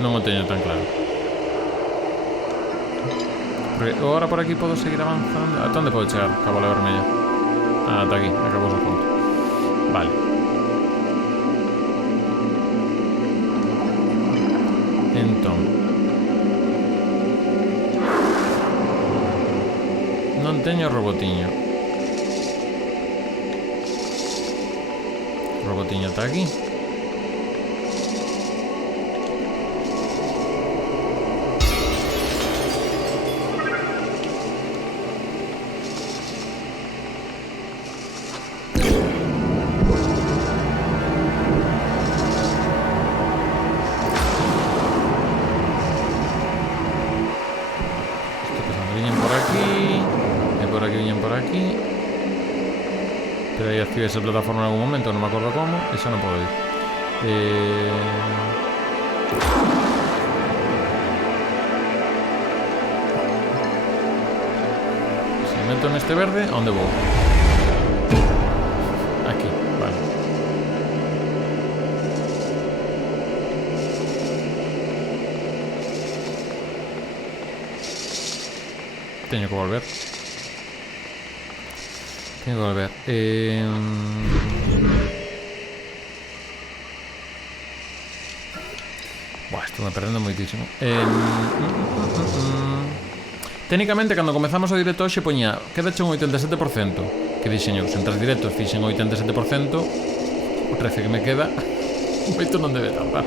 Non o teño tan claro. Porque agora por aquí podo seguir avanzando. ¿A onde podo chegar? A bola vermella. Ah, ata aquí, acabou o punto. Vale. Entón, non teño robotiño. O robotiño está aquí. Pero aí activé esa plataforma en algún momento, non me acordo como, e xa non podo ir. Se me meto neste verde, a onde vou? Aquí, vale. Teño que volver. Tengo que volver. Buah, estuve perdendo moitísimo. Técnicamente, cando comezamos o directo hoxe poñía quedache un 87%. Que dixen eu, sen tras directos fixen 87%. O 13 que me queda moito non debe tardar.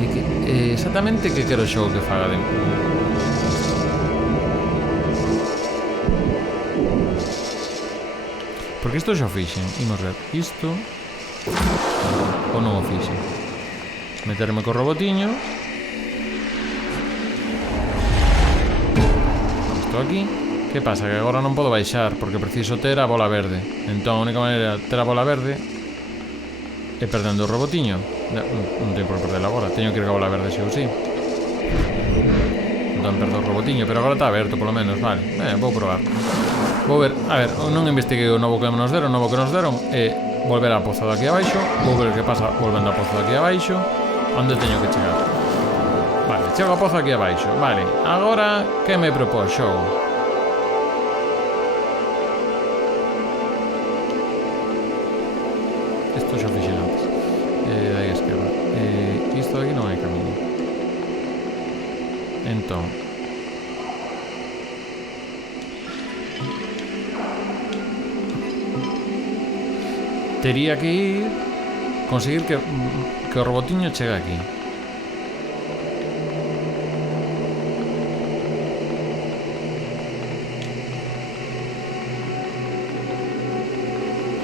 E que, exactamente que quero xogo que faga de... Porque isto xa o fixen. Imos ver. Isto... ou non o fixen. Meterme co robotiño. Isto aquí. Que pasa? Que agora non podo baixar porque preciso ter a bola verde. Entón a única maneira de ter a bola verde é perdendo o robotiño. Non teño por perder agora. Teño que ir a bola verde, si ou si. Entón perdo o robotiño. Pero agora está aberto, polo menos. Vale. Vou probar. Vou ver, a ver, non investiguei o novo que nos deron. O novo que nos deron é volver á poza de aquí abaixo. Vou ver o que pasa volvendo á poza de aquí abaixo. Onde teño que chegar? Vale, chego a pozo aquí abaixo. Vale, agora que me propós xogo? Isto xa fixen antes. Aí a esquerda. Isto aquí non hai camiño. Entón, tería que ir conseguir que o robotiño chegue aquí.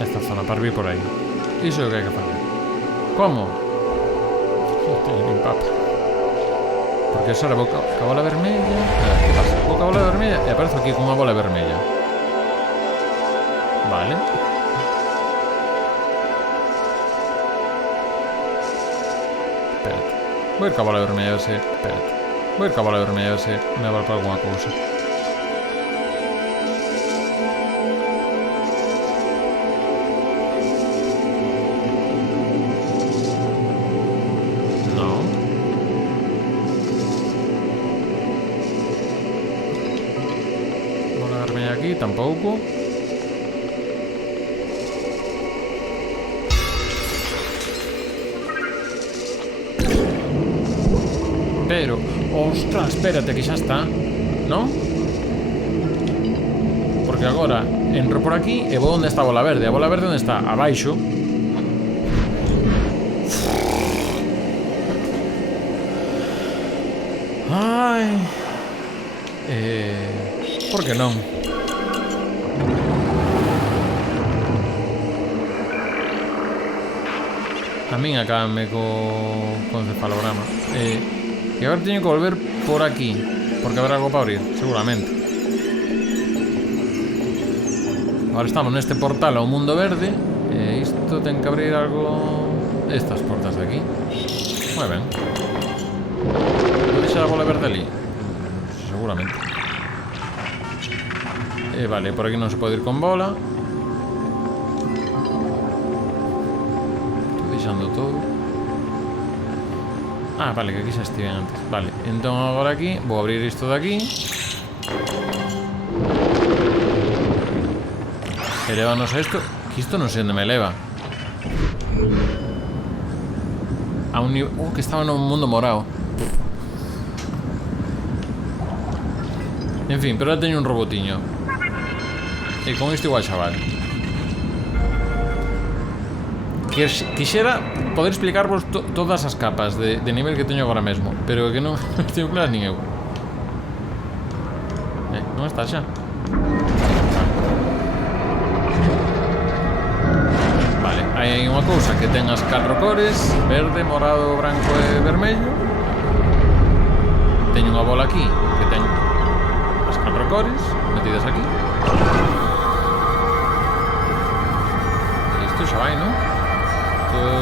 Esta zona, para vir por aí. Iso é o que hai que fazer. Como? Non teño nin papa. Porque esa era a bola vermella. Que pasa? Boca a bola vermella e aparezo aquí con unha bola vermella. Vale. Espérate. Vou ir ca bola vermella a ver se... Espérate. Vou ir ca bola vermella a ver se me vale para alguna cousa. Aquí tampouco. Pero, ostras, espérate que xa está, ¿no? Porque agora entro por aquí e vou onde está a bola verde. A bola verde onde está? Abaixo. Ai. Por que non? A min acábame con cefalograma. E agora teño que volver por aquí, porque habrá algo para abrir, seguramente. Ahora estamos neste portal ao mundo verde. E isto ten que abrir algo... Estas portas de aquí. Moi ben. Vou deixar a bola verde ali? Seguramente. Vale, por aquí non se pode ir con bola. Todo. Ah, vale, que aquí xa estive antes. Vale, entón agora aquí vou abrir isto de aquí. E levanos a isto. Que isto non sei onde me leva. A un nivel... que estaba no mundo morado. En fin, pero ahora teño un robotiño. E con isto igual xa vale. Quixera poder explicarvos todas as capas de nivel que teño agora mesmo, pero que non teño claras nin eu. Non está xa. Vale, hai unha cousa que ten as 4 cores: verde, morado, branco e vermello. Teño unha bola aquí que ten as 4 cores metidas aquí. E isto xa vai, non?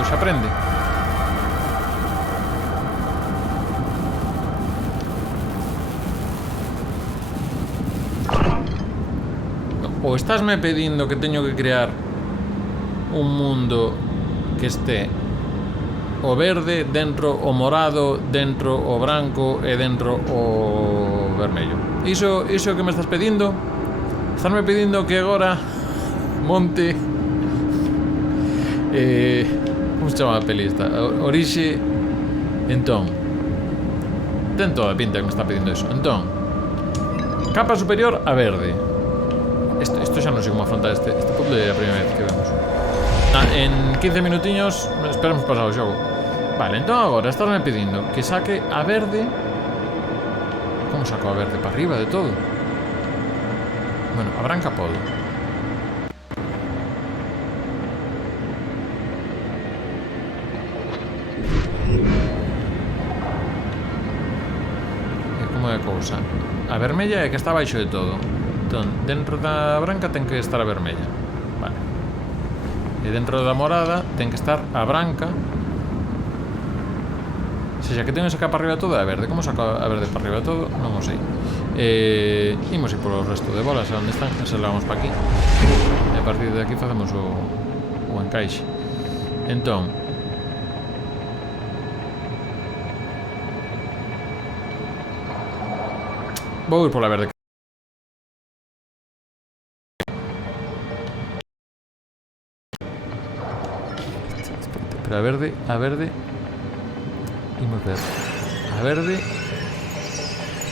Se aprende. O estásme pedindo que teño que crear un mundo que este o verde, dentro o morado, dentro o branco e dentro o vermello. Iso que me estás pedindo? Estásme pedindo que agora monte como se chama a peli esta? Orixe. Entón, ten toda a pinta que me está pedindo eso. Entón, capa superior a verde. Isto xa non sei como afrontar este puzzle é a primeira vez que vemos. En 15 minutiños esperamos pasar o xogo. Vale, entón agora estarme pedindo que saque a verde. Como saco a verde? Para arriba de todo. Bueno, a branca podo. Como é a cousa? A vermella é que está baixo de todo. Entón, dentro da branca ten que estar a vermella. Vale. E dentro da morada ten que estar a branca. Se xa que teño que sacar para arriba todo é a verde. Como saco a verde para arriba todo? Non o sei. Imos ir polo resto de bolas. A onde están? Se levamos para aquí. E a partir de aquí facemos o encaixe. Entón, Vou ir pola verde. Pero a verde, imos ver. A verde.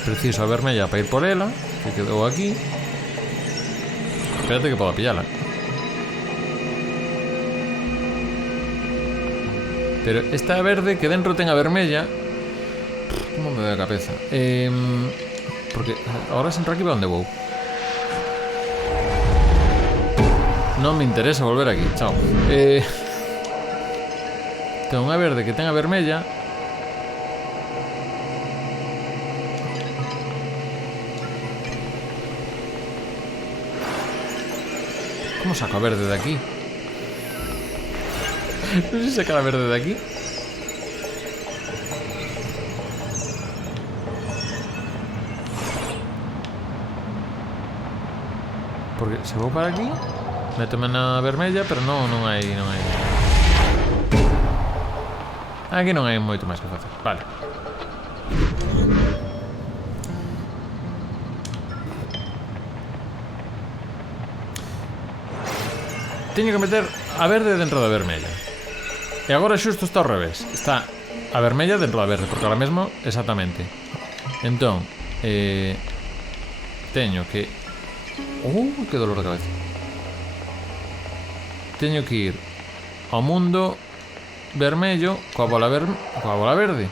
Preciso a vermella para ir por ela, que quedou aquí. Espérate que poda pillala. Pero esta verde que dentro ten a vermella. Como me dá a cabeza? Porque ahora sin aquí va onde vou. Non me interesa volver aquí, chao. Ten unha verde que ten a vermella. Como saco a verde de aquí? Non sei sacar a verde de aquí. Porque se vou para aquí, métome na vermella, pero non hai. Aquí non hai moito máis que facer. Vale. Teño que meter a verde dentro da vermella. E agora xusto está ao revés. Está a vermella dentro da verde, porque ahora mesmo exactamente. Entón, teño que... que dolor de cabeza. Teño que ir ao mundo vermello coa bola verde.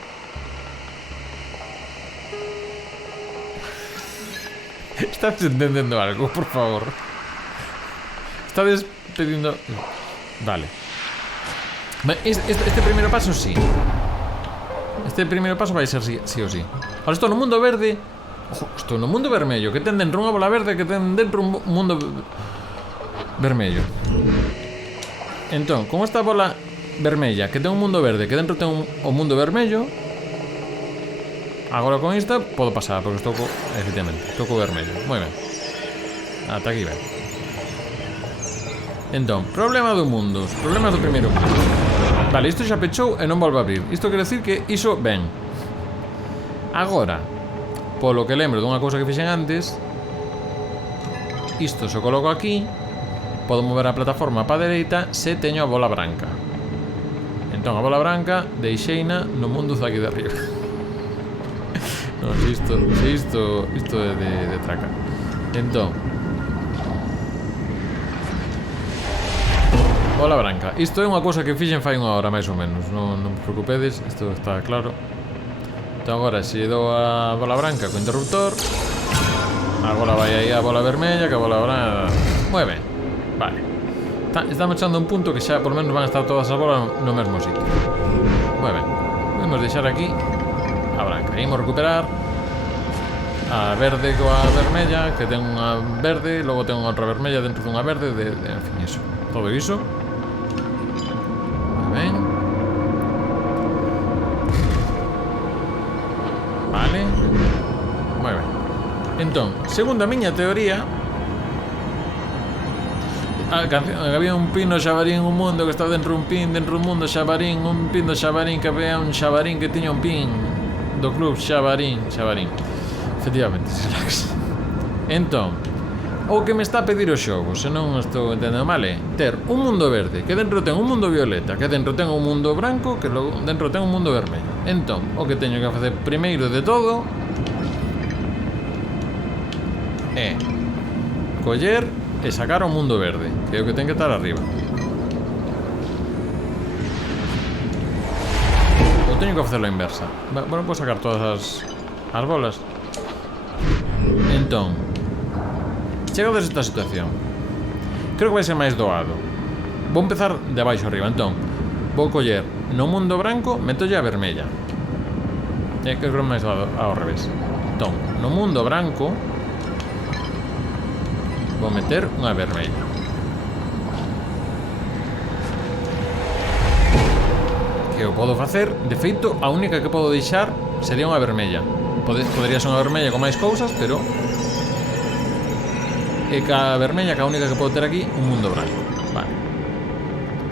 Estás entendendo algo, por favor? Estades pedindo... Vale. Este primeiro paso sí. Este primeiro paso vai ser sí ou sí. Ahora estou no mundo verde. Ojo, estou no mundo vermello. Que ten dentro unha bola verde, que ten dentro un mundo vermello. Entón, con esta bola vermella que ten un mundo verde, que dentro ten o mundo vermello, agora con esta podo pasar, porque estou co... Efectivamente, estou co vermello. Moi ben. Ata aquí ben. Entón, problema do mundo. Problemas do primeiro mundo. Vale, isto xa pechou e non volve a abrir. Isto quere decir que iso ben. Agora, polo que lembro dunha cousa que fixen antes, isto se coloco aquí. Podo mover a plataforma para a dereita se teño a bola branca. Entón a bola branca deixeina no mundo daqui de arriba. Non, isto é de traca. Entón, bola branca. Isto é unha cousa que fixen fai unha hora máis ou menos. Non vos preocupedes, isto está claro. Entón agora se dou a bola branca co interruptor, agora vai aí a bola vermella, que a bola branca... Moi ben. Vale. Estamos echando un punto que xa por menos van a estar todas as bolas no mesmo sitio. Moi ben. Vamos deixar aquí a branca. Imos recuperar a verde coa vermella, que ten unha verde, logo ten outra vermella dentro dunha verde, en fin, iso. Todo iso. Moi ben. Vale. Moi ben. Entón, segundo a miña teoría, había un pino xabarín, un mundo que estaba dentro un pin, dentro un mundo xabarín, un pin do xabarín, que había un xabarín que tiña un pin do club xabarín. Efectivamente, relax. Entón, o que me está a pedir o xogo, se non estou entendendo mal, é ter un mundo verde, que dentro ten un mundo violeta, que dentro ten un mundo branco, que logo dentro ten un mundo vermello. Entón, o que teño que facer primeiro de todo é coller e sacar o mundo verde, que é o que ten que estar arriba. Ou teño que facelo a inversa. Bueno, vou sacar todas as bolas. Entón, chegades a esta situación, creo que vai ser máis doado. Vou empezar de abaixo arriba. Entón, vou coller no mundo branco, metolle a vermella. E que creo máis doado ao revés. Entón, no mundo branco vou meter unha vermella. Que o podo facer, de feito, a única que podo deixar sería unha vermella. Podería ser unha vermella con máis cousas, pero e ca vermella, que a única que podo ter aquí, un mundo branco. Vale.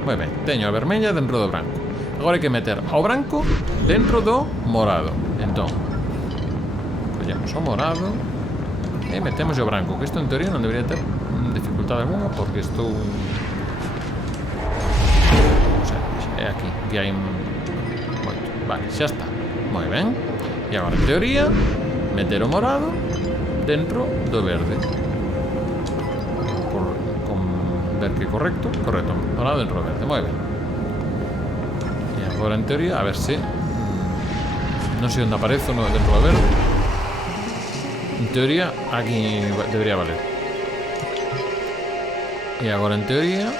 Moi ben, teño a vermella dentro do branco. Agora hai que meter ao branco dentro do morado. Entón, collemos o morado E metemos o branco, que isto en teoría non debería ter dificultade alguna, porque estou... O sea, é aquí, que hai moito. Vale, xa está. Moi ben. E agora, en teoría, meter o morado dentro do verde. Con ver que correcto. Correcto, morado dentro do verde. Moi ben. E agora, en teoría, a ver se... Non sei onde aparezo dentro do verde. En teoría, aquí debería valer. E agora, en teoría,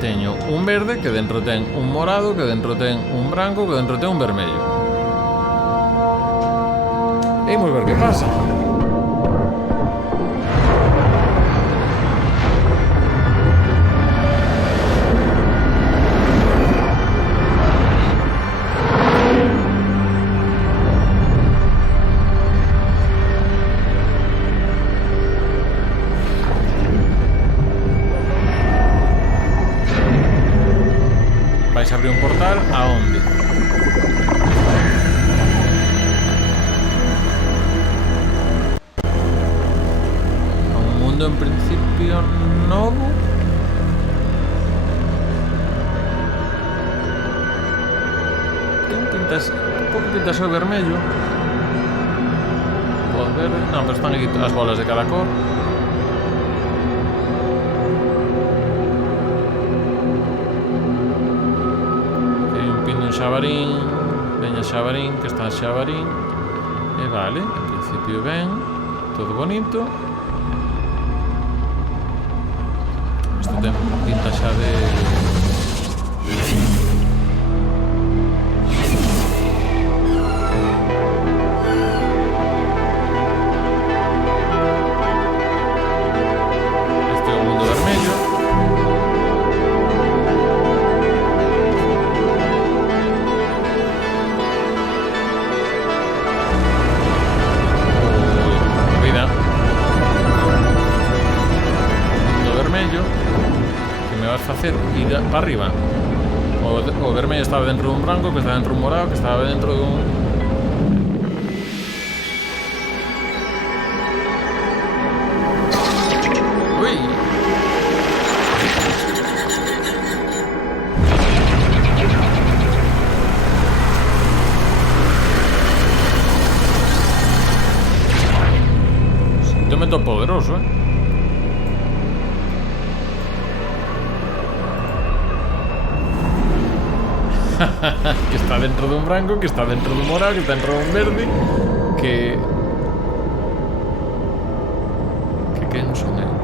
teño un verde, que dentro ten un morado, que dentro ten un branco, que dentro ten un vermello. E imos ver que pasa. Vais a abrir un portal a onde? A un mundo en principio novo. Ten pintas, un pouco pintas o vermello. Pode ver, non, pero están aquí as bolas de cada cor. Xabarín, veña Xabarín, que está Xabarín. E vale, en principio ben, todo bonito. Isto ten pinta xa de... Este é o mundo vermello. Facer ir para arriba. O vermello estaba dentro dun branco, que estaba dentro dun morado, que estaba dentro dun... Ui! Sinto poderoso, que está dentro dun branco, que está dentro dun morado, que está dentro dun verde, que quen son eu?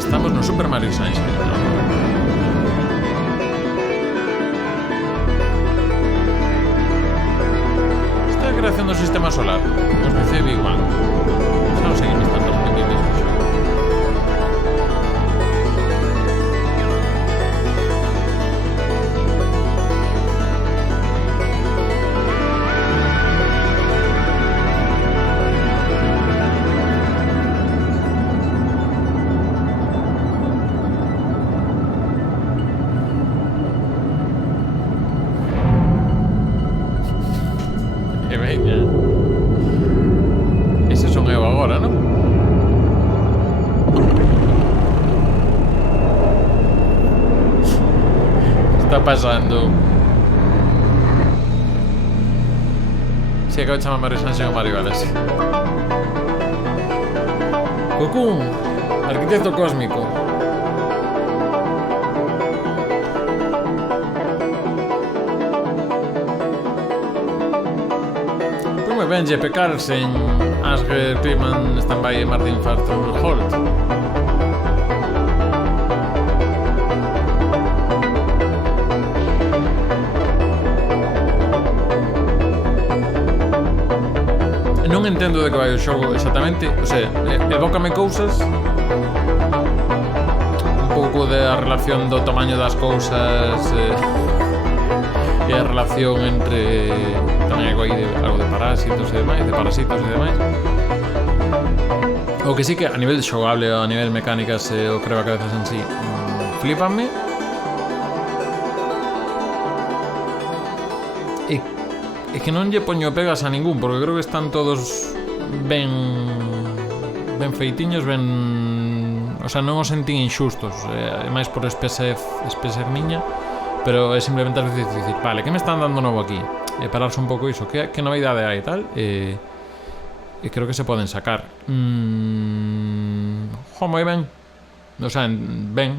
Estamos no Super Mario Sunshine. Esta é a creación do sistema solar, unha especie de Big Bang. Xa non seguimos tantos pendientes do xogo. Ese son eu agora, non? Está pasando. Si acabo de chamar Mario Sunshine o Mario Galaxy. Cocoon, arquitecto cósmico. Benje pecar sen Asger Piman Standby e Martin Farton Holt. Non entendo de que vai o xogo exactamente. O sea, evócame cousas un pouco da relación do tamaño das cousas E a relación entre tamén hai algo de parásitos e demais, de parasitos e demais. O que sí que a nivel xogable, a nivel mecánicas e o cabezas en sí, flipanme. E que non lle poño pegas a ningún, porque creo que están todos ben feitiños, o sea, non os sentín inxustos, é máis por espesez miña, pero é simplemente a veces dicir, vale, que me están dando novo aquí? E pararse un pouco iso, que novidade hai e tal, e creo que se poden sacar. Moi ben. O sea, ben.